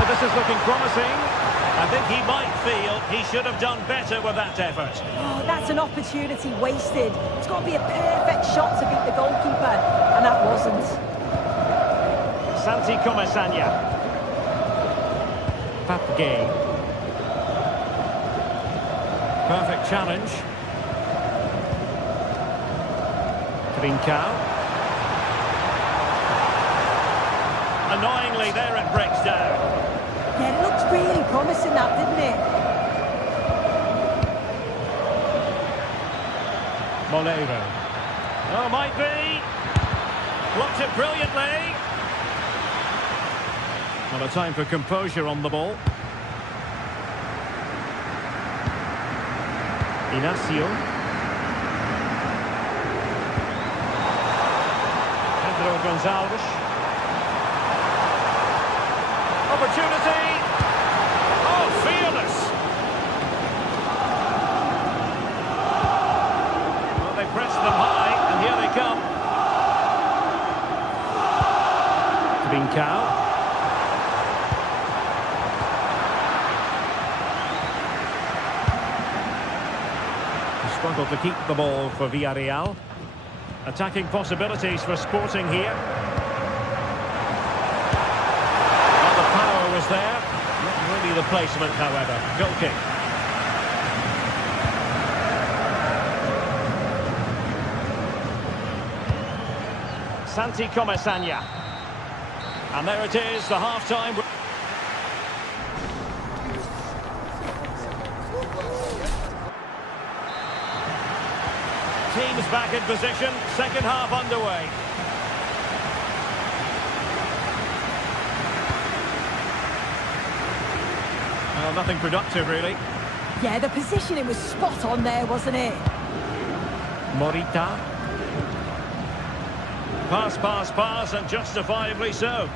This is looking promising. I think he might feel he should have done better with that effort. Oh, that's an opportunity wasted. It's got to be a perfect shot to beat the goalkeeper, and that wasn't. Santi Comasagna. Pape Gay. Perfect challenge. Trincao. Annoyingly, there it breaks down. Yeah, it looked really promising, that, didn't it? Moleiro. Oh, might be. Blocked it brilliantly. Well, a time for composure on the ball. Inacio. Pedro Gonçalves. Opportunity. Oh, fearless. Well, they pressed them high, and here they come. Trincao. Struggled to keep the ball for Villarreal. Attacking possibilities for Sporting here. Well, the power was there. Not really the placement, however. Goal kick. Santi Comesaña. And there it is, the half-time. Teams back in position, second half underway. Well, nothing productive, really. Yeah, the positioning was spot on there, wasn't it? Morita. Pass, pass, pass, and justifiably so.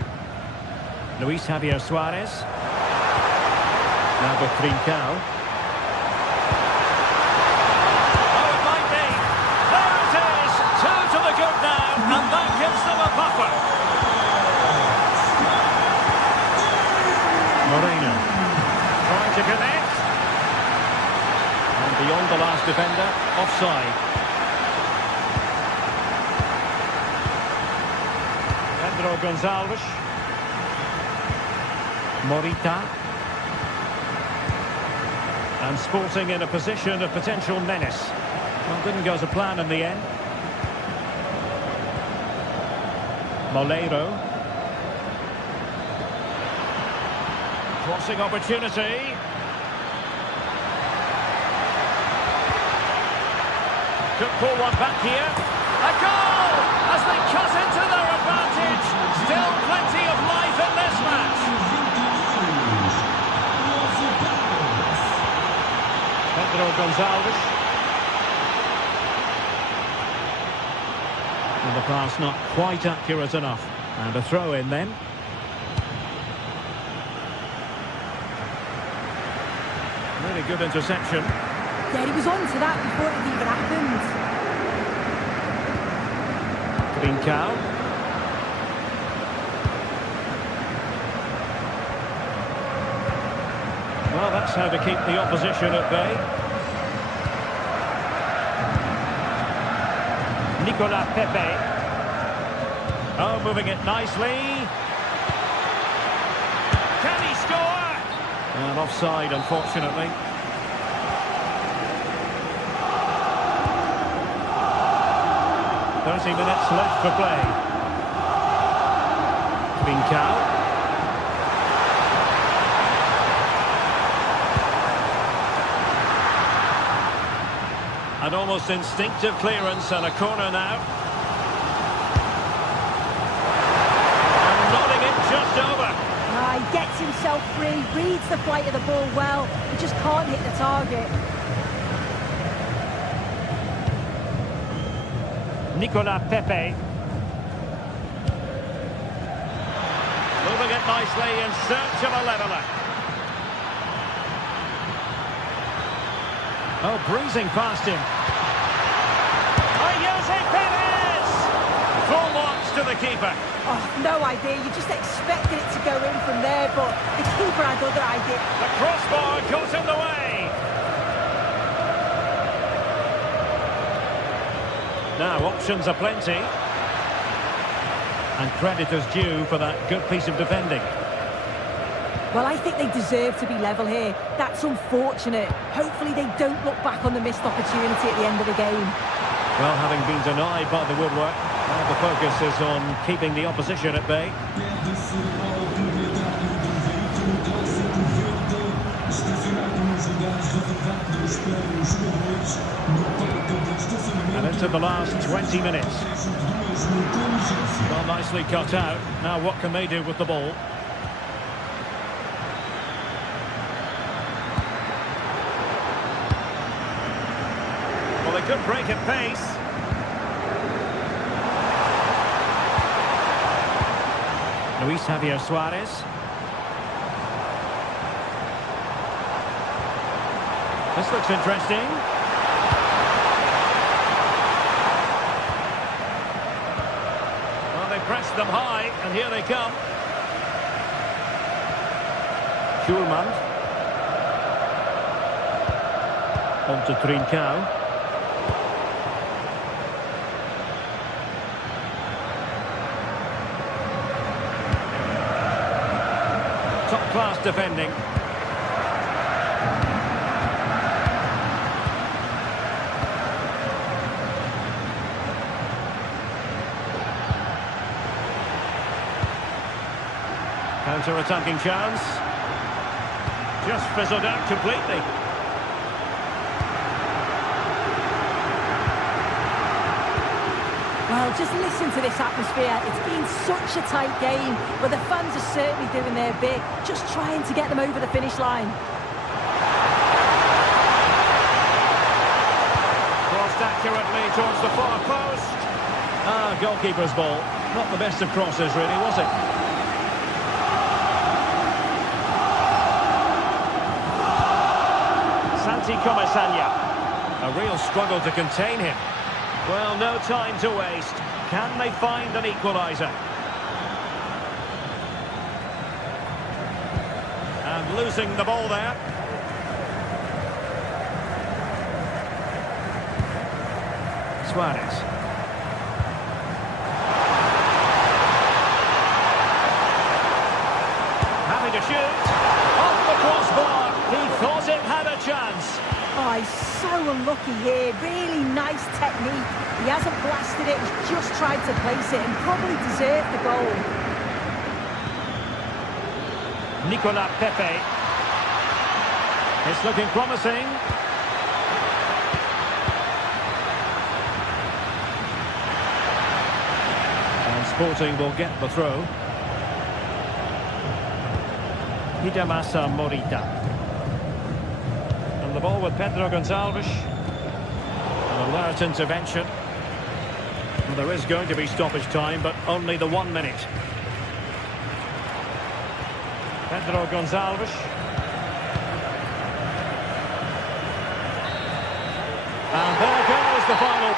Luis Javier Suarez. Now with Trincao. And that gives them a buffer. Moreno trying to connect. And beyond the last defender, offside. Pedro Gonçalves. Morita. And Sporting in a position of potential menace. Well, didn't go to plan in the end. Moleiro. Crossing opportunity. Could pull one back here. A goal! As they cut into their advantage. Still plenty of life in this match. Pedro Gonçalves. And the pass not quite accurate enough. And a throw in then. Really good interception. Yeah, he was on to that before it even happened. Trincao. Well, that's how to keep the opposition at bay. Nicolas Pepe. Oh, moving it nicely. Can he score? And offside, unfortunately. "30 minutes left for play." Trincao. An almost instinctive clearance and a corner now. And nodding it just over. He gets himself free, reads the flight of the ball well, he just can't hit the target. Nicolas Pepe. Moving it nicely in search of a leveller. Oh, breezing past him. Full marks to the keeper. Oh, no idea. You just expected it to go in from there, but the keeper had other idea. The crossbar got in the way. Now, options are plenty. And credit is due for that good piece of defending. Well, I think they deserve to be level here. That's unfortunate. Hopefully they don't look back on the missed opportunity at the end of the game. Well, having been denied by the woodwork, now the focus is on keeping the opposition at bay. Perde-se a oportunidade do veículo clássico verde estacionado nos lugares reservados para os jogadores no parque de estacionamento. And into the last 20 minutes. Mesmo com urgência. Well, nicely cut out. Now what can they do with the ball? Well, they could break at pace. Luis Javier Suarez. This looks interesting. Well, they pressed them high, and here they come. Schulman. On to Trincao. Top-class defending. Counter-attacking chance. Just fizzled out completely. Well, just listen to this atmosphere. It's been such a tight game, but the fans are certainly doing their bit, just trying to get them over the finish line. Crossed accurately towards the far post. Goalkeeper's ball. Not the best of crosses, really, was it? Santi Comasagna. A real struggle to contain him. Well, no time to waste. Can they find an equaliser? And losing the ball there. Suarez. Having to shoot. Off the crossbar. He thought it had a chance. Oh, he's so unlucky here. Really nice technique. He hasn't blasted it, he's just tried to place it and probably deserved the goal. Nicolas Pepe. It's looking promising. And Sporting will get the throw. Hidemasa Morita. And the ball with Pedro Gonçalves. An alert intervention. Well, there is going to be stoppage time, but only the 1 minute. Pedro Gonçalves. And there goes the final.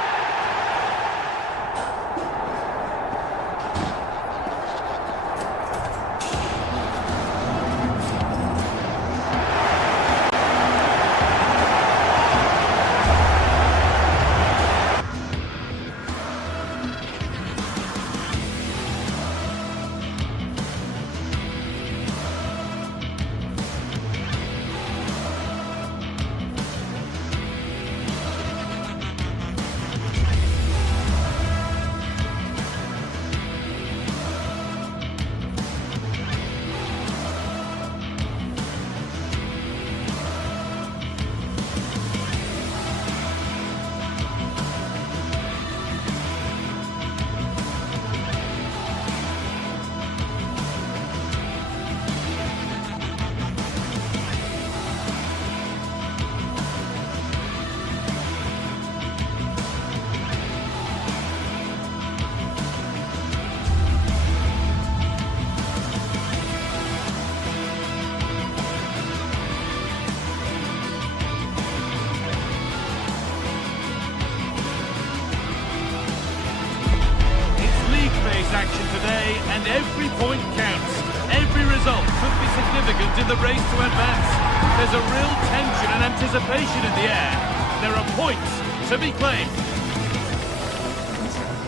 Action today, and every point counts. Every result could be significant in the race to advance. There's a real tension and anticipation in the air. There are points to be claimed.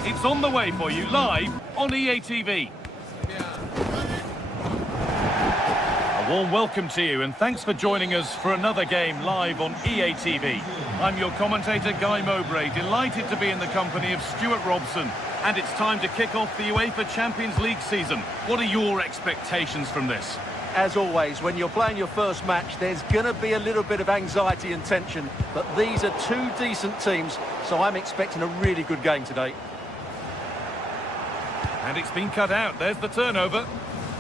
It's on the way for you live on EA TV. A Warm welcome to you, and thanks for joining us for another game live on EA TV. I'm your commentator, Guy Mowbray, delighted to be in the company of Stuart Robson. And it's time to kick off the UEFA Champions League season. What are your expectations from this? As always, when you're playing your first match, there's going to be a little bit of anxiety and tension. But these are two decent teams, so I'm expecting a really good game today. And it's been cut out. There's the turnover.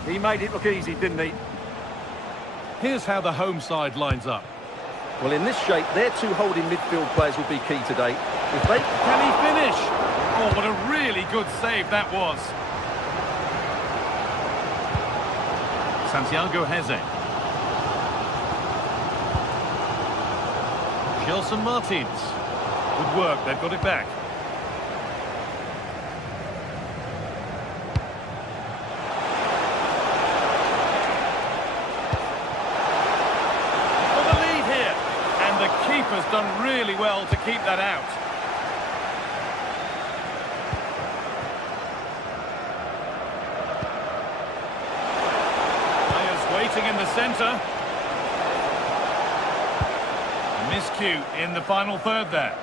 He made it look easy, didn't he? Here's how the home side lines up. Well, in this shape, their two holding midfield players will be key today. If they... Can he finish? Oh, what a really good save that was. Santiago Heze. Gelson Martins. Good work, they've got it back. For the lead here. And the keeper's done really well to keep that out. Waiting in the centre. Miscue in the final third there.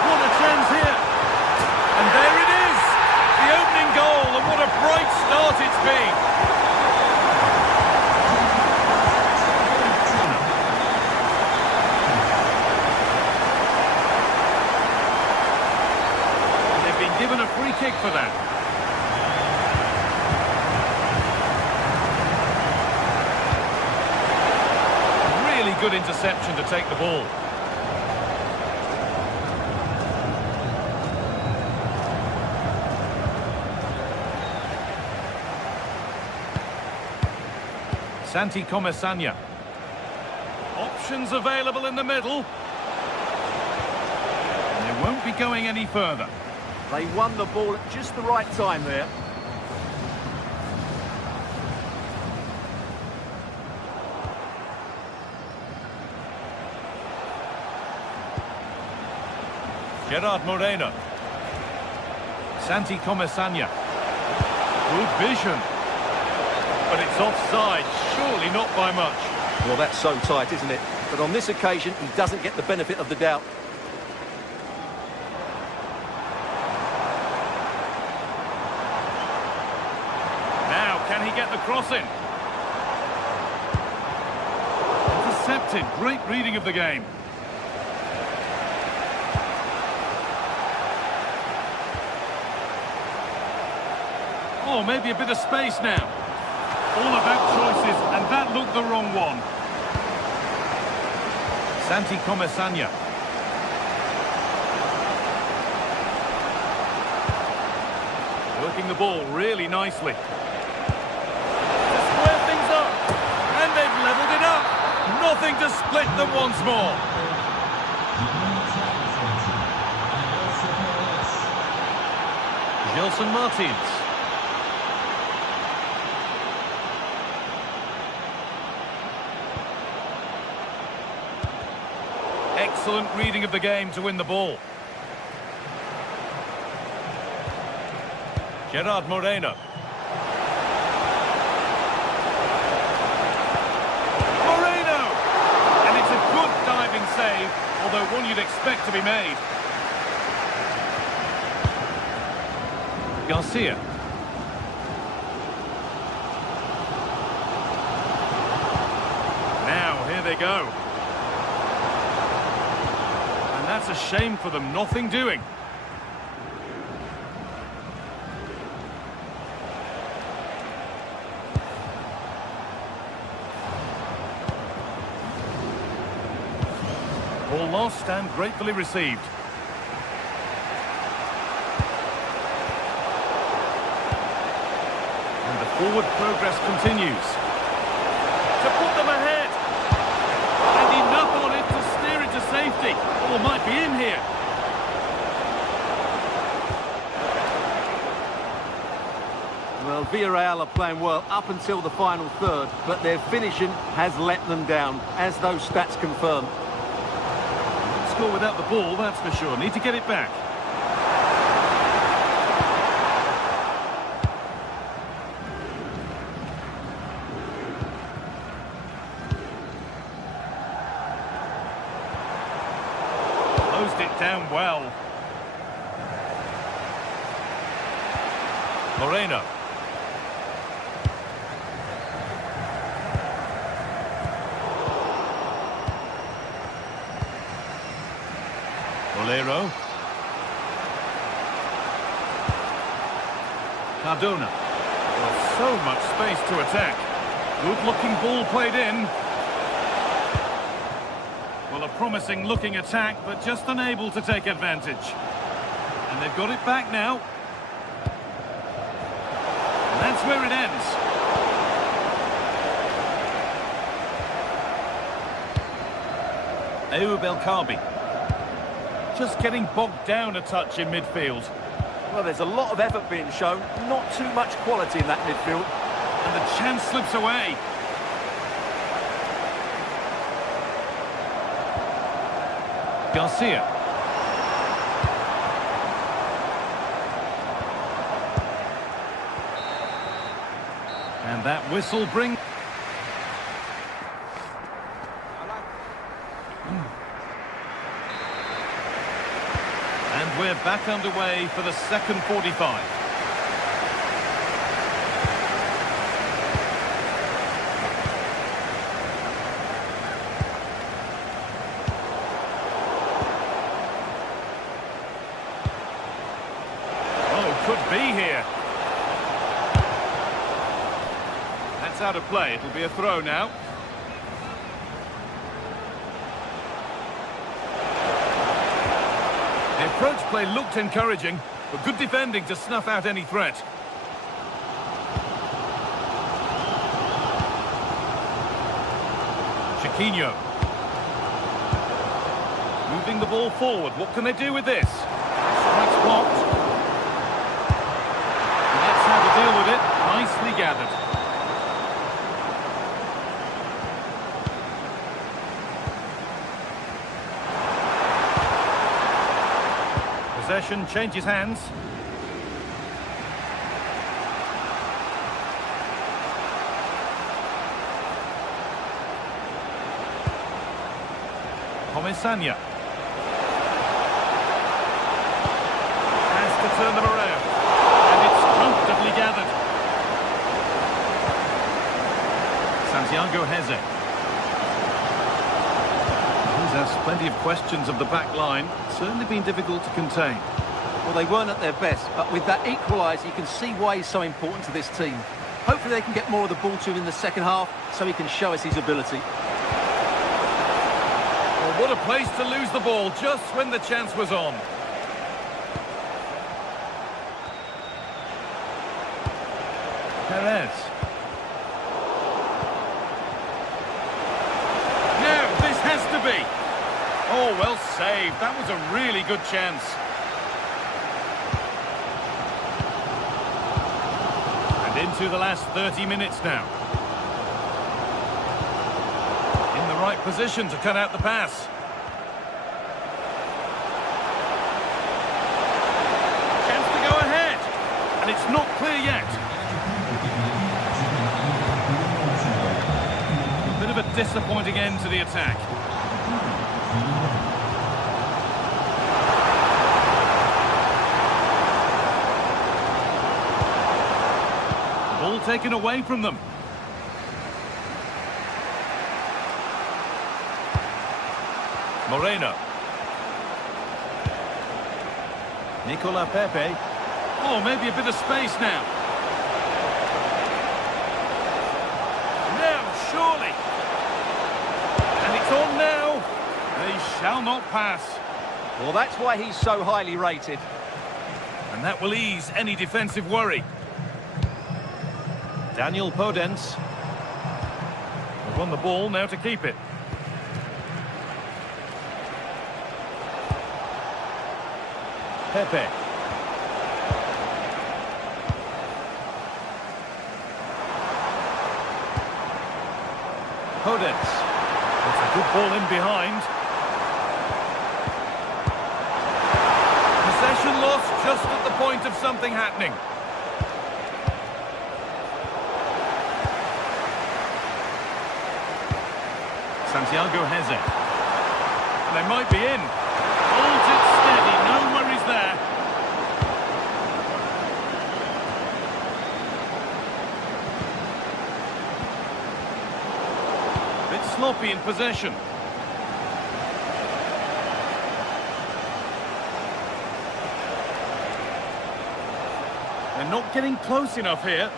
What a chance here. And there it is. The opening goal, and what a bright start it's been. Given a free kick for that. Really good interception to take the ball. Santi Comesania. Options available in the middle. And they won't be going any further. They won the ball at just the right time there. Gerard Moreno. Santi Comesania. Good vision. But it's offside, surely not by much. Well, that's so tight, isn't it? But on this occasion, he doesn't get the benefit of the doubt. Can he get the cross in? Intercepted. Great reading of the game. Oh, maybe a bit of space now. All about choices, and that looked the wrong one. Santi Comesania. Working the ball really nicely. They've levelled it up. Nothing to split them once more. Gelson Martins. Excellent reading of the game to win the ball. Gerard Moreno. Save, although one you'd expect to be made. Garcia. Now, here they go. And that's a shame for them, nothing doing. Ball lost and gratefully received. And the forward progress continues. To put them ahead. And enough on it to steer it to safety. Ball might be in here. Well, Villarreal are playing well up until the final third, but their finishing has let them down, as those stats confirm. Score without the ball, that's for sure. Need to get it back. down well. Moreno. Bolero. Cardona. Well, so much space to attack. Good-looking ball played in. Well, a promising-looking attack, but just unable to take advantage. And they've got it back now. And that's where it ends. Ayoub El Kaabi. Just getting bogged down a touch in midfield. Well, there's a lot of effort being shown, not too much quality in that midfield. And the chance slips away. Garcia. And that whistle brings... And we're back underway for the second 45. Could be here. That's out of play. It'll be a throw now. The approach play looked encouraging, but good defending to snuff out any threat. Chiquinho. Moving the ball forward. What can they do with this? Strikes blocked. Deal with it, nicely gathered. Possession changes hands. Comesaña has to turn them around. Comfortably gathered. Santiago Heze. He's asked plenty of questions of the back line. Certainly been difficult to contain. Well, they weren't at their best, but with that equaliser, you can see why he's so important to this team. Hopefully they can get more of the ball to him in the second half, so he can show us his ability. Well, what a place to lose the ball just when the chance was on. Perez. Now, this has to be. Oh, well saved. That was a really good chance. And into the last 30 minutes now. In the right position to cut out the pass. Chance to go ahead. And it's not clear yet. A disappointing end to the attack. Ball taken away from them. Moreno. Nicola Pepe. Oh, maybe a bit of space now. Now, surely. It's on now. They shall not pass. Well, that's why he's so highly rated. And that will ease any defensive worry. Daniel Podence. They've won the ball, now to keep it. Pepe. Podence. It's a good ball in behind. Possession lost just at the point of something happening. Santiago Heze. They might be in. Holds it still. sloppy in possession. They're not getting close enough here.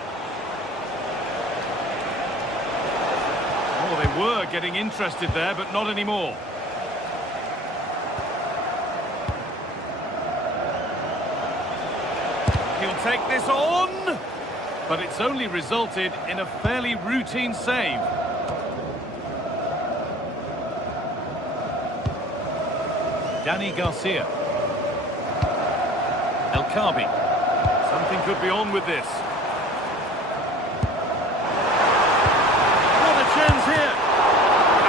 Oh, they were getting interested there, but not anymore. He'll take this on, but it's only resulted in a fairly routine save. Danny Garcia. El Khabi. Something could be on with this. What a chance here!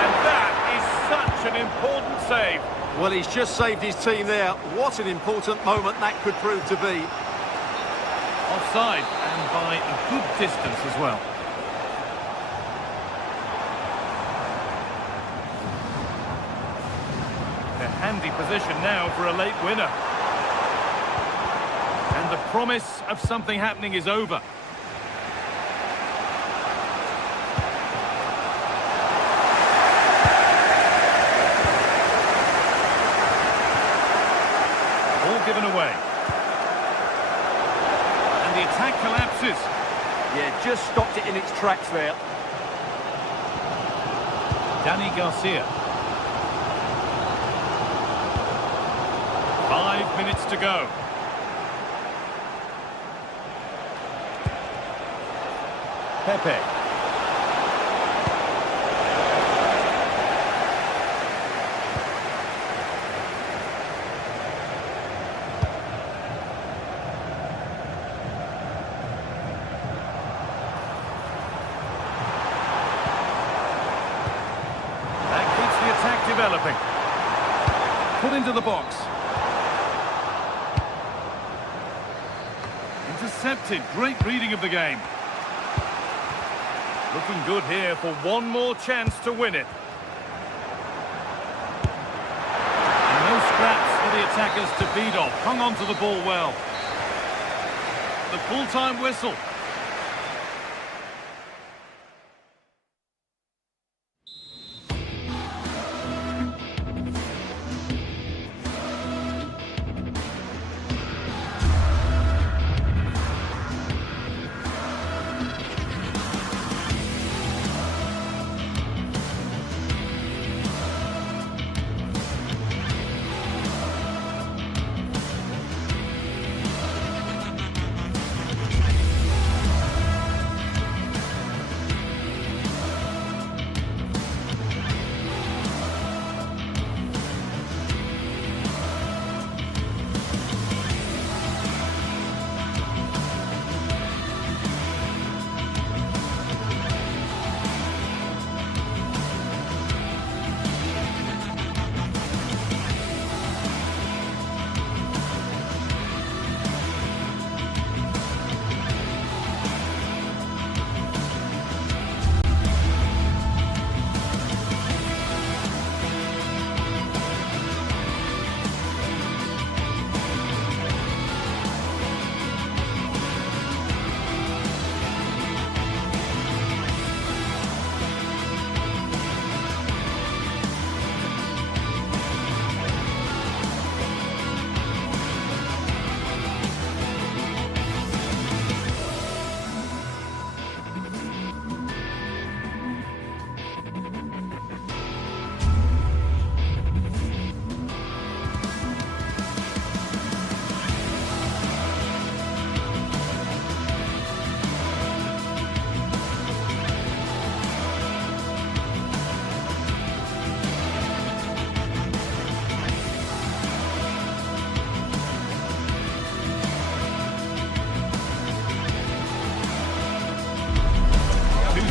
And that is such an important save. Well, he's just saved his team there. What an important moment that could prove to be. Offside, and by a good distance as well. A handy position now for a late winner. And the promise of something happening is over. Ball given away. And the attack collapses. Yeah, just stopped it in its tracks there. Danny Garcia. 5 minutes to go. Pepe. That keeps the attack developing. Put into the box. Intercepted. Great reading of the game. Looking good here for one more chance to win it. And no scraps for the attackers to beat off. Hung on to the ball well. The full-time whistle.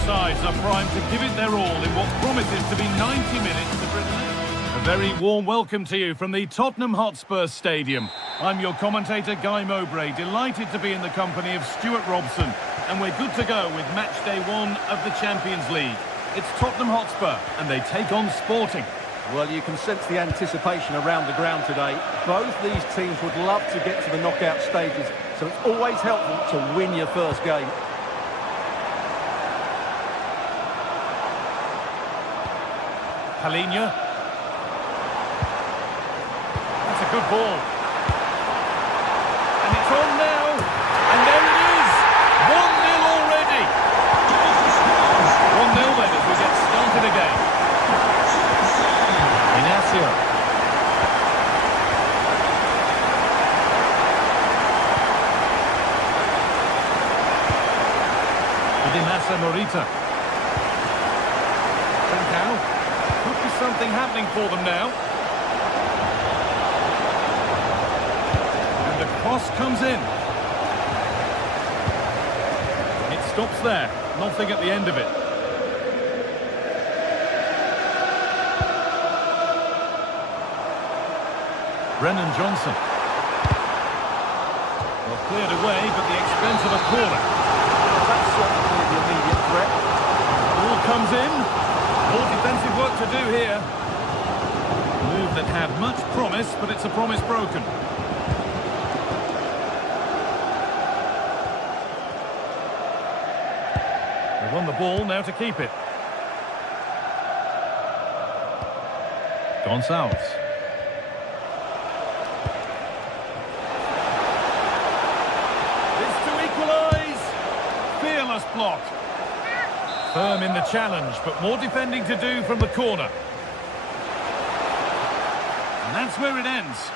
Sides are primed to give it their all in what promises to be 90 minutes of relentless. A very warm welcome to you from the Tottenham Hotspur Stadium. I'm your commentator, Guy Mowbray, delighted to be in the company of Stuart Robson. And we're good to go with match day 1 of the Champions League. It's Tottenham Hotspur, and they take on Sporting. Well, you can sense the anticipation around the ground today. Both these teams would love to get to the knockout stages, so it's always helpful to win your first game. Palinha. That's a good ball. And it's on now. And there it is. 1-0 already. 1-0 then as we get started again. Inacio. Massa Morita. Could be something happening for them now. And the cross comes in. It stops there. Nothing at the end of it. Brennan Johnson. Well, cleared away, but the expense of a corner. That's certainly the immediate threat. Ball comes in. More defensive work to do here. Move that had much promise, but it's a promise broken. They won the ball, now to keep it. Gonçalves. This to equalise. Fearless block. Firm in the challenge, but more defending to do from the corner. And that's where it ends.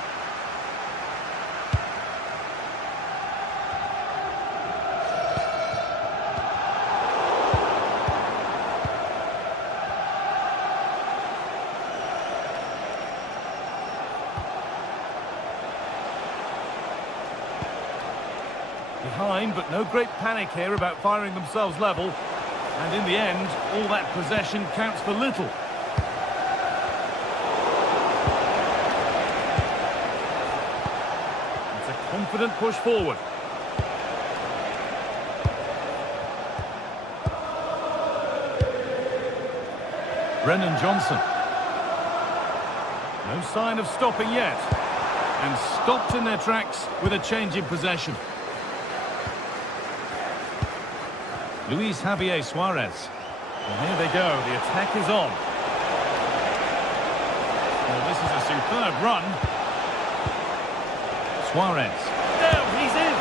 Behind, but no great panic here about firing themselves level. And in the end, all that possession counts for little. It's a confident push forward. Brennan Johnson. No sign of stopping yet. And stopped in their tracks with a change in possession. Luis Javier Suarez. And here they go, the attack is on. Well, this is a superb run. Suarez. Now he's in,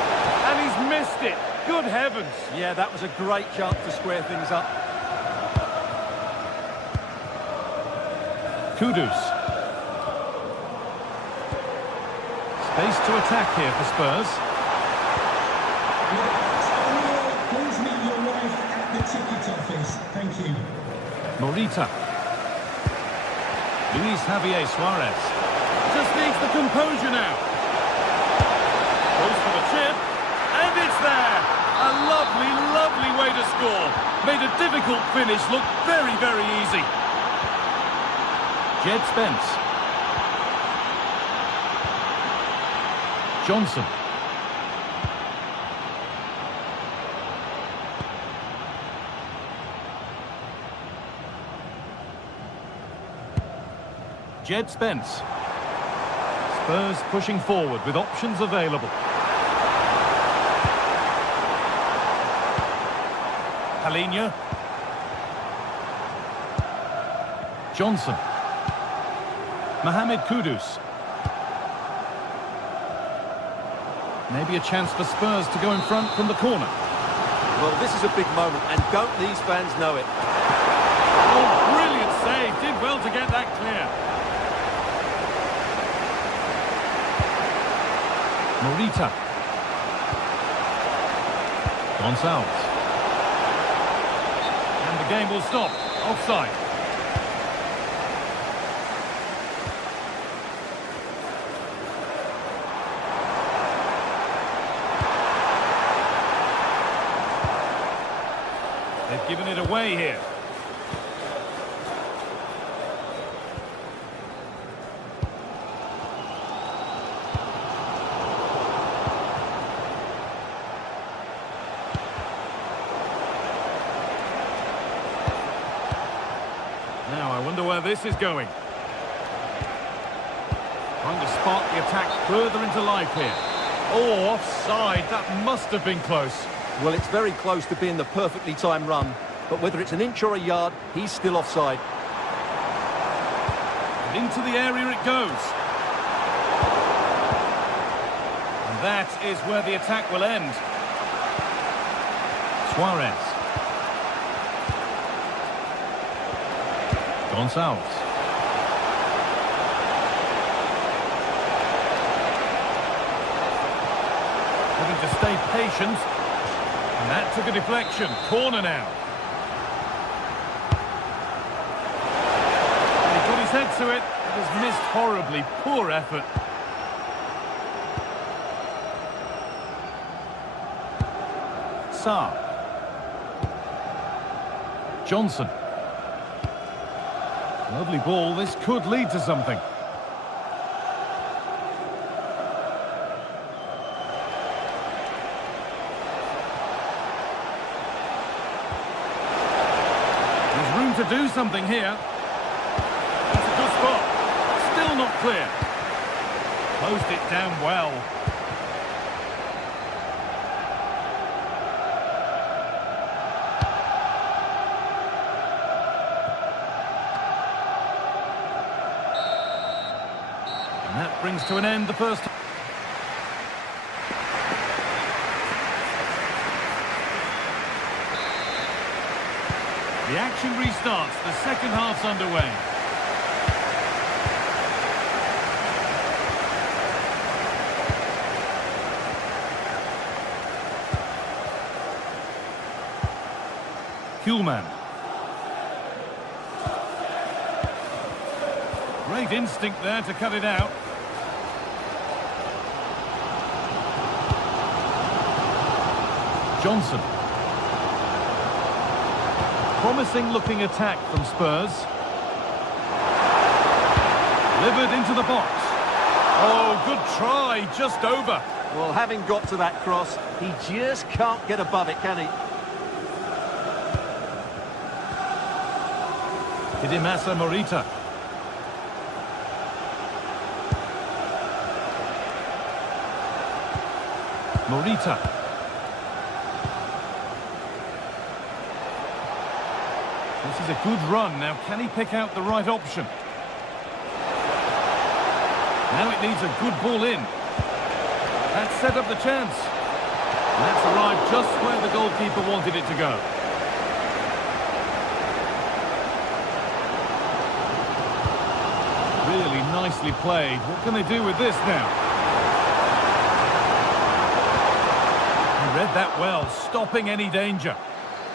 and he's missed it. Good heavens. Yeah, that was a great chance to square things up. Kudus. Space to attack here for Spurs. Please meet your wife at the ticket office. Thank you. Morita. Luis Javier Suarez. Just needs the composure now. Goes for the chip. And it's there. A lovely, lovely way to score. Made a difficult finish look very, very easy. Jed Spence. Johnson. Jed Spence. Spurs pushing forward with options available. Palinha. Johnson. Mohamed Kudus. Maybe a chance for Spurs to go in front from the corner. Well, this is a big moment, and don't these fans know it? Oh, brilliant save. Did well to get that clear. Morita. Gonçalves. And the game will stop. Offside. They've given it away here. Now, I wonder where this is going. Trying to spark the attack further into life here. Oh, offside. That must have been close. Well, it's very close to being the perfectly timed run, but whether it's an inch or a yard, he's still offside. Into the area it goes. And that is where the attack will end. Suarez. Gonçalves. Having to stay patient. And that took a deflection. Corner now. And he got his head to it. It was missed horribly. Poor effort. Sarr. Johnson. Lovely ball. This could lead to something. There's room to do something here. That's a good spot. Still not clear. Closed it down well. And that brings to an end the first. The action restarts. The second half's underway. Kuhlmann. Great instinct there to cut it out. Johnson. Promising looking attack from Spurs. Delivered into the box. Oh, good try, just over. Well, having got to that cross, he just can't get above it, can he? Hidemasa Morita. Morita. This is a good run. Now, can he pick out the right option? Now it needs a good ball in. That set up the chance. And that's arrived just where the goalkeeper wanted it to go. Really nicely played. What can they do with this now? He read that well, stopping any danger.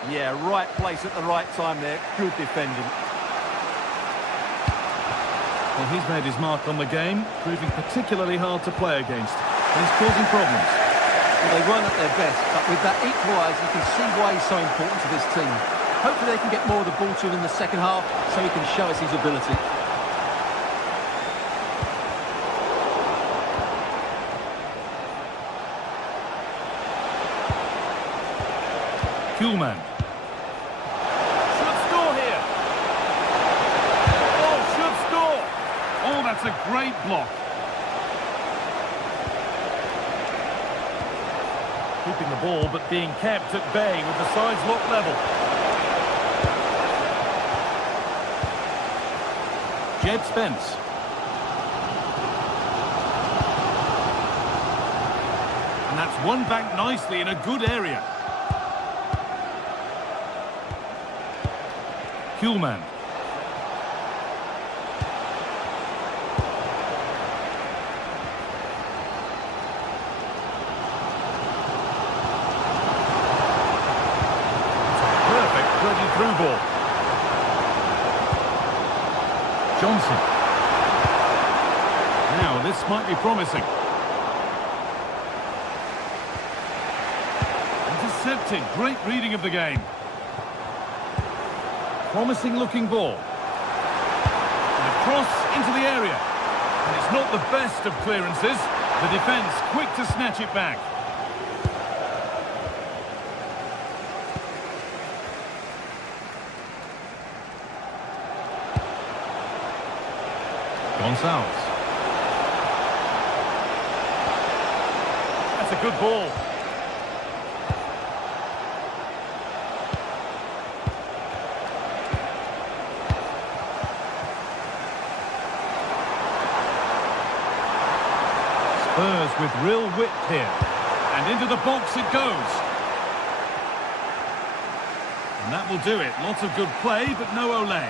Yeah, right place at the right time there. Good defending. Well, he's made his mark on the game, proving particularly hard to play against. He's causing problems. Well, they weren't at their best, but with that equaliser, you can see why he's so important to this team. Hopefully they can get more of the ball to him in the second half, so he can show us his ability. Kuhlmann. Should score here. Oh, should score. Oh, that's a great block. Keeping the ball, but being kept at bay with the sides locked level. Jed Spence. And that's won back nicely in a good area. Kuhlmann. Perfect threaded through ball. Johnson. Now this might be promising. Intercepted. Great reading of the game. Promising looking ball. And a cross into the area. And it's not the best of clearances. The defence quick to snatch it back. Gonçalves. That's a good ball. with real width here. And into the box it goes. And that will do it. Lots of good play, but no Olé.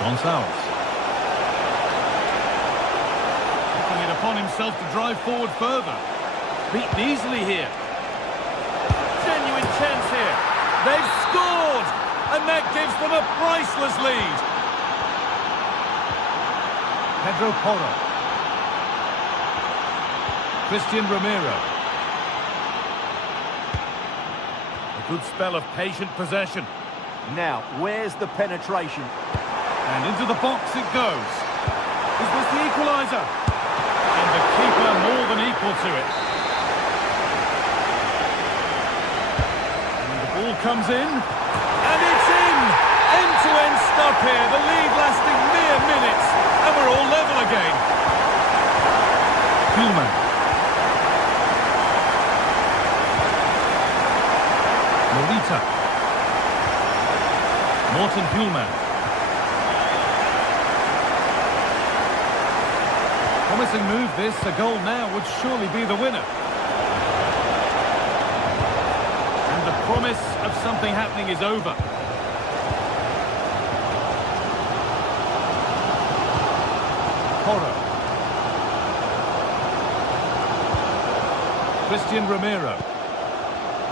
Gonçalves. Taking it upon himself to drive forward further. Beaten easily here. Genuine chance here. They've scored! And that gives them a priceless lead. Pedro Porro. Christian Romero. A good spell of patient possession. Now, where's the penetration? And into the box it goes. Is this the equaliser? And the keeper more than equal to it. And the ball comes in. And it's in! End-to-end stuff here. The lead lasting mere minutes. And we're all level again. Koeman. Morita. Morten Koeman. Promising move this. A goal now would surely be the winner. And the promise of something happening is over. Porro. Christian Romero.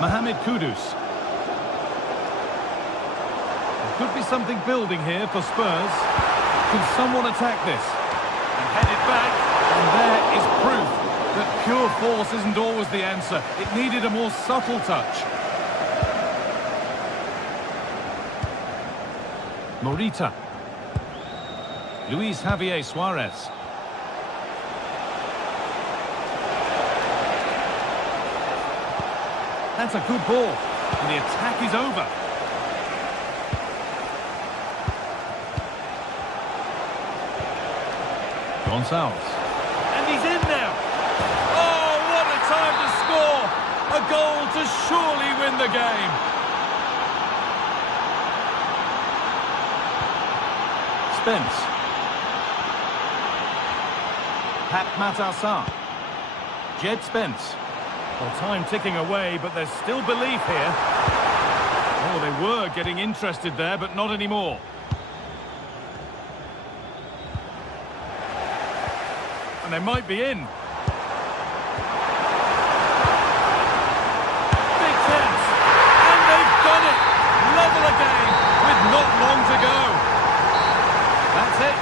Mohamed Kudus. There could be something building here for Spurs. Can someone attack this? And headed back. And there is proof that pure force isn't always the answer. It needed a more subtle touch. Morita. Luis Javier Suarez. That's a good ball. And the attack is over. Gonçalves. And he's in now. Oh, what a time to score. A goal to surely win the game. Spence. Pat Matassar. Jed Spence. Well, time ticking away, but there's still belief here. Oh, they were getting interested there, but not anymore. And they might be in. Big chance. And they've done it. Level again with not long to go. That's it.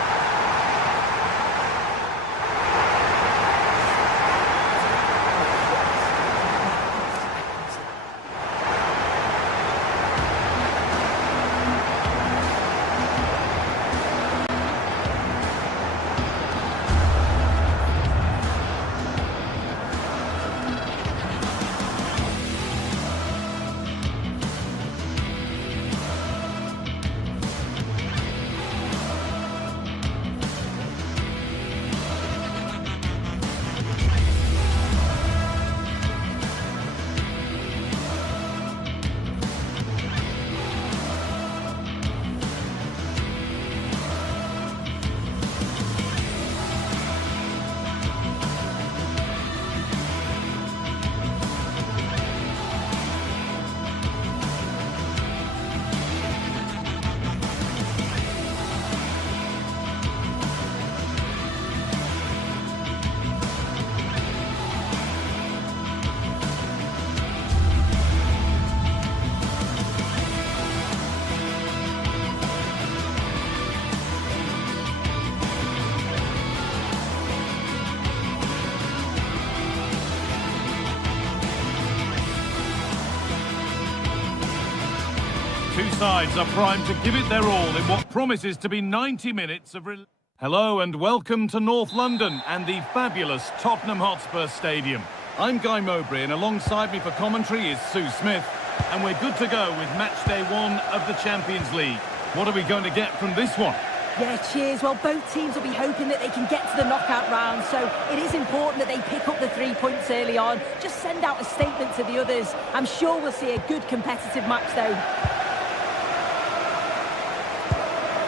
Two sides are primed to give it their all in what promises to be 90 minutes of... Hello and welcome to North London and the fabulous Tottenham Hotspur Stadium. I'm Guy Mowbray and alongside me for commentary is Sue Smith. And we're good to go with match day 1 of the Champions League. What are we going to get from this one? Yeah, cheers. Well, both teams will be hoping that they can get to the knockout round, so it is important that they pick up the 3 points early on. Just send out a statement to the others. I'm sure we'll see a good competitive match, though.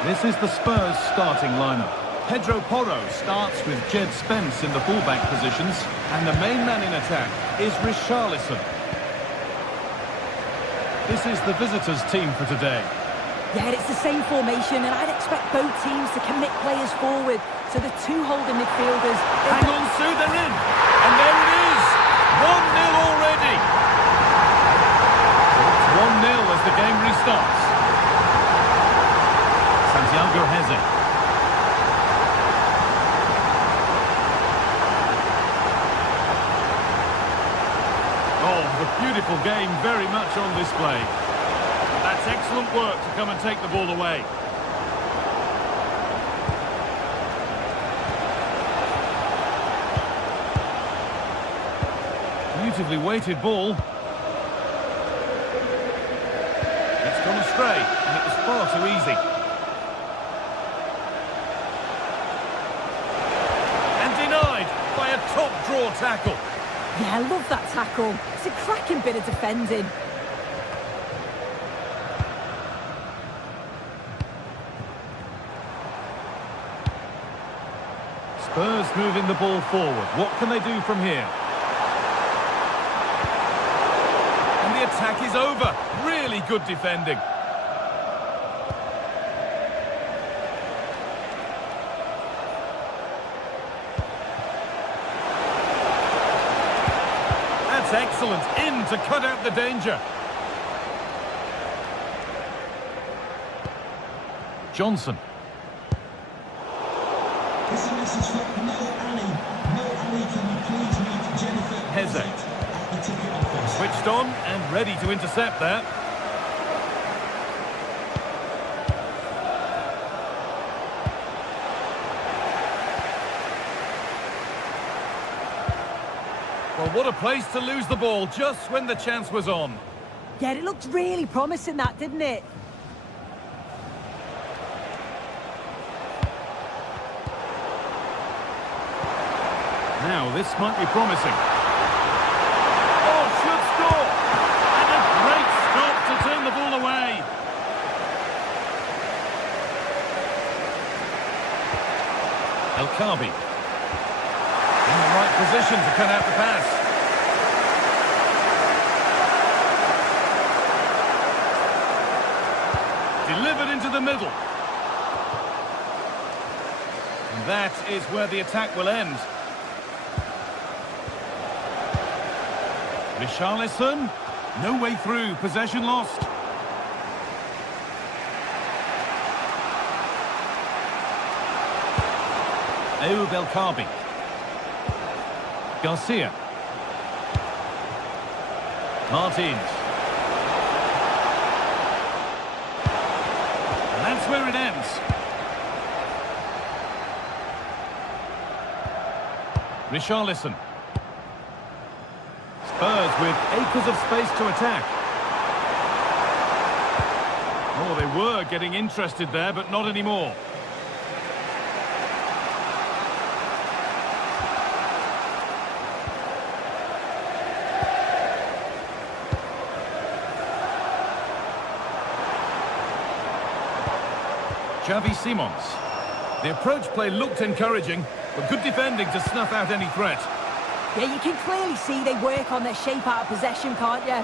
This is the Spurs starting lineup. Pedro Porro starts with Jed Spence in the fullback positions, and the main man in attack is Richarlison. This is the visitors' team for today. Yeah, it's the same formation, and I'd expect both teams to commit players forward. So the two holding midfielders... Hang on, Sue, they're in! And there it is! 1-0 already! It's 1-0 as the game restarts. Santiago Heze. Oh, the beautiful game very much on display. That's excellent work to come and take the ball away. Beautifully weighted ball. It's gone astray, and it was far too easy. And denied by a top-draw tackle. Yeah, I love that tackle. It's a cracking bit of defending. Spurs moving the ball forward. What can they do from here? And the attack is over. Really good defending. That's excellent. In to cut out the danger. Johnson. This is a message from Mo Ali. Mo Ali, can you please meet Jennifer Heze. at the ticket office? Switched on and ready to intercept there. Well, what a place to lose the ball just when the chance was on. Yeah, it looked really promising, that, didn't it? Now, this might be promising. Oh, should score! And a great stop to turn the ball away. El Khabi. In the right position to cut out the pass. Delivered into the middle. And that is where the attack will end. Richarlison, no way through, possession lost. Ayoub El Khabi. Garcia. Martins. And that's where it ends. Richarlison. Spurs with acres of space to attack. Oh, they were getting interested there, but not anymore. Xavi Simons. The approach play looked encouraging, but good defending to snuff out any threat. Yeah, you can clearly see they work on their shape out of possession, can't you?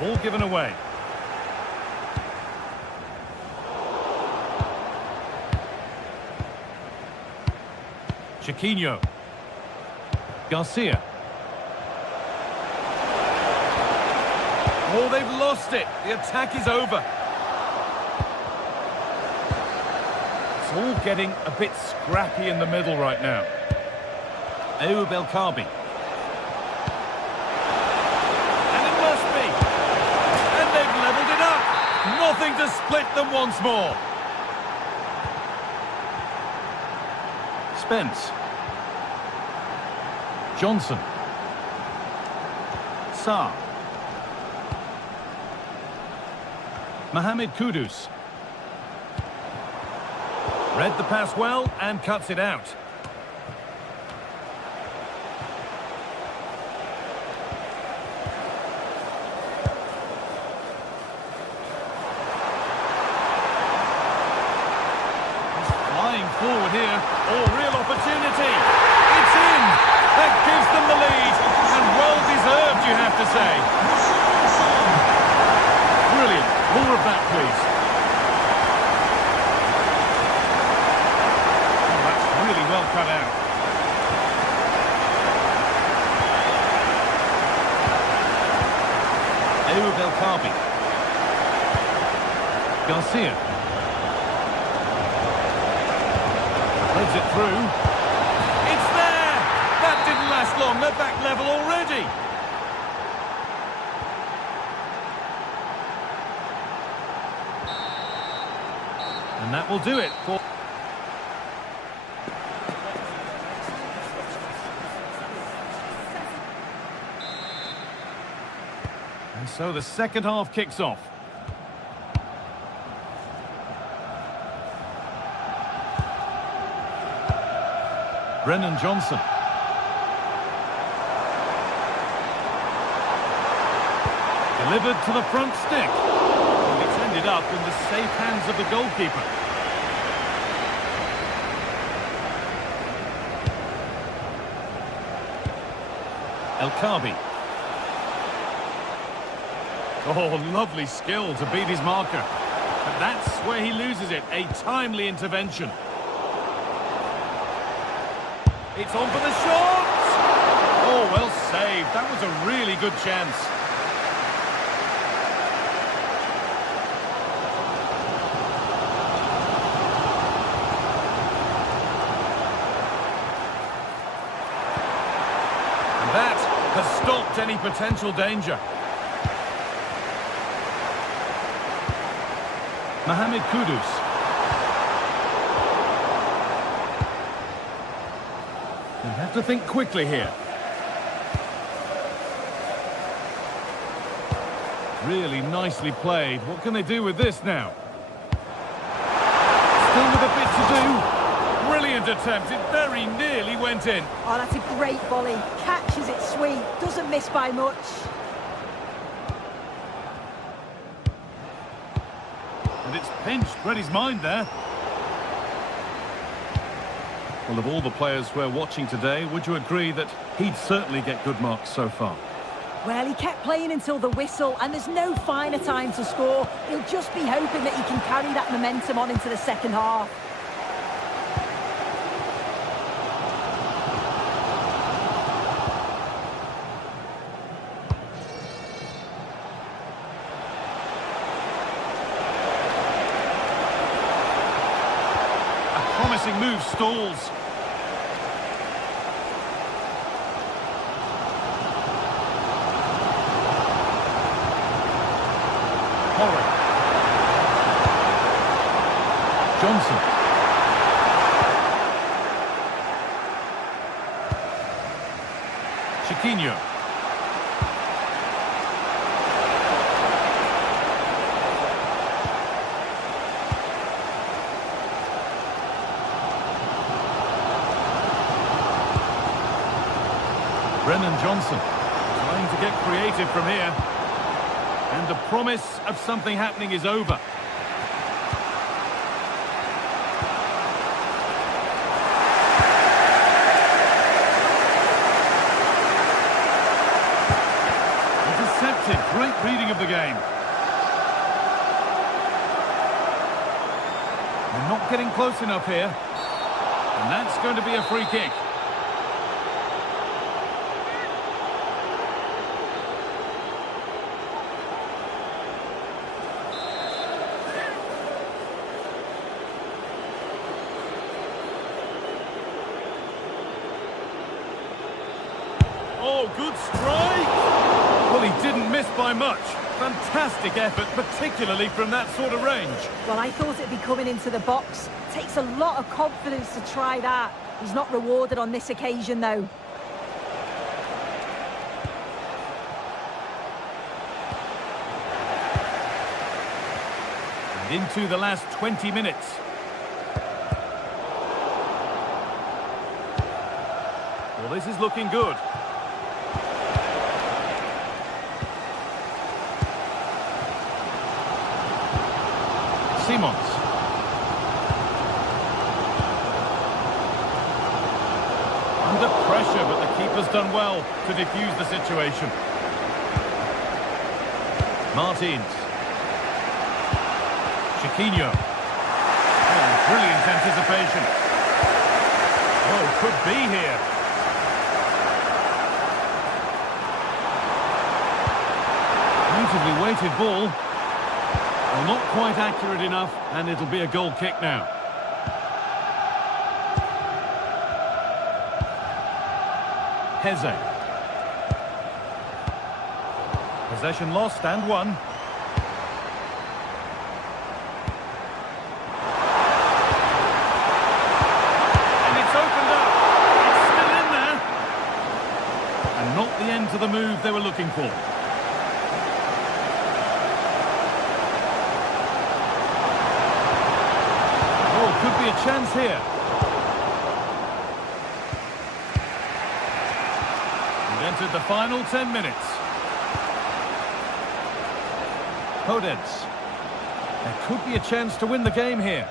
Ball given away. Chiquinho. Garcia. Oh, they've lost it. The attack is over. It's all getting a bit scrappy in the middle right now. Ayoub El Khabi. And it must be. And they've levelled it up. Nothing to split them once more. Spence. Johnson. Sarr. Mohamed Kudus. Read the pass well and cuts it out. forward here. Oh, real opportunity. It's in. That gives them the lead. And well deserved, you have to say. Brilliant. More of that, please. Oh, that's really well cut out. Elkabi. Garcia. Heads it through. It's there! That didn't last long. They're back level already. And that will do it for... And so the second half kicks off. Brennan Johnson. Delivered to the front stick. And it's ended up in the safe hands of the goalkeeper. Elkabi. Oh, lovely skill to beat his marker. But that's where he loses it. A timely intervention. It's on for the shot! Oh, well saved. That was a really good chance. And that has stopped any potential danger. Mohamed Kudus. They have to think quickly here. Really nicely played. What can they do with this now? Still with a bit to do. Brilliant attempt. It very nearly went in. Oh, that's a great volley. Catches it sweet. Doesn't miss by much. And it's pinched Freddie's mind there. Well, of all the players we're watching today, would you agree that he'd certainly get good marks so far? Well, he kept playing until the whistle, and there's no finer time to score. He'll just be hoping that he can carry that momentum on into the second half. Promising move stalls. Horror. Johnson. Chiquinho. Brennan Johnson trying to get creative from here. And the promise of something happening is over. Intercepted. Great reading of the game. They're not getting close enough here. And that's going to be a free kick. Oh, good strike! Well, he didn't miss by much. Fantastic effort, particularly from that sort of range. Well, I thought it'd be coming into the box. It takes a lot of confidence to try that. He's not rewarded on this occasion, though. And into the last 20 minutes. Well, this is looking good. Simons. pressure, but the keeper's done well to defuse the situation. Martins. Chiquinho. Oh, brilliant anticipation. Oh, could be here. Beautifully weighted ball. Well, not quite accurate enough, and it'll be a goal kick now. Heze. Possession lost and won. And it's opened up. It's still in there. And not the end to the move they were looking for. Oh, could be a chance here. Entered the final 10 minutes. Podence. There could be a chance to win the game here.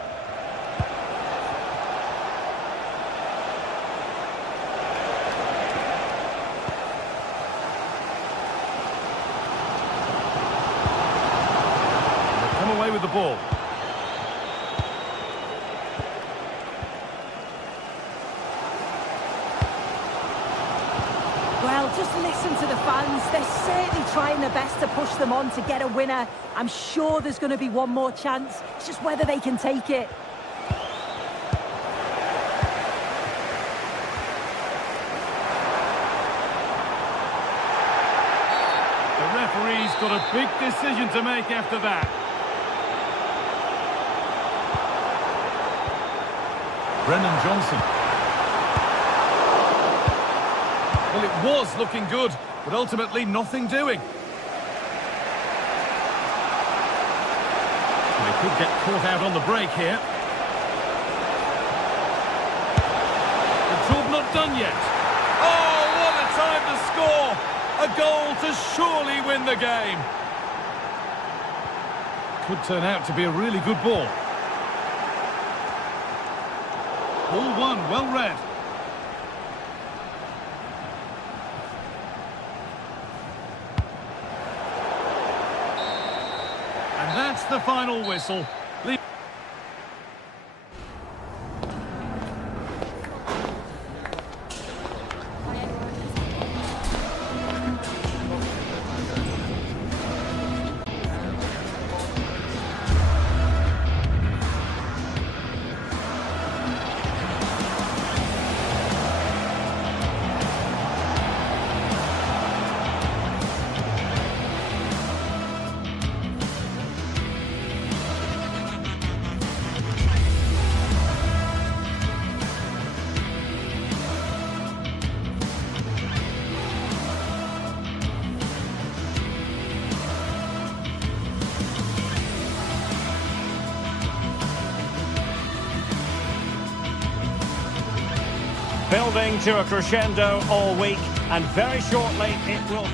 They've come away with the ball. Well, just listen to the fans. They're certainly trying their best to push them on to get a winner. I'm sure there's going to be one more chance. It's just whether they can take it. The referee's got a big decision to make after that. Brennan Johnson. Well, it was looking good, but ultimately nothing doing. They could get caught out on the break here. The job not done yet. Oh, what a time to score! A goal to surely win the game. Could turn out to be a really good ball. Ball one, well read. And that's the final whistle. Building to a crescendo all week, and very shortly it will...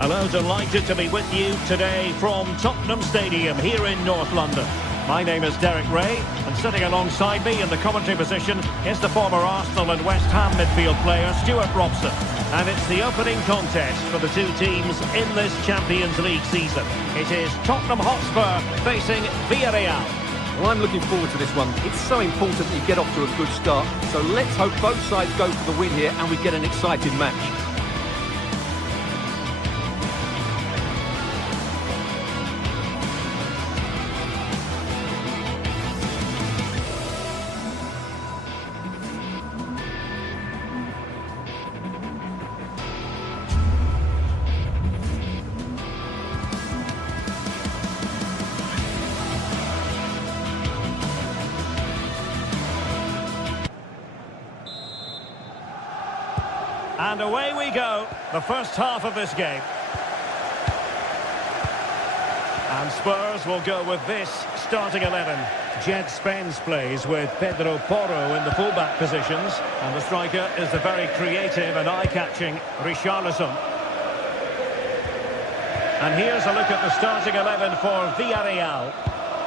Hello, delighted to be with you today from Tottenham Stadium here in North London. My name is Derek Ray, and sitting alongside me in the commentary position is the former Arsenal and West Ham midfield player Stuart Robson. And it's the opening contest for the two teams in this Champions League season. It is Tottenham Hotspur facing Villarreal. Well, I'm looking forward to this one. It's so important that you get off to a good start. So let's hope both sides go for the win here and we get an exciting match. And away we go, the first half of this game. And Spurs will go with this starting 11. Jed Spence plays with Pedro Porro in the fullback positions. And the striker is the very creative and eye-catching Richarlison. And here's a look at the starting 11 for Villarreal.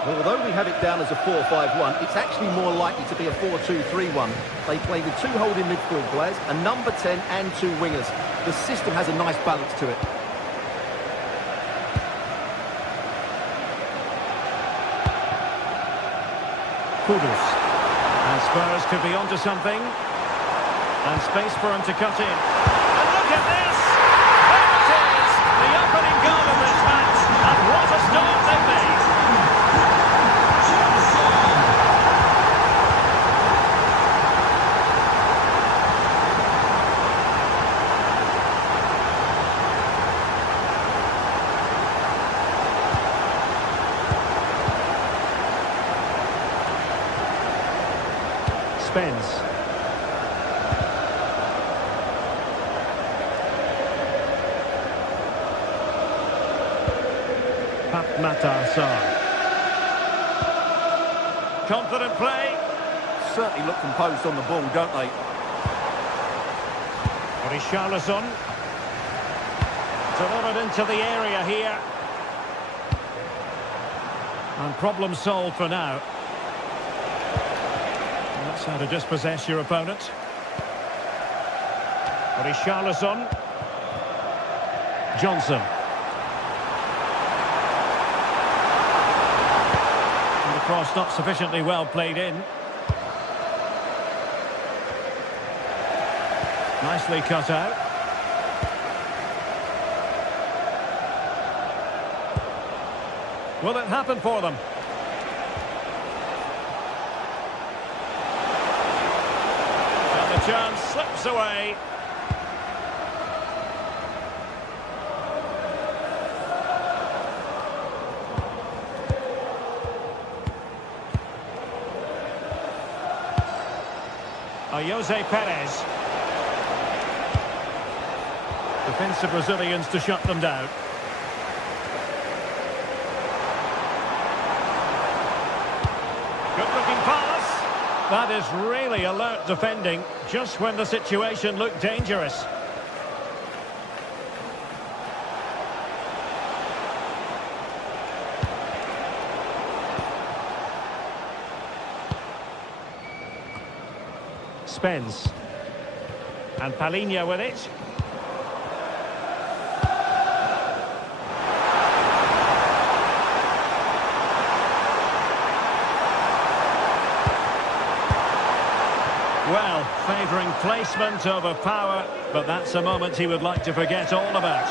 Well, although we have it down as a 4-5-1, it's actually more likely to be a 4-2-3-1. They play with 2 holding midfield players, a number 10 and 2 wingers. The system has a nice balance to it. Kudus. And Spurs could be onto something. And space for him to cut in. And look at this! There it is! The opening goal of this match. And what a start they've made! Spence. Confident play. Certainly look composed on the ball, don't they? Richarlison. Delivered into the area here. And problem solved for now. That's how to dispossess your opponent. Richarlison. Johnson. And the cross not sufficiently well played in. Nicely cut out. Will it happen for them? And the chance slips away. Jose Perez. Defensive Brazilians to shut them down. Good looking pass. That is really alert defending, just when the situation looked dangerous. Spence. And Palinha with it. Well, favouring placement over power, but that's a moment he would like to forget all about.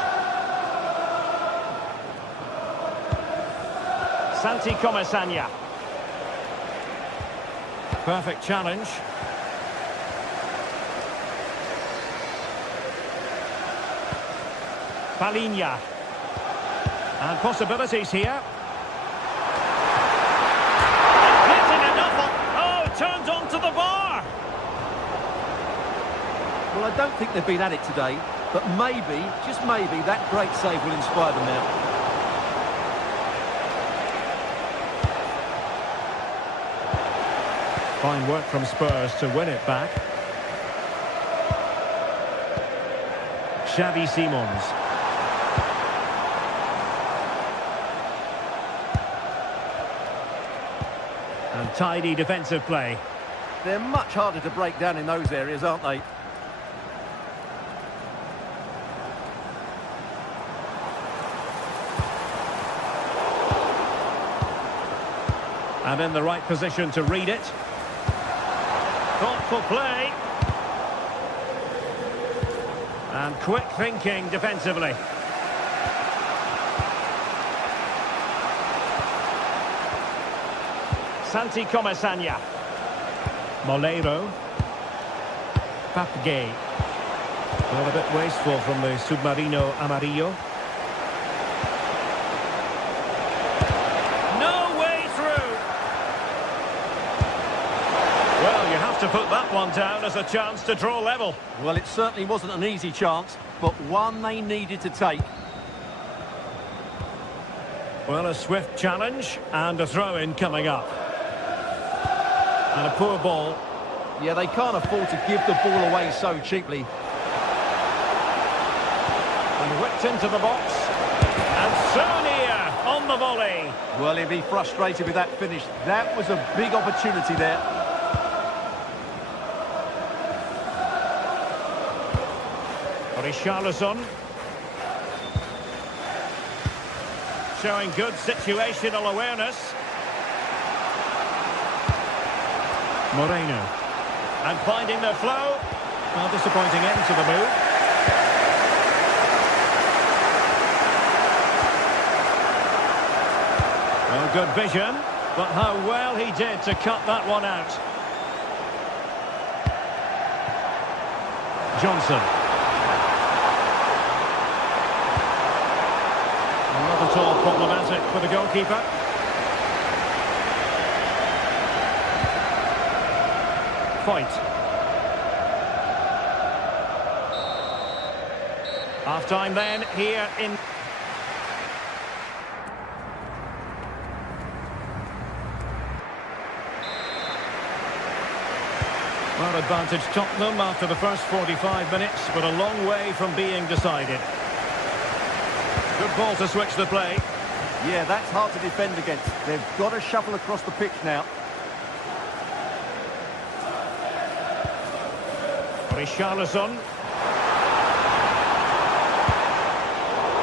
Santi Comesaña. Perfect challenge. Palinha. And possibilities here. Hitting enough. Oh, turned onto the bar. Well, I don't think they've been at it today, but maybe, just maybe, that great save will inspire them now. Fine work from Spurs to win it back. Xavi Simons. And tidy defensive play. They're much harder to break down in those areas, aren't they? And in the right position to read it. Thoughtful play. And quick thinking defensively. Santi Comesaña. Moleiro. Papgay. Well, a bit wasteful from the Submarino Amarillo. No way through. Well, you have to put that one down as a chance to draw level. Well, it certainly wasn't an easy chance, but one they needed to take. Well, a swift challenge and a throw-in coming up. And a poor ball. Yeah, they can't afford to give the ball away so cheaply. And whipped into the box. And so near on the volley. Well, he'll be frustrated with that finish. That was a big opportunity there. Richarlison. Showing good situational awareness. Moreno. And finding the flow. Well, disappointing end to the move. Well, good vision, but how well he did to cut that one out. Johnson. Not at all problematic for the goalkeeper. Fight. Half-time then, here in... Well, advantage Tottenham after the first 45 minutes, but a long way from being decided. Good ball to switch the play. Yeah, that's hard to defend against. They've got to shuffle across the pitch now. Richarlison.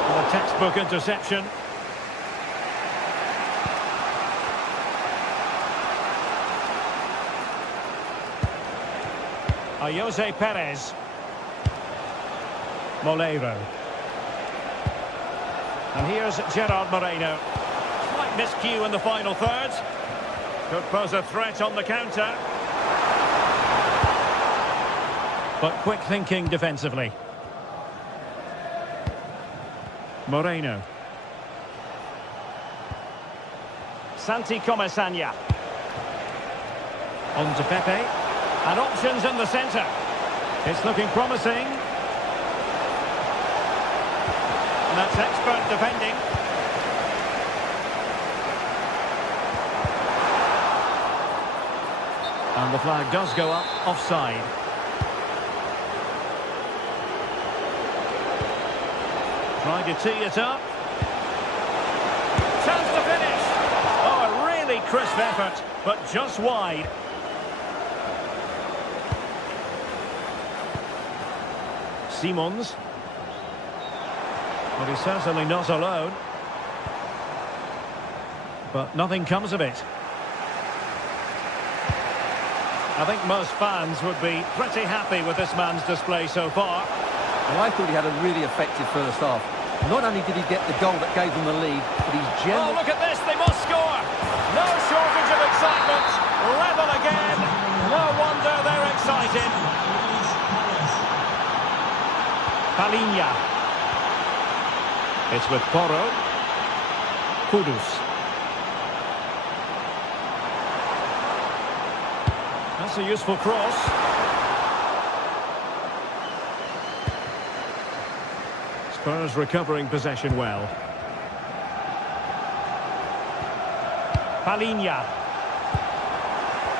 A textbook interception. Jose Perez. Molero. And here's Gerard Moreno. Slight miscue in the final third. Could pose a threat on the counter. But quick thinking defensively. Moreno. Santi Comesaña. On to Pepe. And options in the centre. It's looking promising. And that's expert defending. And the flag does go up offside. Trying to tee it up. Chance to finish. Oh, a really crisp effort, but just wide. Simons. Well, he's certainly not alone. But nothing comes of it. I think most fans would be pretty happy with this man's display so far. Well, I thought he had a really effective first half. Not only did he get the goal that gave them the lead, but he's generally... Oh, look at this, they must score! No shortage of excitement. Level again. No wonder they're excited. Palinha. It's with Porro. Kudus. That's a useful cross. Spurs recovering possession well. Palinha.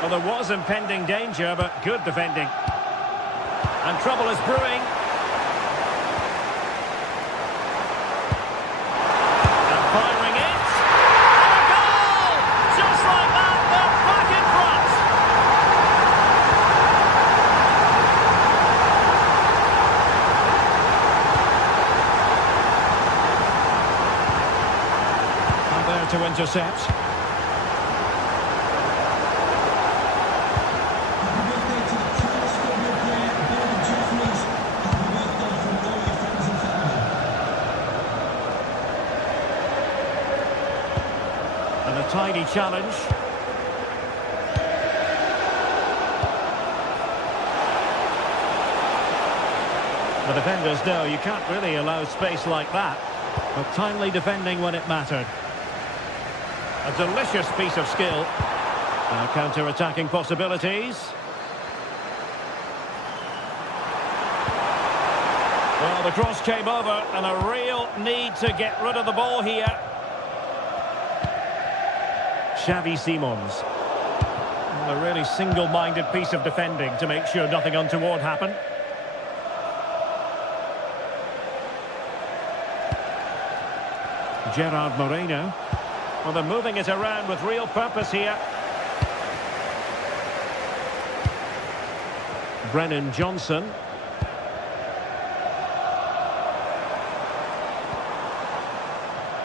Well, there was impending danger, but good defending. And trouble is brewing. And firing it. And a goal! Just like that, they're back in front. And there to intercept. And a tidy challenge. The defenders know you can't really allow space like that, but timely defending when it mattered. A delicious piece of skill. Now counter-attacking possibilities. Well, the cross came over and a real need to get rid of the ball here. Xavi Simons. Well, a really single-minded piece of defending to make sure nothing untoward happened. Gerard Moreno. Well, they're moving it around with real purpose here. Brennan Johnson.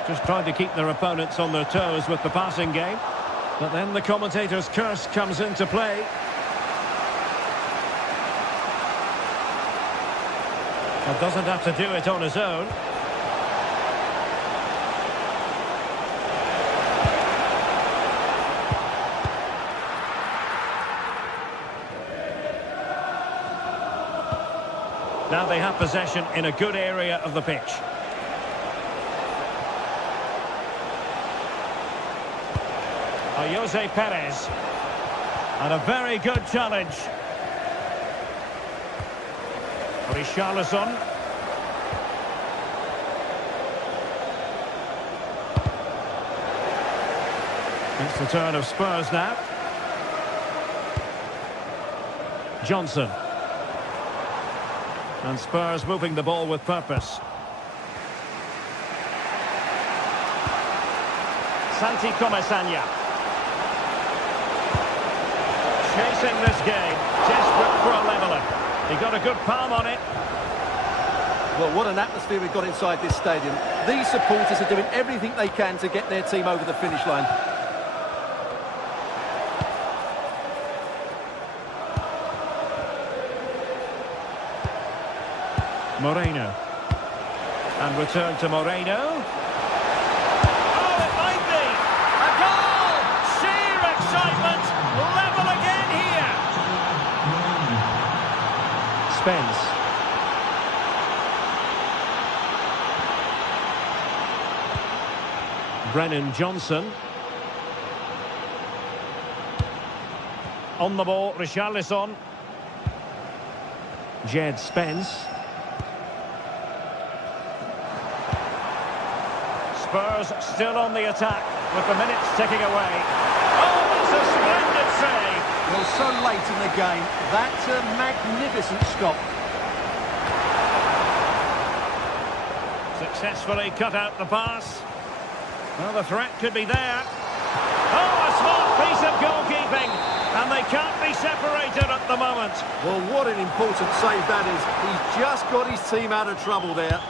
Just trying to keep their opponents on their toes with the passing game. But then the commentator's curse comes into play. Well, doesn't have to do it on his own. Now they have possession in a good area of the pitch. Jose Perez. And a very good challenge. Richarlison. It's the turn of Spurs now. Johnson. And Spurs moving the ball with purpose. Santi Comesaña. Chasing this game, desperate for a leveller. He got a good palm on it. Well, what an atmosphere we've got inside this stadium. These supporters are doing everything they can to get their team over the finish line. Moreno. And return to Moreno. Oh, it might be! A goal! Sheer excitement! Level again here! Spence. Brennan Johnson. On the ball, Richarlison. Jed Spence. Spurs still on the attack with the minutes ticking away. Oh, that's a splendid save! Well, so late in the game, that's a magnificent stop. Successfully cut out the pass. Well, the threat could be there. Oh, a smart piece of goalkeeping, and they can't be separated at the moment. Well, what an important save that is. He's just got his team out of trouble there.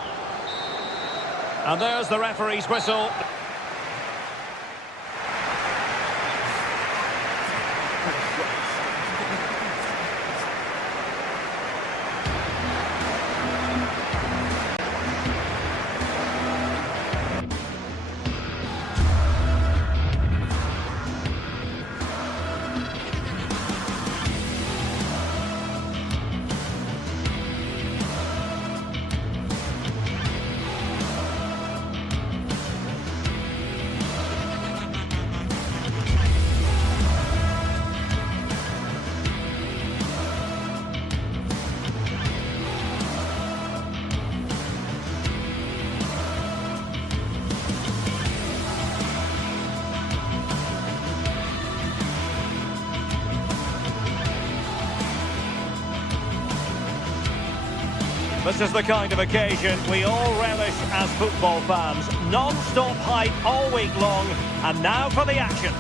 And there's the referee's whistle. This is the kind of occasion we all relish as football fans. Non-stop hype all week long, and now for the action.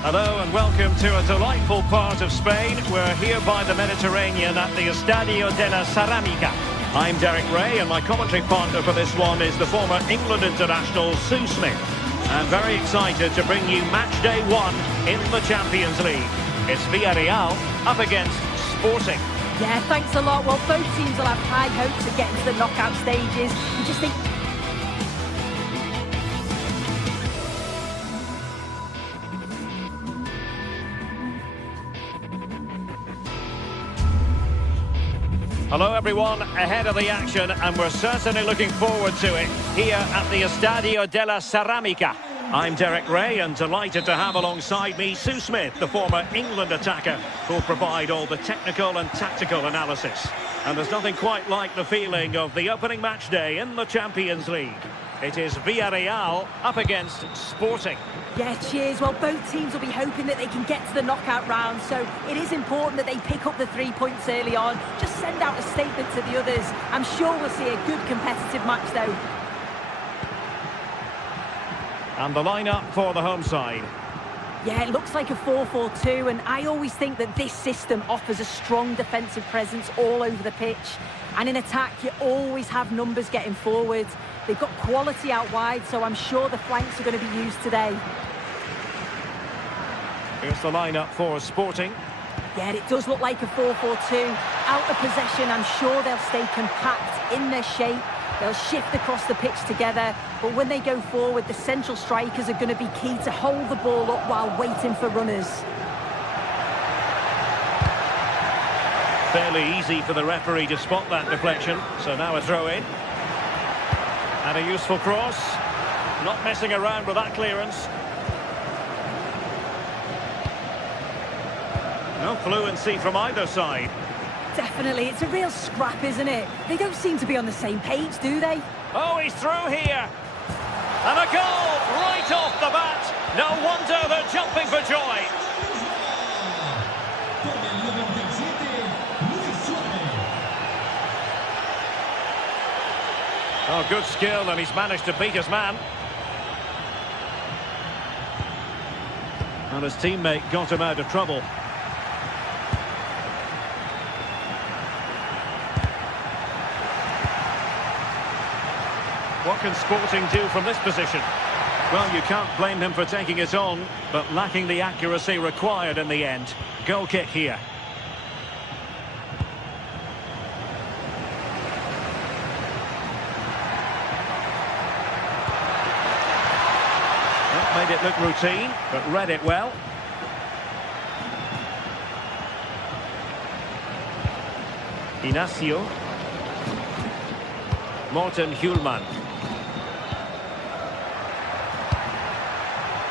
Hello and welcome to a delightful part of Spain. We're here by the Mediterranean at the Estadio de la Ceramica. I'm Derek Ray, and my commentary partner for this one is the former England international Sue Smith. I'm very excited to bring you match day 1 in the Champions League. It's Villarreal up against Sporting. Yeah, thanks a lot. Well, both teams will have high hopes of getting to the knockout stages. You just think... Hello everyone, ahead of the action, and we're certainly looking forward to it here at the Estadio de la Ceramica. I'm Derek Ray, and delighted to have alongside me Sue Smith, the former England attacker, who'll provide all the technical and tactical analysis. And there's nothing quite like the feeling of the opening match day in the Champions League. It is Villarreal up against Sporting. Yeah, cheers. Well, both teams will be hoping that they can get to the knockout round, so it is important that they pick up the 3 points early on. Just send out a statement to the others. I'm sure we'll see a good competitive match, though. And the lineup for the home side. Yeah, it looks like a 4-4-2, and I always think that this system offers a strong defensive presence all over the pitch. And in attack, you always have numbers getting forward. They've got quality out wide, so I'm sure the flanks are going to be used today. Here's the lineup for Sporting. Yeah, it does look like a 4-4-2. Out of possession, I'm sure they'll stay compact in their shape. They'll shift across the pitch together, but when they go forward, the central strikers are going to be key to hold the ball up while waiting for runners. Fairly easy for the referee to spot that deflection, so now a throw-in. And a useful cross. Not messing around with that clearance. No fluency from either side. Definitely, it's a real scrap, isn't it? They don't seem to be on the same page, do they? Oh, he's through here. And a goal right off the bat. No wonder they're jumping for joy. Oh, good skill, and he's managed to beat his man. And his teammate got him out of trouble. What can Sporting do from this position? Well, you can't blame him for taking it on, but lacking the accuracy required in the end. Goal kick here. That made it look routine, but read it well. Inacio. Morten Hjulman.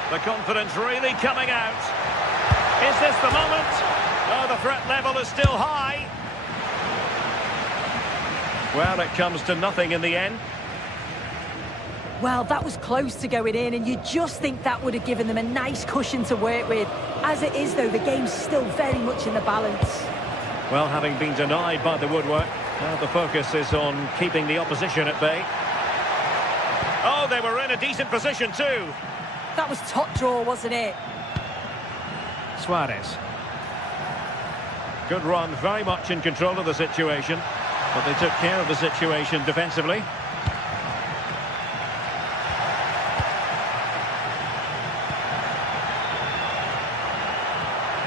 The confidence really coming out. Is this the moment? Oh, the threat level is still high. Well, it comes to nothing in the end. Well, that was close to going in, and you just think that would have given them a nice cushion to work with. As it is, though, the game's still very much in the balance. Well, having been denied by the woodwork, now the focus is on keeping the opposition at bay. Oh, they were in a decent position too. That was top draw, wasn't it? Suarez. Good run, very much in control of the situation, but they took care of the situation defensively.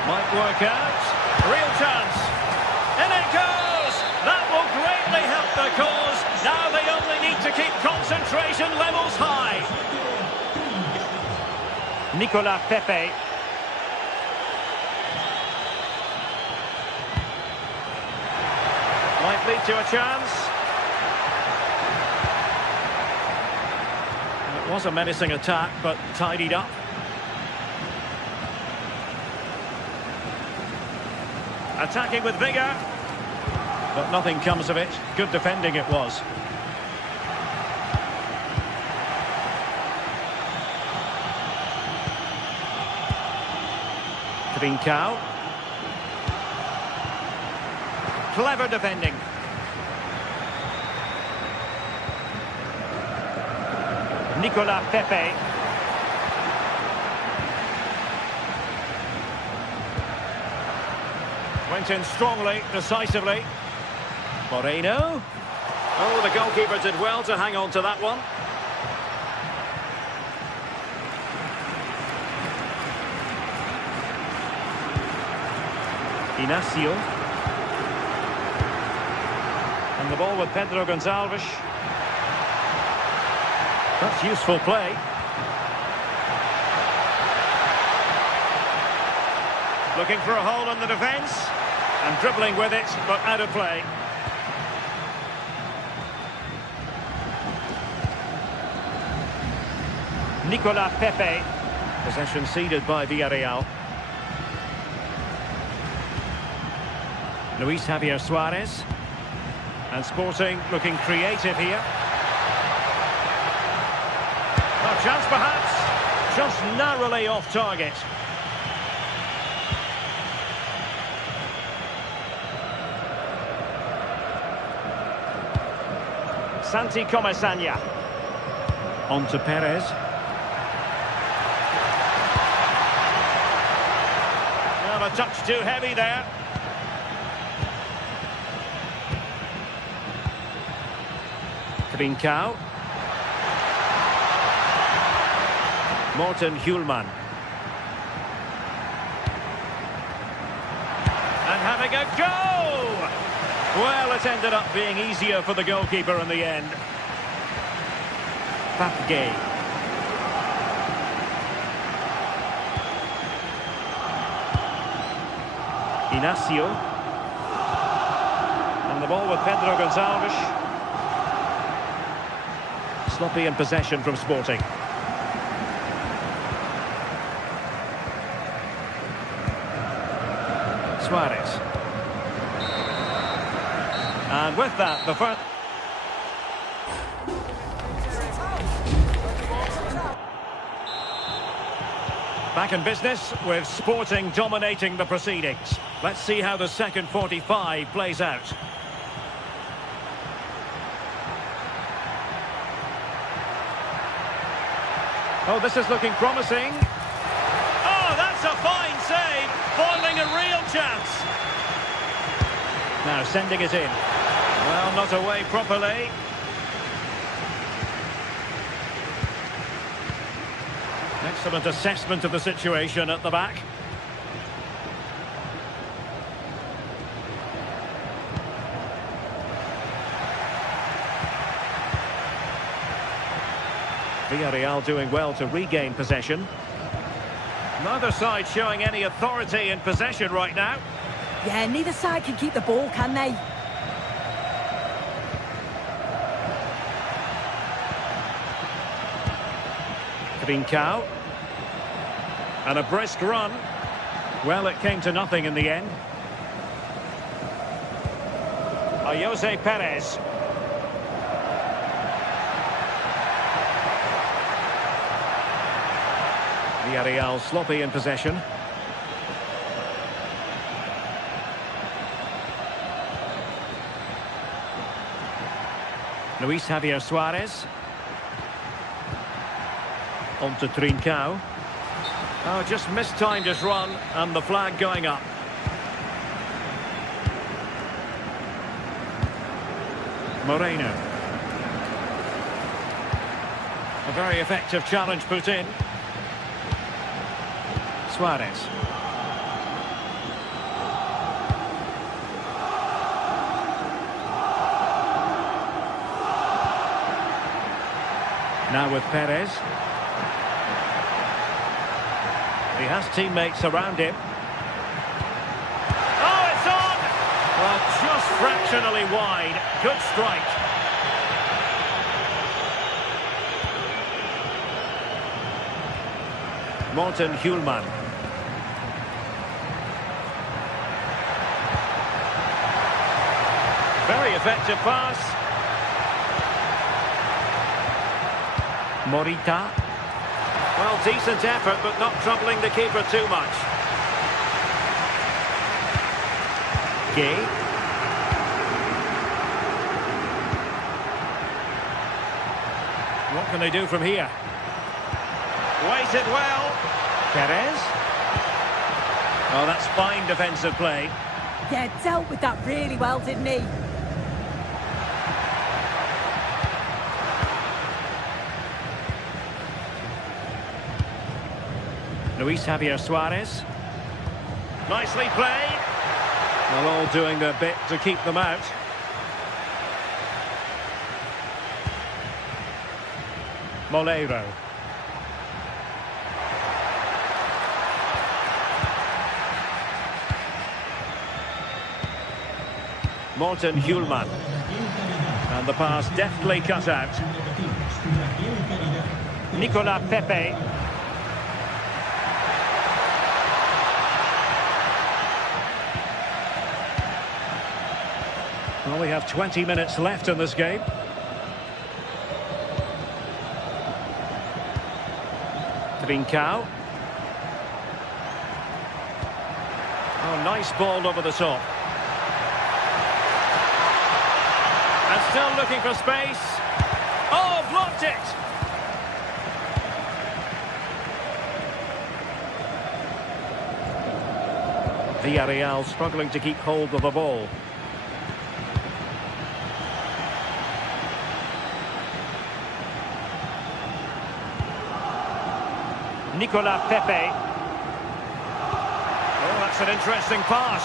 Might work out. Real chance. In it goes! That will greatly help the cause. Now they only need to keep concentration levels high. Nicolas Pepe. Might lead to a chance. It was a menacing attack, but tidied up. Attacking with vigour, but nothing comes of it. Good defending it was. Trincao. Clever defending. Nicolas Pepe. Went in strongly, decisively. Moreno. Oh, the goalkeeper did well to hang on to that one. Inacio. And the ball with Pedro Gonçalves. That's useful play. Looking for a hole in the defence. And dribbling with it, but out of play. Nicolas Pepe. Possession ceded by Villarreal. Luis Javier Suarez. And Sporting looking creative here. Oh, chance perhaps. Just narrowly off target. Santi Comesaña. On to Perez. Well, a touch too heavy there. Trincao. Morten Hjulman. And having a go! Well, it ended up being easier for the goalkeeper in the end. Papgay. Inacio. And the ball with Pedro Gonçalves. Sloppy in possession from Sporting. Suarez. And with that, the first... Back in business with Sporting dominating the proceedings. Let's see how the second 45 plays out. Oh, this is looking promising. Oh, that's a fine save, foiling a real chance. Now sending it in. Well, not away properly. Excellent assessment of the situation at the back. Villarreal doing well to regain possession. Neither side showing any authority in possession right now. Yeah, neither side can keep the ball, can they? Trincao. And a brisk run. Well, it came to nothing in the end. Jose Perez. Villarreal sloppy in possession. Luis Javier Suarez. On to Trincao. Oh, just mistimed his run, and the flag going up. Moreno. A very effective challenge put in. Suarez. Now with Perez. He has teammates around him. Oh, it's on! Well, just fractionally wide. Good strike. Morten Hjulman. Very effective pass. Morita. Well, decent effort, but not troubling the keeper too much. Gay. What can they do from here? Waited well. Perez. Oh, that's fine defensive play. Yeah, dealt with that really well, didn't he? Luis Javier Suarez. Nicely played. Well, all doing their bit to keep them out. Molero. Morten Hjulman. And the pass deftly cut out. Nicolas Pepe. Well, we have 20 minutes left in this game. Trincao. Oh, nice ball over the top. And still looking for space. Oh, blocked it! Villarreal struggling to keep hold of the ball. Nicolas Pepe. Oh, that's an interesting pass.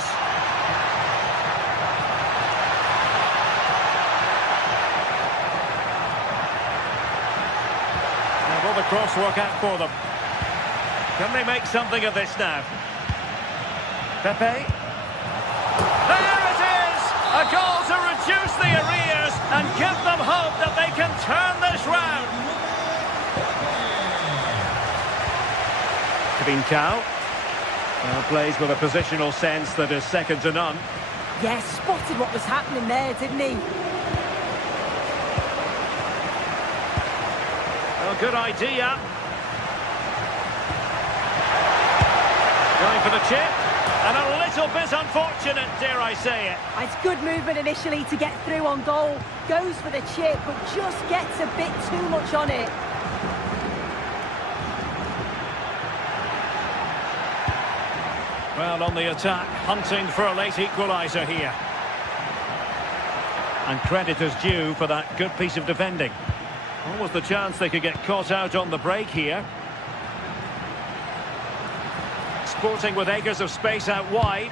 Now, will the cross work out for them? Can they make something of this now? Pepe. There it is! A goal to reduce the arrears and give them hope that they can turn this round. Trincao. Plays with a positional sense that is second to none. Yes, spotted what was happening there, didn't he? Oh, good idea. Going for the chip. And a little bit unfortunate, dare I say it. It's good movement initially to get through on goal. Goes for the chip, but just gets a bit too much on it. Well, on the attack, hunting for a late equaliser here. And credit is due for that good piece of defending. What was the chance they could get caught out on the break here? Sporting with acres of space out wide.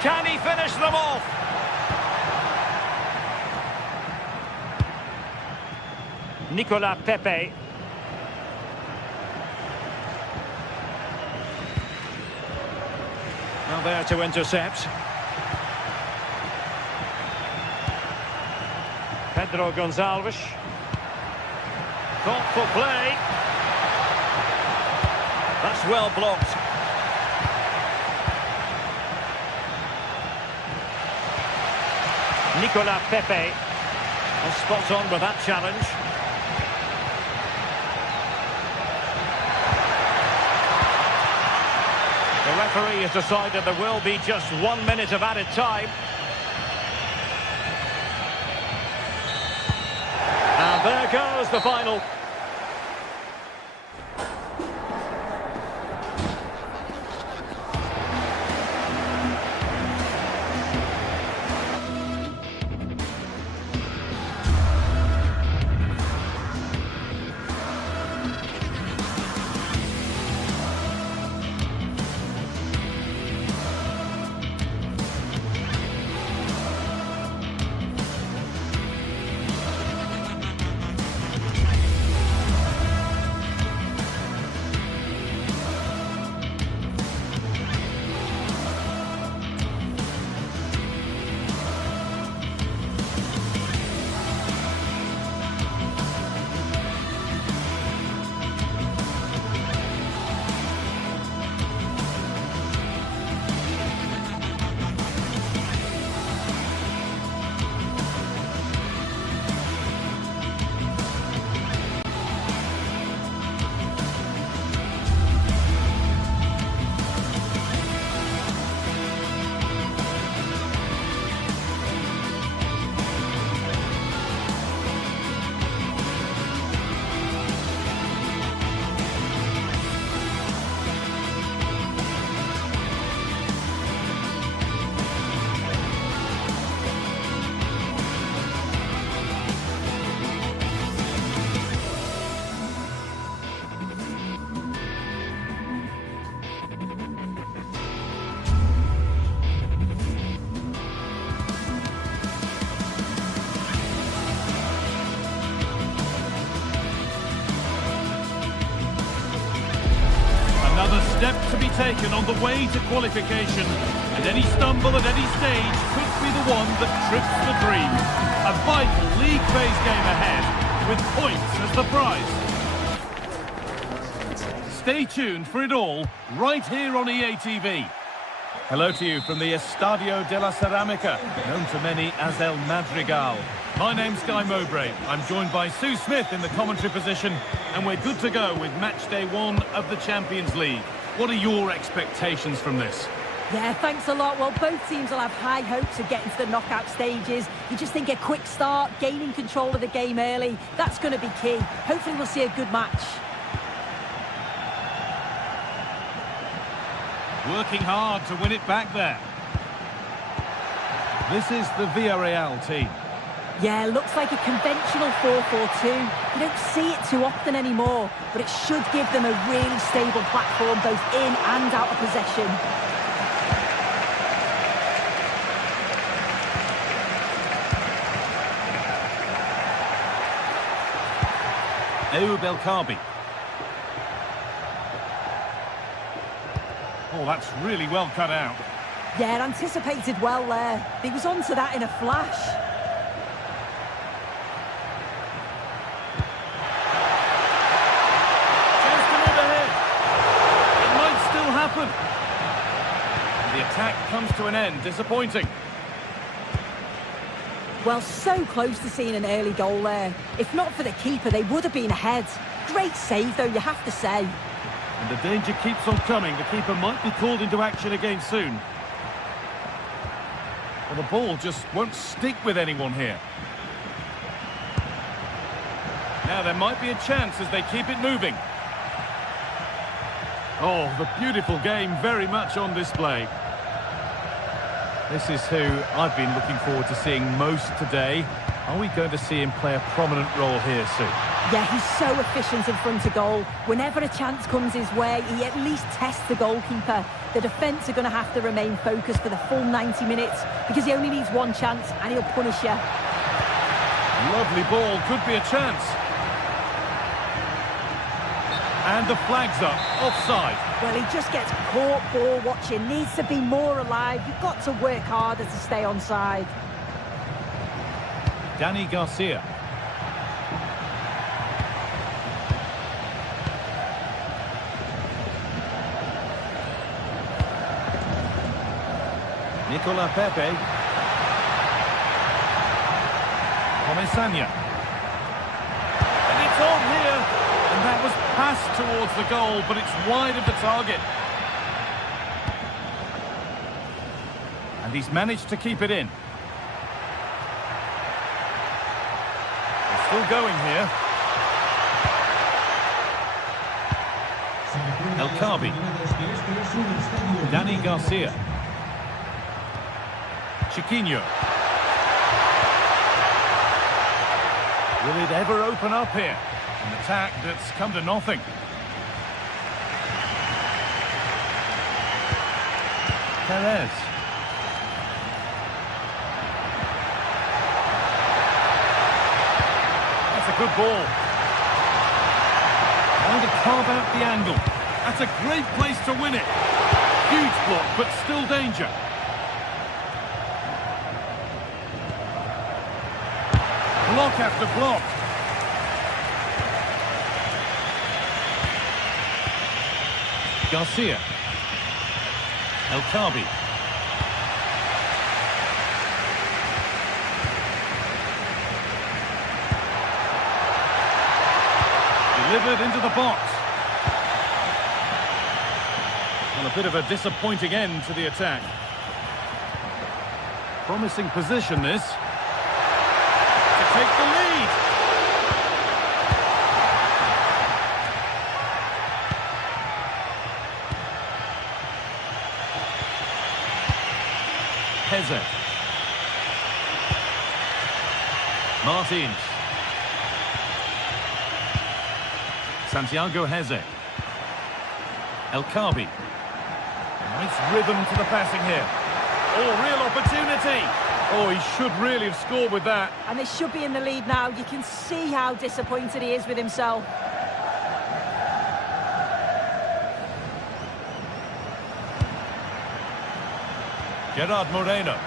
Can he finish them off? Nicolas Pepe. Now there to intercept. Pedro Gonçalves. Thoughtful play. That's well blocked. Nicolas Pepe. Well, spot on with that challenge. The referee has decided there will be just 1 minute of added time. And there goes the final. Another step to be taken on the way to qualification, and any stumble at any stage could be the one that trips the dream. A vital league phase game ahead, with points as the prize. Stay tuned for it all, right here on EA TV. Hello to you from the Estadio de la Ceramica, known to many as El Madrigal. My name's Guy Mowbray. I'm joined by Sue Smith in the commentary position, and we're good to go with match day 1 of the Champions League. What are your expectations from this? Yeah, thanks a lot. Well, both teams will have high hopes of getting to the knockout stages. You just think a quick start, gaining control of the game early, that's going to be key. Hopefully we'll see a good match. Working hard to win it back there. This is the Villarreal team. Yeah, looks like a conventional 4-4-2. You don't see it too often anymore, but it should give them a really stable platform both in and out of possession. Belkabi. Oh, that's really well cut out. Yeah, anticipated well there. He was onto that in a flash. Chance to move ahead. It might still happen. And the attack comes to an end. Disappointing. Well, so close to seeing an early goal there. If not for the keeper, they would have been ahead. Great save, though, you have to say. And the danger keeps on coming. The keeper might be called into action again soon. Well, the ball just won't stick with anyone here. Now there might be a chance as they keep it moving. Oh, the beautiful game very much on display. This is who I've been looking forward to seeing most today. Are we going to see him play a prominent role here soon? Yeah, he's so efficient in front of goal. Whenever a chance comes his way, he at least tests the goalkeeper. The defence are going to have to remain focused for the full 90 minutes because he only needs one chance and he'll punish you. Lovely ball, could be a chance. And the flag's up, offside. Well, he just gets caught ball watching, needs to be more alive. You've got to work harder to stay onside. Dani Garcia. Nicola Pepe. Comesaña. And it's on here. And that was passed towards the goal, but it's wide of the target. And he's managed to keep it in. They're still going here. El Kabi. Dani Garcia. Chiquinho. Will it ever open up here? An attack that's come to nothing. Perez. That's a good ball. Trying to carve out the angle. That's a great place to win it. Huge block, but still danger. Block after block. Garcia. El Kabi. Delivered into the box. Well, a bit of a disappointing end to the attack. Promising position, this. To take the lead. Heze. Martins. Santiago Heze. El Kabi. Nice rhythm to the passing here. Oh, real opportunity. Oh, he should really have scored with that. And they should be in the lead now. You can see how disappointed he is with himself. Gerard Moreno.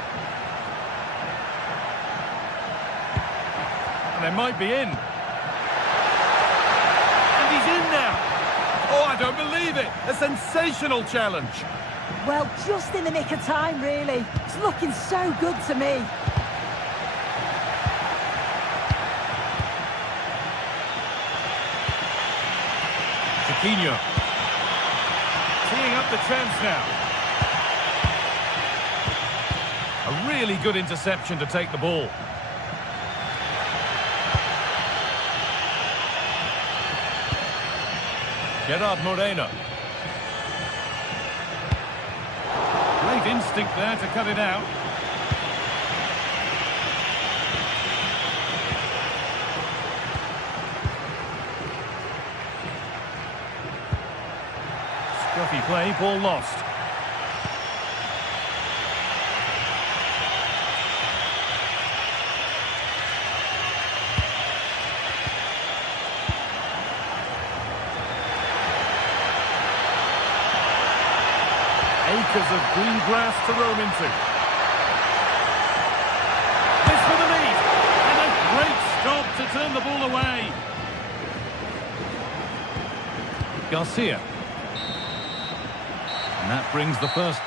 And they might be in. And he's in now. Oh, I don't believe it. A sensational challenge. Well, just in the nick of time, really. It's looking so good to me. Chiquinho. Teeing up the chance now. A really good interception to take the ball. Gerard Moreno. Great instinct there to cut it out. Scruffy play, ball lost. Acres of green grass to roam into. This for the lead. And a great stop to turn the ball away. Garcia. And that brings the first.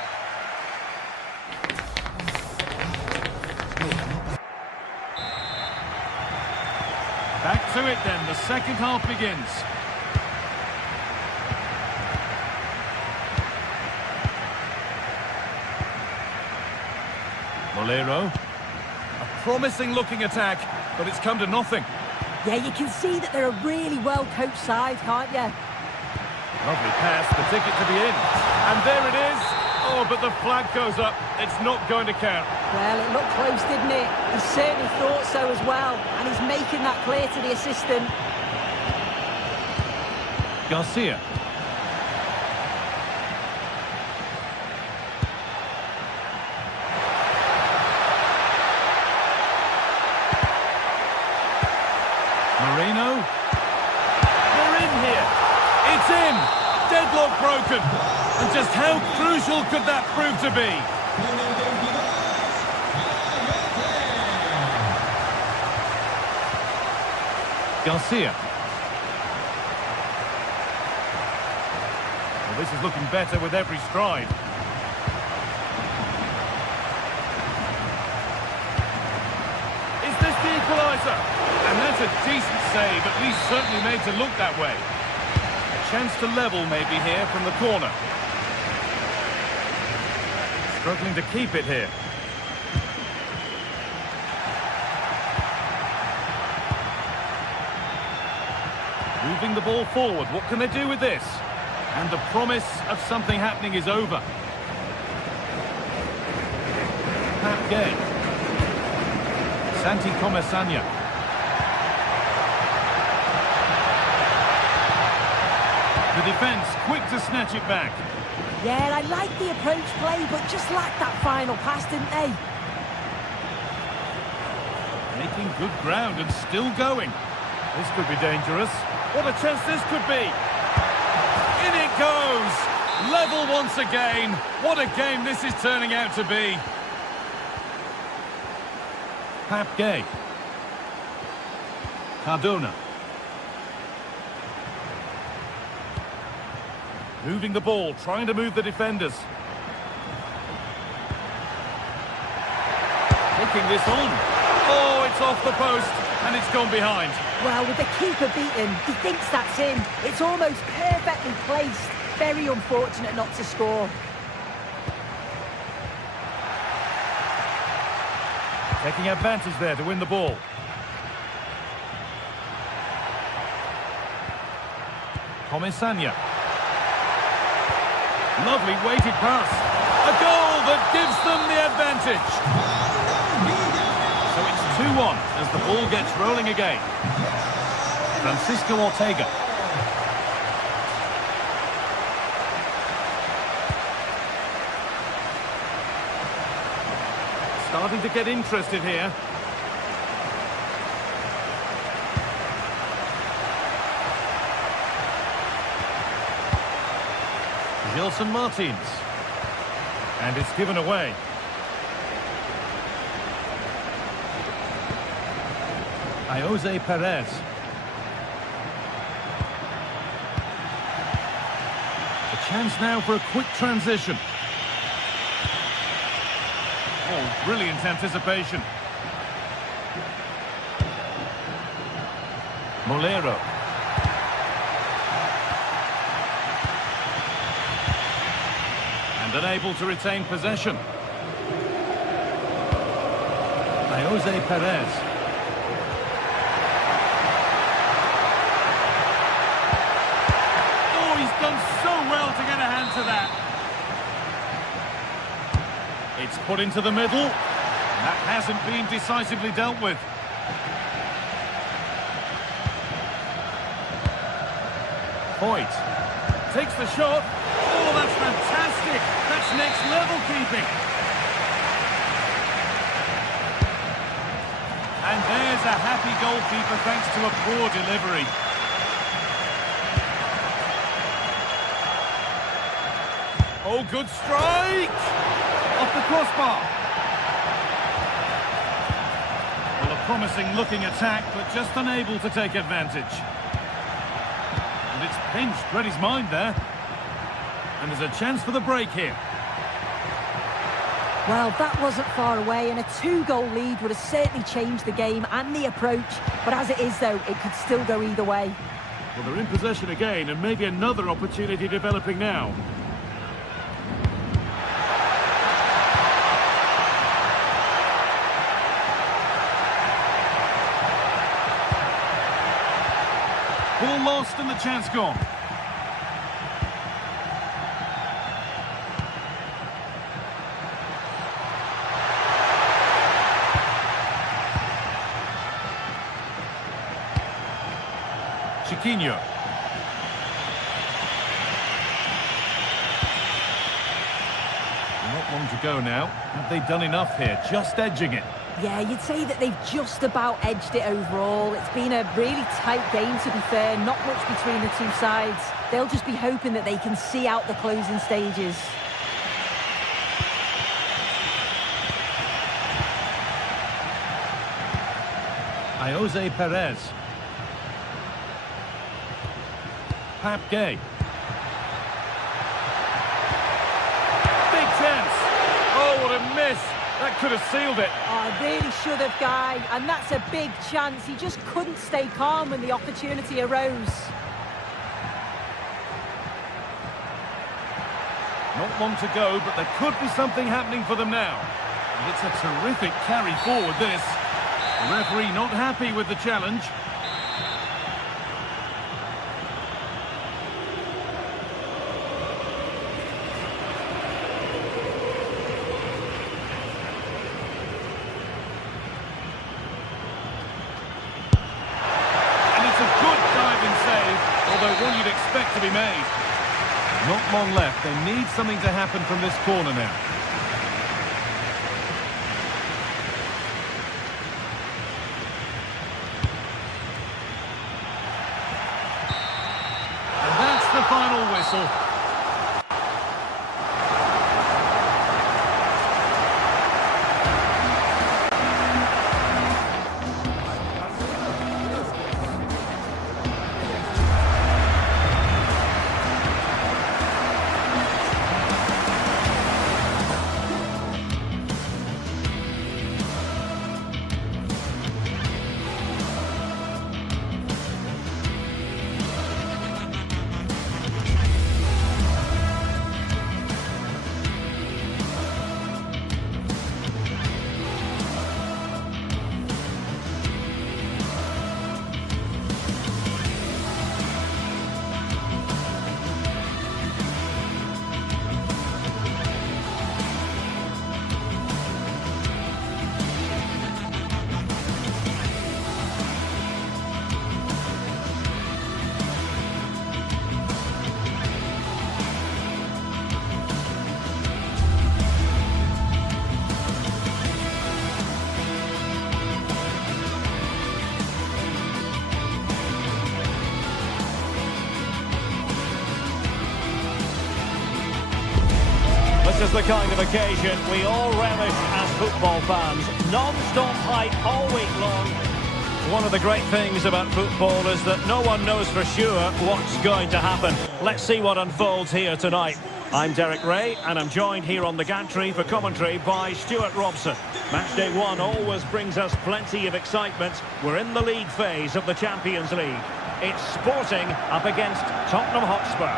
Back to it then. The second half begins. Molero. A promising looking attack, but it's come to nothing. Yeah, you can see that they're a really well-coached side, can't you? Lovely pass, the ticket to be in. And there it is. Oh, but the flag goes up. It's not going to count. Well, it looked close, didn't it? He certainly thought so as well. And he's making that clear to the assistant. Garcia. Moreno. They're in here. It's in. Deadlock broken. And just how crucial could that prove to be? Garcia. Well, this is looking better with every stride. Is this the equaliser? And that's a decent save, at least certainly made to look that way. A chance to level maybe here from the corner. Struggling to keep it here. Moving the ball forward, what can they do with this? And the promise of something happening is over. Pat Gay. Santi Comesania. The defence quick to snatch it back. Yeah, I like the approach play, but just lacked that final pass, didn't they? Making good ground and still going. This could be dangerous. What a chance this could be. In it goes. Level once again. What a game this is turning out to be. Pap Gay. Cardona. Moving the ball, trying to move the defenders. Taking this on. Oh, it's off the post, and it's gone behind. Well, with the keeper beaten, he thinks that's in. It's almost perfectly placed. Very unfortunate not to score. Taking advantage there to win the ball. Comesania. Lovely weighted pass. A goal that gives them the advantage. So it's 2-1 as the ball gets rolling again. Francisco Ortega. Starting to get interested here. Gelson Martins. And it's given away. Jose Perez. A chance now for a quick transition. Oh, brilliant anticipation. Molero. And unable to retain possession. Jose Perez. Oh, he's done so well to get a hand to that. It's put into the middle. That hasn't been decisively dealt with. Hoyt takes the shot. Oh, that's fantastic. That's next level keeping. And there's a happy goalkeeper thanks to a poor delivery. Oh, good strike! Off the crossbar. Well, a promising looking attack, but just unable to take advantage. And it's pinched, read his mind there. And there's a chance for the break here. Well, that wasn't far away, and a 2-goal lead would have certainly changed the game and the approach. But as it is, though, it could still go either way. Well, they're in possession again, and maybe another opportunity developing now. Ball lost and the chance gone. Chiquinho. Not long to go now. Have they done enough here? Just edging it. Yeah, you'd say that they've just about edged it overall. It's been a really tight game, to be fair. Not much between the two sides. They'll just be hoping that they can see out the closing stages. Jose Perez. Pap Gay. Big chance. Oh, what a miss. That could have sealed it. Oh, really should have, Guy. And that's a big chance. He just couldn't stay calm when the opportunity arose. Not long to go, but there could be something happening for them now. And it's a terrific carry forward, this. The referee not happy with the challenge. One you'd expect to be made. Not long left. They need something to happen from this corner now. And that's the final whistle. This is the kind of occasion we all relish as football fans. Non-stop hype all week long. One of the great things about football is that no one knows for sure what's going to happen. Let's see what unfolds here tonight. I'm Derek Ray, and I'm joined here on the gantry for commentary by Stuart Robson. Matchday 1 always brings us plenty of excitement. We're in the league phase of the Champions League. It's Sporting up against Tottenham Hotspur.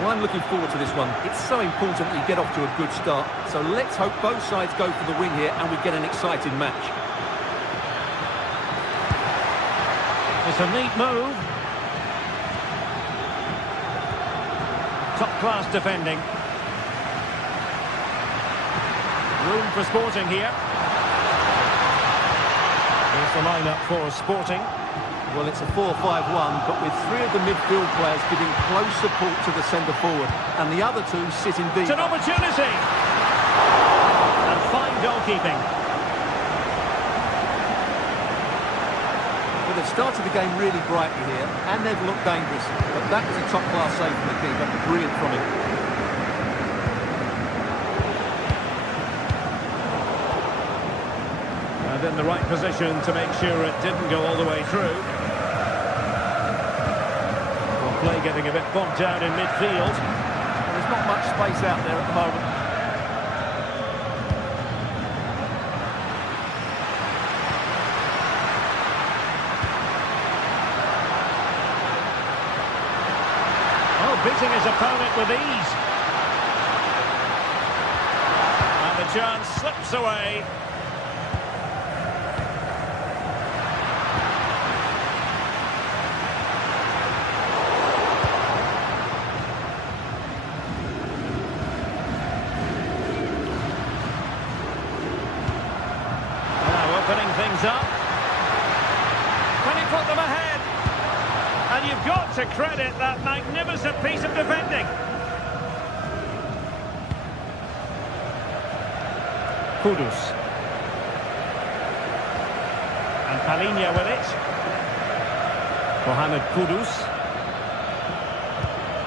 Well, I'm looking forward to this one. It's so important that you get off to a good start. So let's hope both sides go for the win here and we get an exciting match. It's a neat move. Top-class defending. Room for Sporting here. Here's the lineup for Sporting. Well, it's a 4-5-1, but with three of the midfield players giving close support to the centre-forward, and the other two sitting deep. It's an opportunity! And fine goalkeeping. Well, they've started the game really brightly here, and they've looked dangerous. But that was a top-class save from the keeper. Brilliant from him. And in the right position to make sure it didn't go all the way through. Well, play getting a bit bogged down in midfield. There's not much space out there at the moment. Oh, beating his opponent with ease. And the chance slips away. Opening things up. Can he put them ahead? And you've got to credit that magnificent piece of defending. Kudus. And Palhinha with it. Mohamed Kudus.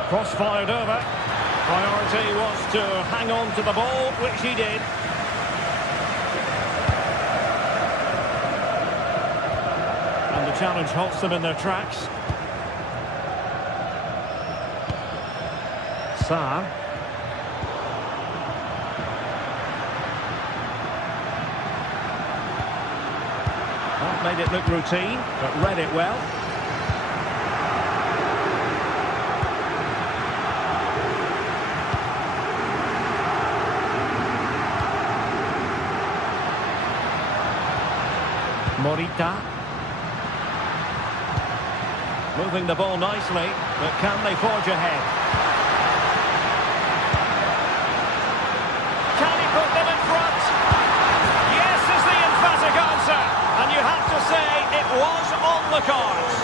Cross fired over. Priority was to hang on to the ball, which he did. Challenge halts them in their tracks. Sarr. That made it look routine, but read it well. Morita. Moving the ball nicely, but can they forge ahead? Can he put them in front? Yes is the emphatic answer, and you have to say it was on the cards.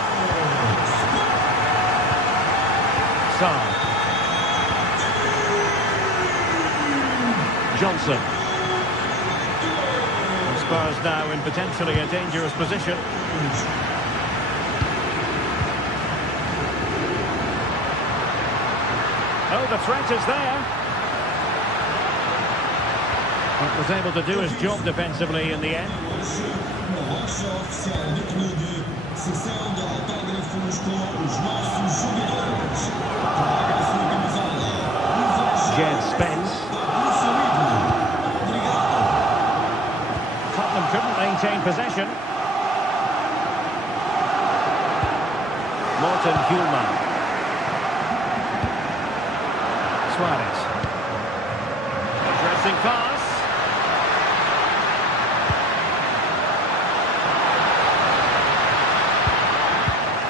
Sarr. Johnson. And Spurs now in potentially a dangerous position. Oh, the threat is there. But was able to do his job defensively in the end. Jed Spence. Tottenham couldn't maintain possession. Morten Hjulmand. Suarez. Interesting pass.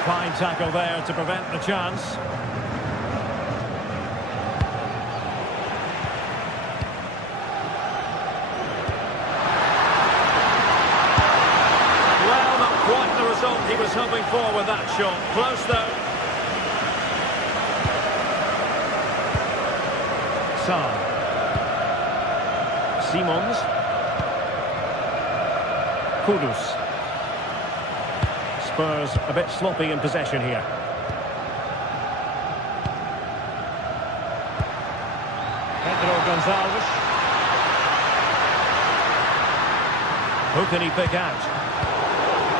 Fine tackle there to prevent the chance. Well, not quite the result he was hoping for with that shot. Close though. Simons. Kudus. Spurs a bit sloppy in possession here. Pedro Gonzalez. Who can he pick out?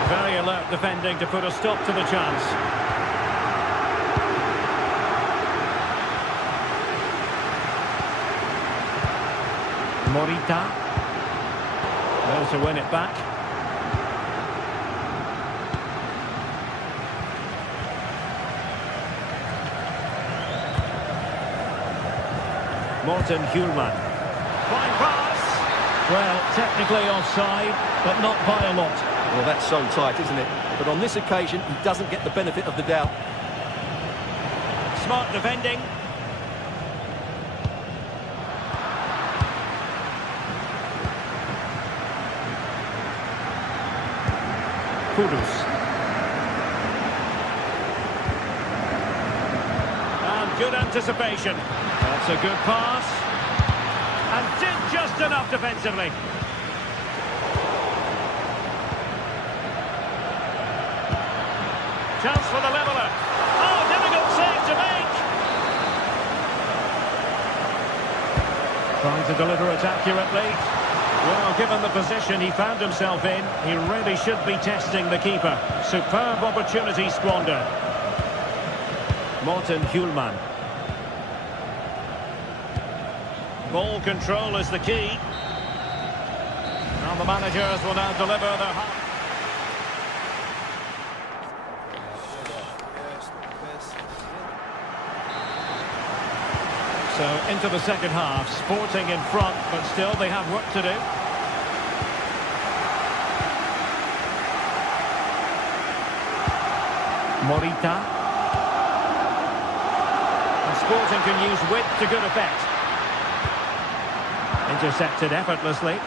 Very alert defending to put a stop to the chance. Morita. Well, to win it back. Morten Hjulman. Fine pass. Well, technically offside, but not by a lot. Well, that's so tight, isn't it? But on this occasion, he doesn't get the benefit of the doubt. Smart defending. Kudus. And good anticipation. That's a good pass. And did just enough defensively. Chance for the leveller. Oh, difficult save to make. Trying to deliver it accurately. Well, given the position he found himself in, he really should be testing the keeper. Superb opportunity squandered. Morten Hjulman. Ball control is the key. Now the managers will now deliver their... So into the second half, Sporting in front, but still they have work to do. Morita. And Sporting can use width to good effect. Intercepted effortlessly.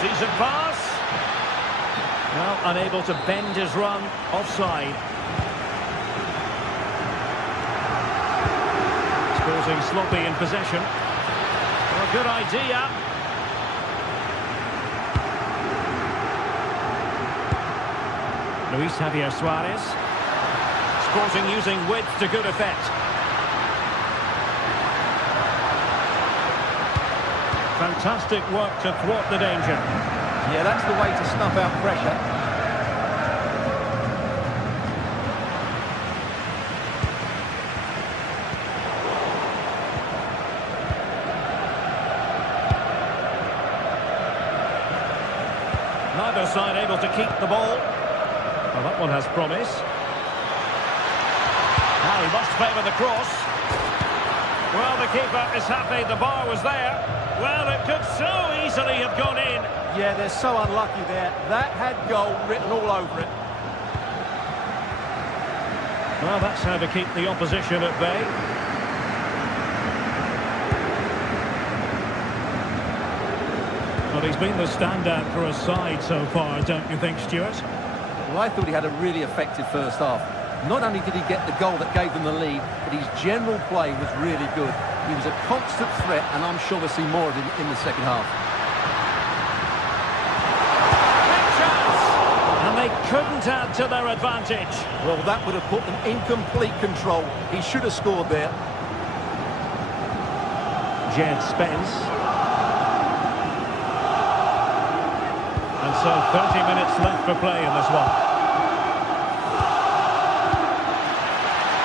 Decent pass. Well, unable to bend his run. Offside. Sporting sloppy in possession. Well, a good idea. Luis Javier Suarez. Sporting using width to good effect. Fantastic work to thwart the danger. Yeah, that's the way to snuff out pressure. Neither side able to keep the ball. Well, that one has promise. Now he must favour the cross. Well, the keeper is happy the bar was there. Well, it could so easily have gone in. Yeah, they're so unlucky there. That had goal written all over it. Well, that's how to keep the opposition at bay. Well, he's been the standout for his side so far, don't you think, Stuart? Well, I thought he had a really effective first half. Not only did he get the goal that gave them the lead, but his general play was really good. He was a constant threat, and I'm sure we'll see more of him in the second half. Big chance! And they couldn't add to their advantage. Well, that would have put them in complete control. He should have scored there. Jed Spence. And so 30 minutes left for play in this one.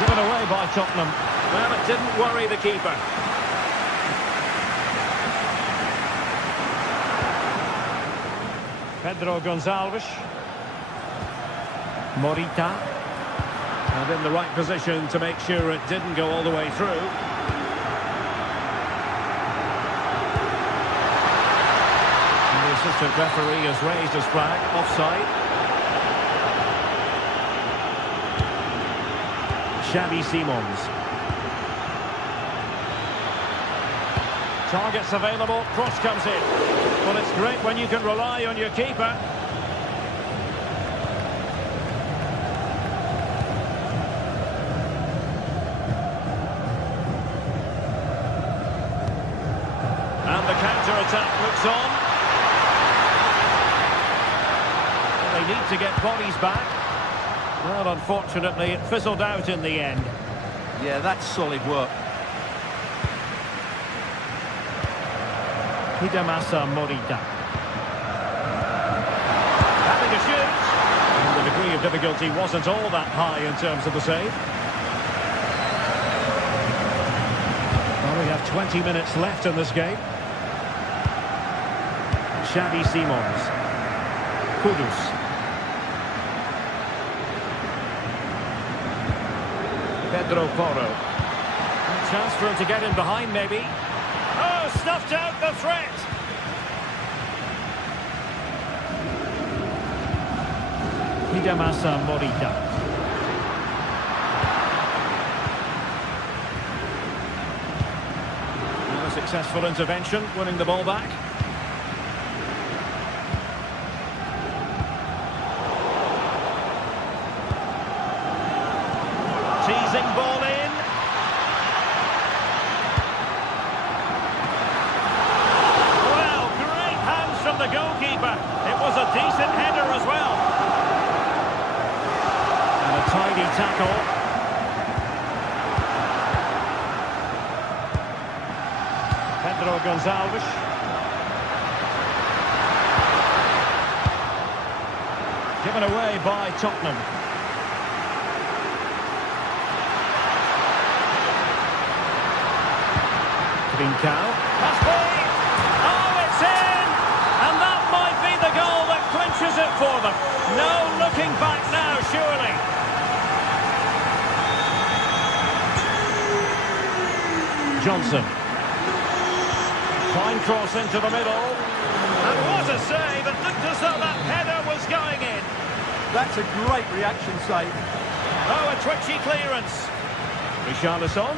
Given away by Tottenham. Well, it didn't worry the keeper. Pedro Gonçalves. Morita. And in the right position to make sure it didn't go all the way through. And the assistant referee has raised his flag. Offside. Xavi Simons. Targets available, cross comes in. Well, it's great when you can rely on your keeper. And the counter-attack looks on. They need to get bodies back. Well, unfortunately, it fizzled out in the end. Yeah, that's solid work. Hidemasa Morita. Having a shoot. And the degree of difficulty wasn't all that high in terms of the save. Well, we have 20 minutes left in this game. Xavi Simons. Kudus. Pedro Porro. Chance for him to get in behind, maybe. Oh, snuffed out the threat. Hidemasa Morita. A successful intervention, winning the ball back. Teasing ball in. Well, great hands from the goalkeeper. It was a decent header as well. And a tidy tackle. Pedro Gonçalves. Given away by Tottenham. Trincao. Must be! Oh, it's in! And that might be the goal that clinches it for them. No looking back now, surely. Johnson. Fine cross into the middle. And what a save! It looked as though that header was going in. That's a great reaction save. Oh, a twitchy clearance. Richarlison.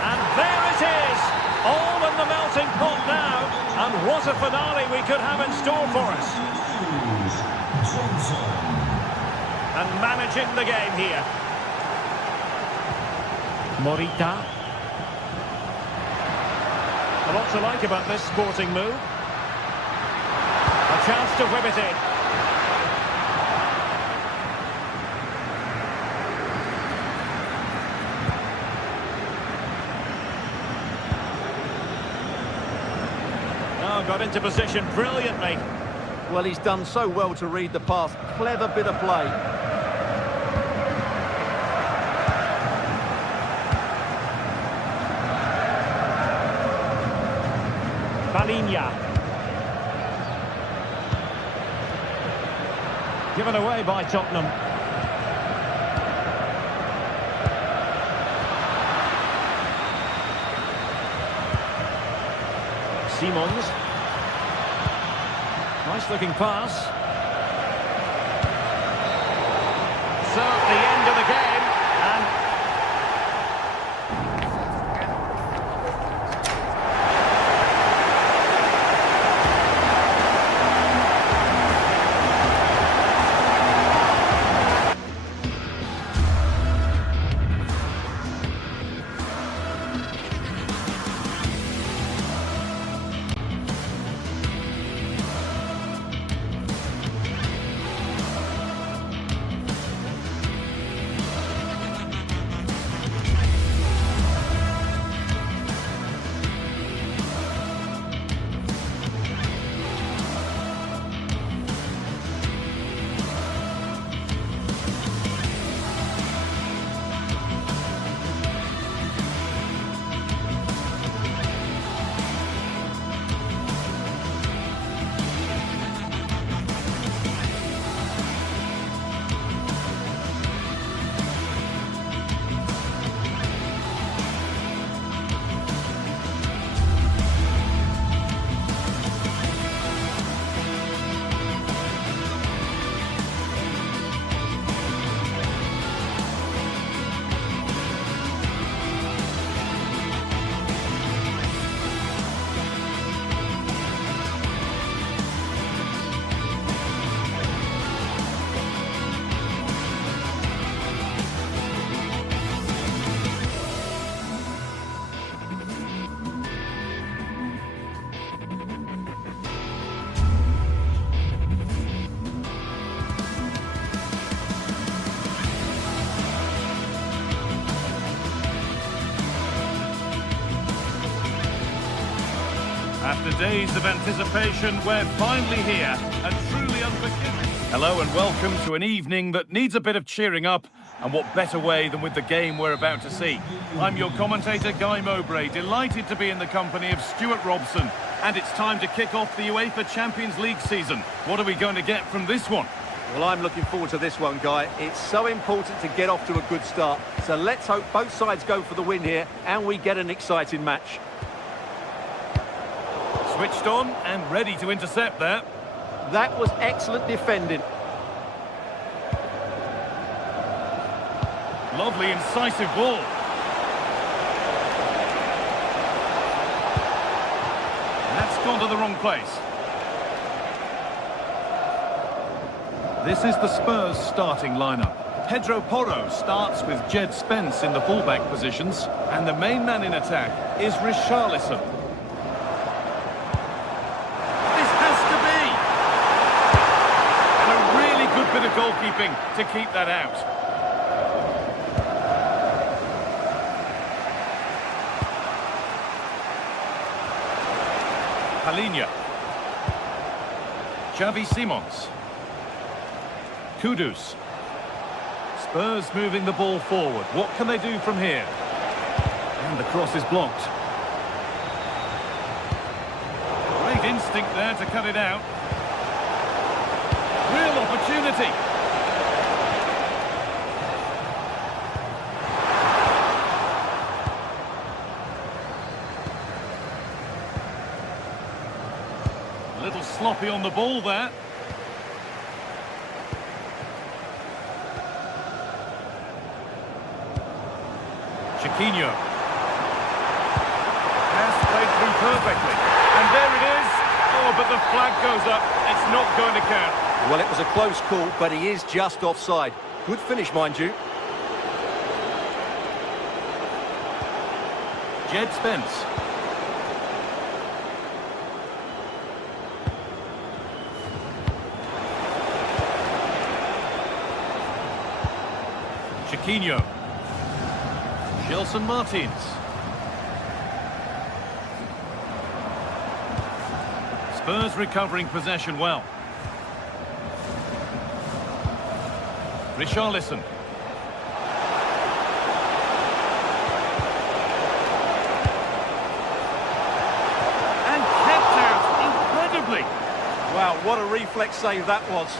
And there it is! All in the melting pot now. And what a finale we could have in store for us. And managing the game here. Morita. A lot to like about this sporting move. A chance to whip it in. Oh, got into position brilliantly. Well, he's done so well to read the pass. Clever bit of play. Balinia. Given away by Tottenham. Simons. Nice looking pass. So, the end of the game. And After days of anticipation, we're finally here, and truly unforgiving. Hello and welcome to an evening that needs a bit of cheering up And what better way than with the game we're about to see. I'm your commentator, Guy Mowbray, delighted to be in the company of Stuart Robson. And it's time to kick off the UEFA Champions League season. What are we going to get from this one? Well, I'm looking forward to this one, Guy. It's so important to get off to a good start. So let's hope both sides go for the win here and we get an exciting match. Switched on and ready to intercept there. That was excellent defending. Lovely, incisive ball. That's gone to the wrong place. This is the Spurs starting lineup. Pedro Porro starts with Jed Spence in the fullback positions, and the main man in attack is Richarlison. This has to be! And a really good bit of goalkeeping to keep that out. Palhinha. Xavi Simons. Kudus. Spurs moving the ball forward. What can they do from here? And the cross is blocked. Great instinct there to cut it out. Real opportunity. A little sloppy on the ball there. Chiquinho. Pass played through perfectly. And there it is. Oh, but the flag goes up. It's not going to count. Well, it was a close call, but he is just offside. Good finish, mind you. Jed Spence. Chiquinho. Gelson Martins. Spurs recovering possession well. Richarlison. And kept out incredibly. Wow, what a reflex save that was.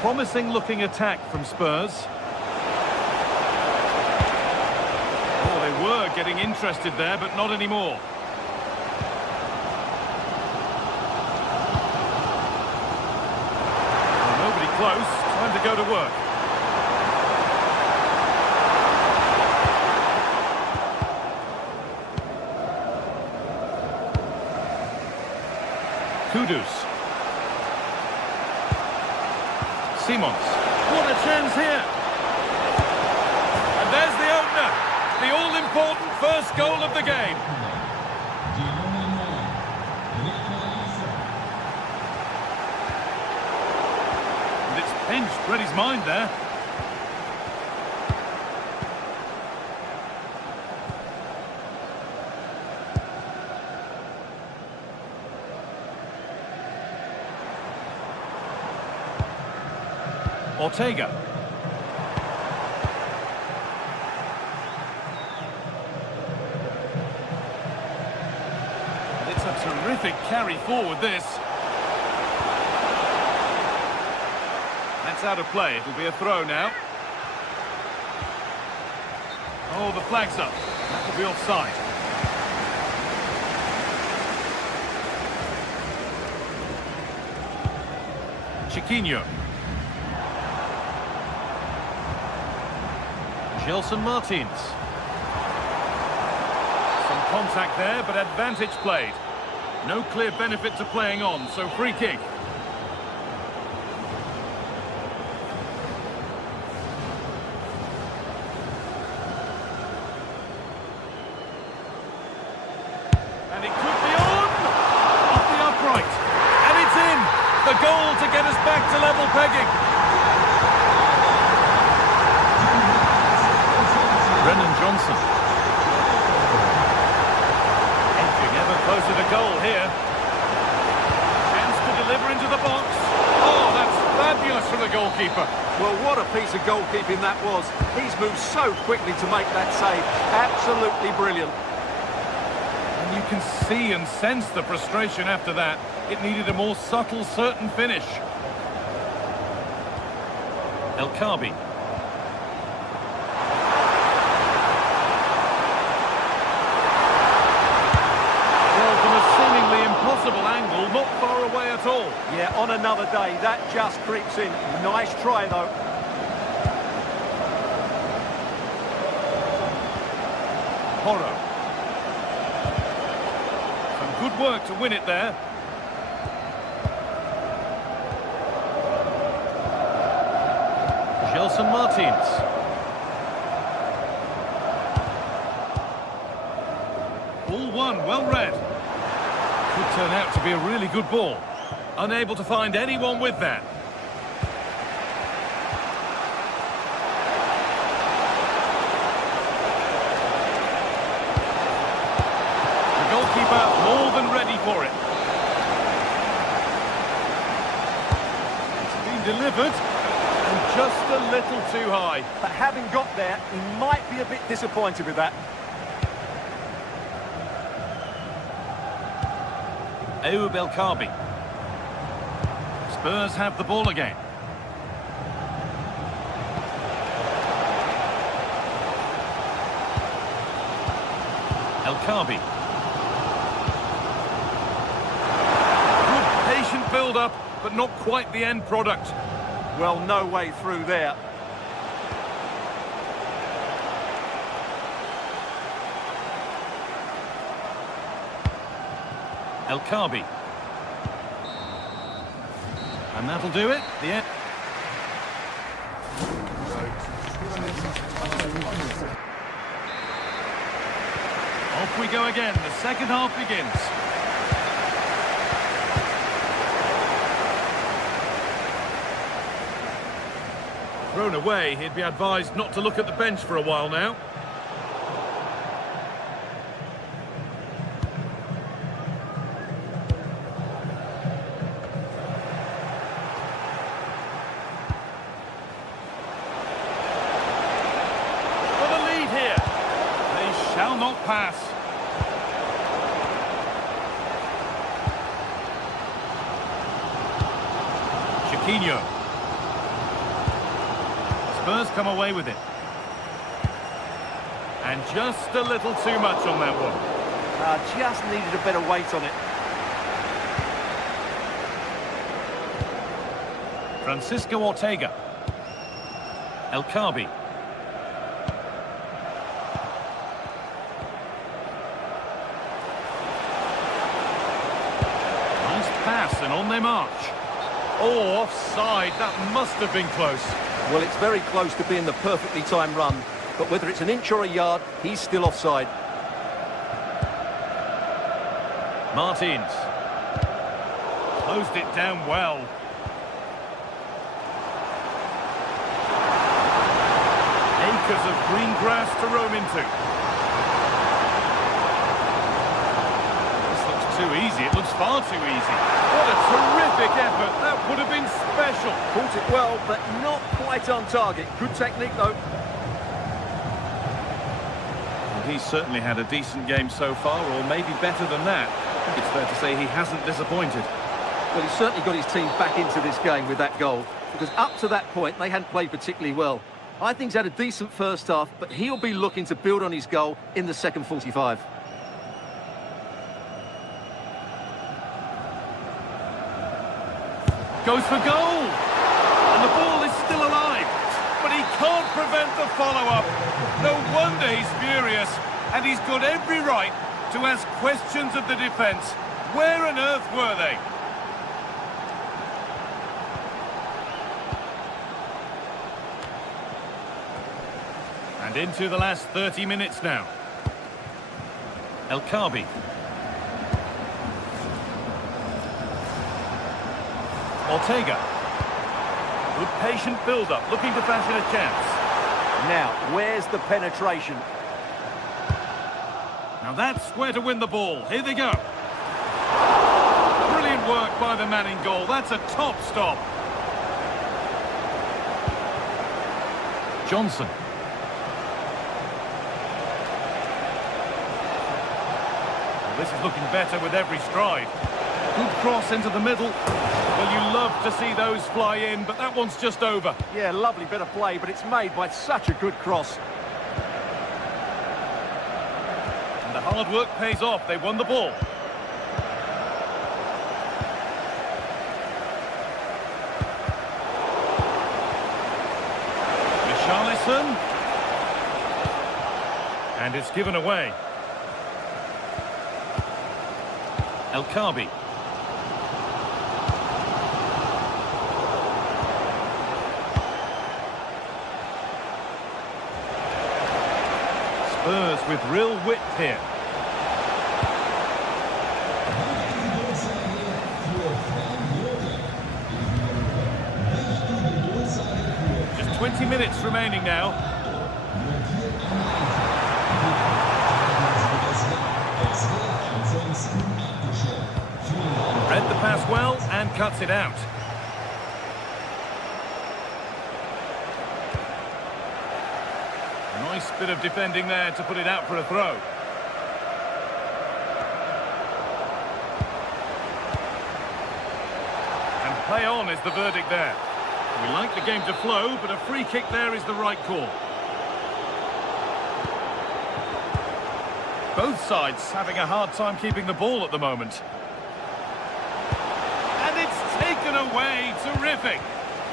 Promising looking attack from Spurs. Oh, they were getting interested there, but not anymore. Well, nobody close. Time to go to work. Kudus. Simons. What a chance here. And there's the opener. The all-important first goal of the game. And it's pinched Reddy's mind there. Ortega. It's a terrific carry forward, this. That's out of play. It'll be a throw now. Oh, the flag's up. That will be offside. Chiquinho. Gelson Martins. Some contact there, but advantage played. No clear benefit to playing on, so free kick. And it could be on! Off the upright. And it's in! The goal to get us back to level pegging. Johnson. Edging ever closer to goal here. Chance to deliver into the box. Oh, that goalkeeper. Well, what a piece of goalkeeping that was. He's moved so quickly to make that save. Absolutely brilliant. And you can see and sense the frustration after that. It needed a more subtle, certain finish. El Khabi. Well, from a seemingly impossible angle, not far away at all. Yeah, on another day, that just creeps in. Nice try, though. Porro. Some good work to win it there. Gelson Martins. Ball one, well read. Could turn out to be a really good ball. Unable to find anyone with that. The goalkeeper more than ready for it. It's been delivered. And just a little too high. But having got there, he might be a bit disappointed with that. Ayoub El Khabi. Spurs have the ball again. El Khabi. Good patient build-up, but not quite the end product. Well, no way through there. El Khabi. And that'll do it. The end. Off we go again. The second half begins. Thrown away, he'd be advised not to look at the bench for a while now. For the lead here. They shall not pass. Chiquinho. Spurs come away with it. And just a little too much on that one. Just needed a better weight on it. Francisco Ortega. El Khabi. Nice pass and on they march. Oh, offside. That must have been close. Well, it's very close to being the perfectly timed run, but whether it's an inch or a yard, he's still offside. Martins. Closed it down well. Acres of green grass to roam into. This looks too easy. It looks far too easy. What a terrific effort. That would have been special. Caught it well, but not quite on target. Good technique, though. Well, he's certainly had a decent game so far, or maybe better than that. I think it's fair to say he hasn't disappointed. Well, he's certainly got his team back into this game with that goal, because up to that point, they hadn't played particularly well. I think he's had a decent first half, but he'll be looking to build on his goal in the second 45. Goes for goal! And the ball is still alive, but he can't prevent the follow-up. No wonder he's furious, and he's got every right to ask questions of the defence. Where on earth were they? And into the last 30 minutes now. El Khabi. Ortega. Good patient build-up, looking to fashion a chance. Now, where's the penetration? Now that's where to win the ball. Here they go. Brilliant work by the man in goal. That's a top stop. Johnson. Well, this is looking better with every stride. Good cross into the middle. Well, you love to see those fly in, but that one's just over. Yeah, lovely bit of play, but it's made by such a good cross. And the hard work pays off. They won the ball. Richarlison. And it's given away. El Khabi. Spurs with real width here. Just 20 minutes remaining now. Read the pass well and cuts it out. Nice bit of defending there to put it out for a throw. And play on is the verdict there. We like the game to flow, but a free kick there is the right call. Both sides having a hard time keeping the ball at the moment. And it's taken away. Terrific.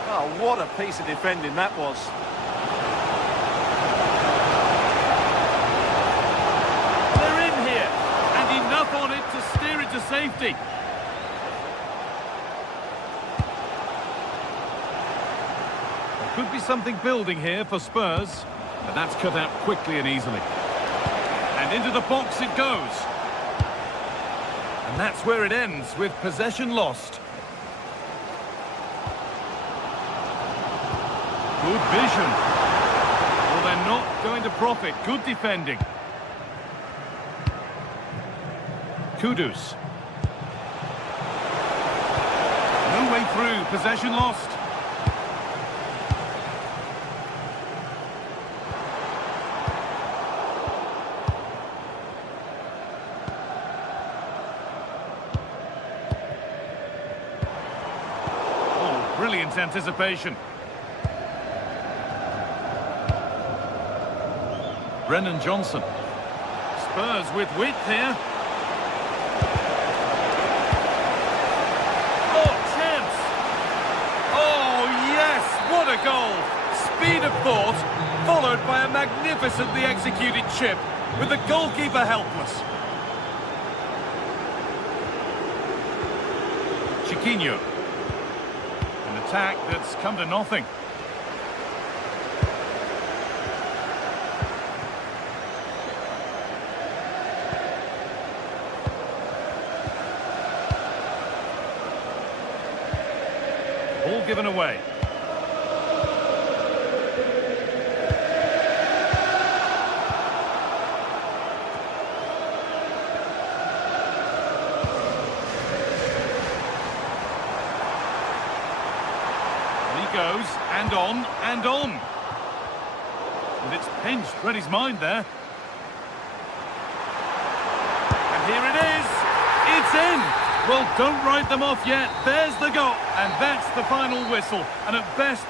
Oh, what a piece of defending that was. Enough on it to steer it to safety. There could be something building here for Spurs, but that's cut out quickly and easily. And into the box it goes. And that's where it ends, with possession lost. Good vision. Well, they're not going to profit. Good defending. Kudus. No way through, possession lost. Oh, brilliant anticipation. Brennan Johnson. Spurs with width here. What a goal! Speed of thought, followed by a magnificently executed chip, with the goalkeeper helpless. Chiquinho. An attack that's come to nothing. Ball given away. Goes, and on, and on. And it's pinched, read his mind there. And here it is. It's in. Well, don't write them off yet. There's the goal. And that's the final whistle. And at best...